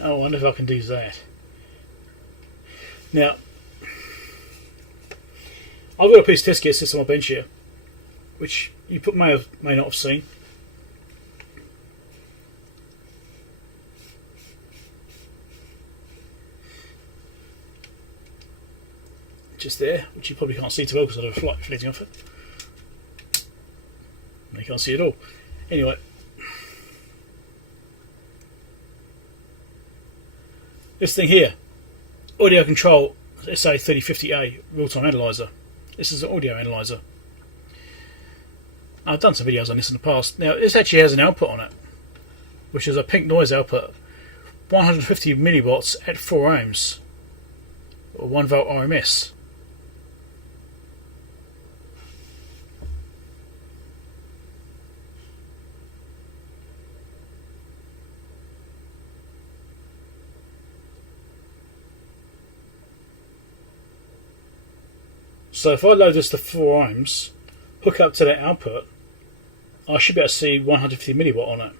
I wonder if I can do that. Now, I've got a piece of test kit system on my bench here, which you may not have seen. Just there, which you probably can't see too well because of the light flating off it. You can't see it all. Anyway. This thing here, audio control, SA3050A real-time analyzer. This is an audio analyzer. I've done some videos on this in the past. Now, this actually has an output on it, which is a pink noise output, 150 milliwatts at 4 ohms, or 1 volt RMS. So if I load this to 4 ohms, hook up to that output, I should be able to see 150 milliwatt on it.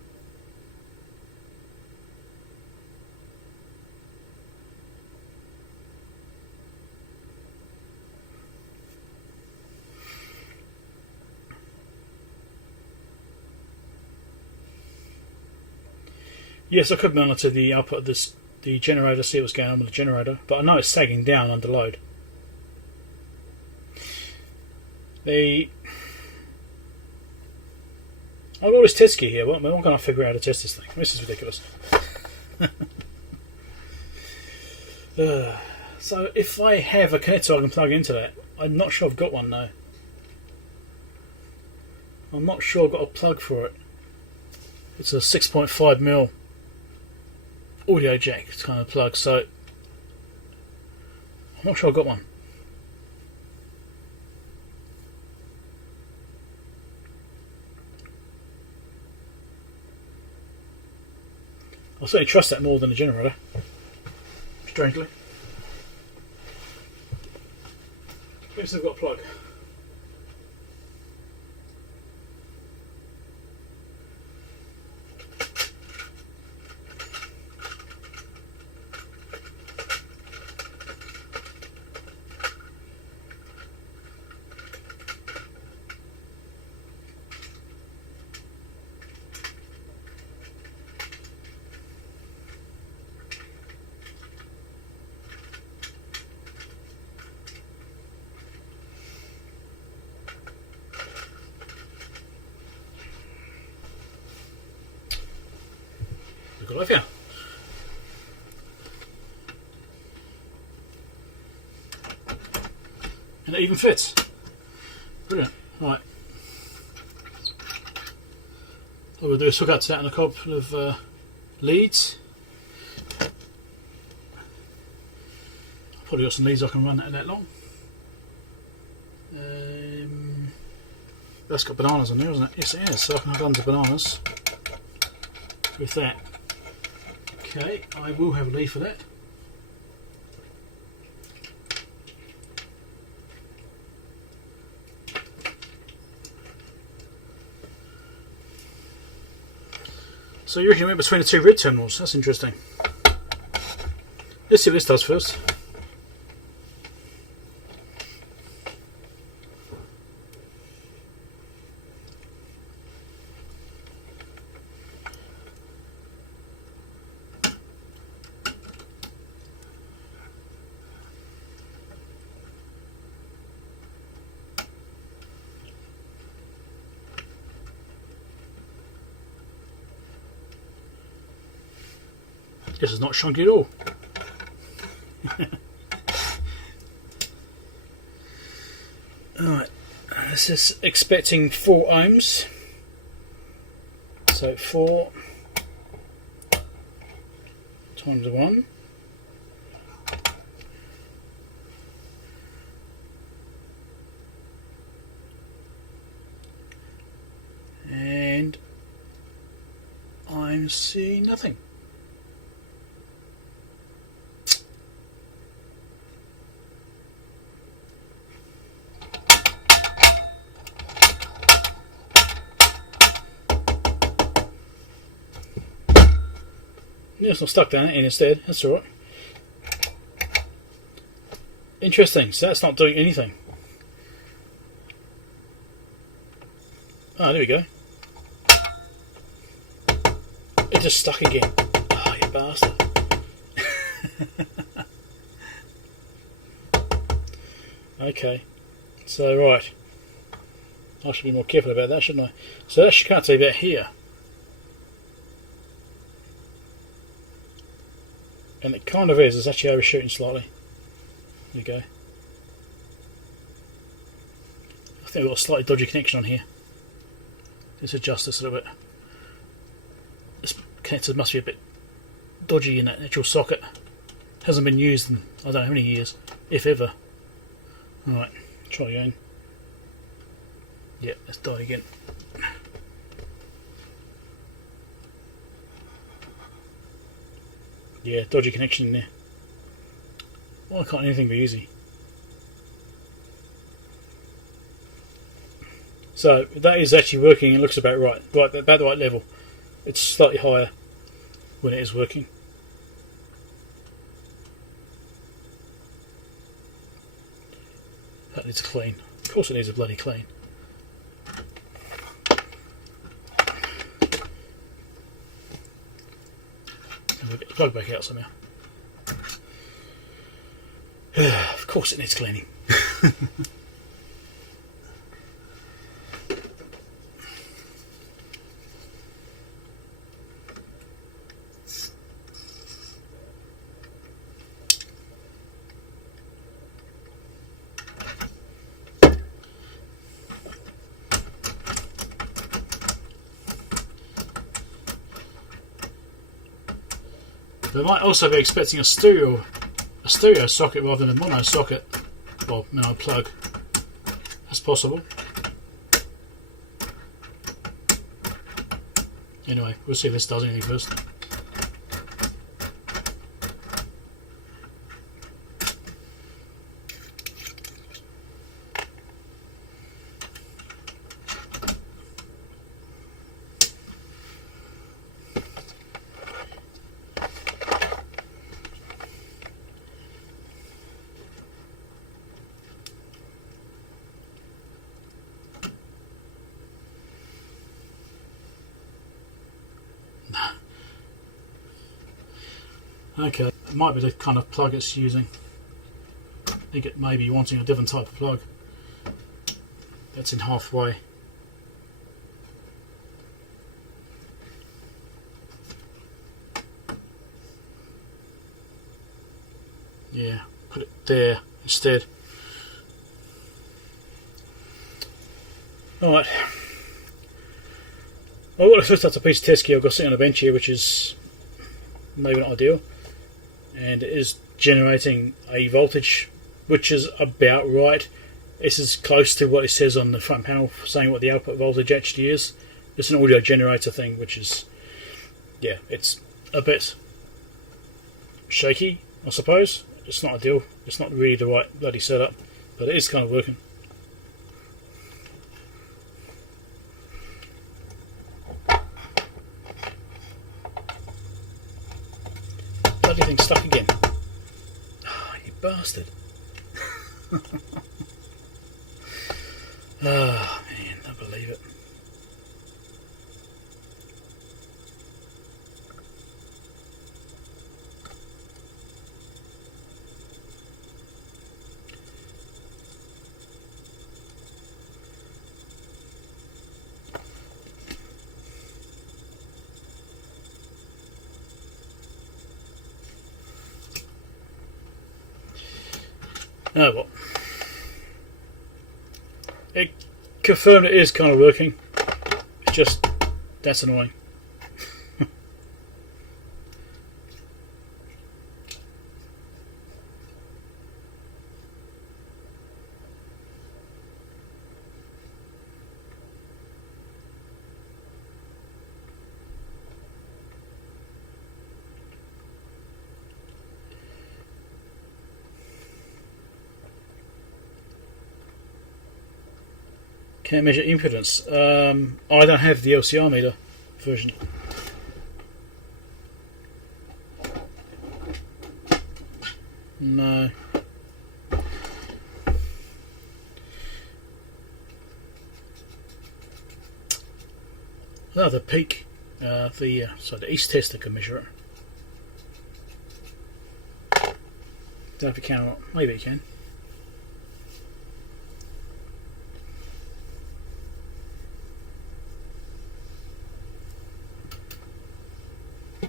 Yes, I could monitor the output of the generator, see what's going on with the generator, but I know it's sagging down under load. I've got all this test kit here. What can I figure out how to test this thing? This is ridiculous. So if I have a connector I can plug into that, I'm not sure I've got one though. I'm not sure I've got a plug for it. It's a 6.5mm audio jack kind of plug, so I'm not sure I've got one. I certainly trust that more than the generator, strangely. Maybe I've got a plug. Good life, yeah. And it even fits. Brilliant. Right. What we'll do is hook up to that in a couple of leads. Probably got some leads I can run that long. That's got bananas on there, isn't it? Yes, it is. So I can run the bananas with that. Okay, I will have a lead for that. So you reckon it went between the two red terminals? That's interesting. Let's see what this does first. This is not chunky at all. Alright, this is expecting 4 ohms. So 4 times 1. And I'm seeing nothing. Yeah, it's not stuck down in instead. That's alright. Interesting. So that's not doing anything. Oh, there we go. It just stuck again. Oh, you bastard. Okay. So, right. I should be more careful about that, shouldn't I? So that should come to about here. And it kind of is. It's actually overshooting slightly. There we go. I think we've got a slightly dodgy connection on here. Let's adjust this a little bit. This connector must be a bit dodgy in that actual socket. Hasn't been used in I don't know how many years, if ever. Alright, try again. Yep, let's die again. Yeah, dodgy connection in there. Why can't anything be easy? So that is actually working. It looks about right, about the right level. It's slightly higher when it is working. That needs a clean. Of course, it needs a bloody clean. And we'll get the plug back out somehow. Of course, it needs cleaning. They might also be expecting a stereo socket rather than a mono socket, or mono plug. That's possible. Anyway, we'll see if this does anything first. Okay, it might be the kind of plug it's using. I think it may be wanting a different type of plug. That's in halfway. Yeah, put it there instead. Alright. Well, what I've just a piece of test gear I've got sitting on a bench here, which is maybe not ideal. And it is generating a voltage which is about right. This is close to what it says on the front panel, saying what the output voltage actually is. It's an audio generator thing, which is, yeah, it's a bit shaky, I suppose. It's not ideal. It's not really the right bloody setup, but it is kind of working. bloody thing's stuck again. Oh, you bastard. Oh man, I believe it. Oh well. It confirmed it is kind of working. It's just that's annoying. Can't measure impedance. I don't have the LCR meter version. No. No, the peak, the east tester can measure it. Don't know if it can or not. Maybe it can.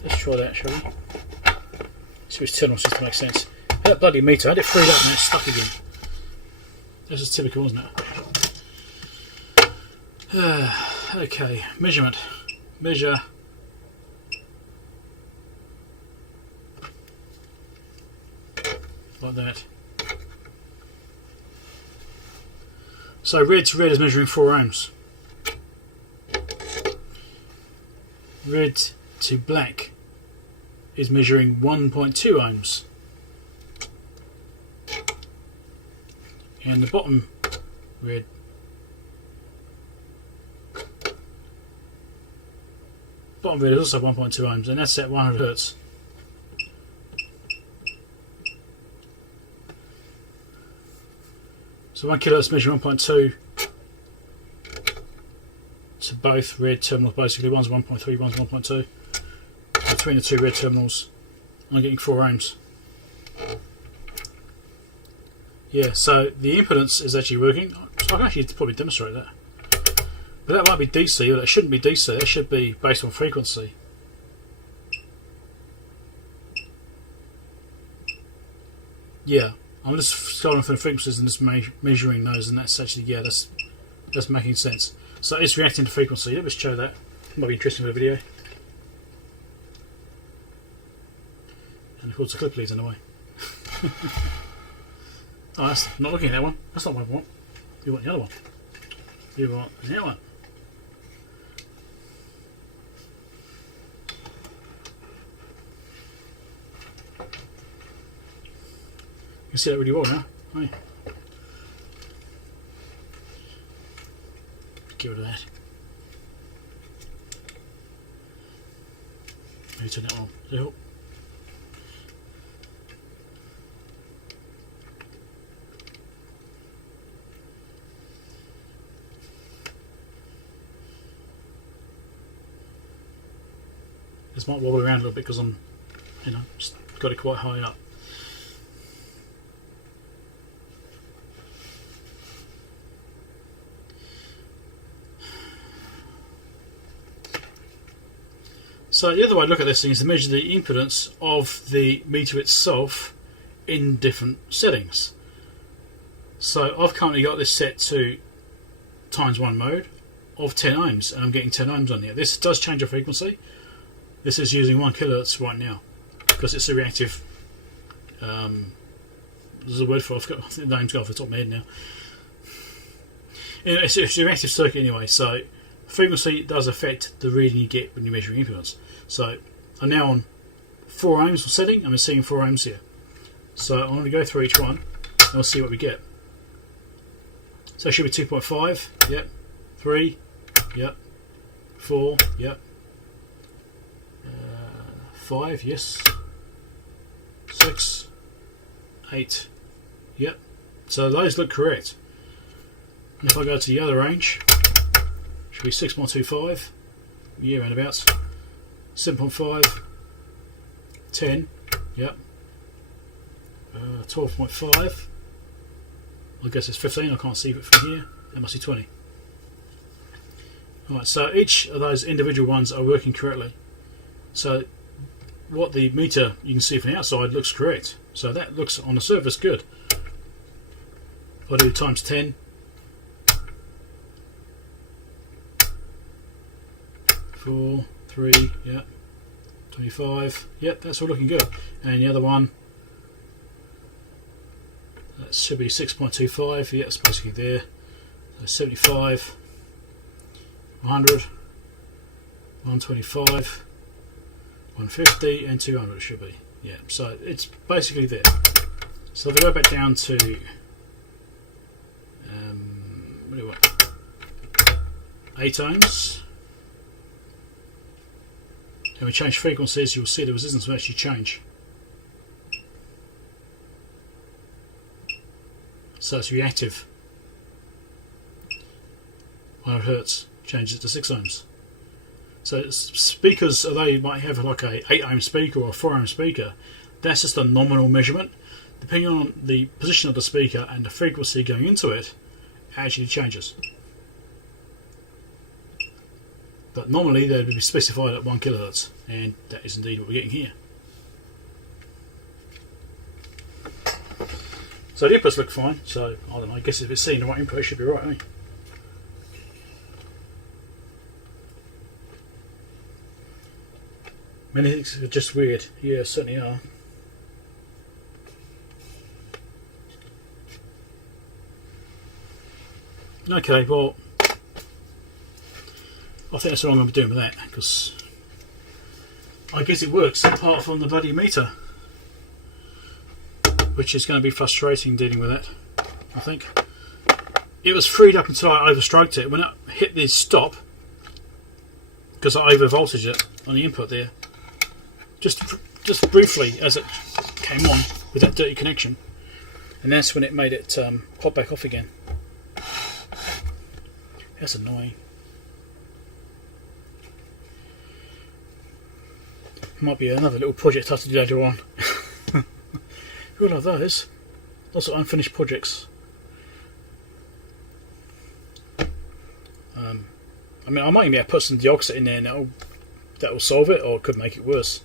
Let's try that, shall we? See which terminal system makes sense. That bloody meter, I had it freed up and it's stuck again. This is typical, isn't it? Okay, measurement. Measure. Like that. So red to red is measuring 4 ohms. Red to black is measuring 1.2 ohms. And the bottom red is also 1.2 ohms, and that's at 100 hertz. So 1 kilohertz measuring 1.2 to both red terminals. Basically, one's 1.3, one's 1.2. Between the two red terminals, I'm getting 4 ohms. Yeah, so the impedance is actually working. So I can actually probably demonstrate that. But that might be DC, but it shouldn't be DC. That should be based on frequency. Yeah, I'm just scrolling for the frequencies and just measuring those, and that's actually, yeah, that's making sense. So it's reacting to frequency. Let me show that. Might be interesting for the video. And of course the clip leads in the way. Oh, that's not looking at that one. That's not what I want. You want the other one. You want that one. You can see that really well now. Hey. Get rid of that. Maybe turn that on. Does that help? This might wobble around a little bit because I'm, just got it quite high up. So the other way to look at this thing is to measure the impedance of the meter itself in different settings. So I've currently got this set to ×1 mode of 10 ohms, and I'm getting 10 ohms on here. This does change the frequency. This is using 1 kilohertz right now because it's a reactive. There's a word for it. I think the name's gone off the top of my head now. It's a reactive circuit anyway, so frequency does affect the reading you get when you're measuring impedance. So I'm now on 4 ohms for setting. I'm seeing 4 ohms here. So I'm going to go through each one and we'll see what we get. So it should be 2.5, yep. 3, yep. 4, yep. 5, yes. 6, 8. Yep. So those look correct. And if I go to the other range, should be 6.25. Yeah, roundabouts. 7.5. 10. Yep. 12.5. I guess it's 15. I can't see it from here. That must be 20. Alright, so each of those individual ones are working correctly. So what the meter you can see from the outside looks correct. So that looks on the surface good. If I do times 10, 4, 3, yeah, 25, yep, that's all looking good. And the other one, that should be 6.25, yeah, it's basically there. So 75, 100, 125, 150 and 200 it should be. Yeah, so it's basically there. So if I go back down to what do you want? 8 ohms, and we change frequencies, you'll see the resistance will actually change. So it's reactive. 100 Hertz changes it to 6 ohms. So speakers, they might have like a 8 ohm speaker or a 4 ohm speaker. That's just a nominal measurement. Depending on the position of the speaker and the frequency going into it, actually changes. But normally they would be specified at 1 kilohertz, and that is indeed what we're getting here. So the inputs look fine. So I don't know. I guess if it's seeing the right input, it should be right, eh? Many things are just weird. Yeah, certainly are. Okay, well, I think that's all I'm going to be doing with that, because I guess it works apart from the bloody meter, which is going to be frustrating dealing with that, I think. It was freed up until I overstroked it. When it hit the stop, because I overvoltage it on the input there, just briefly as it came on with that dirty connection, and that's when it made it pop back off again. That's annoying. Might be another little project I have to do later on. Who love those? Lots of unfinished projects. I mean, I might even be able to put some dioxide in there and that will solve it, or it could make it worse.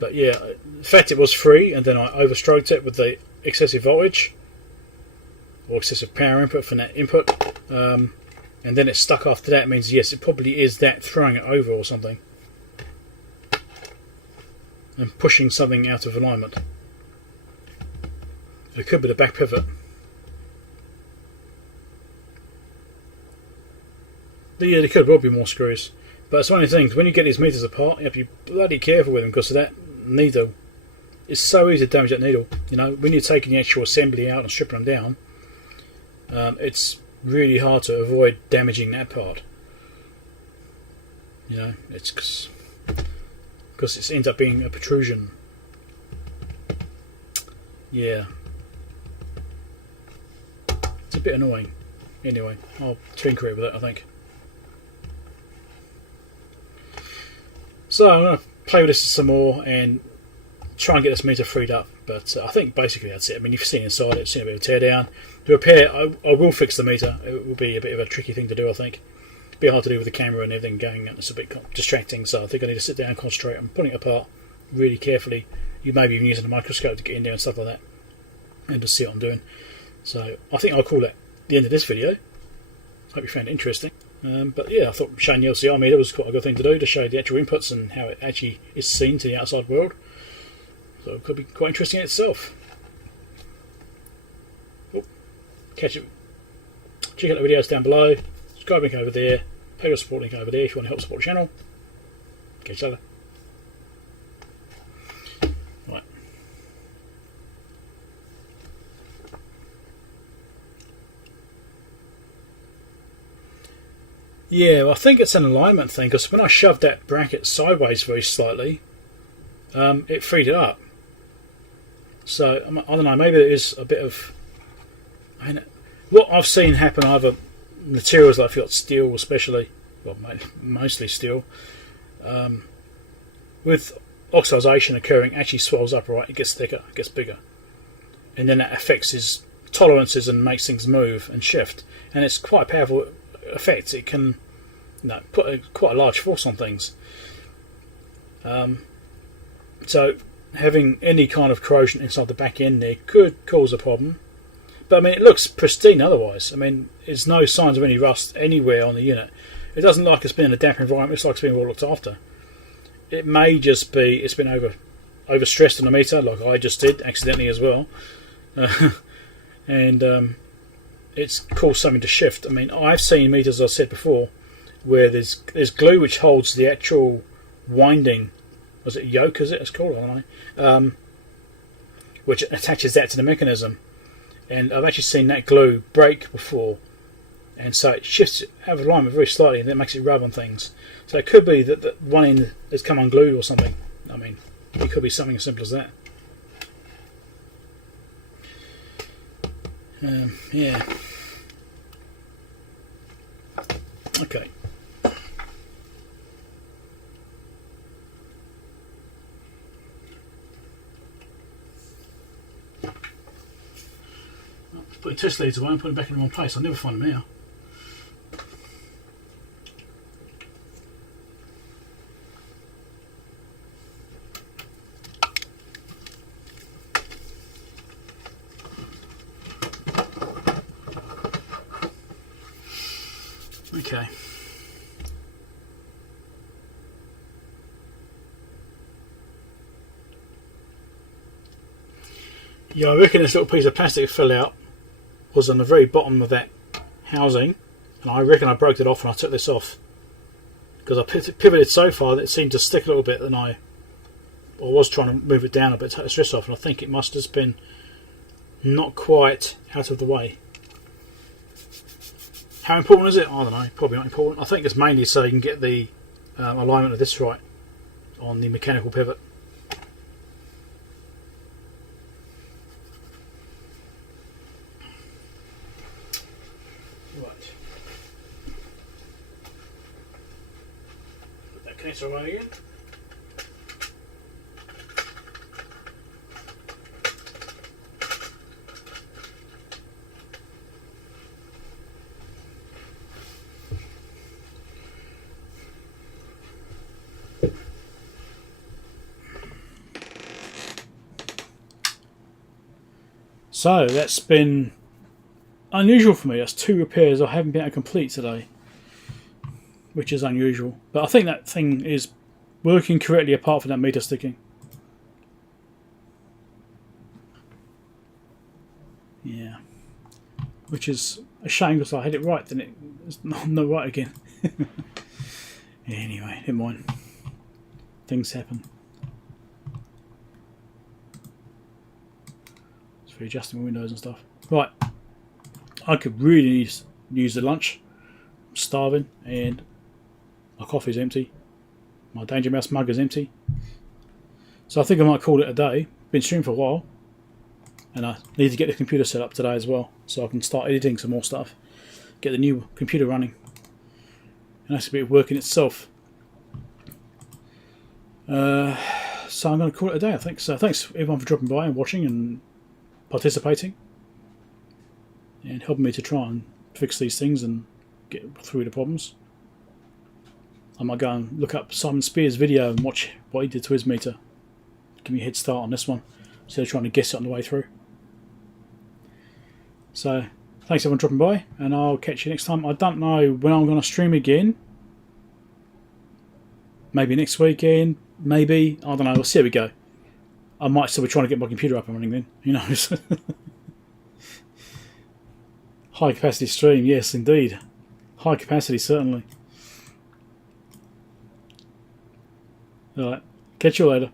But yeah, the fact it was free and then I overstroked it with the excessive voltage or excessive power input from that input, and then it stuck after that, means yes, it probably is that throwing it over or something and pushing something out of alignment. It could be the back pivot. Yeah, there could well be more screws, but it's one of the things, when you get these meters apart, you have to be bloody careful with them, because of that needle. It's so easy to damage that needle. You know, when you're taking the actual assembly out and stripping them down, it's really hard to avoid damaging that part. You know, it's because it ends up being a protrusion. Yeah, it's a bit annoying. Anyway, I'll tinker it with it, I think. So I'm going to play with this some more and try and get this meter freed up. But I think basically that's it. I mean, you've seen inside it, seen a bit of tear down. To repair, I will fix the meter. It will be a bit of a tricky thing to do, I think. It'll be hard to do with the camera and everything going, and it's a bit distracting. So I think I need to sit down and concentrate on putting it apart really carefully. You may be even using a microscope to get in there and stuff like that, and just see what I'm doing. So I think I'll call it the end of this video. Hope you found it interesting. But yeah, I thought showing the LCR meter was quite a good thing to do, to show the actual inputs and how it actually is seen to the outside world. So it could be quite interesting in itself. Oh, catch it. Check out the videos down below. Subscribe link over there. Pay your support link over there if you want to help support the channel. Catch you later. Right. Yeah, well, I think it's an alignment thing, because when I shoved that bracket sideways very slightly, it freed it up. So I don't know. Maybe there is a bit of. I mean, what I've seen happen either materials like if you've got steel, especially, well, mostly steel, with oxidation occurring, actually swells up. Right, it gets thicker, it gets bigger, and then that affects his tolerances and makes things move and shift. And it's quite a powerful effect. It can put quite a large force on things. So having any kind of corrosion inside the back end there could cause a problem. But I mean, it looks pristine otherwise. I mean, there's no signs of any rust anywhere on the unit. It doesn't look like it's been in a damp environment. It looks like it's been well looked after. It may just be it's been overstressed on the meter, like I just did accidentally as well, and it's caused something to shift. I mean, I've seen meters, as I said before, where there's glue which holds the actual winding. Was it yoke? Is it? It's called, I don't know. Which attaches that to the mechanism, and I've actually seen that glue break before, and so it shifts it out of alignment very slightly, and that makes it rub on things. So it could be that one end has come unglued or something. I mean, it could be something as simple as that. Yeah. Okay. Putting test leads away and putting them back in the wrong place. I'll never find them now. Okay. Yeah, I reckon this little piece of plastic fell out was on the very bottom of that housing, and I reckon I broke it off when I took this off, because I pivoted so far that it seemed to stick a little bit, and I was trying to move it down a bit, take the stress off, and I think it must have been not quite out of the way. How important is it? I don't know, probably not important. I think it's mainly so you can get the alignment of this right on the mechanical pivot. Connector away again. So that's been unusual for me. That's 2 repairs I haven't been able to complete today, which is unusual. But I think that thing is working correctly apart from that meter sticking. Yeah. Which is a shame because I had it right, then it's not right again. Anyway, never mind. Things happen. It's for adjusting windows and stuff. Right. I could really use the lunch. I'm starving and my coffee's empty. My Danger Mouse mug is empty. So I think I might call it a day. Been streaming for a while. And I need to get the computer set up today as well, so I can start editing some more stuff. Get the new computer running. And that's a bit of work in itself. So I'm going to call it a day, I think. So thanks everyone for dropping by and watching and participating. And helping me to try and fix these things and get through the problems. I might go and look up Simon Spears' video and watch what he did to his meter. Give me a head start on this one, instead of trying to guess it on the way through. So, thanks everyone for dropping by, and I'll catch you next time. I don't know when I'm going to stream again. Maybe next weekend, maybe. I don't know, we'll see how we go. I might still be trying to get my computer up and running then, who knows. High capacity stream, yes indeed. High capacity, certainly. Alright, catch you later.